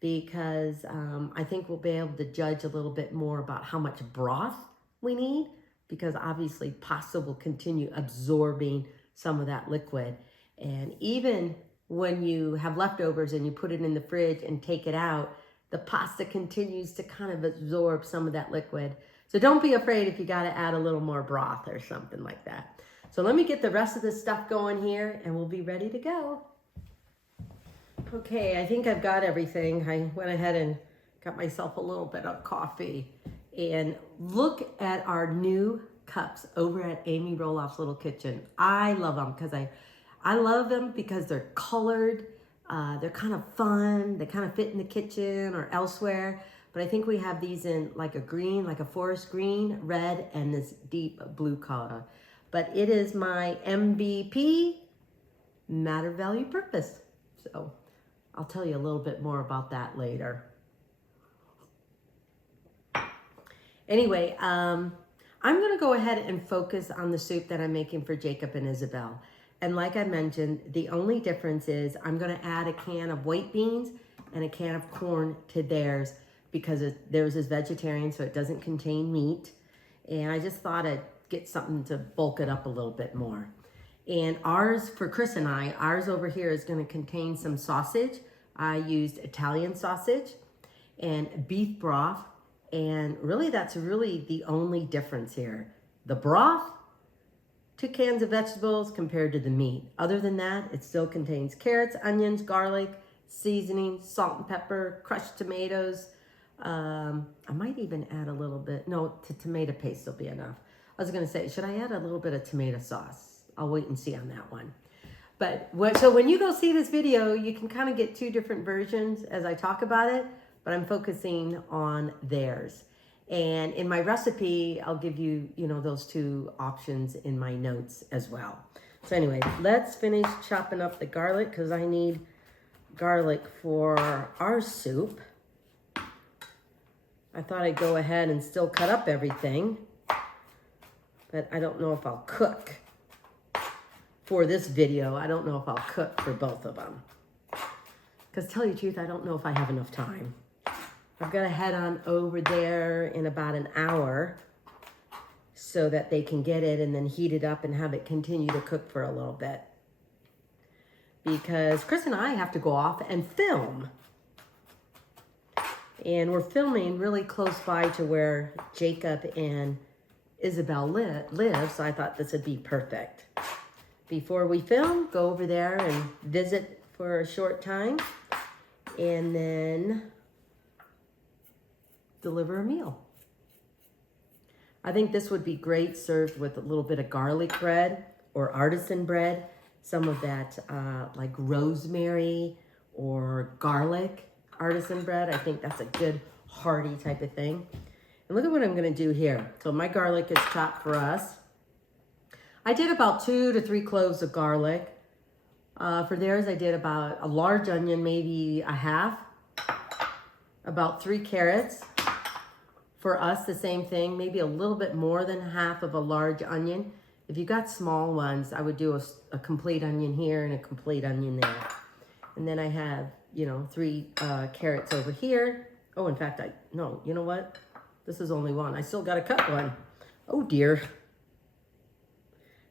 because I think we'll be able to judge a little bit more about how much broth we need because obviously pasta will continue absorbing some of that liquid. And even when you have leftovers and you put it in the fridge and take it out, the pasta continues to kind of absorb some of that liquid. So don't be afraid if you got to add a little more broth or something like that. So let me get the rest of this stuff going here and we'll be ready to go. Okay, I think I've got everything. I went ahead and got myself a little bit of coffee. And look at our new cups over at Amy Roloff's Little Kitchen. I love them because I love them because they're colored. They're kind of fun. They kind of fit in the kitchen or elsewhere. But I think we have these in like a green, like a forest green, red, and this deep blue color. But it is my MVP, matter, value, purpose. So I'll tell you a little bit more about that later. Anyway, I'm going to go ahead and focus on the soup that I'm making for Jacob and Isabel. And like I mentioned, the only difference is I'm going to add a can of white beans and a can of corn to theirs because theirs is vegetarian, so it doesn't contain meat. And I just thought I'd get something to bulk it up a little bit more. And ours, for Chris and I, ours over here is going to contain some sausage. I used Italian sausage and beef broth. And really, that's really the only difference here. The broth, 2 cans of vegetables compared to the meat. Other than that, it still contains carrots, onions, garlic, seasoning, salt and pepper, crushed tomatoes. I might even add a little bit, no, tomato paste will be enough. I was gonna say, should I add a little bit of tomato sauce? I'll wait and see on that one. But so when you go see this video, you can kind of get 2 different versions as I talk about it, but I'm focusing on theirs. And in my recipe, I'll give you, those 2 options in my notes as well. So anyway, let's finish chopping up the garlic because I need garlic for our soup. I thought I'd go ahead and still cut up everything, but I don't know if I'll cook for this video. I don't know if I'll cook for both of them. Because to tell you the truth, I don't know if I have enough time. I've got to head on over there in about an hour so that they can get it and then heat it up and have it continue to cook for a little bit. Because Chris and I have to go off and film. And we're filming really close by to where Jacob and Isabel live, so I thought this would be perfect. Before we film, go over there and visit for a short time, and then deliver a meal. I think this would be great served with a little bit of garlic bread or artisan bread, some of that like rosemary or garlic artisan bread. I think that's a good hearty type of thing. And look at what I'm going to do here. So my garlic is chopped for us. I did about 2 to 3 cloves of garlic. For theirs, I did about a large onion, maybe a half, about 3 carrots. For us, the same thing, maybe a little bit more than half of a large onion. If you got small ones, I would do a complete onion here and a complete onion there. And then I have, 3 carrots over here. Oh, in fact, no, you know what? This is only one. I still got to cut one. Oh dear.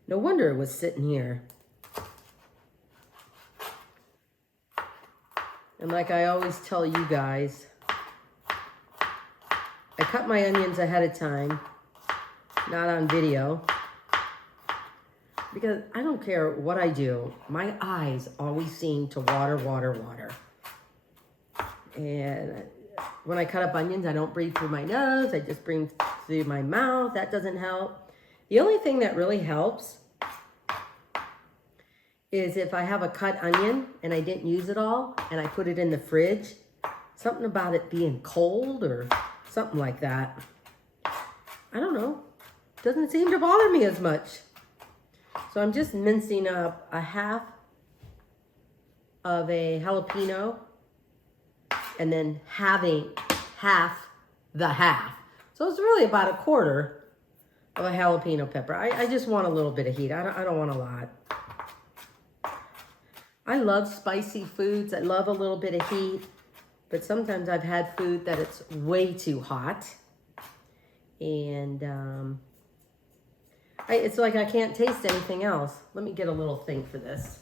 No wonder it was sitting here. And like I always tell you guys, I cut my onions ahead of time, not on video, because I don't care what I do. My eyes always seem to water. And when I cut up onions, I don't breathe through my nose. I just breathe through my mouth. That doesn't help. The only thing that really helps is if I have a cut onion and I didn't use it all and I put it in the fridge, something about it being cold or something like that. I don't know. Doesn't seem to bother me as much. So I'm just mincing up a half of a jalapeno and then having half the half. So it's really about a quarter of a jalapeno pepper. I just want a little bit of heat. I don't want a lot. I love spicy foods. I love a little bit of heat. But sometimes I've had food that it's way too hot. And it's like I can't taste anything else. Let me get a little thing for this.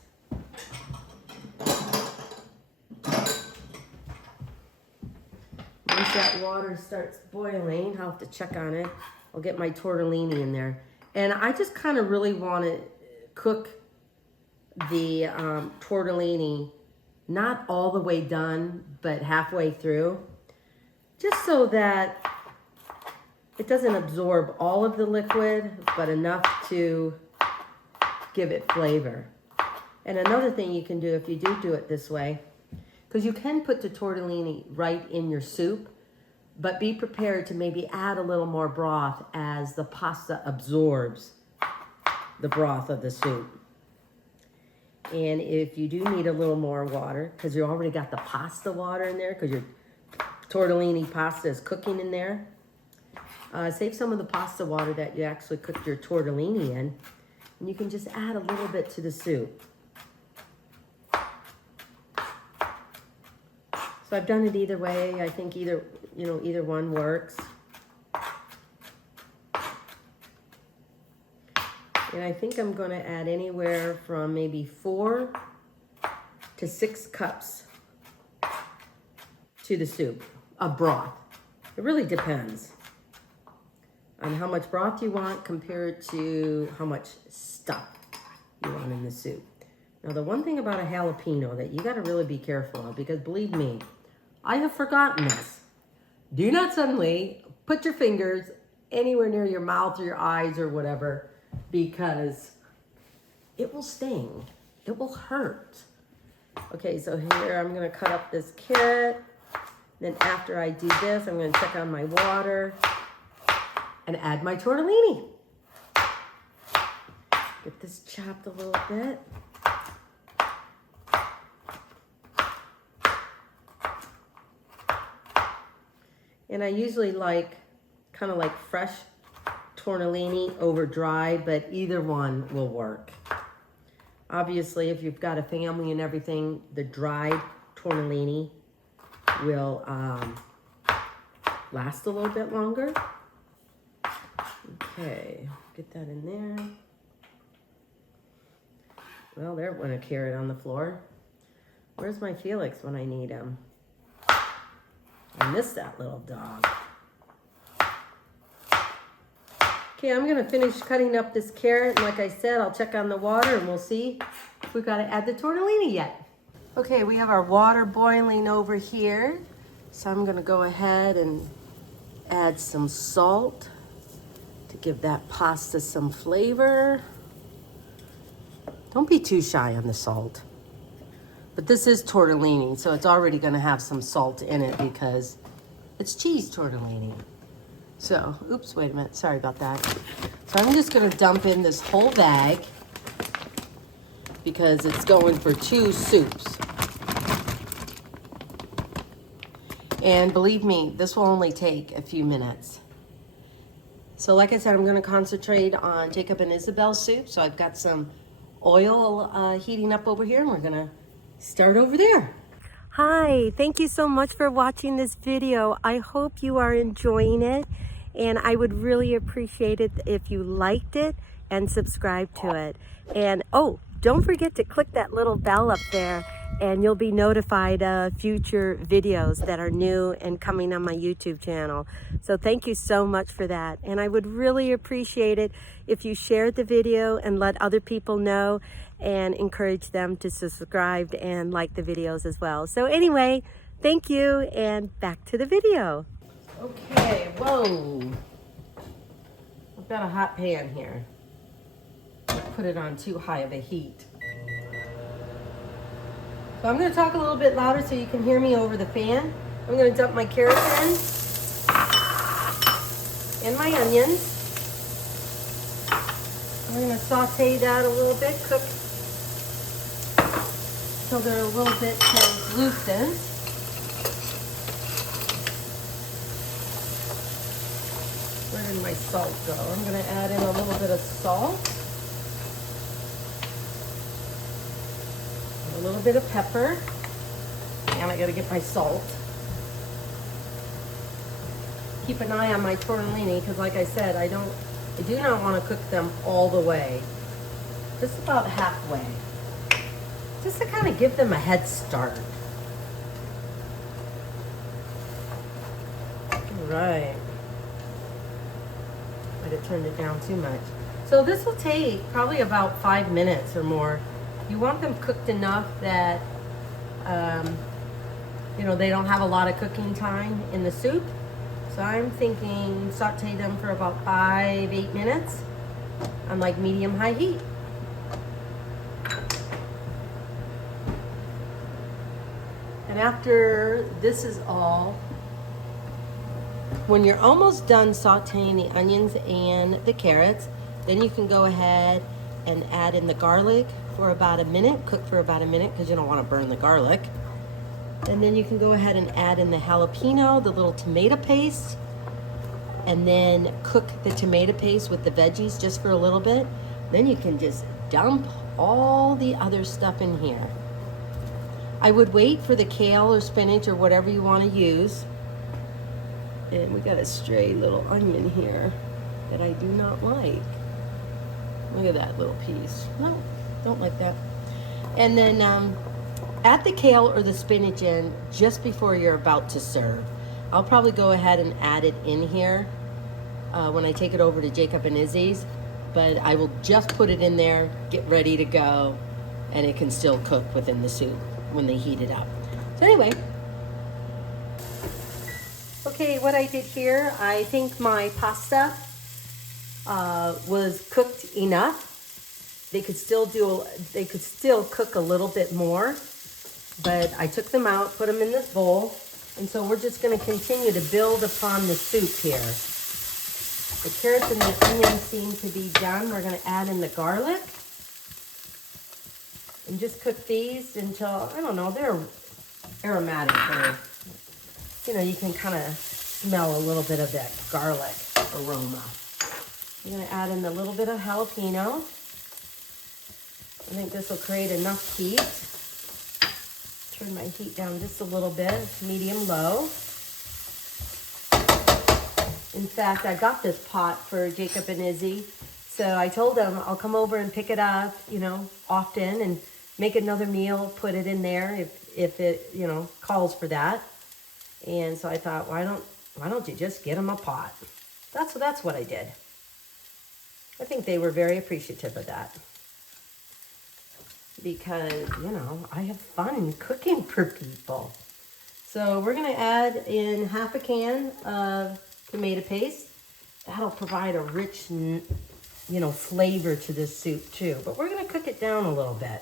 Once that water starts boiling, I'll have to check on it. I'll get my tortellini in there. And I just kind of really want to cook the tortellini, not all the way done, but halfway through, just so that it doesn't absorb all of the liquid, but enough to give it flavor. And another thing you can do if you do it this way, because you can put the tortellini right in your soup, but be prepared to maybe add a little more broth as the pasta absorbs the broth of the soup. And if you do need a little more water, because you already got the pasta water in there, because your tortellini pasta is cooking in there, save some of the pasta water that you actually cooked your tortellini in, and you can just add a little bit to the soup. So I've done it either way. I think either one works. And I think I'm going to add anywhere from maybe 4 to 6 cups to the soup of broth. It really depends on how much broth you want compared to how much stuff you want in the soup. Now, the one thing about a jalapeno that you got to really be careful of, because believe me, I have forgotten this. Do not suddenly put your fingers anywhere near your mouth or your eyes or whatever, because it will sting. It will hurt. Okay, so here I'm going to cut up this carrot. Then after I do this, I'm going to check on my water and add my tortellini. Get this chopped a little bit. And I usually like kind of like fresh tortellini over dry, but either one will work. Obviously, if you've got a family and everything, the dried tortellini will last a little bit longer. Okay, get that in there. Well, there went a carrot on the floor. Where's my Felix when I need him? I miss that little dog. Okay, I'm gonna finish cutting up this carrot, and like I said, I'll check on the water and we'll see if we've got to add the tortellini yet. Okay, we have our water boiling over here. So I'm gonna go ahead and add some salt to give that pasta some flavor. Don't be too shy on the salt. But this is tortellini, so it's already gonna have some salt in it because it's cheese tortellini. So, oops, wait a minute, sorry about that. So I'm just gonna dump in this whole bag because it's going for 2 soups. And believe me, this will only take a few minutes. So like I said, I'm gonna concentrate on Jacob and Isabel's soup. So I've got some oil heating up over here, and we're gonna start over there. Hi, thank you so much for watching this video. I hope you are enjoying it, and I would really appreciate it if you liked it and subscribed to it. And oh, don't forget to click that little bell up there, and you'll be notified of future videos that are new and coming on my YouTube channel. So thank you so much for that. And I would really appreciate it if you shared the video and let other people know, and encourage them to subscribe and like the videos as well. So anyway, thank you, and back to the video. Okay, whoa. I've got a hot pan here. Put it on too high of a heat. So I'm gonna talk a little bit louder so you can hear me over the fan. I'm gonna dump my carrots in and my onions. I'm gonna saute that a little bit, cook so they're a little bit translucent. Where did my salt go? I'm gonna add in a little bit of salt. A little bit of pepper. And I gotta get my salt. Keep an eye on my tortellini, because like I said, I do not want to cook them all the way. Just about halfway. Just to kind of give them a head start. All right. Might have turned it down too much. So this will take probably about 5 minutes or more. You want them cooked enough that, they don't have a lot of cooking time in the soup. So I'm thinking saute them for about 5-8 minutes on like medium-high heat. And after this is all, when you're almost done sauteing the onions and the carrots, then you can go ahead and add in the garlic for about a minute, cook for about a minute because you don't want to burn the garlic. And then you can go ahead and add in the jalapeno, the little tomato paste, and then cook the tomato paste with the veggies just for a little bit. Then you can just dump all the other stuff in here. I would wait for the kale or spinach or whatever you want to use. And we got a stray little onion here that I do not like. Look at that little piece. No, don't like that. And then add the kale or the spinach in just before you're about to serve. I'll probably go ahead and add it in here when I take it over to Jacob and Izzy's, but I will just put it in there, get ready to go, and it can still cook within the soup when they heat it up. So anyway, okay, what I did here, I think my pasta was cooked enough. They could still cook a little bit more, but I took them out, put them in this bowl, and so we're just going to continue to build upon the soup here. The carrots and the onions seem to be done. We're going to add in the garlic and just cook these until, I don't know, they're aromatic. Or, you can kind of smell a little bit of that garlic aroma. I'm going to add in a little bit of jalapeno. I think this will create enough heat. Turn my heat down just a little bit, medium low. In fact, I got this pot for Jacob and Izzy. So I told them I'll come over and pick it up, often and make another meal, put it in there if it, calls for that. And so I thought, why don't you just get them a pot? That's what I did. I think they were very appreciative of that. Because, I have fun cooking for people. So we're going to add in half a can of tomato paste. That'll provide a rich, flavor to this soup too. But we're going to cook it down a little bit.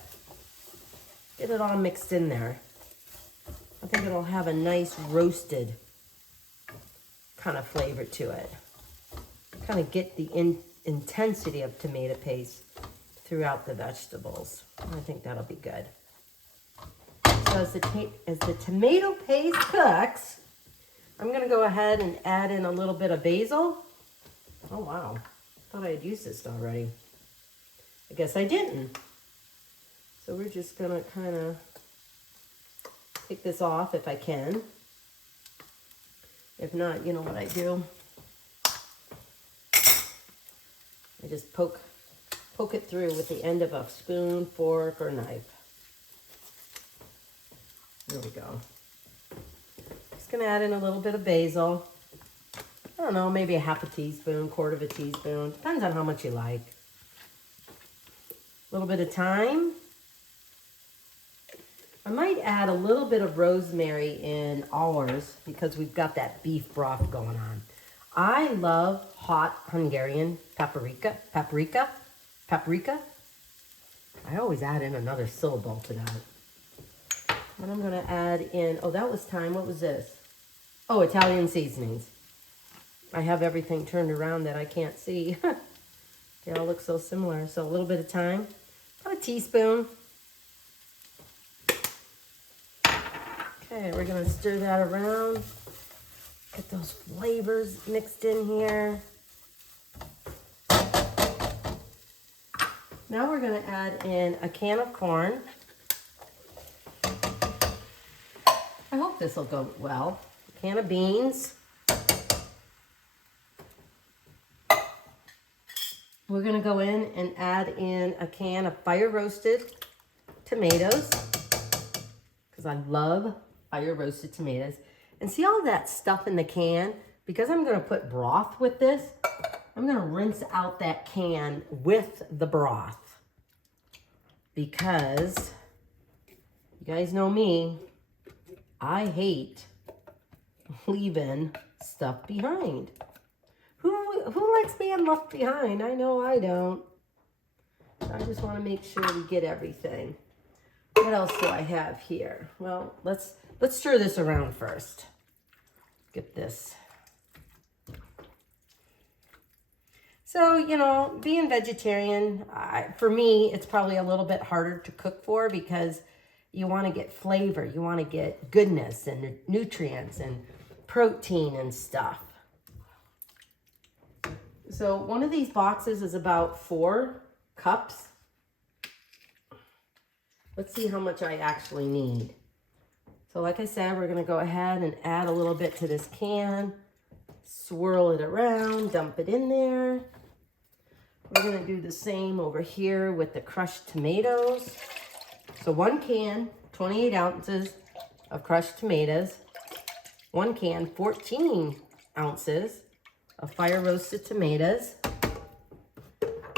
Get it all mixed in there. I think it'll have a nice roasted kind of flavor to it. Kind of get the intensity of tomato paste throughout the vegetables. I think that'll be good. So as the tomato paste cooks, I'm going to go ahead and add in a little bit of basil. Oh wow, thought I had used this already. I guess I didn't. So we're just going to kind of take this off if I can. If not, you know what I do? I just poke it through with the end of a spoon, fork, or knife. There we go. Just gonna add in a little bit of basil. I don't know, maybe a half a teaspoon, quarter of a teaspoon. Depends on how much you like. A little bit of thyme. I might add a little bit of rosemary in ours because we've got that beef broth going on. I love hot Hungarian paprika. I always add in another syllable to that. And I'm going to add in, oh, that was thyme. What was this? Oh, Italian seasonings. I have everything turned around that I can't see. They all look so similar. So a little bit of thyme, about a teaspoon. Okay, we're going to stir that around. Get those flavors mixed in here. Now we're going to add in a can of corn. I hope this will go well. A can of beans. We're going to go in and add in a can of fire roasted tomatoes because I love fire roasted tomatoes. And see all that stuff in the can? Because I'm going to put broth with this, I'm going to rinse out that can with the broth. Because you guys know me, I hate leaving stuff behind. Who likes being left behind? I know I don't. I just want to make sure we get everything. What else do I have here? Well, let's let's stir this around first. Get this. So, you know, being vegetarian, for me, it's probably a little bit harder to cook for because you want to get flavor. You want to get goodness and nutrients and protein and stuff. So one of these boxes is about 4 cups. Let's see how much I actually need. So like I said, we're going to go ahead and add a little bit to this can, swirl it around, dump it in there. We're going to do the same over here with the crushed tomatoes. So 1 can, 28 ounces of crushed tomatoes. 1 can, 14 ounces of fire roasted tomatoes.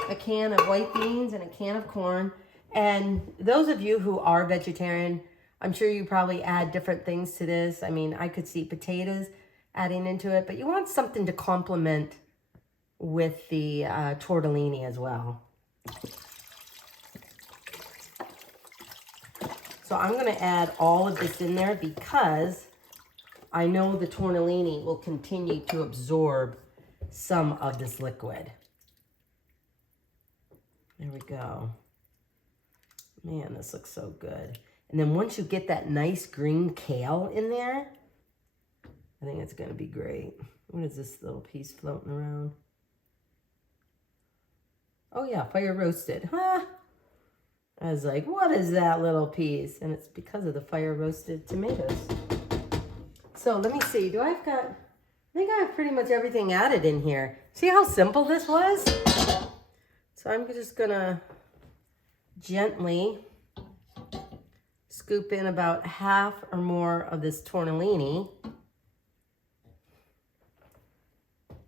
A can of white beans and a can of corn. And those of you who are vegetarian, I'm sure you probably add different things to this. I mean, I could see potatoes adding into it, but you want something to complement with the tortellini as well. So I'm going to add all of this in there because I know the tortellini will continue to absorb some of this liquid. There we go. Man, this looks so good. And then once you get that nice green kale in there, I think it's going to be great. What is this little piece floating around? Oh yeah, fire roasted. Huh? I was like, what is that little piece? And it's because of the fire roasted tomatoes. So let me see. I think I have pretty much everything added in here. See how simple this was? So I'm just gonna gently scoop in about half or more of this tortellini.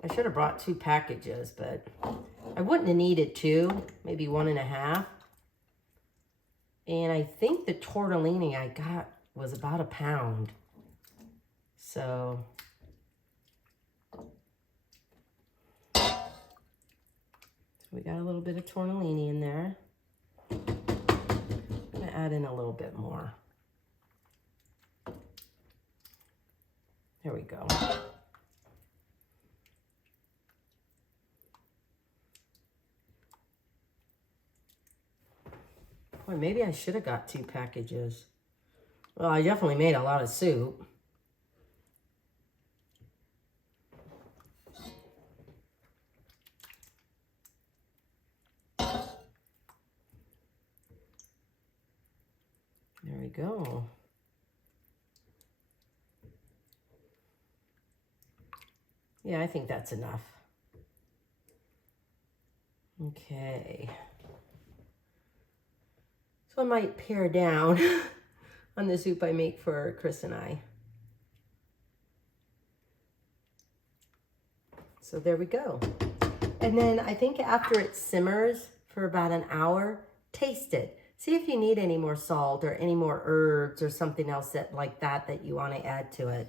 I should have brought 2 packages, but I wouldn't have needed 2, maybe 1.5. And I think the tortellini I got was about 1 pound. So we got a little bit of tortellini in there. I'm gonna add in a little bit more. There we go. Boy, maybe I should have got 2 packages. Well, I definitely made a lot of soup. There we go. Yeah, I think that's enough. Okay. So I might pare down on the soup I make for Chris and I. So there we go. And then I think after it simmers for about an hour, taste it. See if you need any more salt or any more herbs or something else like that you want to add to it.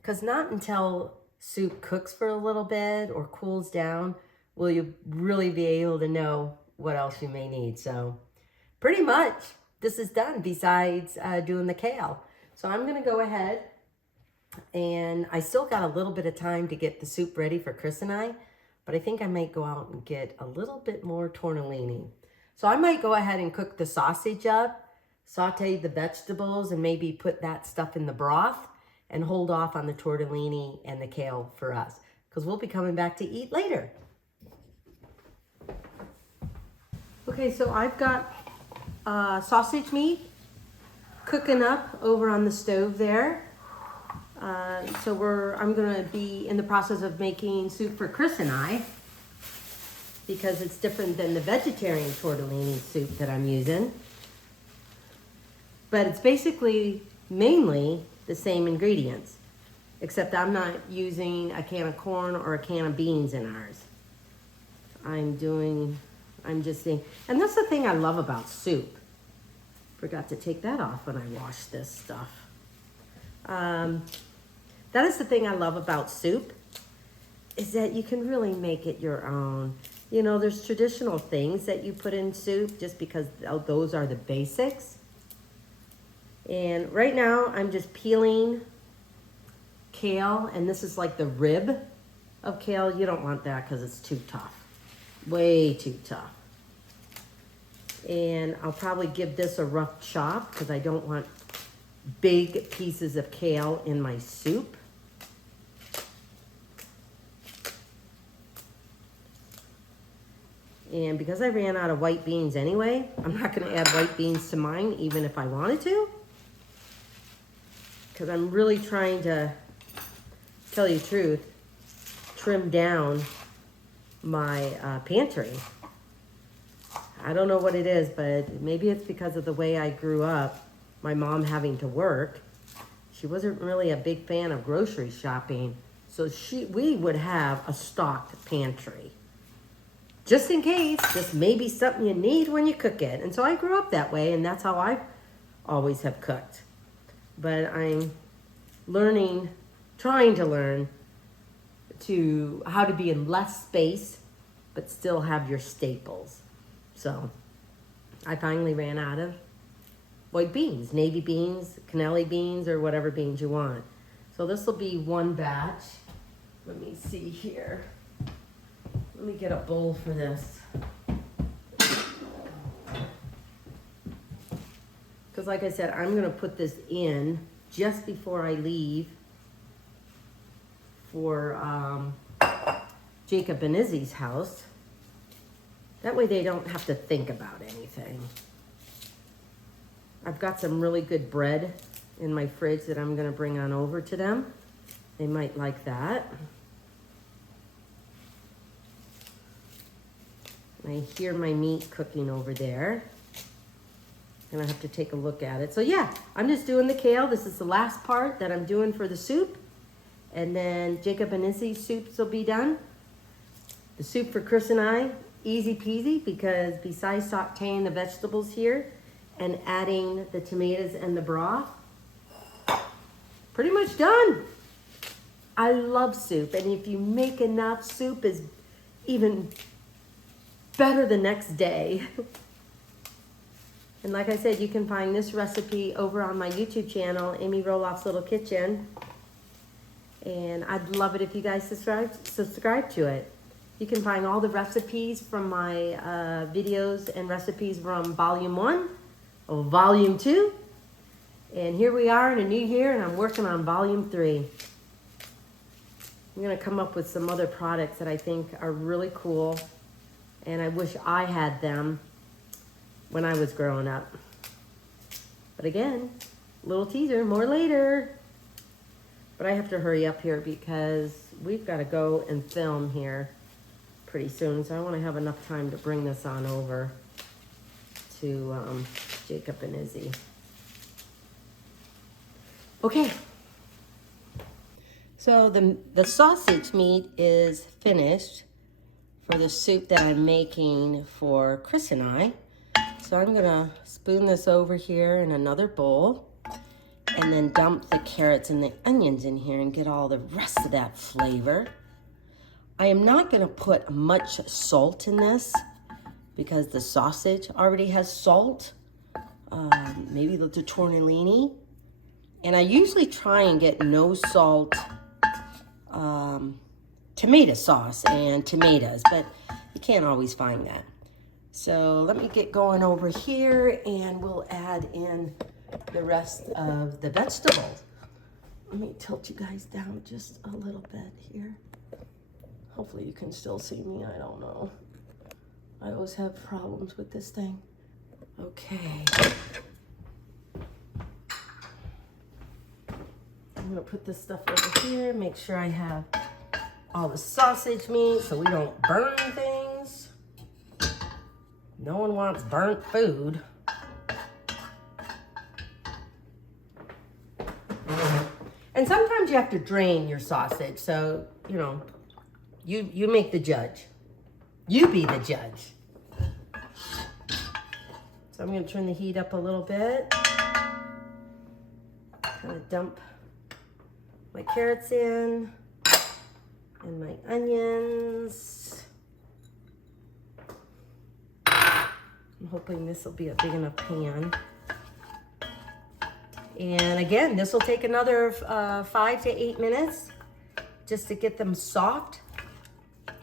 Because not until soup cooks for a little bit or cools down will you really be able to know what else you may need. So pretty much this is done besides doing the kale. So I'm going to go ahead, and I still got a little bit of time to get the soup ready for Chris and I, but I think I might go out and get a little bit more tortellini. So I might go ahead and cook the sausage up, saute the vegetables, and maybe put that stuff in the broth and hold off on the tortellini and the kale for us, because we'll be coming back to eat later. Okay, so I've got sausage meat cooking up over on the stove there. I'm gonna be in the process of making soup for Chris and I, because it's different than the vegetarian tortellini soup that I'm using. But it's basically mainly the same ingredients, except I'm not using a can of corn or a can of beans in ours. I'm just saying, and that's the thing I love about soup. Forgot to take that off when I washed this stuff. That is the thing I love about soup, is that you can really make it your own. You know, there's traditional things that you put in soup just because those are the basics. And right now I'm just peeling kale, and this is like the rib of kale. You don't want that because it's too tough, way too tough. And I'll probably give this a rough chop because I don't want big pieces of kale in my soup. And because I ran out of white beans anyway, I'm not going to add white beans to mine even if I wanted to. Because I'm really trying to, tell you the truth, trim down my pantry. I don't know what it is, but maybe it's because of the way I grew up, my mom having to work. She wasn't really a big fan of grocery shopping, so we would have a stocked pantry. Just in case, just maybe something you need when you cook it. And so I grew up that way, and that's how I always have cooked. But I'm learning, trying to learn how to be in less space, but still have your staples. So I finally ran out of white beans, navy beans, cannelli beans, or whatever beans you want. So this will be one batch. Let me see here. Let me get a bowl for this. Because like I said, I'm gonna put this in just before I leave for Jacob and Izzy's house. That way they don't have to think about anything. I've got some really good bread in my fridge that I'm gonna bring on over to them. They might like that. I hear my meat cooking over there. And I have to take a look at it. So yeah, I'm just doing the kale. This is the last part that I'm doing for the soup. And then Jacob and Izzy's soups will be done. The soup for Chris and I, easy peasy, because besides sauteing the vegetables here and adding the tomatoes and the broth, pretty much done. I love soup, and if you make enough, soup is even better the next day. And like I said, you can find this recipe over on my YouTube channel, Amy Roloff's Little Kitchen. And I'd love it if you guys subscribe to it. You can find all the recipes from my videos and recipes from Volume 1 or Volume 2. And here we are in a new year, and I'm working on Volume 3. I'm gonna come up with some other products that I think are really cool, and I wish I had them when I was growing up. But again, little teaser, more later. But I have to hurry up here because we've got to go and film here pretty soon. So I want to have enough time to bring this on over to Jacob and Izzy. Okay. So the sausage meat is finished for the soup that I'm making for Chris and I. So I'm gonna spoon this over here in another bowl and then dump the carrots and the onions in here and get all the rest of that flavor. I am not gonna put much salt in this because the sausage already has salt, maybe the tortellini. And I usually try and get no salt tomato sauce and tomatoes, but you can't always find that. So let me get going over here and we'll add in the rest of the vegetables. Let me tilt you guys down just a little bit here. Hopefully you can still see me, I don't know. I always have problems with this thing. Okay. I'm gonna put this stuff over here, make sure I have all the sausage meat so we don't burn things. No one wants burnt food. And sometimes you have to drain your sausage, so, you know, you make the judge. You be the judge. So I'm gonna turn the heat up a little bit. Kind of dump my carrots in and my onions. I'm hoping this will be a big enough pan. And again, this will take another 5 to 8 minutes just to get them soft.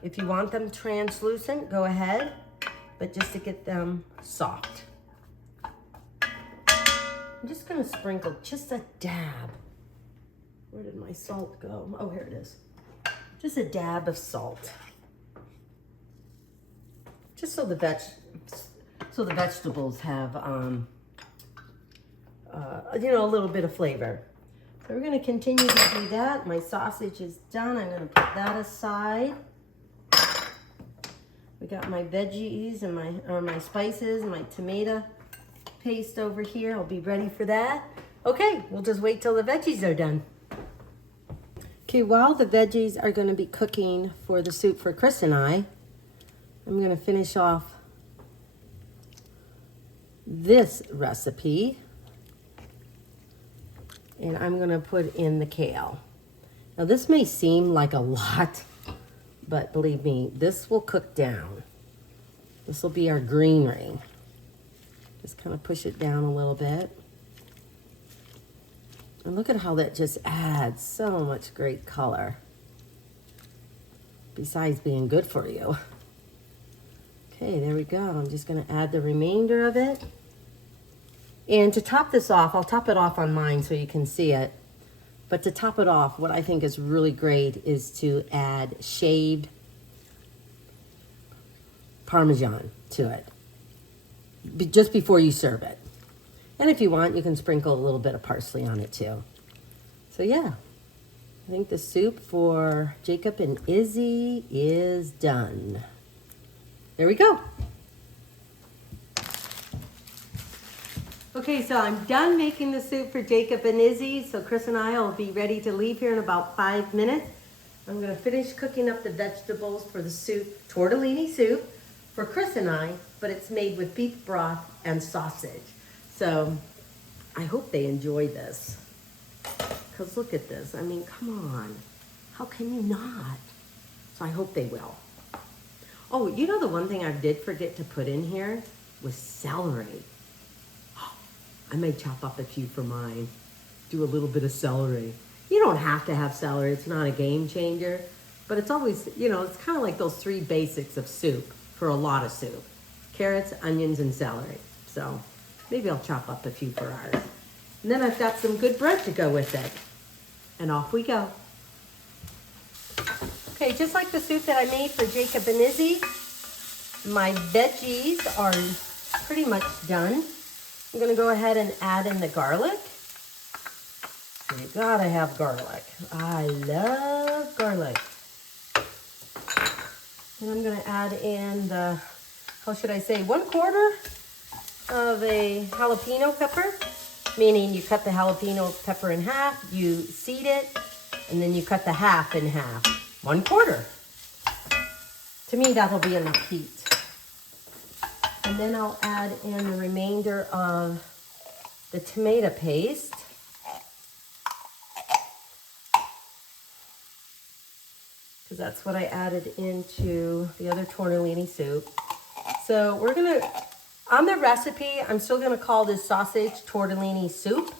If you want them translucent, go ahead, but just to get them soft. I'm just gonna sprinkle just a dab. Where did my salt go? Oh, here it is. Just a dab of salt. Just so the vegetables have, you know, a little bit of flavor. So we're gonna continue to do that. My sausage is done. I'm gonna put that aside. We got my veggies and my spices and my tomato paste over here. I'll be ready for that. Okay, we'll just wait till the veggies are done. Okay, while the veggies are gonna be cooking for the soup for Chris and I'm gonna finish off this recipe. And I'm gonna put in the kale. Now this may seem like a lot, but believe me, this will cook down. This will be our greenery. Just kind of push it down a little bit. And look at how that just adds so much great color. Besides being good for you. Okay, there we go. I'm just gonna add the remainder of it. And to top this off, I'll top it off on mine so you can see it. But to top it off, what I think is really great is to add shaved Parmesan to it. Just before you serve it. And if you want, you can sprinkle a little bit of parsley on it too. So yeah, I think the soup for Jacob and Izzy is done. There we go. Okay, so I'm done making the soup for Jacob and Izzy. So Chris and I will be ready to leave here in about 5 minutes. I'm gonna finish cooking up the vegetables for the soup, tortellini soup, for Chris and I, but it's made with beef broth and sausage. So I hope they enjoy this. Because look at this, I mean, come on. How can you not? So I hope they will. Oh, you know the one thing I did forget to put in here was celery. I may chop up a few for mine. Do a little bit of celery. You don't have to have celery, it's not a game changer. But it's always, you know, it's kind of like those 3 basics of soup for a lot of soup. Carrots, onions, and celery. So maybe I'll chop up a few for ours. And then I've got some good bread to go with it. And off we go. Okay, just like the soup that I made for Jacob and Izzy, my veggies are pretty much done. I'm gonna go ahead and add in the garlic. You gotta have garlic. I love garlic. And I'm gonna add in the, how should I say, 1/4 of a jalapeno pepper, meaning you cut the jalapeno pepper in half, you seed it, and then you cut the half in half. 1/4. To me, that'll be enough heat. And then I'll add in the remainder of the tomato paste. Because that's what I added into the other tortellini soup. So we're gonna, on the recipe, I'm still gonna call this sausage tortellini soup.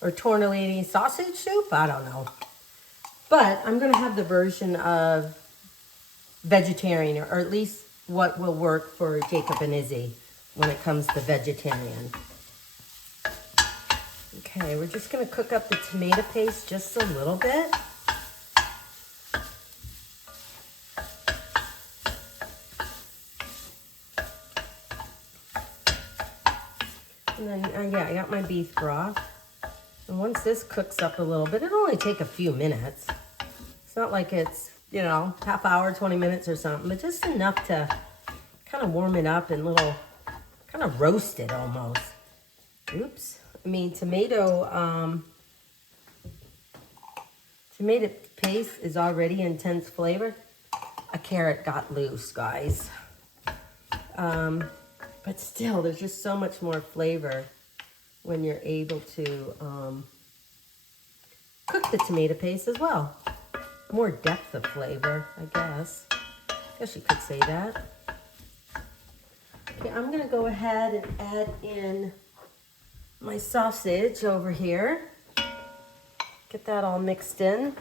Or tortellini sausage soup, I don't know. But I'm gonna have the version of vegetarian, or at least what will work for Jacob and Izzy when it comes to vegetarian. Okay, we're just gonna cook up the tomato paste just a little bit. And then, yeah, I got my beef broth. And once this cooks up a little bit, it'll only take a few minutes. It's not like it's, you know, half hour, 20 minutes or something, but just enough to kind of warm it up and little, kind of roast it almost. Oops. I mean, tomato paste is already intense flavor. A carrot got loose, guys. But still, there's just so much more flavor when you're able to cook the tomato paste as well. More depth of flavor, I guess. Guess you could say that. Okay, I'm gonna go ahead and add in my sausage over here. Get that all mixed in.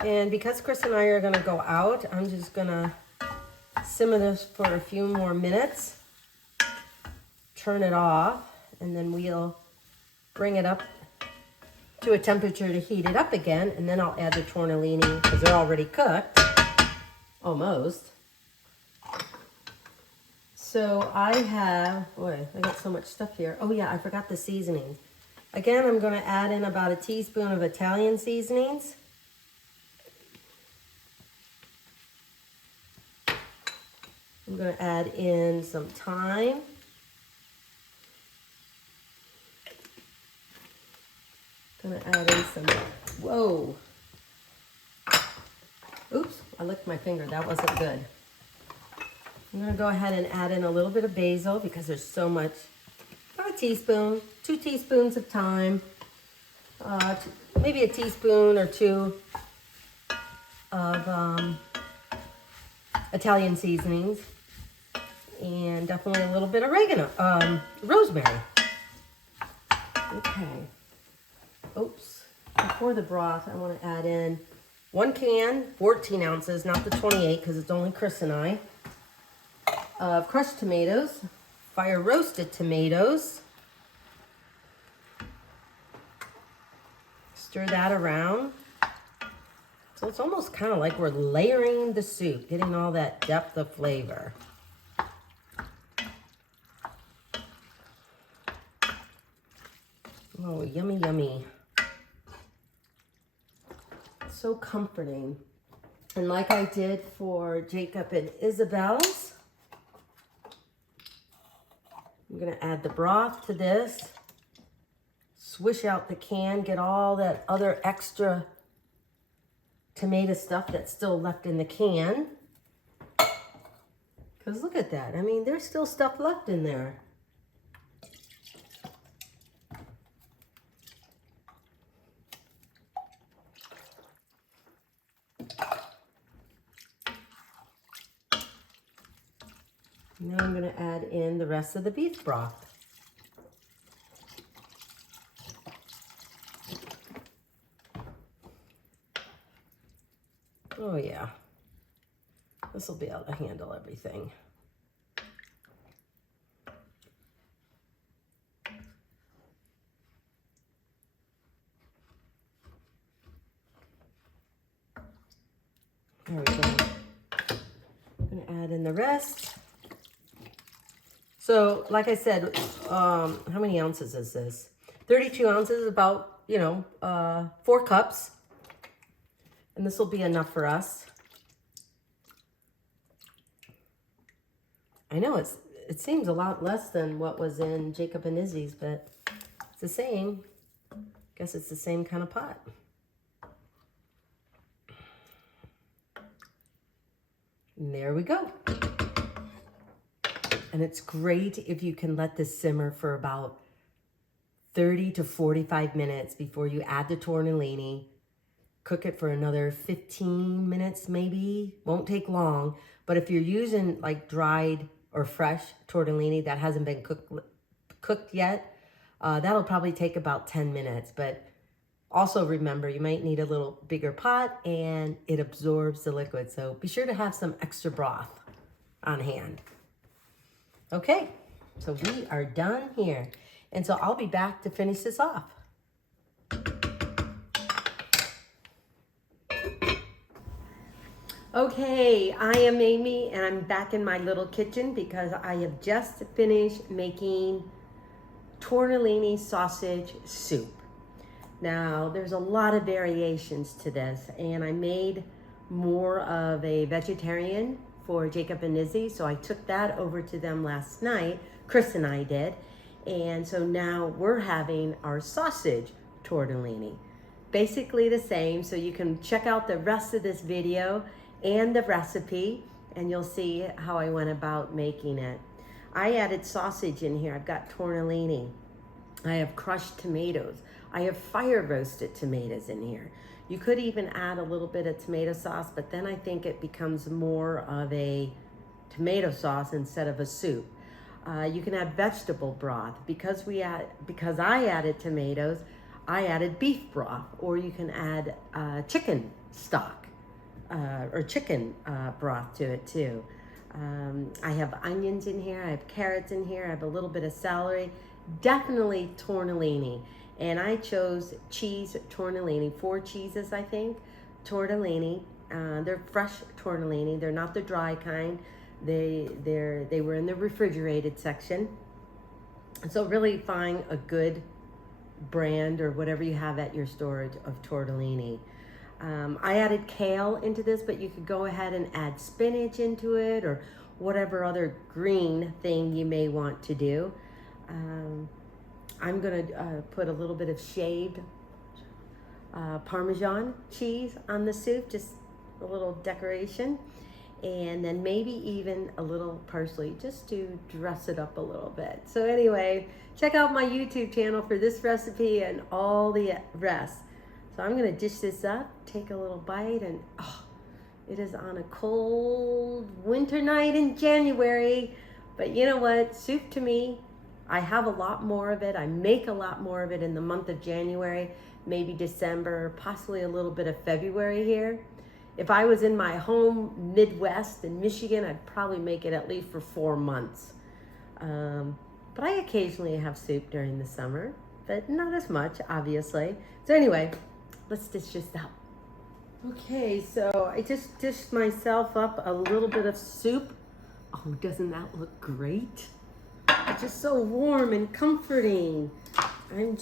And because Chris and I are gonna go out, I'm just gonna simmer this for a few more minutes, turn it off, and then we'll bring it up to a temperature to heat it up again, and then I'll add the tortellini because they're already cooked, almost. So I have, boy, I got so much stuff here. Oh yeah, I forgot the seasonings. Again, I'm gonna add in about a teaspoon of Italian seasonings. I'm going to add in some thyme. Going to add in some, whoa. Oops, I licked my finger. That wasn't good. I'm going to go ahead and add in a little bit of basil because there's so much. About a teaspoon, 2 teaspoons of thyme, maybe a teaspoon or 2 of Italian seasonings. And definitely a little bit of oregano, rosemary. Okay. Oops. Before the broth, I want to add in 1 can, 14 ounces, not the 28 because it's only Chris and I, of crushed tomatoes, fire roasted tomatoes. Stir that around. So it's almost kind of like we're layering the soup, getting all that depth of flavor. Oh, yummy, yummy. So comforting. And like I did for Jacob and Isabel's, I'm going to add the broth to this. Swish out the can, get all that other extra tomato stuff that's still left in the can. Because look at that. I mean, there's still stuff left in there. Now I'm going to add in the rest of the beef broth. Oh yeah, this will be able to handle everything. There we go. I'm going to add in the rest. So, like I said, how many ounces is this? 32 ounces, about, 4 cups. And this will be enough for us. I know it seems a lot less than what was in Jacob and Izzy's, but it's the same. Guess it's the same kind of pot. And there we go. And it's great if you can let this simmer for about 30 to 45 minutes before you add the tortellini. Cook it for another 15 minutes maybe. Won't take long. But if you're using like dried or fresh tortellini that hasn't been cooked yet, that'll probably take about 10 minutes. But also remember, you might need a little bigger pot and it absorbs the liquid. So be sure to have some extra broth on hand. Okay, so we are done here. And so I'll be back to finish this off. Okay, I am Amy and I'm back in my little kitchen because I have just finished making tortellini sausage soup. Now, there's a lot of variations to this and I made more of a vegetarian for Jacob and Izzy, so I took that over to them last night. Chris and I did. And so now we're having our sausage tortellini. Basically the same, so you can check out the rest of this video and the recipe and you'll see how I went about making it. I added sausage in here. I've got tortellini. I have crushed tomatoes. I have fire roasted tomatoes in here. You could even add a little bit of tomato sauce, but then I think it becomes more of a tomato sauce instead of a soup. You can add vegetable broth. Because I added tomatoes, I added beef broth, or you can add chicken stock or chicken broth to it too. I have onions in here, I have carrots in here, I have a little bit of celery, definitely tortellini. And I chose cheese tortellini, 4 cheeses I think, tortellini. They're fresh tortellini, they're not the dry kind. They were in the refrigerated section. So really find a good brand or whatever you have at your store of tortellini. I added kale into this, but you could go ahead and add spinach into it or whatever other green thing you may want to do. I'm gonna put a little bit of shaved Parmesan cheese on the soup, just a little decoration. And then maybe even a little parsley just to dress it up a little bit. So anyway, check out my YouTube channel for this recipe and all the rest. So I'm gonna dish this up, take a little bite, and oh, it is on a cold winter night in January. But you know what, soup to me, I have a lot more of it. I make a lot more of it in the month of January, maybe December, possibly a little bit of February here. If I was in my home Midwest in Michigan, I'd probably make it at least for 4 months. But I occasionally have soup during the summer, but not as much, obviously. So anyway, let's dish this up. Okay, so I just dished myself up a little bit of soup. Oh, doesn't that look great? It's just so warm and comforting. And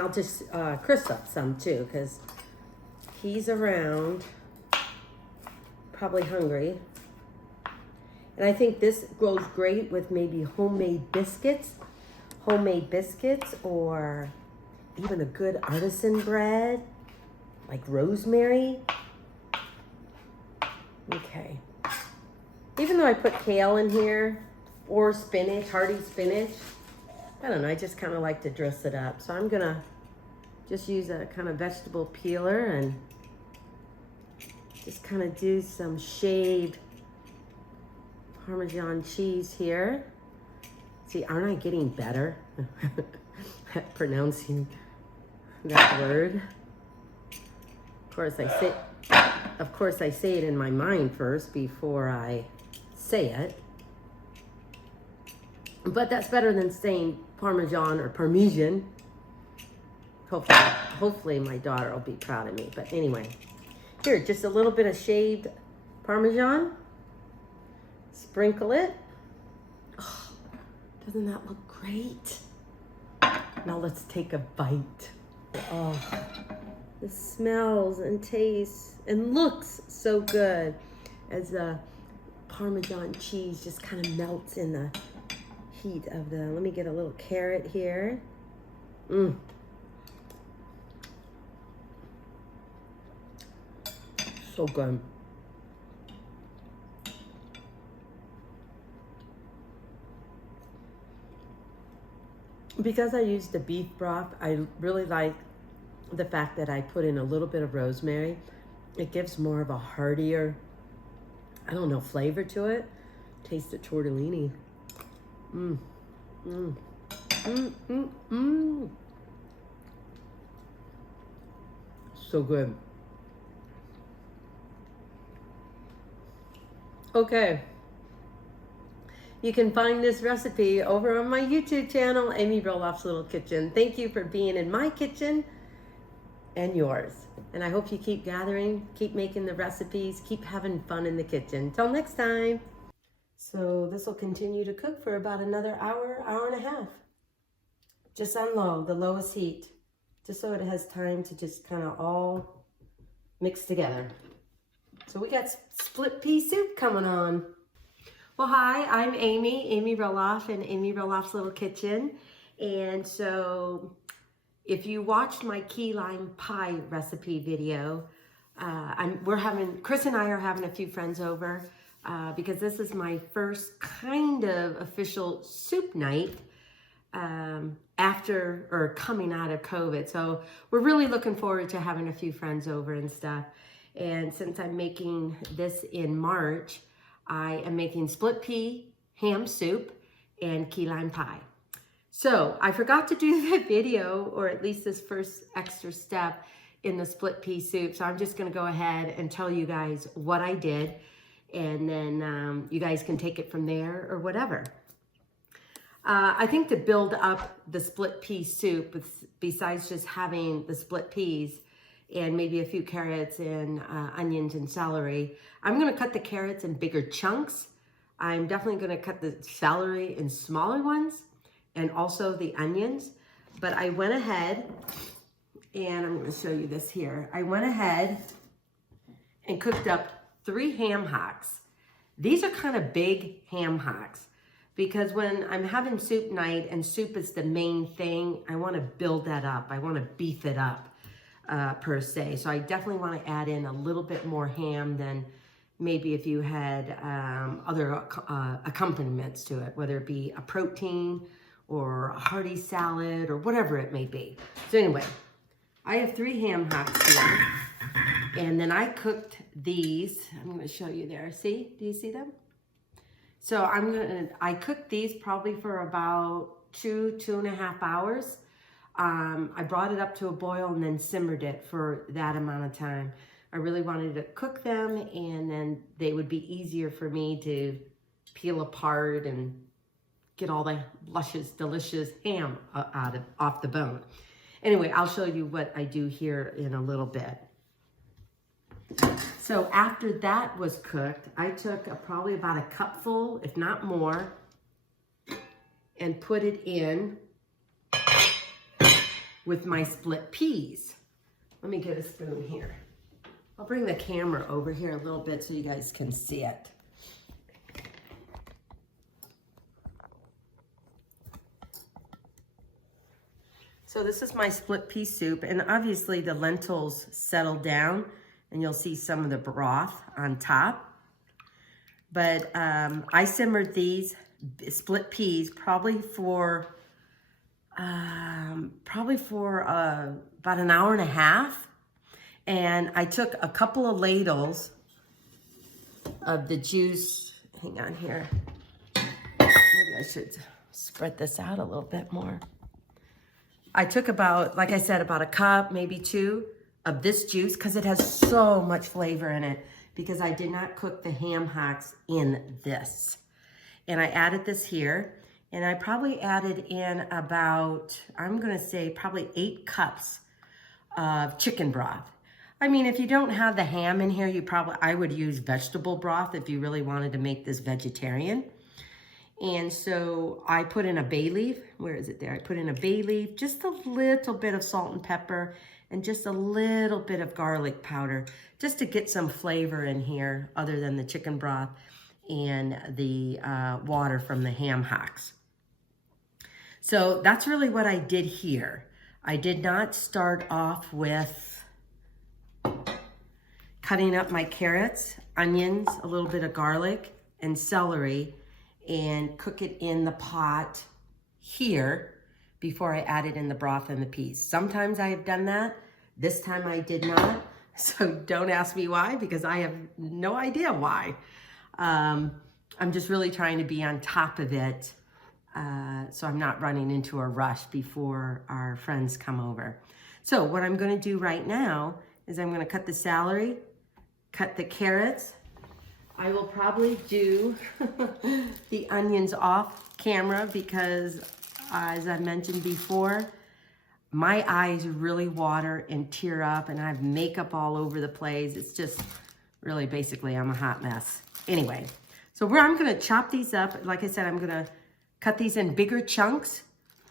I'll just Chris up some too, because he's around, probably hungry. And I think this goes great with maybe homemade biscuits, or even a good artisan bread, like rosemary. Okay. Even though I put kale in here, or spinach, hearty spinach, I don't know, I just kind of like to dress it up. So I'm gonna just use a kind of vegetable peeler and just kind of do some shaved Parmesan cheese here. See, aren't I getting better at pronouncing that word? Of course I say it in my mind first before I say it. But that's better than saying Parmesan or Parmesan. Hopefully my daughter will be proud of me. But anyway, here, just a little bit of shaved Parmesan. Sprinkle it. Oh, doesn't that look great? Now let's take a bite. Oh, this smells and tastes and looks so good as the Parmesan cheese just kind of melts in the heat of the, let me get a little carrot here. So good. Because I used the beef broth, I really like the fact that I put in a little bit of rosemary. It gives more of a heartier, I don't know, flavor to it. Taste the tortellini. So good. Okay. You can find this recipe over on my YouTube channel, Amy Roloff's Little Kitchen. Thank you for being in my kitchen and yours. And I hope you keep gathering, keep making the recipes, keep having fun in the kitchen. Until next time. So this will continue to cook for about another hour, hour and a half. Just on low, the lowest heat. Just so it has time to just kind of all mix together. So we got split pea soup coming on. Well, hi, I'm Amy Roloff and Amy Roloff's Little Kitchen. And so if you watched my key lime pie recipe video, Chris and I are having a few friends over because this is my first kind of official soup night after or coming out of COVID. So we're really looking forward to having a few friends over and stuff. And since I'm making this in March, I am making split pea ham soup and key lime pie. So I forgot to do the video, or at least this first extra step in the split pea soup. So I'm just gonna go ahead and tell you guys what I did, and then you guys can take it from there or whatever. I think to build up the split pea soup, besides just having the split peas and maybe a few carrots and onions and celery, I'm gonna cut the carrots in bigger chunks. I'm definitely gonna cut the celery in smaller ones, and also the onions. But I went ahead, and I'm gonna show you this here. I went ahead and cooked up 3 ham hocks. These are kind of big ham hocks, because when I'm having soup night and soup is the main thing, I wanna build that up. I wanna beef it up per se. So I definitely wanna add in a little bit more ham than maybe if you had other accompaniments to it, whether it be a protein or a hearty salad or whatever it may be. So anyway, I have 3 ham hocks here. And then I cooked these. I'm gonna show you there. See, do you see them? So I cooked these probably for about 2.5 hours. I brought it up to a boil and then simmered it for that amount of time. I really wanted to cook them, and then they would be easier for me to peel apart and get all the luscious, delicious ham off the bone. Anyway, I'll show you what I do here in a little bit. So after that was cooked, I took probably about a cupful, if not more, and put it in with my split peas. Let me get a spoon here. I'll bring the camera over here a little bit so you guys can see it. So this is my split pea soup, and obviously the lentils settled down, and you'll see some of the broth on top. But I simmered these split peas probably for about an hour and a half. And I took a couple of ladles of the juice. Hang on here. Maybe I should spread this out a little bit more. I took about, like I said, about a cup, maybe 2 of this juice, because it has so much flavor in it, because I did not cook the ham hocks in this. And I added this here, and I probably added in about, I'm gonna say probably 8 cups of chicken broth. I mean, if you don't have the ham in here, I would use vegetable broth if you really wanted to make this vegetarian. And so I put in a bay leaf. Where is it there? I put in a bay leaf, just a little bit of salt and pepper, and just a little bit of garlic powder, just to get some flavor in here other than the chicken broth and the water from the ham hocks. So that's really what I did here. I did not start off with cutting up my carrots, onions, a little bit of garlic, and celery, and cook it in the pot here before I added in the broth and the peas. Sometimes I have done that. This time I did not. So don't ask me why, because I have no idea why. I'm just really trying to be on top of it, so I'm not running into a rush before our friends come over. So what I'm gonna do right now is I'm gonna cut the celery, cut the carrots. I will probably do the onions off camera because, as I mentioned before, my eyes really water and tear up, and I have makeup all over the place. It's just really, basically, I'm a hot mess. Anyway, so I'm gonna chop these up. Like I said, I'm gonna cut these in bigger chunks.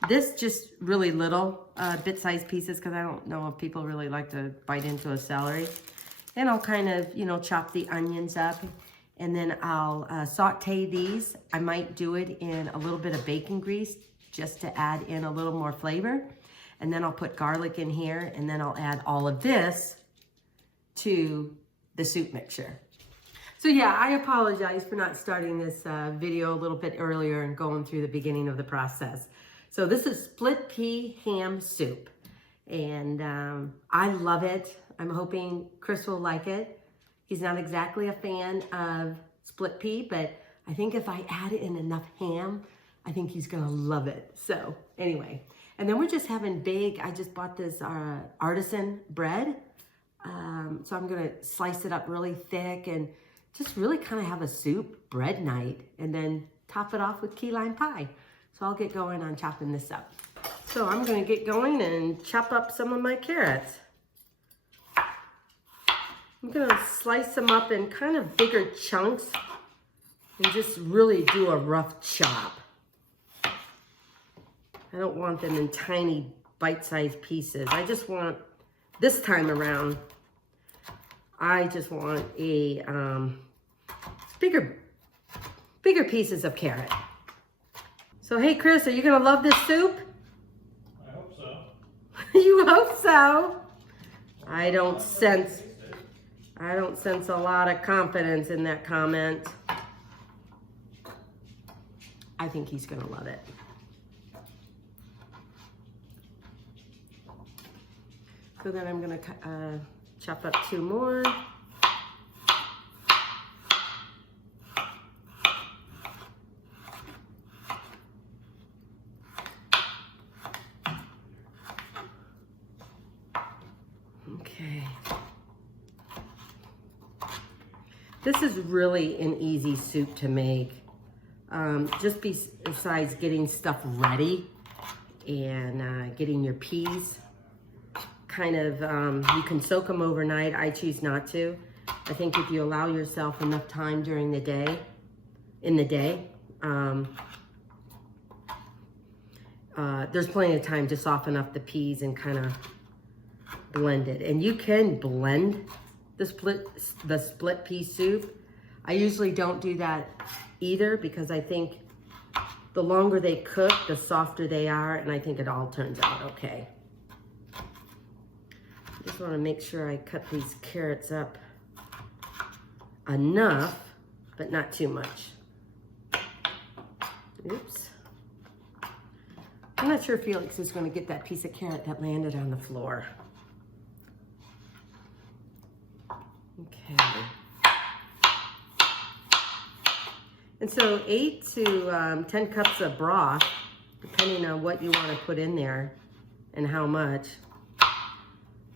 This just really little bit-sized pieces, because I don't know if people really like to bite into a celery. And I'll kind of, chop the onions up. And then I'll saute these. I might do it in a little bit of bacon grease just to add in a little more flavor. And then I'll put garlic in here, and then I'll add all of this to the soup mixture. So yeah, I apologize for not starting this video a little bit earlier and going through the beginning of the process. So this is split pea ham soup, and I love it. I'm hoping Chris will like it. He's not exactly a fan of split pea, but I think if I add in enough ham, I think he's gonna love it. So anyway, and then we're just having I just bought this artisan bread. So I'm gonna slice it up really thick and just really kind of have a soup bread night, and then top it off with key lime pie. So I'll get going on chopping this up. So I'm gonna get going and chop up some of my carrots. I'm gonna slice them up in kind of bigger chunks and just really do a rough chop. I don't want them in tiny bite-sized pieces. I just want, this time around, I just want a bigger pieces of carrot. So hey Chris, are you gonna love this soup? I hope so. You hope so? I don't sense a lot of confidence in that comment. I think he's gonna love it. So then I'm gonna chop up 2 more. Okay. This is really an easy soup to make. Just besides getting stuff ready and getting your peas kind of, you can soak them overnight. I choose not to. I think if you allow yourself enough time during the day, there's plenty of time to soften up the peas and kind of blend it. And you can blend the split pea soup. I usually don't do that either because I think the longer they cook, the softer they are, and I think it all turns out okay. I just want to make sure I cut these carrots up enough, but not too much. Oops. I'm not sure if Felix is going to get that piece of carrot that landed on the floor. Okay. And so 8 to 10 cups of broth, depending on what you want to put in there and how much,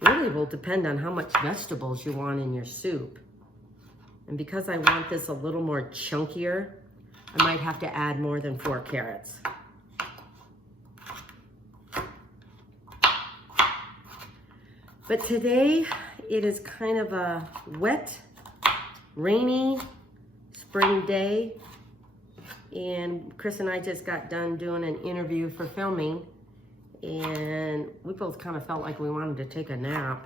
really will depend on how much vegetables you want in your soup. And because I want this a little more chunkier, I might have to add more than 4 carrots. But today it is kind of a wet, rainy spring day. And Chris and I just got done doing an interview for filming, and we both kind of felt like we wanted to take a nap,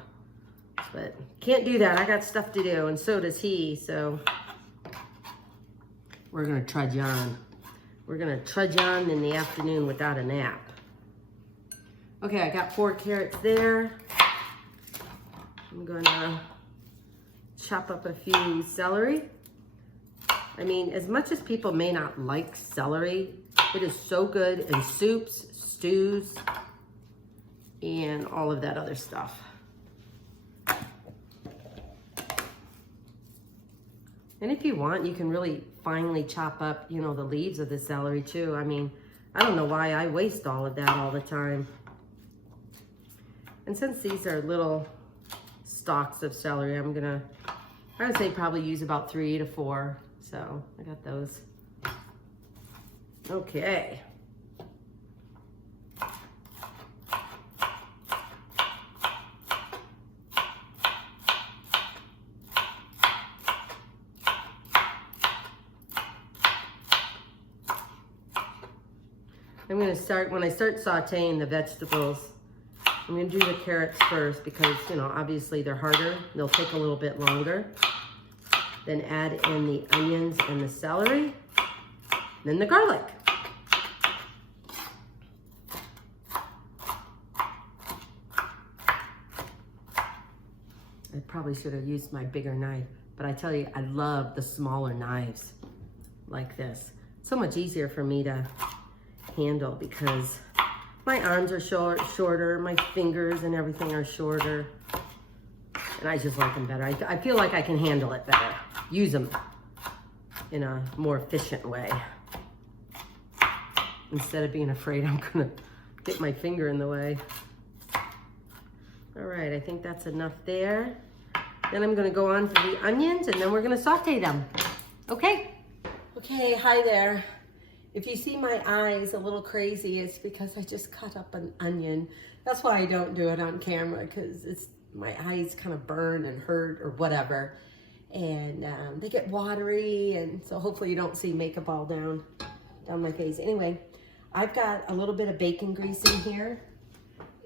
but can't do that. I got stuff to do, and so does he, so we're gonna trudge on. We're gonna trudge on in the afternoon without a nap. Okay, I got 4 carrots there. I'm gonna chop up a few celery. I mean, as much as people may not like celery, it is so good in soups, stews, and all of that other stuff. And if you want, you can really finely chop up, you know, the leaves of the celery too. I mean, I don't know why I waste all of that all the time. And since these are little stalks of celery, I would say probably use about 3 to 4. So I got those. Okay. I'm going to start, when I start sauteing the vegetables, I'm going to do the carrots first because, you know, obviously they're harder. They'll take a little bit longer. Then add in the onions and the celery, then the garlic. I probably should have used my bigger knife, but I tell you, I love the smaller knives like this. It's so much easier for me to handle because my arms are shorter, my fingers and everything are shorter, and I just like them better. I feel like I can handle it better. Use them. in a more efficient way. Instead of being afraid I'm gonna get my finger in the way. All right, I think that's enough there. Then I'm gonna go on to the onions and then we're gonna saute them. Okay? Okay, hi there. If you see my eyes a little crazy, it's because I just cut up an onion. That's why I don't do it on camera, because my eyes kind of burn and hurt or whatever. And they get watery, and so hopefully you don't see makeup all down my face. Anyway, I've got a little bit of bacon grease in here,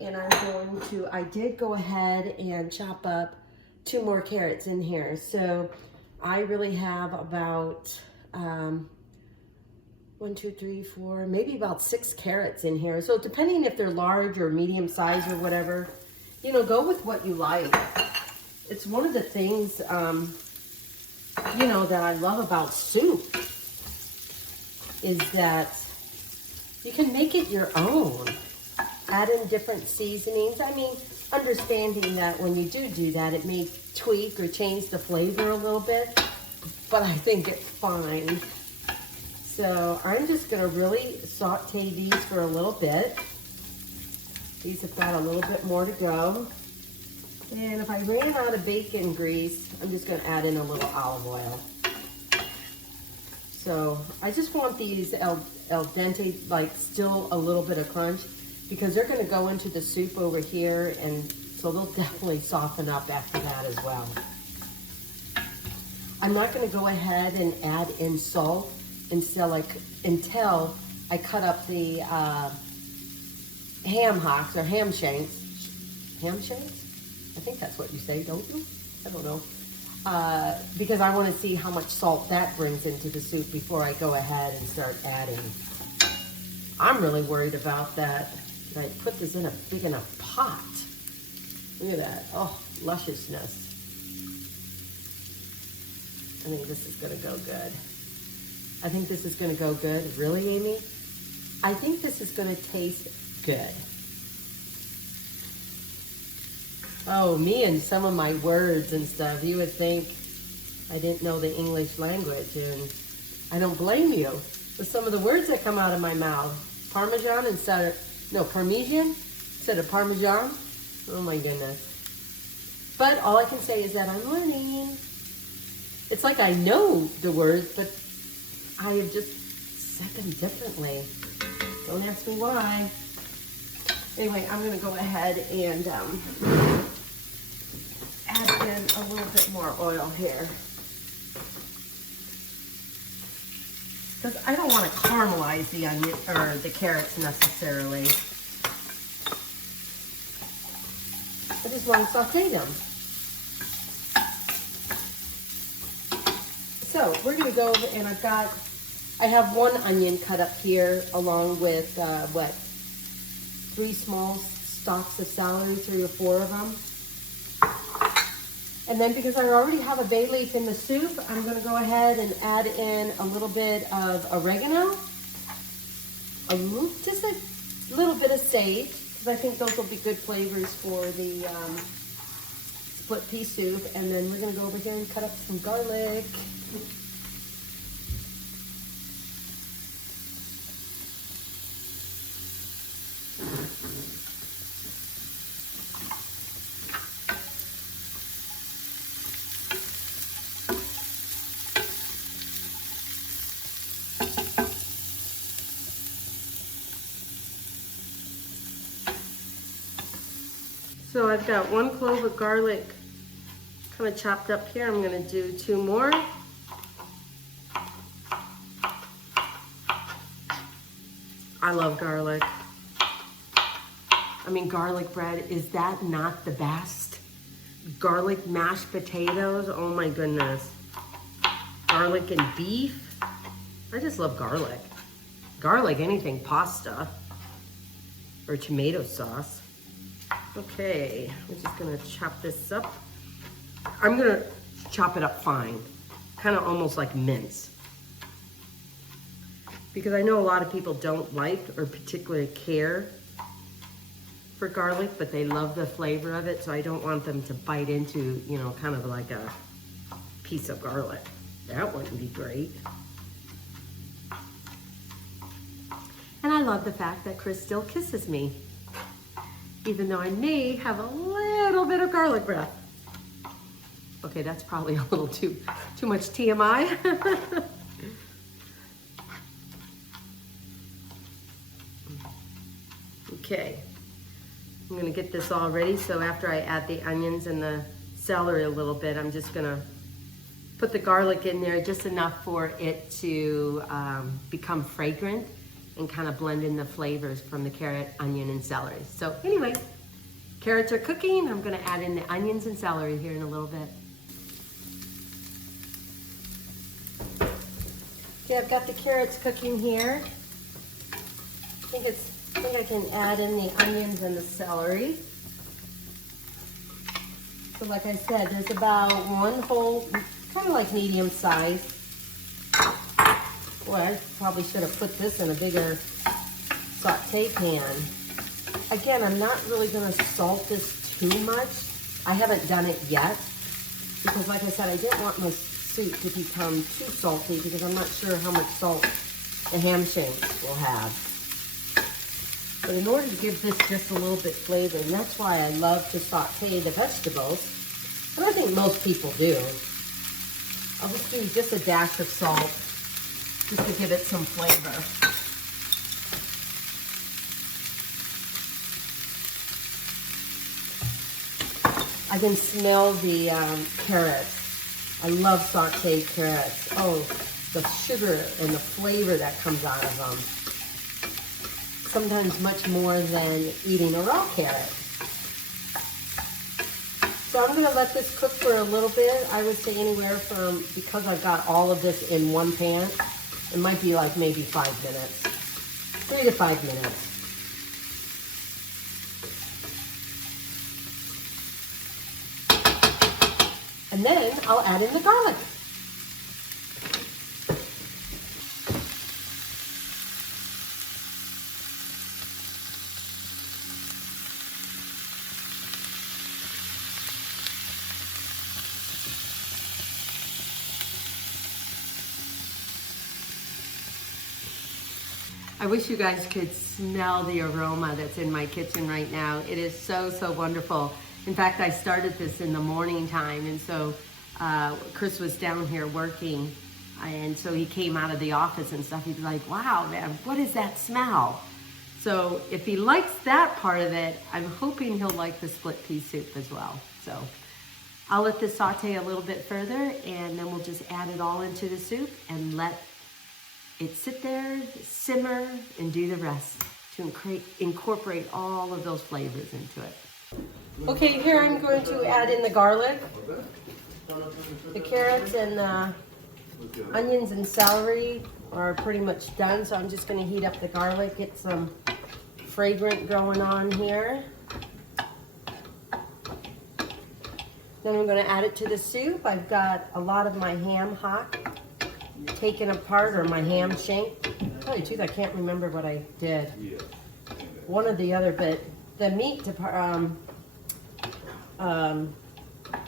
and I did go ahead and chop up 2 more carrots in here. So I really have about 1, 2, 3, 4, maybe about 6 carrots in here. So depending if they're large or medium size or whatever, you know, go with what you like. It's one of the things, you know, that I love about soup is that you can make it your own. Add in different seasonings. I mean, understanding that when you do that, it may tweak or change the flavor a little bit, but I think it's fine. So I'm just gonna really saute these for a little bit. These have got a little bit more to go. And if I ran out of bacon grease, I'm just gonna add in a little olive oil. So I just want these al dente, like still a little bit of crunch, because they're gonna go into the soup over here, and so they'll definitely soften up after that as well. I'm not gonna go ahead and add in salt until I cut up the ham hocks or ham shanks. Ham shanks? I think that's what you say, don't you? I don't know. Because I want to see how much salt that brings into the soup before I go ahead and start adding. I'm really worried about that. Did I put this in a big enough pot? Look at that. Oh, lusciousness. I think this is going to go good. I think this is going to go good. Really, Amy? I think this is going to taste good. Oh, me and some of my words and stuff. You would think I didn't know the English language, and I don't blame you with some of the words that come out of my mouth. Parmesan instead of, no, Parmesan instead of Parmesan. Oh my goodness. But all I can say is that I'm learning. It's like I know the words, but I have just said them differently. Don't ask me why. Anyway, I'm gonna go ahead and add in a little bit more oil here. Because I don't want to caramelize the onion or the carrots necessarily. I just want to saute them. So we're gonna go and I have 1 onion cut up here along with 3 small stalks of celery, 3 or 4 of them. And then because I already have a bay leaf in the soup, I'm gonna go ahead and add in a little bit of oregano, just a little bit of sage, because I think those will be good flavors for the split pea soup. And then we're gonna go over here and cut up some garlic. So I've got 1 clove of garlic kind of chopped up here. I'm gonna do 2 more. I love garlic. I mean, garlic bread, is that not the best? Garlic mashed potatoes, oh my goodness. Garlic and beef. I just love garlic. Garlic, anything, pasta or tomato sauce. Okay, we're just gonna chop this up. I'm gonna chop it up fine, kind of almost like mince. Because I know a lot of people don't like or particularly care for garlic, but they love the flavor of it, so I don't want them to bite into, you know, kind of like a piece of garlic. That wouldn't be great. And I love the fact that Chris still kisses me, even though I may have a little bit of garlic breath. Okay, that's probably a little too much TMI. Okay, I'm gonna get this all ready. So after I add the onions and the celery a little bit, I'm just gonna put the garlic in there just enough for it to become fragrant and kind of blend in the flavors from the carrot, onion, and celery. So anyway, carrots are cooking. I'm gonna add in the onions and celery here in a little bit. Okay, I've got the carrots cooking here. I think I can add in the onions and the celery. So like I said, there's about one whole, kind of like medium size. Boy, I probably should have put this in a bigger saute pan. Again, I'm not really gonna salt this too much. I haven't done it yet because like I said, I didn't want my soup to become too salty because I'm not sure how much salt the ham shanks will have. But in order to give this just a little bit flavor, and that's why I love to saute the vegetables, and I think most people do. I'll just do just a dash of salt just to give it some flavor. I can smell the carrots. I love sauteed carrots. Oh, the sugar and the flavor that comes out of them. Sometimes much more than eating a raw carrot. So I'm gonna let this cook for a little bit. I would say anywhere from, because I've got all of this in one pan, it might be like maybe 5 minutes, 3 to 5 minutes. And then I'll add in the garlic. I wish you guys could smell the aroma that's in my kitchen right now. It is so, so wonderful. In fact, I started this in the morning time, and so Chris was down here working, and so he came out of the office and stuff. He's like, wow, man, what is that smell? So if he likes that part of it, I'm hoping he'll like the split pea soup as well. So I'll let this saute a little bit further, and then we'll just add it all into the soup and let it sit there, simmer, and do the rest to incorporate all of those flavors into it. Okay, here I'm going to add in the garlic. The carrots and the onions and celery are pretty much done, so I'm just going to heat up the garlic, get some fragrant going on here. Then I'm going to add it to the soup. I've got a lot of my ham hock taken apart, or my ham shank. To tell you the truth, I can't remember what I did. One or the other, but the meat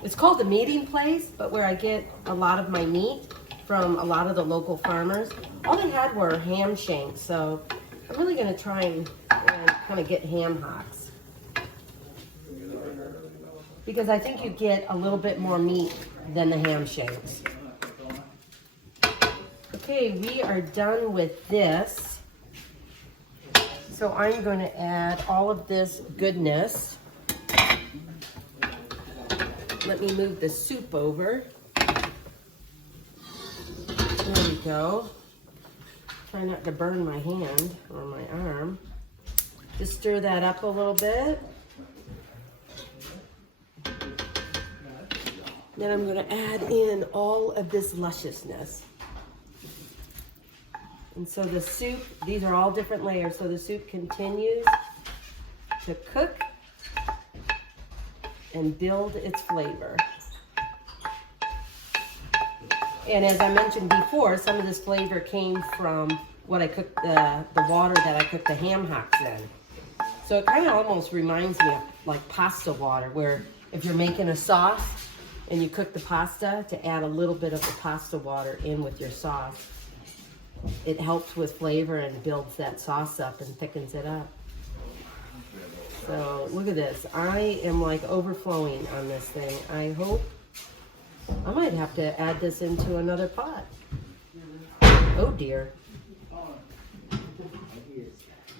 it's called the meeting place, but where I get a lot of my meat from a lot of the local farmers. All they had were ham shanks, so I'm really going to try and kind of get ham hocks, because I think you get a little bit more meat than the ham shanks. Okay, we are done with this. So I'm going to add all of this goodness. Let me move the soup over. There we go. Try not to burn my hand or my arm. Just stir that up a little bit. Then I'm going to add in all of this lusciousness. And so the soup, these are all different layers, so the soup continues to cook and build its flavor. And as I mentioned before, some of this flavor came from what I cooked, the water that I cooked the ham hocks in. So it kind of almost reminds me of like pasta water, where if you're making a sauce and you cook the pasta, to add a little bit of the pasta water in with your sauce. It helps with flavor and builds that sauce up and thickens it up. So look at this. I am like overflowing on this thing. I hope I might have to add this into another pot. Oh dear.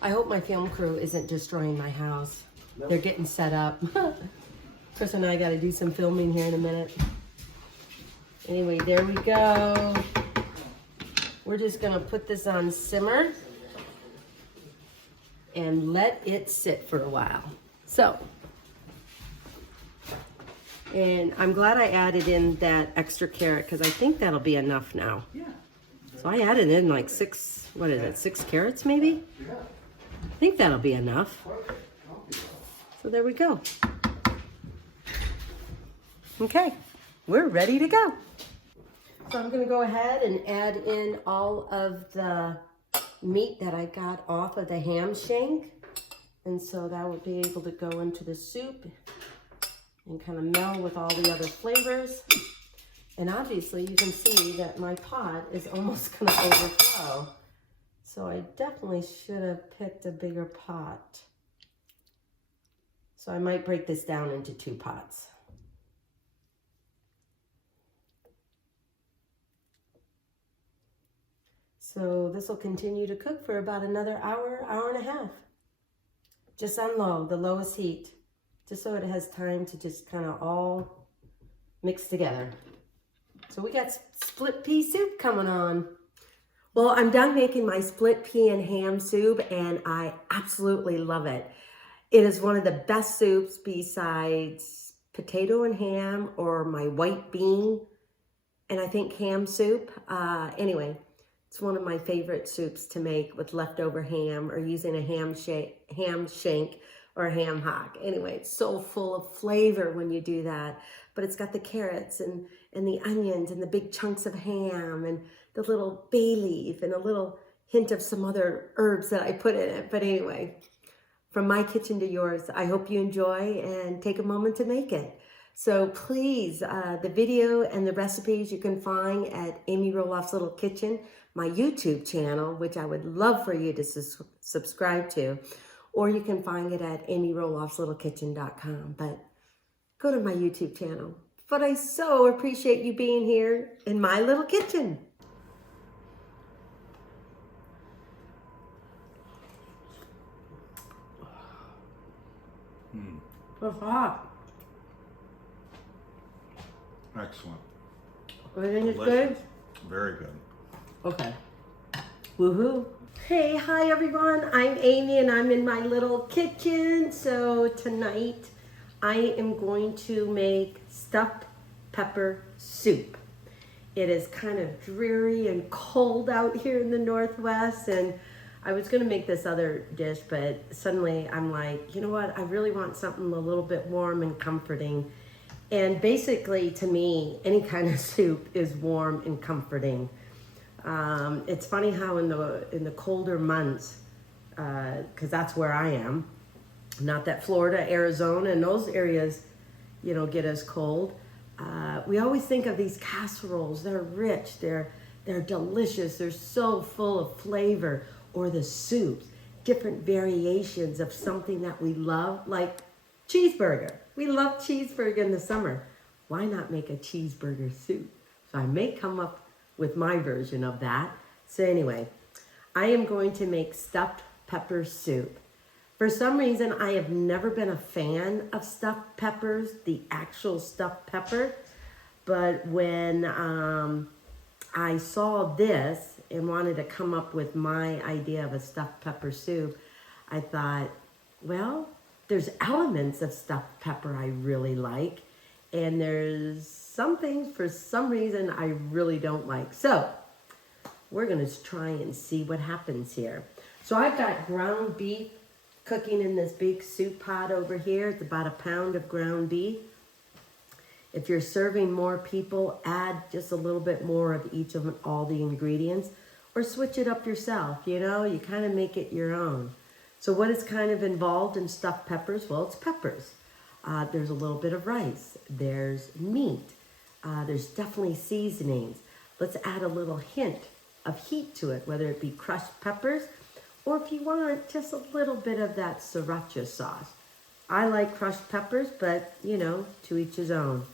I hope my film crew isn't destroying my house. They're getting set up. Chris and I got to do some filming here in a minute. Anyway, there we go. We're just going to put this on simmer and let it sit for a while. So, and I'm glad I added in that extra carrot because I think that'll be enough now. Yeah. So I added in like 6 carrots maybe? Yeah. I think that'll be enough. So there we go. Okay, we're ready to go. So I'm gonna go ahead and add in all of the meat that I got off of the ham shank. And so that will be able to go into the soup and kind of meld with all the other flavors. And obviously you can see that my pot is almost gonna overflow. So I definitely should have picked a bigger pot. So I might break this down into 2 pots. So this will continue to cook for about another hour, hour and a half. Just on low, the lowest heat, just so it has time to just kind of all mix together. So we got split pea soup coming on. Well, I'm done making my split pea and ham soup, and I absolutely love it. It is one of the best soups besides potato and ham or my white bean, and I think ham soup. Anyway, it's one of my favorite soups to make with leftover ham or using a ham shank or a ham hock. Anyway, it's so full of flavor when you do that. But it's got the carrots and the onions and the big chunks of ham and the little bay leaf and a little hint of some other herbs that I put in it. But anyway, from my kitchen to yours, I hope you enjoy and take a moment to make it. So please, the video and the recipes you can find at Amy Roloff's Little Kitchen, my YouTube channel, which I would love for you to subscribe to, or you can find it at amyroloffslittlekitchen.com. But go to my YouTube channel. But I so appreciate you being here in my little kitchen. It's hot. Excellent. Everything is Delicious. good? Very good. Okay. Woohoo. Hey, hi everyone. I'm Amy and I'm in my little kitchen. So tonight I am going to make stuffed pepper soup. It is kind of dreary and cold out here in the Northwest, and I was gonna make this other dish, but suddenly I'm like, you know what? I really want something a little bit warm and comforting. And basically to me, any kind of soup is warm and comforting. It's funny how in the colder months, because that's where I am, not that Florida, Arizona, and those areas, you know, get as cold. We always think of these casseroles. They're rich, they're delicious, they're so full of flavor. Or the soups, different variations of something that we love, like cheeseburger. We love cheeseburger in the summer. Why not make a cheeseburger soup? So I may come up with my version of that. So anyway, I am going to make stuffed pepper soup. For some reason, I have never been a fan of stuffed peppers, the actual stuffed pepper. But when I saw this and wanted to come up with my idea of a stuffed pepper soup, I thought, well, there's elements of stuffed pepper I really like, and there's some things for some reason I really don't like. So we're gonna try and see what happens here. So I've got ground beef cooking in this big soup pot over here. It's about 1 pound of ground beef. If you're serving more people, add just a little bit more of each of all the ingredients, or switch it up yourself, you know, you kind of make it your own. So what is kind of involved in stuffed peppers? Well, it's peppers. There's a little bit of rice. There's meat. There's definitely seasonings. Let's add a little hint of heat to it, whether it be crushed peppers, or if you want just a little bit of that sriracha sauce. I like crushed peppers, but you know, to each his own.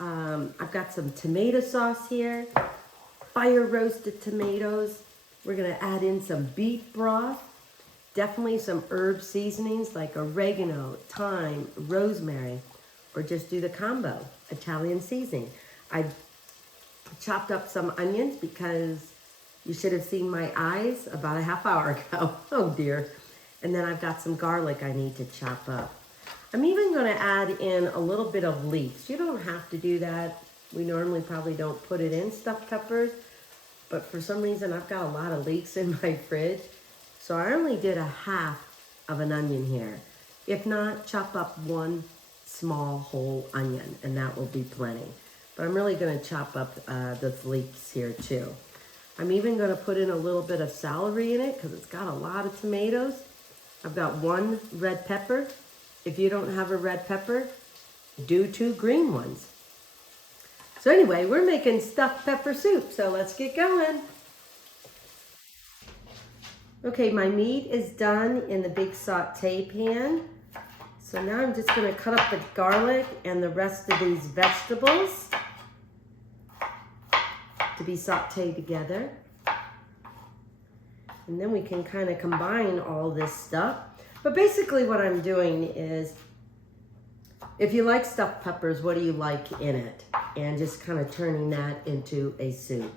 I've got some tomato sauce here, fire roasted tomatoes. We're gonna add in some beef broth, definitely some herb seasonings like oregano, thyme, rosemary, or just do the combo, Italian seasoning. I chopped up some onions because you should have seen my eyes about a half hour ago. Oh dear. And then I've got some garlic I need to chop up. I'm even gonna add in a little bit of leeks. You don't have to do that. We normally probably don't put it in stuffed peppers, but for some reason I've got a lot of leeks in my fridge. So I only did a half of an onion here. If not, chop up one small whole onion and that will be plenty. But I'm really gonna chop up the leeks here too. I'm even gonna put in a little bit of celery in it because it's got a lot of tomatoes. I've got one red pepper. If you don't have a red pepper, do 2 green ones. So anyway, we're making stuffed pepper soup, so let's get going. Okay, my meat is done in the big saute pan. So now I'm just gonna cut up the garlic and the rest of these vegetables to be sauteed together. And then we can kind of combine all this stuff. But basically what I'm doing is, if you like stuffed peppers, what do you like in it? And just kind of turning that into a soup.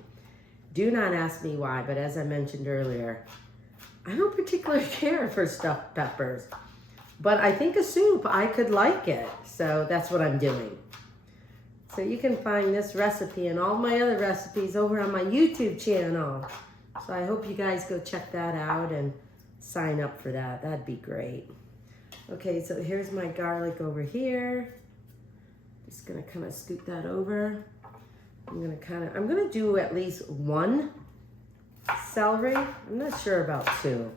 Do not ask me why, but as I mentioned earlier, I don't particularly care for stuffed peppers. But I think a soup, I could like it. So that's what I'm doing. So you can find this recipe and all my other recipes over on my YouTube channel. So I hope you guys go check that out and sign up for that. That'd be great. Okay, so here's my garlic over here. Just gonna kind of scoop that over. I'm gonna do at least 1 celery. I'm not sure about 2.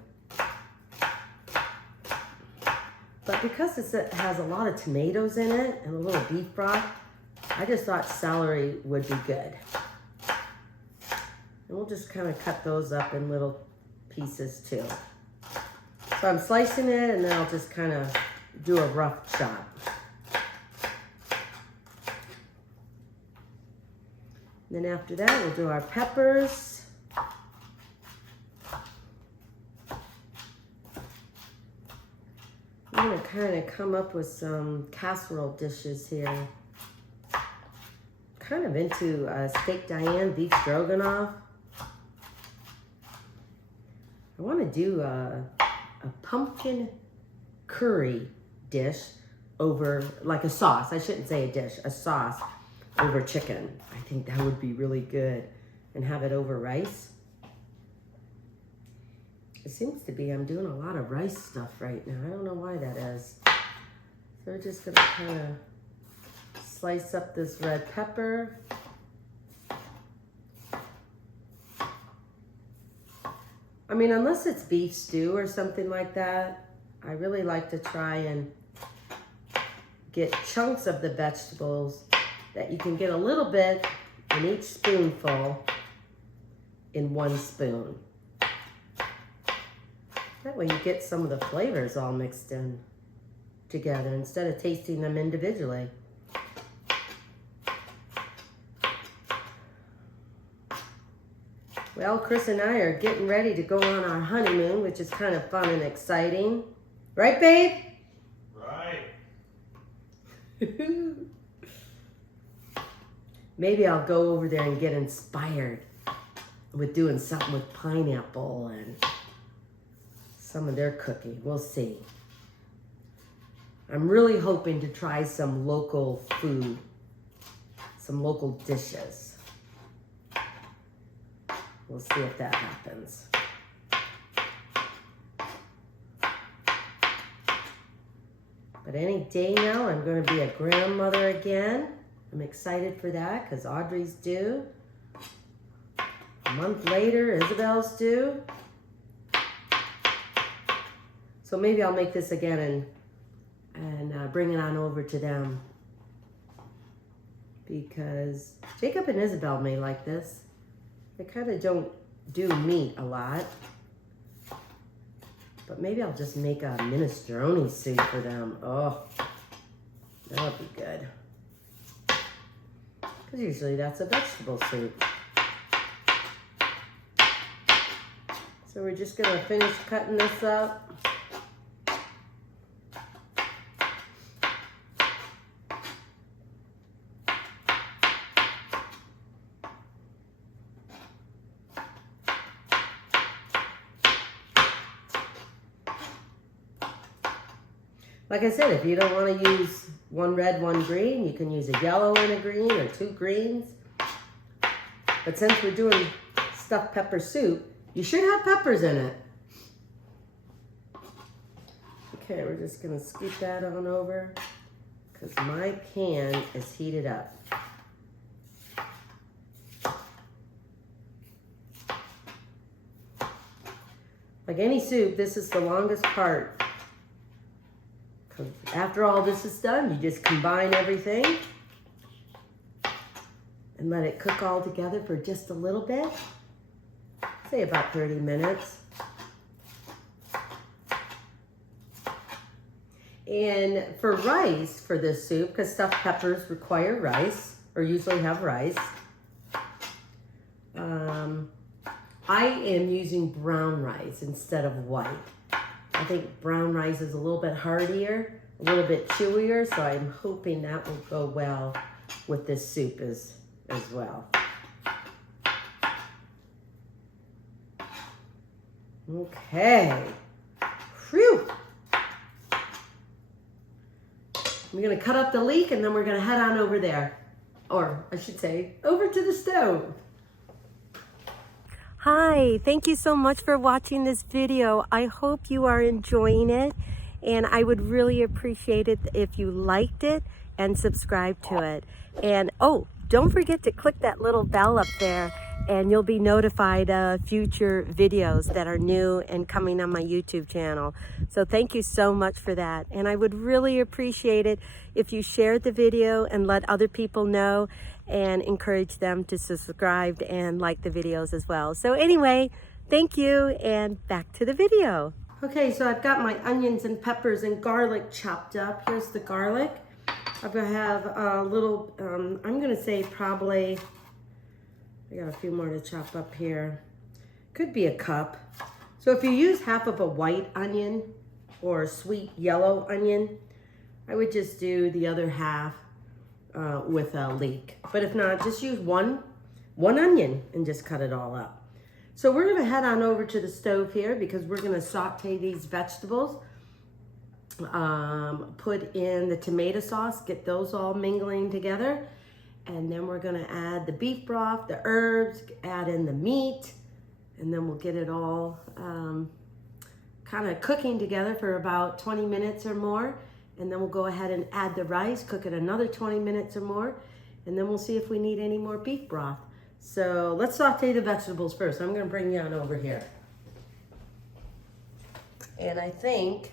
But because it has a lot of tomatoes in it and a little beef broth, I just thought celery would be good. And we'll just kind of cut those up in little pieces too. So I'm slicing it and then I'll just kind of do a rough chop. And then after that, we'll do our peppers. I'm gonna kind of come up with some casserole dishes here. Kind of into steak Diane beef stroganoff. I want to do a pumpkin curry dish over, like a sauce. I shouldn't say a dish, a sauce over chicken. I think that would be really good. And have it over rice. It seems to be I'm doing a lot of rice stuff right now. I don't know why that is. So we're just gonna kind of slice up this red pepper. I mean, unless it's beef stew or something like that, I really like to try and get chunks of the vegetables that you can get a little bit in each spoonful in 1 spoon. That way you get some of the flavors all mixed in together instead of tasting them individually. Well, Chris and I are getting ready to go on our honeymoon, which is kind of fun and exciting. Right, babe? Right. Maybe I'll go over there and get inspired with doing something with pineapple and some of their cooking. We'll see. I'm really hoping to try some local food, some local dishes. We'll see if that happens. But any day now, I'm going to be a grandmother again. I'm excited for that because Audrey's due. A month later, Isabel's due. So maybe I'll make this again and bring it on over to them. because Jacob and Isabel may like this. They kind of don't do meat a lot. But maybe I'll just make a minestrone soup for them. Oh, that would be good. Because usually that's a vegetable soup. So we're just gonna finish cutting this up. Like I said, if you don't want to use one red, one green, you can use a yellow and a green or two greens. But since we're doing stuffed pepper soup, you should have peppers in it. Okay, we're just gonna scoop that on over because my pan is heated up. Like any soup, this is the longest part. After all this is done, you just combine everything and let it cook all together for just a little bit. Say about 30 minutes. And for rice, for this soup, because stuffed peppers require rice, or usually have rice, I am using brown rice instead of white. I think brown rice is a little bit heartier, a little bit chewier, so I'm hoping that will go well with this soup as well. Okay. Phew. We're gonna cut up the leek and then we're gonna head on over there. Or I should say, over to the stove. Hi, thank you so much for watching this video. I hope you are enjoying it, and I would really appreciate it if you liked it and subscribe to it. And oh, don't forget to click that little bell up there and you'll be notified of future videos that are new and coming on my YouTube channel. So thank you so much for that. And I would really appreciate it if you shared the video and let other people know and encourage them to subscribe and like the videos as well. So anyway, thank you, and back to the video. Okay, so I've got my onions and peppers and garlic chopped up. Here's the garlic. I'm gonna have a little, I'm gonna say probably, I got a few more to chop up here. Could be a cup. So if you use half of a white onion or a sweet yellow onion, I would just do the other half with a leek. But if not, just use one onion and just cut it all up. So we're gonna head on over to the stove here because we're gonna saute these vegetables. Put in the tomato sauce, get those all mingling together. And then we're gonna add the beef broth, the herbs, add in the meat, and then we'll get it all kind of cooking together for about 20 minutes or more. And then we'll go ahead and add the rice, cook it another 20 minutes or more, and then we'll see if we need any more beef broth. So let's saute the vegetables first. I'm gonna bring you on over here. And I think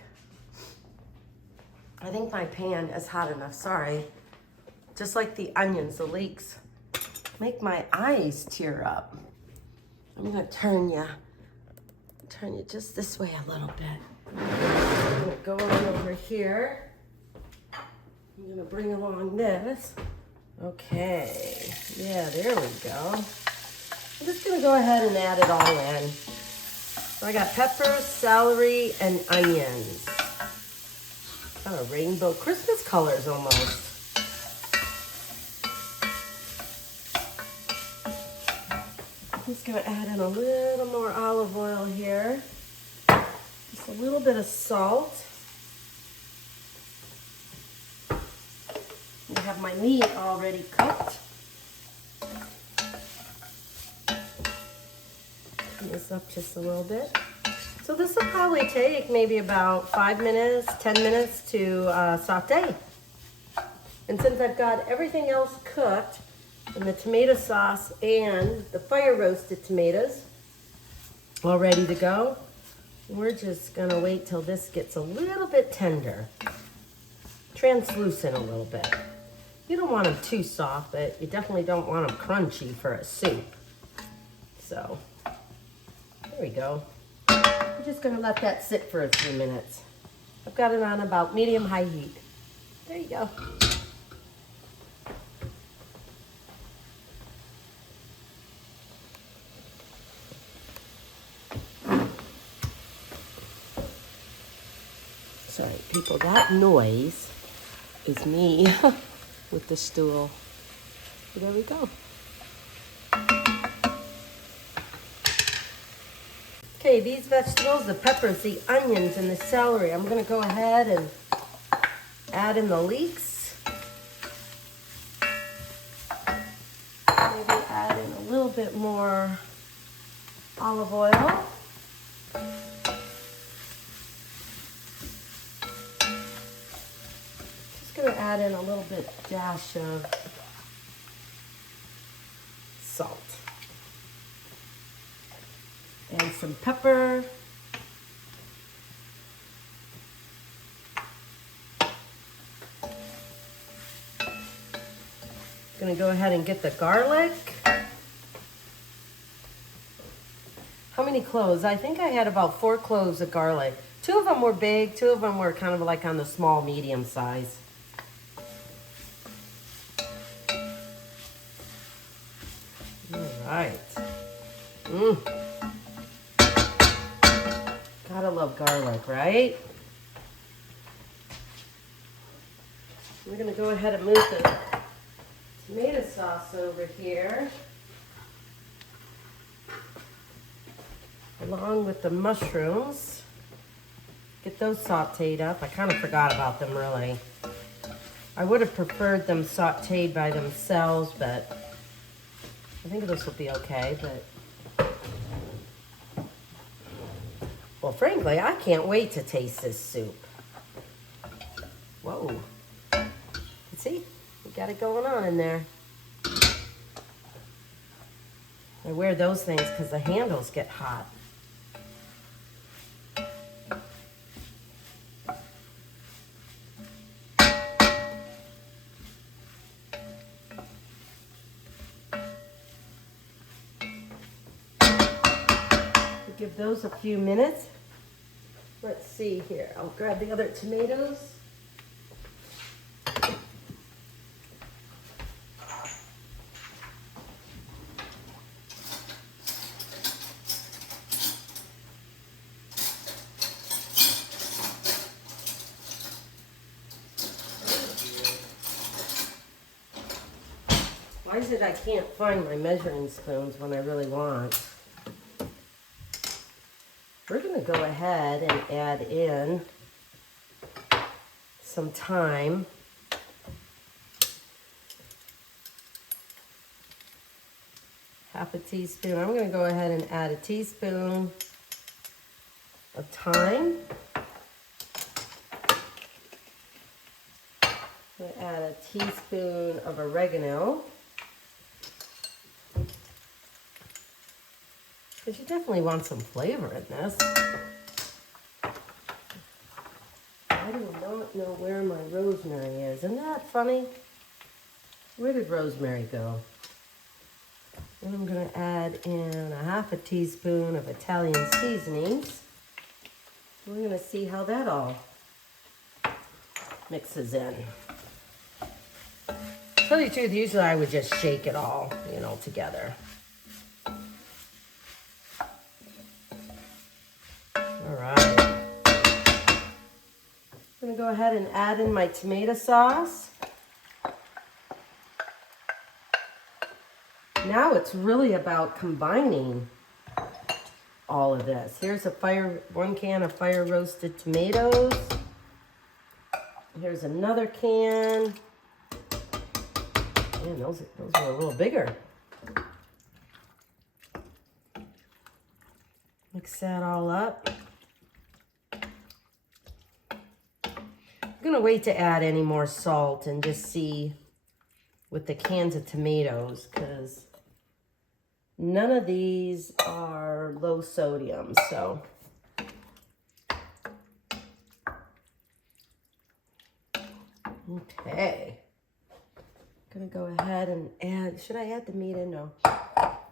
my pan is hot enough, sorry. Just like the onions, the leeks make my eyes tear up. I'm gonna turn you just this way a little bit. I'm gonna go on over here. I'm gonna bring along this. Okay, yeah, there we go. I'm just gonna go ahead and add it all in. So I got peppers, celery, and onions. Kind of rainbow Christmas colors almost. I'm just gonna add in a little more olive oil here. Just a little bit of salt. I have my meat already cooked. Turn this up just a little bit. So this will probably take maybe about 5 minutes, 10 minutes to saute. And since I've got everything else cooked, and the tomato sauce and the fire roasted tomatoes all ready to go, we're just gonna wait till this gets a little bit tender, translucent a little bit. You don't want them too soft, but you definitely don't want them crunchy for a soup. So, there we go. I'm just gonna let that sit for a few minutes. I've got it on about medium-high heat. There you go. Sorry, people, that noise is me with the stool. So there we go. Okay, these vegetables, the peppers, the onions, and the celery, I'm gonna go ahead and add in the leeks. Maybe add in a little bit more olive oil. Gonna add in a little bit dash of salt and some pepper. Gonna go ahead and get the garlic. How many cloves? I think I had about 4 cloves of garlic. 2 of them were big, 2 of them were kind of like on the small medium size. Right. Gotta love garlic, right? We're gonna go ahead and move the tomato sauce over here, along with the mushrooms. Get those sauteed up. I kind of forgot about them, really. I would have preferred them sauteed by themselves, but I think this will be okay, but, well, frankly, I can't wait to taste this soup. Whoa. See, we got it going on in there. I wear those things because the handles get hot. Give those a few minutes. Let's see here. I'll grab the other tomatoes. Why is it I can't find my measuring spoons when I really want? We're going to go ahead and add in some thyme. Half a teaspoon. I'm going to go ahead and add a teaspoon of thyme. I'm going to add a teaspoon of oregano. Because you definitely want some flavor in this. I do not know where my rosemary is. Isn't that funny? Where did rosemary go? And I'm going to add in a half a teaspoon of Italian seasonings. We're going to see how that all mixes in. To tell you the truth, usually I would just shake it all, you know, together. Alright, I'm going to go ahead and add in my tomato sauce. Now it's really about combining all of this. Here's a 1 can of fire roasted tomatoes. Here's another can. Man, those are a little bigger. Mix that all up. I'm gonna wait to add any more salt and just see with the cans of tomatoes, because none of these are low sodium, so. Okay. gonna go ahead and add, should I add the meat in? No.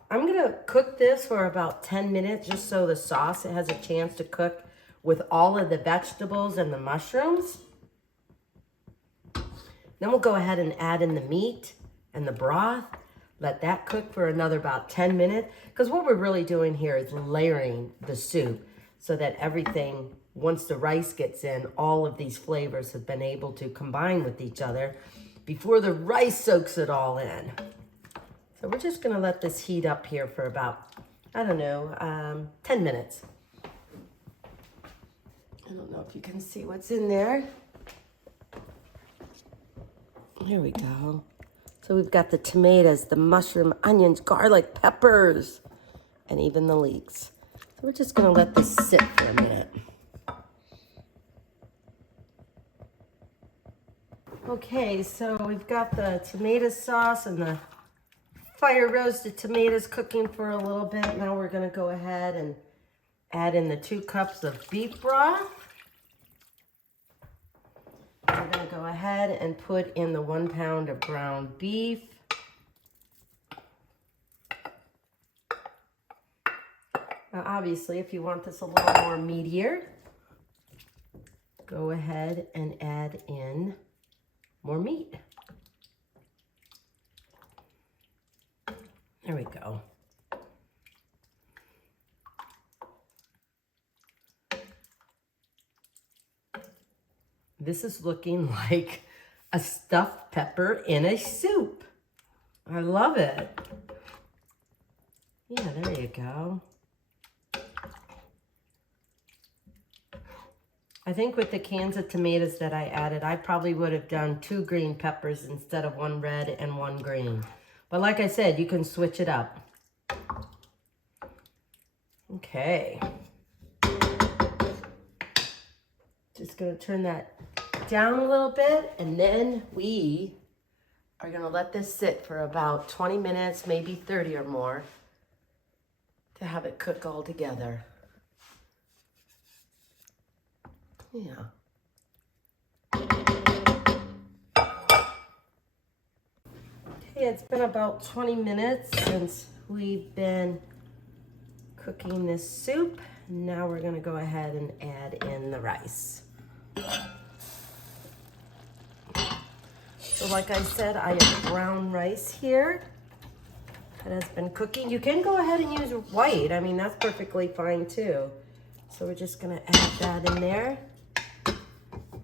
I'm gonna cook this for about 10 minutes just so the sauce has a chance to cook with all of the vegetables and the mushrooms. Then we'll go ahead and add in the meat and the broth. Let that cook for another about 10 minutes. Because what we're really doing here is layering the soup so that everything, once the rice gets in, all of these flavors have been able to combine with each other before the rice soaks it all in. So we're just gonna let this heat up here for about, I don't know, 10 minutes. I don't know if you can see what's in there. Here we go. So we've got the tomatoes, the mushroom, onions, garlic, peppers, and even the leeks. So we're just gonna let this sit for a minute. Okay, so we've got the tomato sauce and the fire roasted tomatoes cooking for a little bit. Now we're gonna go ahead and add in the 2 cups of beef broth. We're gonna go ahead and put in the 1 pound of ground beef. Now obviously, if you want this a little more meatier, go ahead and add in more meat. There we go. This is looking like a stuffed pepper in a soup. I love it. Yeah, there you go. I think with the cans of tomatoes that I added, I probably would have done 2 green peppers instead of 1 red and 1 green. But like I said, you can switch it up. Okay. Just gonna turn that down a little bit, and then we are gonna let this sit for about 20 minutes, maybe 30 or more, to have it cook all together. Yeah. Okay, it's been about 20 minutes since we've been cooking this soup. Now we're gonna go ahead and add in the rice. So like I said, I have brown rice here that has been cooking. You can go ahead and use white. I mean, that's perfectly fine too. So we're just gonna add that in there,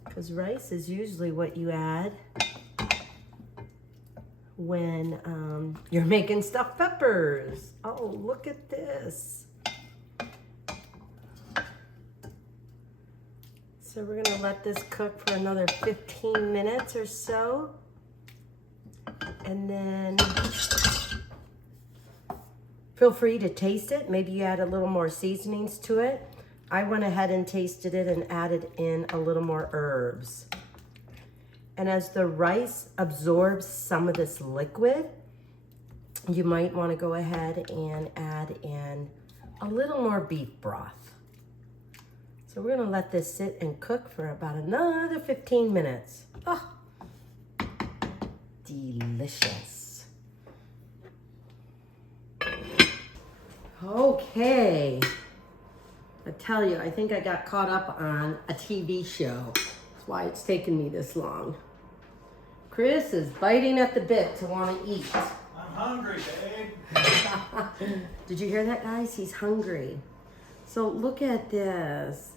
because rice is usually what you add when you're making stuffed peppers. Oh, look at this. So we're gonna let this cook for another 15 minutes or so. And then feel free to taste it. Maybe you add a little more seasonings to it. I went ahead and tasted it and added in a little more herbs. And as the rice absorbs some of this liquid, you might want to go ahead and add in a little more beef broth. So we're gonna let this sit and cook for about another 15 minutes. Oh, delicious. Okay. I tell you, I think I got caught up on a TV show. That's why it's taken me this long. Chris is biting at the bit to want to eat. I'm hungry, babe. Did you hear that, guys? He's hungry. So look at this.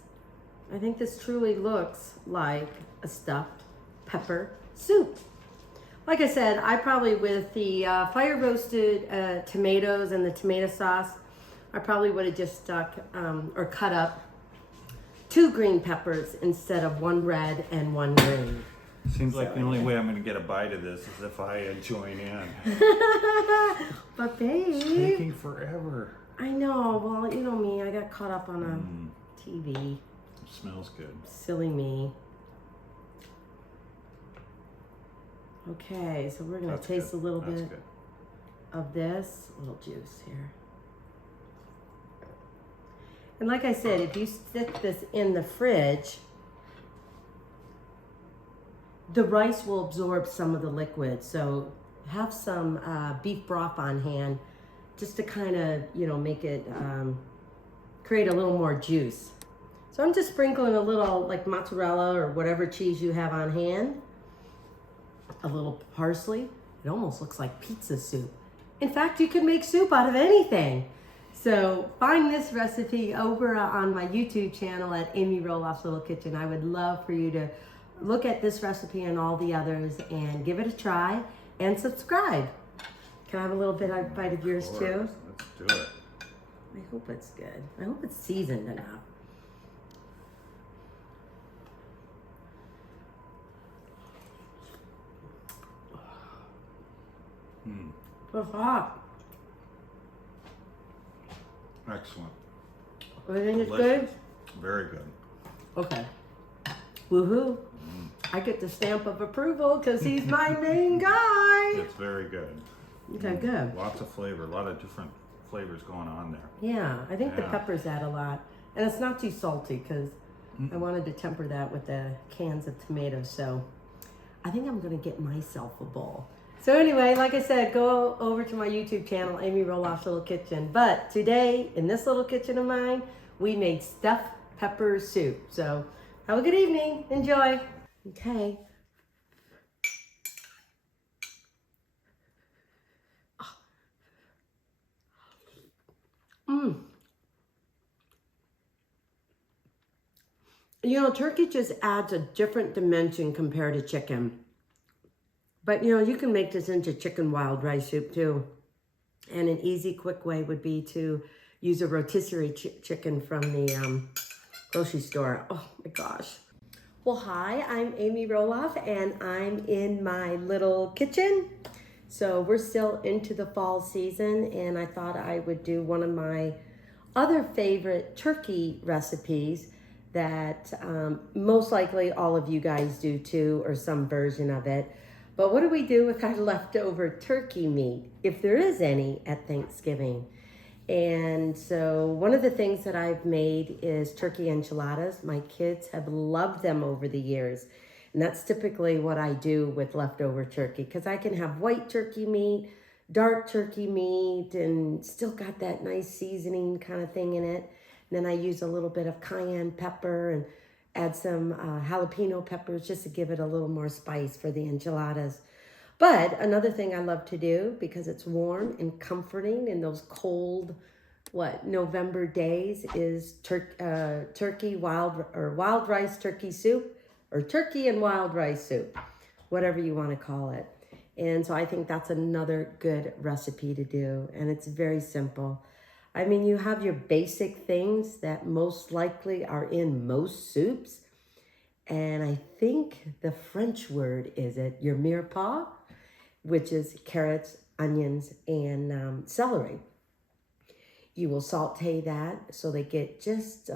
I think this truly looks like a stuffed pepper soup. Like I said, I probably, with the fire roasted tomatoes and the tomato sauce, I probably would have just stuck or cut up 2 green peppers instead of 1 red and 1 green. Seems like the only way I'm going to get a bite of this is if I join in. But babe, It's taking forever. I know. Well, you know me. I got caught up on a TV. It smells good. Silly me. Okay, so we're gonna taste a little bit of this, a little juice here. And like I said, if you stick this in the fridge, the rice will absorb some of the liquid. So have some beef broth on hand just to kind of, you know, make it, create a little more juice. So I'm just sprinkling a little like mozzarella or whatever cheese you have on hand. A little parsley. It almost looks like pizza soup. In fact, you could make soup out of anything. So find this recipe over on my YouTube channel at Amy Roloff's Little Kitchen. I would love for you to look at this recipe and all the others and give it a try and subscribe. Can I have a little bite of yours too? Let's do it. I hope it's good. I hope it's seasoned enough. It's hot. Excellent. I think it's Delicious. good. Very good. Okay. Woohoo. I get the stamp of approval because he's my main guy. It's very good. Okay, good. Lots of flavor, a lot of different flavors going on there. Yeah, I think the Yeah. peppers add a lot. And it's not too salty because I wanted to temper that with the cans of tomatoes. So I think I'm going to get myself a bowl. So anyway, like I said, go over to my YouTube channel, Amy Roloff's Little Kitchen. But today, in this little kitchen of mine, we made stuffed pepper soup. So have a good evening. Enjoy. Okay. You know, turkey just adds a different dimension compared to chicken. But, you know, you can make this into chicken wild rice soup too. And an easy, quick way would be to use a rotisserie chicken from the grocery store. Oh my gosh. Well, hi, I'm Amy Roloff and I'm in my little kitchen. So we're still into the fall season and I thought I would do one of my other favorite turkey recipes that most likely all of you guys do too, or some version of it. But what do we do with our leftover turkey meat, if there is any, at Thanksgiving? And so one of the things that I've made is turkey enchiladas. My kids have loved them over the years. And that's typically what I do with leftover turkey, because I can have white turkey meat, dark turkey meat, and still got that nice seasoning kind of thing in it. And then I use a little bit of cayenne pepper and add some jalapeno peppers just to give it a little more spice for the enchiladas. But another thing I love to do, because it's warm and comforting in those cold, November days, is turkey wild rice turkey soup, or turkey and wild rice soup, whatever you want to call it. And so I think that's another good recipe to do, and it's very simple. I mean, you have your basic things that most likely are in most soups. And I think the French word is your mirepoix, which is carrots, onions, and celery. You will saute that so they get just,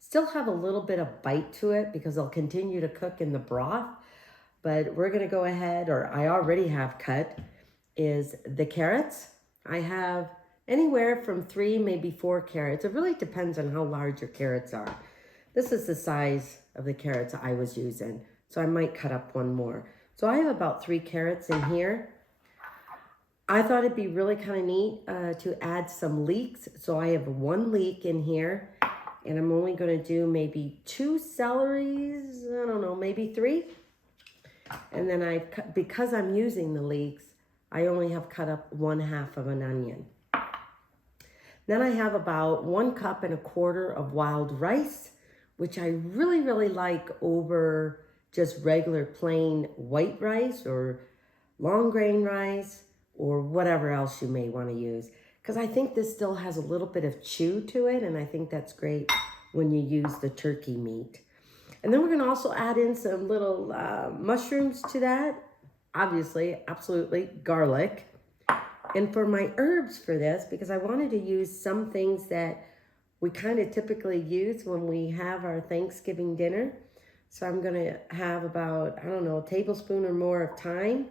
still have a little bit of bite to it because they'll continue to cook in the broth. But we're gonna go ahead, or I already have cut, is the carrots. I have anywhere from 3, maybe 4 carrots. It really depends on how large your carrots are. This is the size of the carrots I was using, so I might cut up one more. So I have about 3 carrots in here. I thought it'd be really kind of neat to add some leeks. So I have 1 leek in here, and I'm only gonna do maybe 2 celeries, I don't know, maybe 3. And then because I'm using the leeks, I only have cut up 1/2 of an onion. Then I have about 1 cup and a quarter of wild rice, which I really, really like over just regular plain white rice or long grain rice or whatever else you may want to use. Because I think this still has a little bit of chew to it, and I think that's great when you use the turkey meat. And then we're going to also add in some little mushrooms to that. Obviously, absolutely, garlic. And for my herbs for this, because I wanted to use some things that we kind of typically use when we have our Thanksgiving dinner. So I'm going to have about, I don't know, a tablespoon or more of thyme,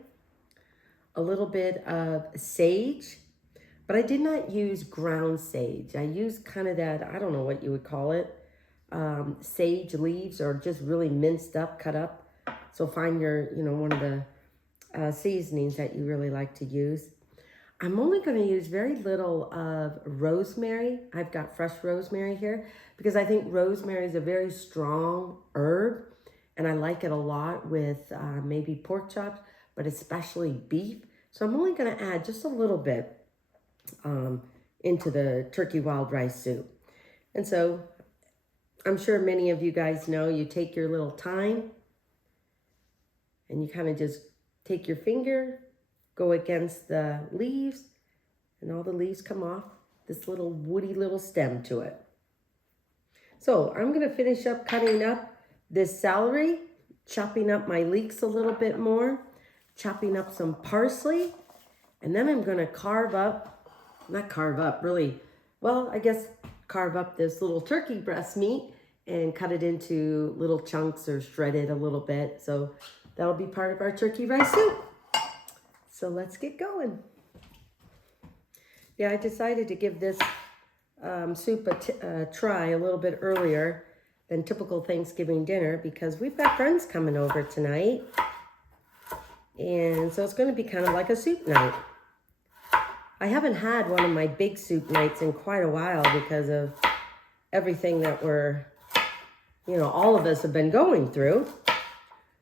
a little bit of sage, but I did not use ground sage. I used kind of that, I don't know what you would call it, sage leaves, or just really minced up, cut up. So find your, one of the seasonings that you really like to use. I'm only going to use very little of rosemary. I've got fresh rosemary here because I think rosemary is a very strong herb, and I like it a lot with maybe pork chops, but especially beef. So I'm only going to add just a little bit into the turkey wild rice soup. And so I'm sure many of you guys know you take your little thyme and you kind of just take your finger, go against the leaves, and all the leaves come off this little woody little stem to it. So I'm going to finish up cutting up this celery, chopping up my leeks a little bit more, chopping up some parsley, and then I'm going to carve up this little turkey breast meat and cut it into little chunks or shred it a little bit. So that'll be part of our turkey rice soup. So let's get going. Yeah, I decided to give this soup a try a little bit earlier than typical Thanksgiving dinner because we've got friends coming over tonight. And so it's going to be kind of like a soup night. I haven't had one of my big soup nights in quite a while because of everything that all of us have been going through.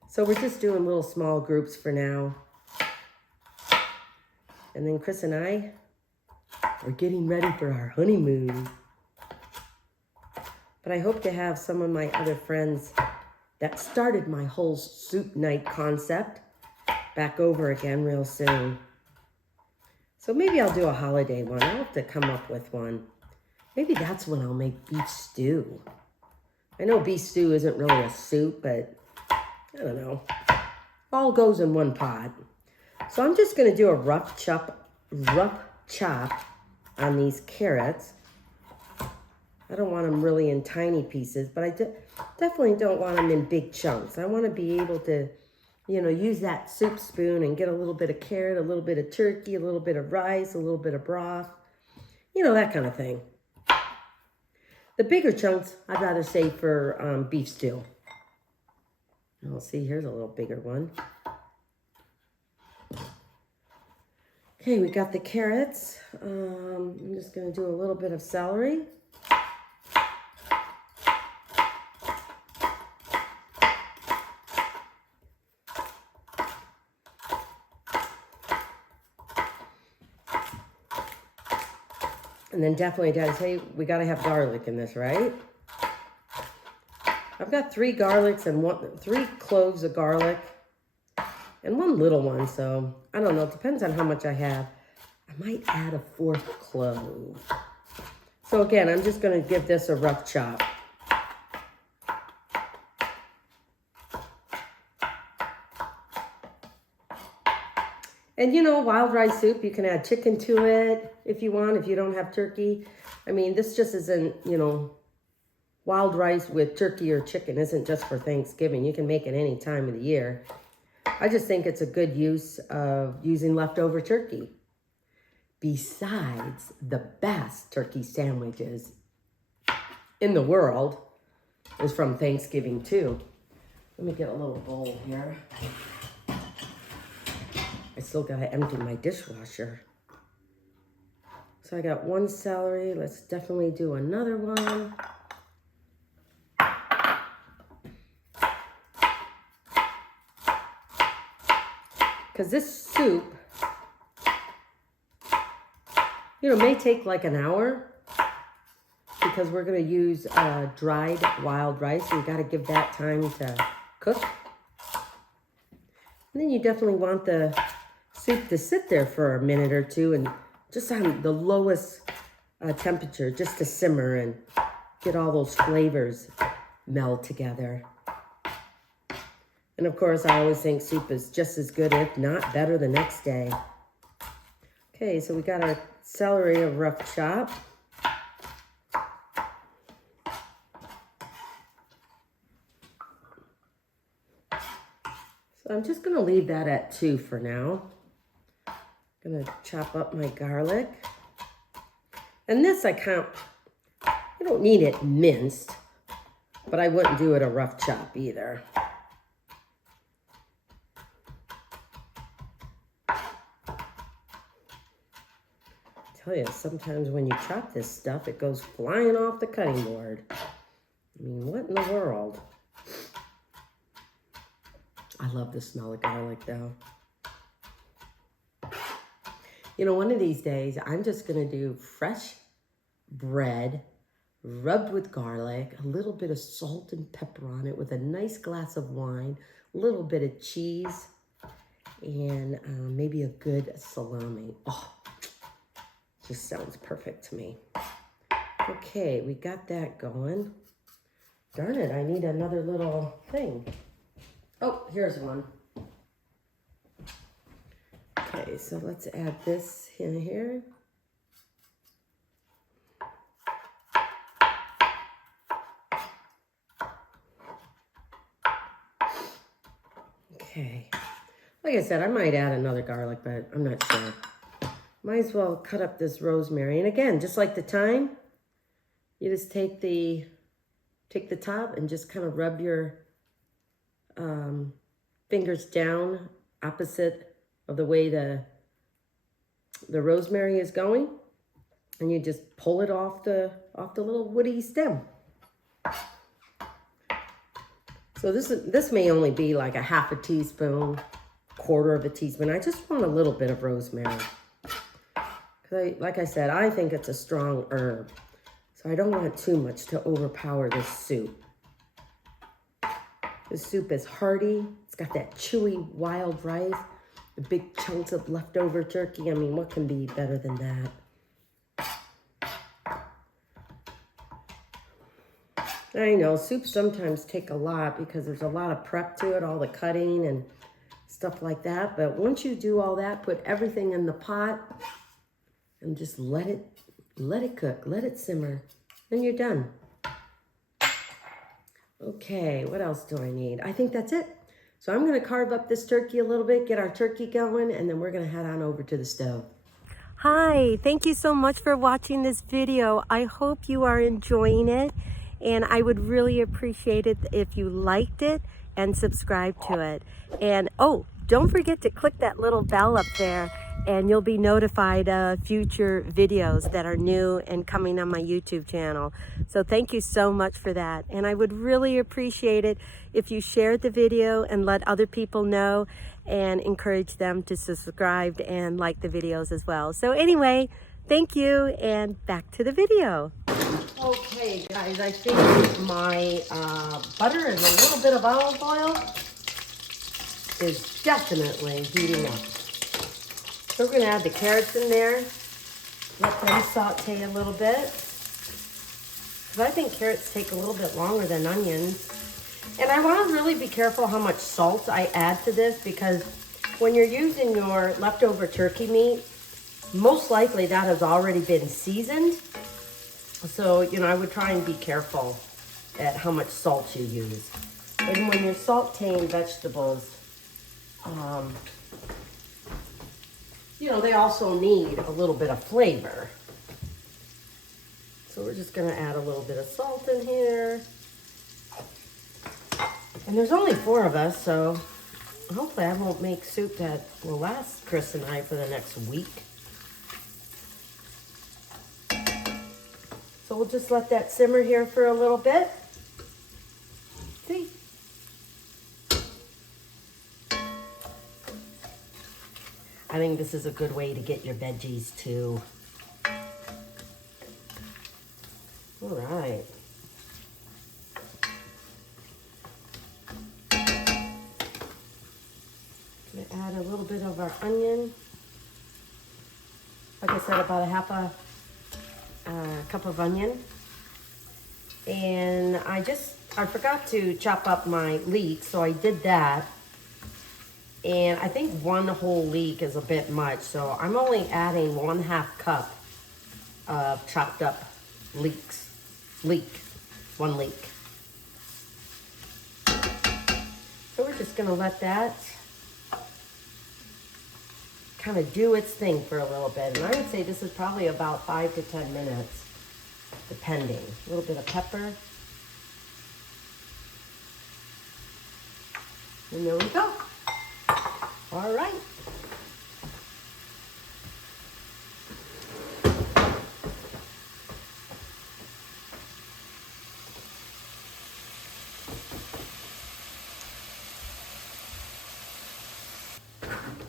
So we're just doing little small groups for now. And then Chris and I are getting ready for our honeymoon. But I hope to have some of my other friends that started my whole soup night concept back over again real soon. So maybe I'll do a holiday one. I'll have to come up with one. Maybe that's when I'll make beef stew. I know beef stew isn't really a soup, but I don't know. All goes in one pot. So I'm just going to do a rough chop on these carrots. I don't want them really in tiny pieces, but I definitely don't want them in big chunks. I want to be able to, use that soup spoon and get a little bit of carrot, a little bit of turkey, a little bit of rice, a little bit of broth, that kind of thing. The bigger chunks, I'd rather save for beef stew. Oh, see, here's a little bigger one. Okay, we got the carrots. I'm just going to do a little bit of celery. And then definitely, Dad, say we got to have garlic in this, right? I've got 3 garlics and 3 cloves of garlic. And 1 little one, so I don't know. It depends on how much I have. I might add a 4th clove. So again, I'm just going to give this a rough chop. And wild rice soup, you can add chicken to it if you want, if you don't have turkey. I mean, this just isn't, wild rice with turkey or chicken isn't just for Thanksgiving. You can make it any time of the year. I just think it's a good use of using leftover turkey. Besides, the best turkey sandwiches in the world is from Thanksgiving too. Let me get a little bowl here. I still gotta empty my dishwasher. So I got 1 celery. Let's definitely do another one. Because this soup, may take like an hour because we're going to use dried wild rice. So you got to give that time to cook. And then you definitely want the soup to sit there for a minute or two and just on the lowest temperature just to simmer and get all those flavors meld together. And of course, I always think soup is just as good, if not better, the next day. Okay, so we got our celery, a rough chop. So I'm just going to leave that at 2 for now. I'm going to chop up my garlic. And this I don't need it minced, but I wouldn't do it a rough chop either. tell you, sometimes when you chop this stuff, it goes flying off the cutting board. I mean, what in the world? I love the smell of garlic, though. You know, one of these days, I'm just going to do fresh bread rubbed with garlic, a little bit of salt and pepper on it with a nice glass of wine, a little bit of cheese, and maybe a good salami. Oh, just sounds perfect to me. Okay, we got that going. Darn it, I need another little thing. Oh, here's one. Okay, so let's add this in here. Okay. Like I said, I might add another garlic, but I'm not sure. Might as well cut up this rosemary. And again, just like the thyme, you just take the top and just kind of rub your fingers down opposite of the way the rosemary is going, and you just pull it off the little woody stem. So this may only be like a half a teaspoon, quarter of a teaspoon. I just want a little bit of rosemary. Like I said, I think it's a strong herb. So I don't want too much to overpower this soup. This soup is hearty. It's got that chewy wild rice, the big chunks of leftover turkey. I mean, what can be better than that? I know soups sometimes take a lot because there's a lot of prep to it, all the cutting and stuff like that. But once you do all that, put everything in the pot and just let it cook, let it simmer, then you're done. Okay, what else do I need? I think that's it. So I'm gonna carve up this turkey a little bit, get our turkey going, and then we're gonna head on over to the stove. Hi, thank you so much for watching this video. I hope you are enjoying it, and I would really appreciate it if you liked it and subscribe to it. And oh, don't forget to click that little bell up there, and you'll be notified of future videos that are new and coming on my YouTube channel. So thank you so much for that. And I would really appreciate it if you shared the video and let other people know and encourage them to subscribe and like the videos as well. So anyway, thank you, and back to the video. Okay, guys, I think my butter and a little bit of olive oil is definitely heating up. So we're gonna add the carrots in there, let them saute a little bit. Because I think carrots take a little bit longer than onions. And I wanna really be careful how much salt I add to this, because when you're using your leftover turkey meat, most likely that has already been seasoned. So, you know, I would try and be careful at how much salt you use. And when you're sauteing vegetables, you know, they also need a little bit of flavor. So we're just gonna add a little bit of salt in here. And there's only 4 of us, so hopefully I won't make soup that will last Chris and I for the next week. So we'll just let that simmer here for a little bit. See? I think this is a good way to get your veggies too. All right. Gonna add a little bit of our onion. Like I said, about a half a cup of onion. And I forgot to chop up my leek, so I did that. And I think 1 whole leek is a bit much, so I'm only adding 1/2 cup of chopped up leeks. 1 leek. So we're just gonna let that kind of do its thing for a little bit. And I would say this is probably about 5 to 10 minutes, depending. A little bit of pepper. And there we go. All right.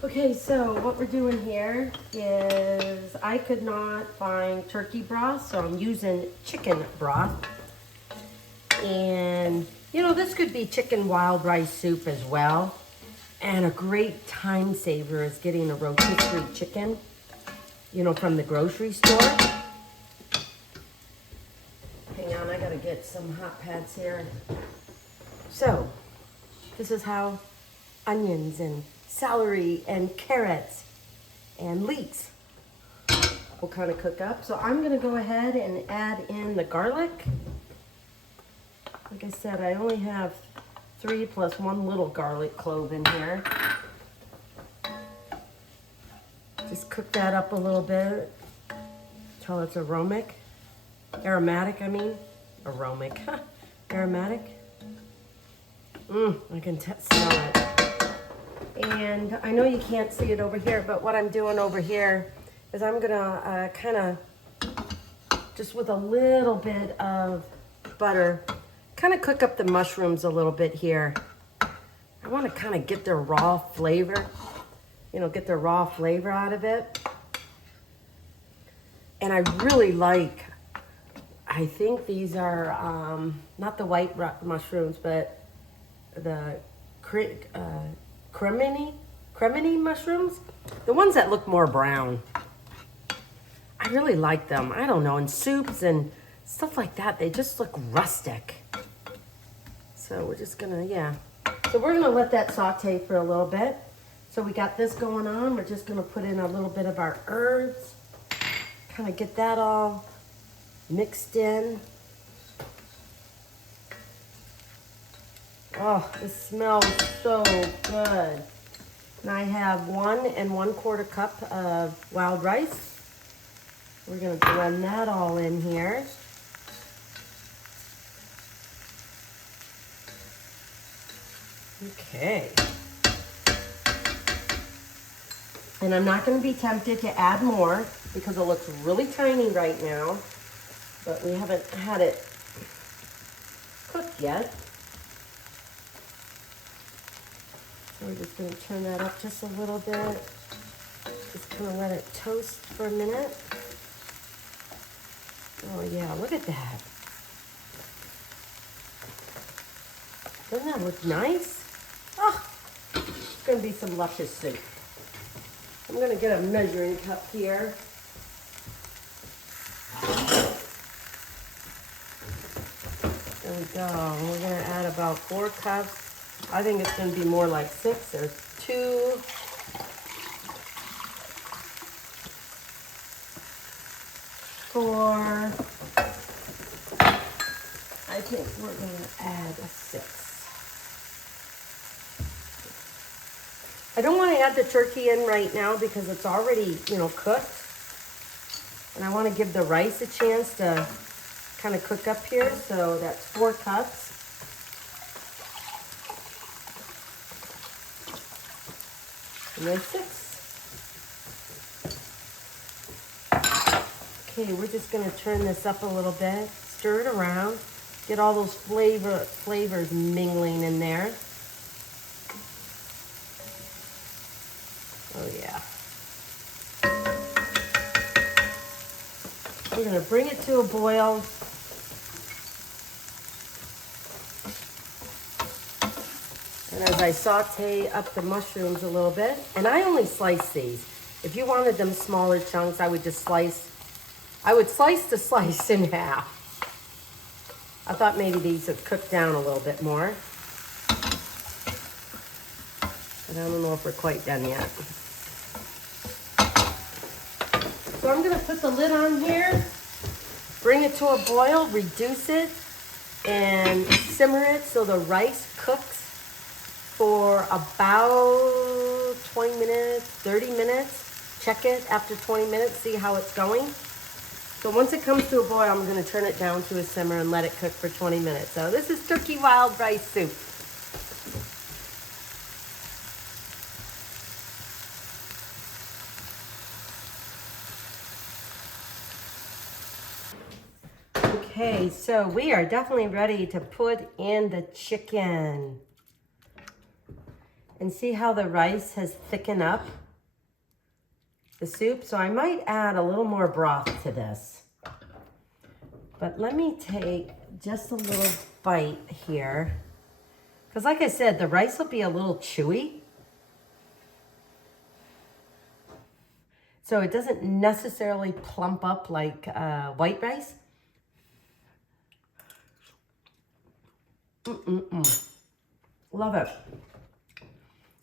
Okay, so what we're doing here is I could not find turkey broth, so I'm using chicken broth. And, you know, this could be chicken wild rice soup as well. And a great time saver is getting a rotisserie chicken, you know, from the grocery store. Hang on, I gotta get some hot pads here. So, this is how onions and celery and carrots and leeks will kind of cook up. So I'm gonna go ahead and add in the garlic. Like I said, I only have 3 plus 1 little garlic clove in here. Just cook that up a little bit until it's aromatic. Aromatic. I can smell it. And I know you can't see it over here, but what I'm doing over here is I'm gonna kind of, just with a little bit of butter, kind of cook up the mushrooms a little bit here. I want to kind of get their raw flavor, you know, get the raw flavor out of it. And I really like, I think these are not the white mushrooms, but the cremini mushrooms, the ones that look more brown. I really like them. I don't know, in soups and stuff like that, they just look rustic. So we're just gonna, so we're gonna let that saute for a little bit. So we got this going on. We're just gonna put in a little bit of our herbs, kind of get that all mixed in. Oh, this smells so good. And I have 1 1/4 cup of wild rice. We're gonna blend that all in here. Okay. And I'm not gonna be tempted to add more because it looks really tiny right now, but we haven't had it cooked yet. We're just going to turn that up just a little bit. Just kind of let it toast for a minute. Oh yeah, look at that. Doesn't that look nice? Oh, it's going to be some luscious soup. I'm going to get a measuring cup here. There we go. We're going to add about 4 cups. I think it's going to be more like 6 or 2. I think we're going to add a 6. I don't want to add the turkey in right now because it's already, you know, cooked. And I want to give the rice a chance to kind of cook up here. So that's 4 cups. And then 6. Okay, we're just going to turn this up a little bit, stir it around, get all those flavors mingling in there. Oh yeah. We're going to bring it to a boil. And as I saute up the mushrooms a little bit, and I only slice these. If you wanted them smaller chunks, I would just slice. I would slice the slice in half. I thought maybe these would cook down a little bit more. But I don't know if we're quite done yet. So I'm going to put the lid on here, bring it to a boil, reduce it, and simmer it so the rice cooks for about 20 minutes, 30 minutes. Check it after 20 minutes, see how it's going. So once it comes to a boil, I'm going to turn it down to a simmer and let it cook for 20 minutes. So this is turkey wild rice soup. Okay, so we are definitely ready to put in the chicken. And see how the rice has thickened up the soup? So I might add a little more broth to this. But let me take just a little bite here. Because like I said, the rice will be a little chewy. So it doesn't necessarily plump up like white rice. Love it.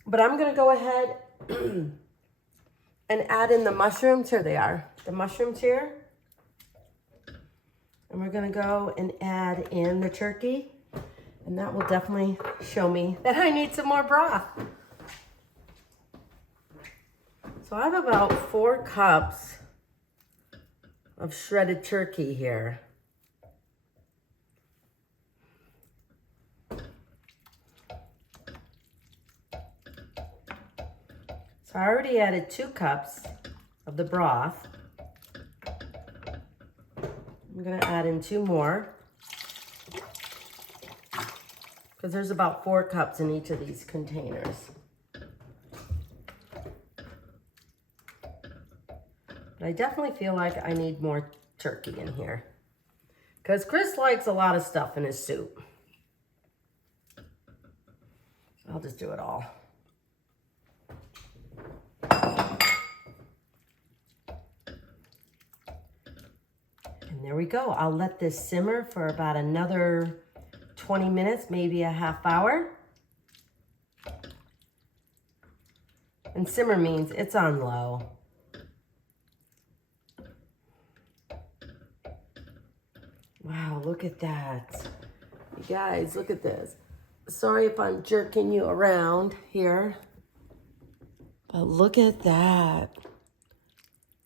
But I'm gonna go ahead and add in the mushrooms. Here they are, the mushrooms here. And we're gonna go and add in the turkey. And that will definitely show me that I need some more broth. So I have about 4 cups of shredded turkey here. So I already added 2 cups of the broth. I'm gonna add in 2 more because there's about 4 cups in each of these containers. But I definitely feel like I need more turkey in here because Chris likes a lot of stuff in his soup. I'll just do it all. And there we go. I'll let this simmer for about another 20 minutes, maybe a half hour. And simmer means it's on low. Wow, look at that. You guys, look at this. Sorry if I'm jerking you around here, but look at that.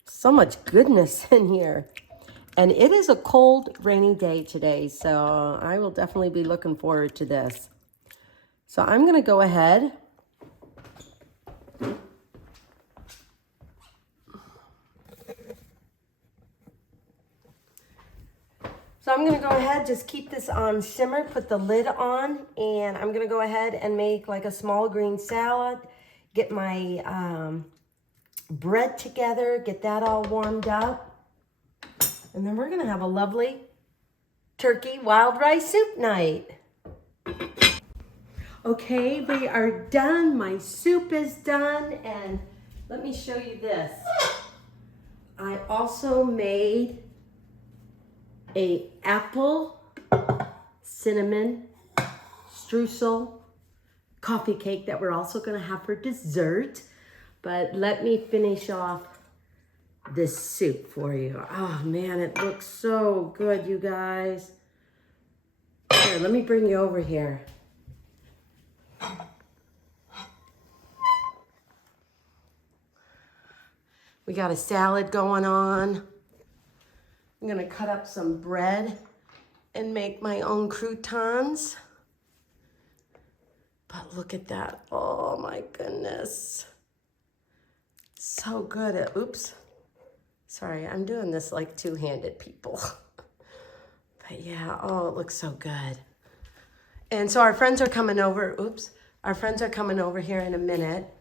So much goodness in here. And it is a cold, rainy day today, so I will definitely be looking forward to this. So I'm going to go ahead. So I'm going to go ahead, just keep this on simmer, put the lid on, and I'm going to go ahead and make like a small green salad, get my bread together, get that all warmed up. And then we're gonna have a lovely turkey wild rice soup night. Okay, we are done. My soup is done. And let me show you this. I also made a apple cinnamon streusel coffee cake that we're also gonna have for dessert. But let me finish off this soup for you. Oh man, it looks so good, you guys. Here, let me bring you over here. We got a salad going on. I'm gonna cut up some bread and make my own croutons. But look at that. Oh my goodness. So good. Oops. Sorry, I'm doing this like two-handed, people. But yeah, oh, it looks so good. And so our friends are coming over. Oops. Our friends are coming over here in a minute.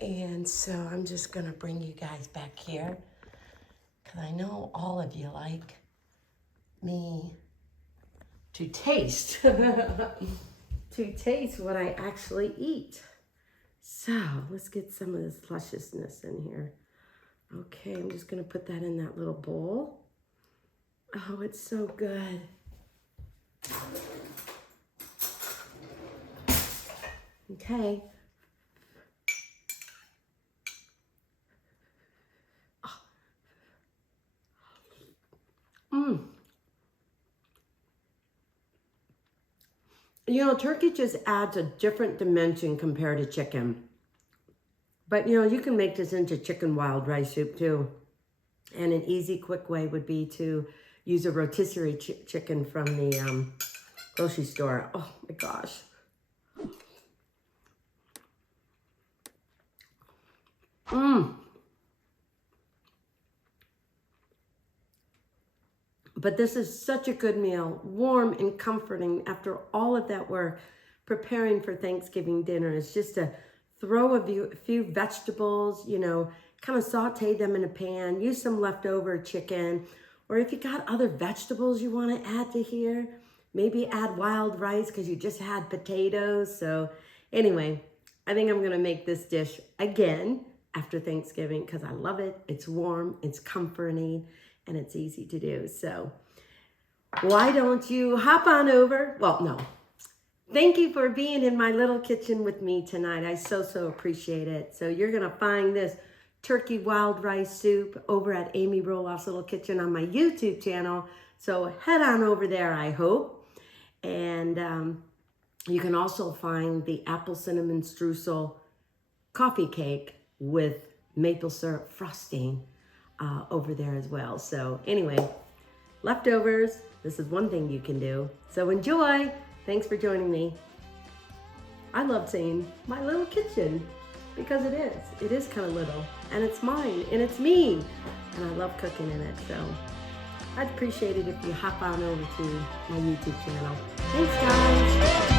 And so I'm just going to bring you guys back here because I know all of you like me to taste, to taste what I actually eat. So let's get some of this lusciousness in here. Okay, I'm just gonna put that in that little bowl. Oh, it's so good. Okay. You know, turkey just adds a different dimension compared to chicken. But, you know, you can make this into chicken wild rice soup too. And an easy, quick way would be to use a rotisserie chicken from the grocery store. Oh my gosh. But this is such a good meal, warm and comforting after all of that work. preparing for Thanksgiving dinner is just to throw a few vegetables, you know, kind of saute them in a pan, use some leftover chicken, or if you got other vegetables you want to add to here, maybe add wild rice because you just had potatoes. So anyway, I think I'm going to make this dish again after Thanksgiving because I love it. It's warm, it's comforting, and it's easy to do. So why don't you hop on over? Well, no. Thank you for being in my little kitchen with me tonight. I so appreciate it. So you're going to find this turkey wild rice soup over at Amy Roloff's Little Kitchen on my YouTube channel. So head on over there, I hope. And you can also find the apple cinnamon streusel coffee cake with maple syrup frosting over there as well. So anyway, leftovers, this is one thing you can do. So enjoy. Thanks for joining me. I love saying my little kitchen because it is kind of little, and it's mine and it's me, and I love cooking in it. So I'd appreciate it if you hop on over to my YouTube channel. Thanks, guys.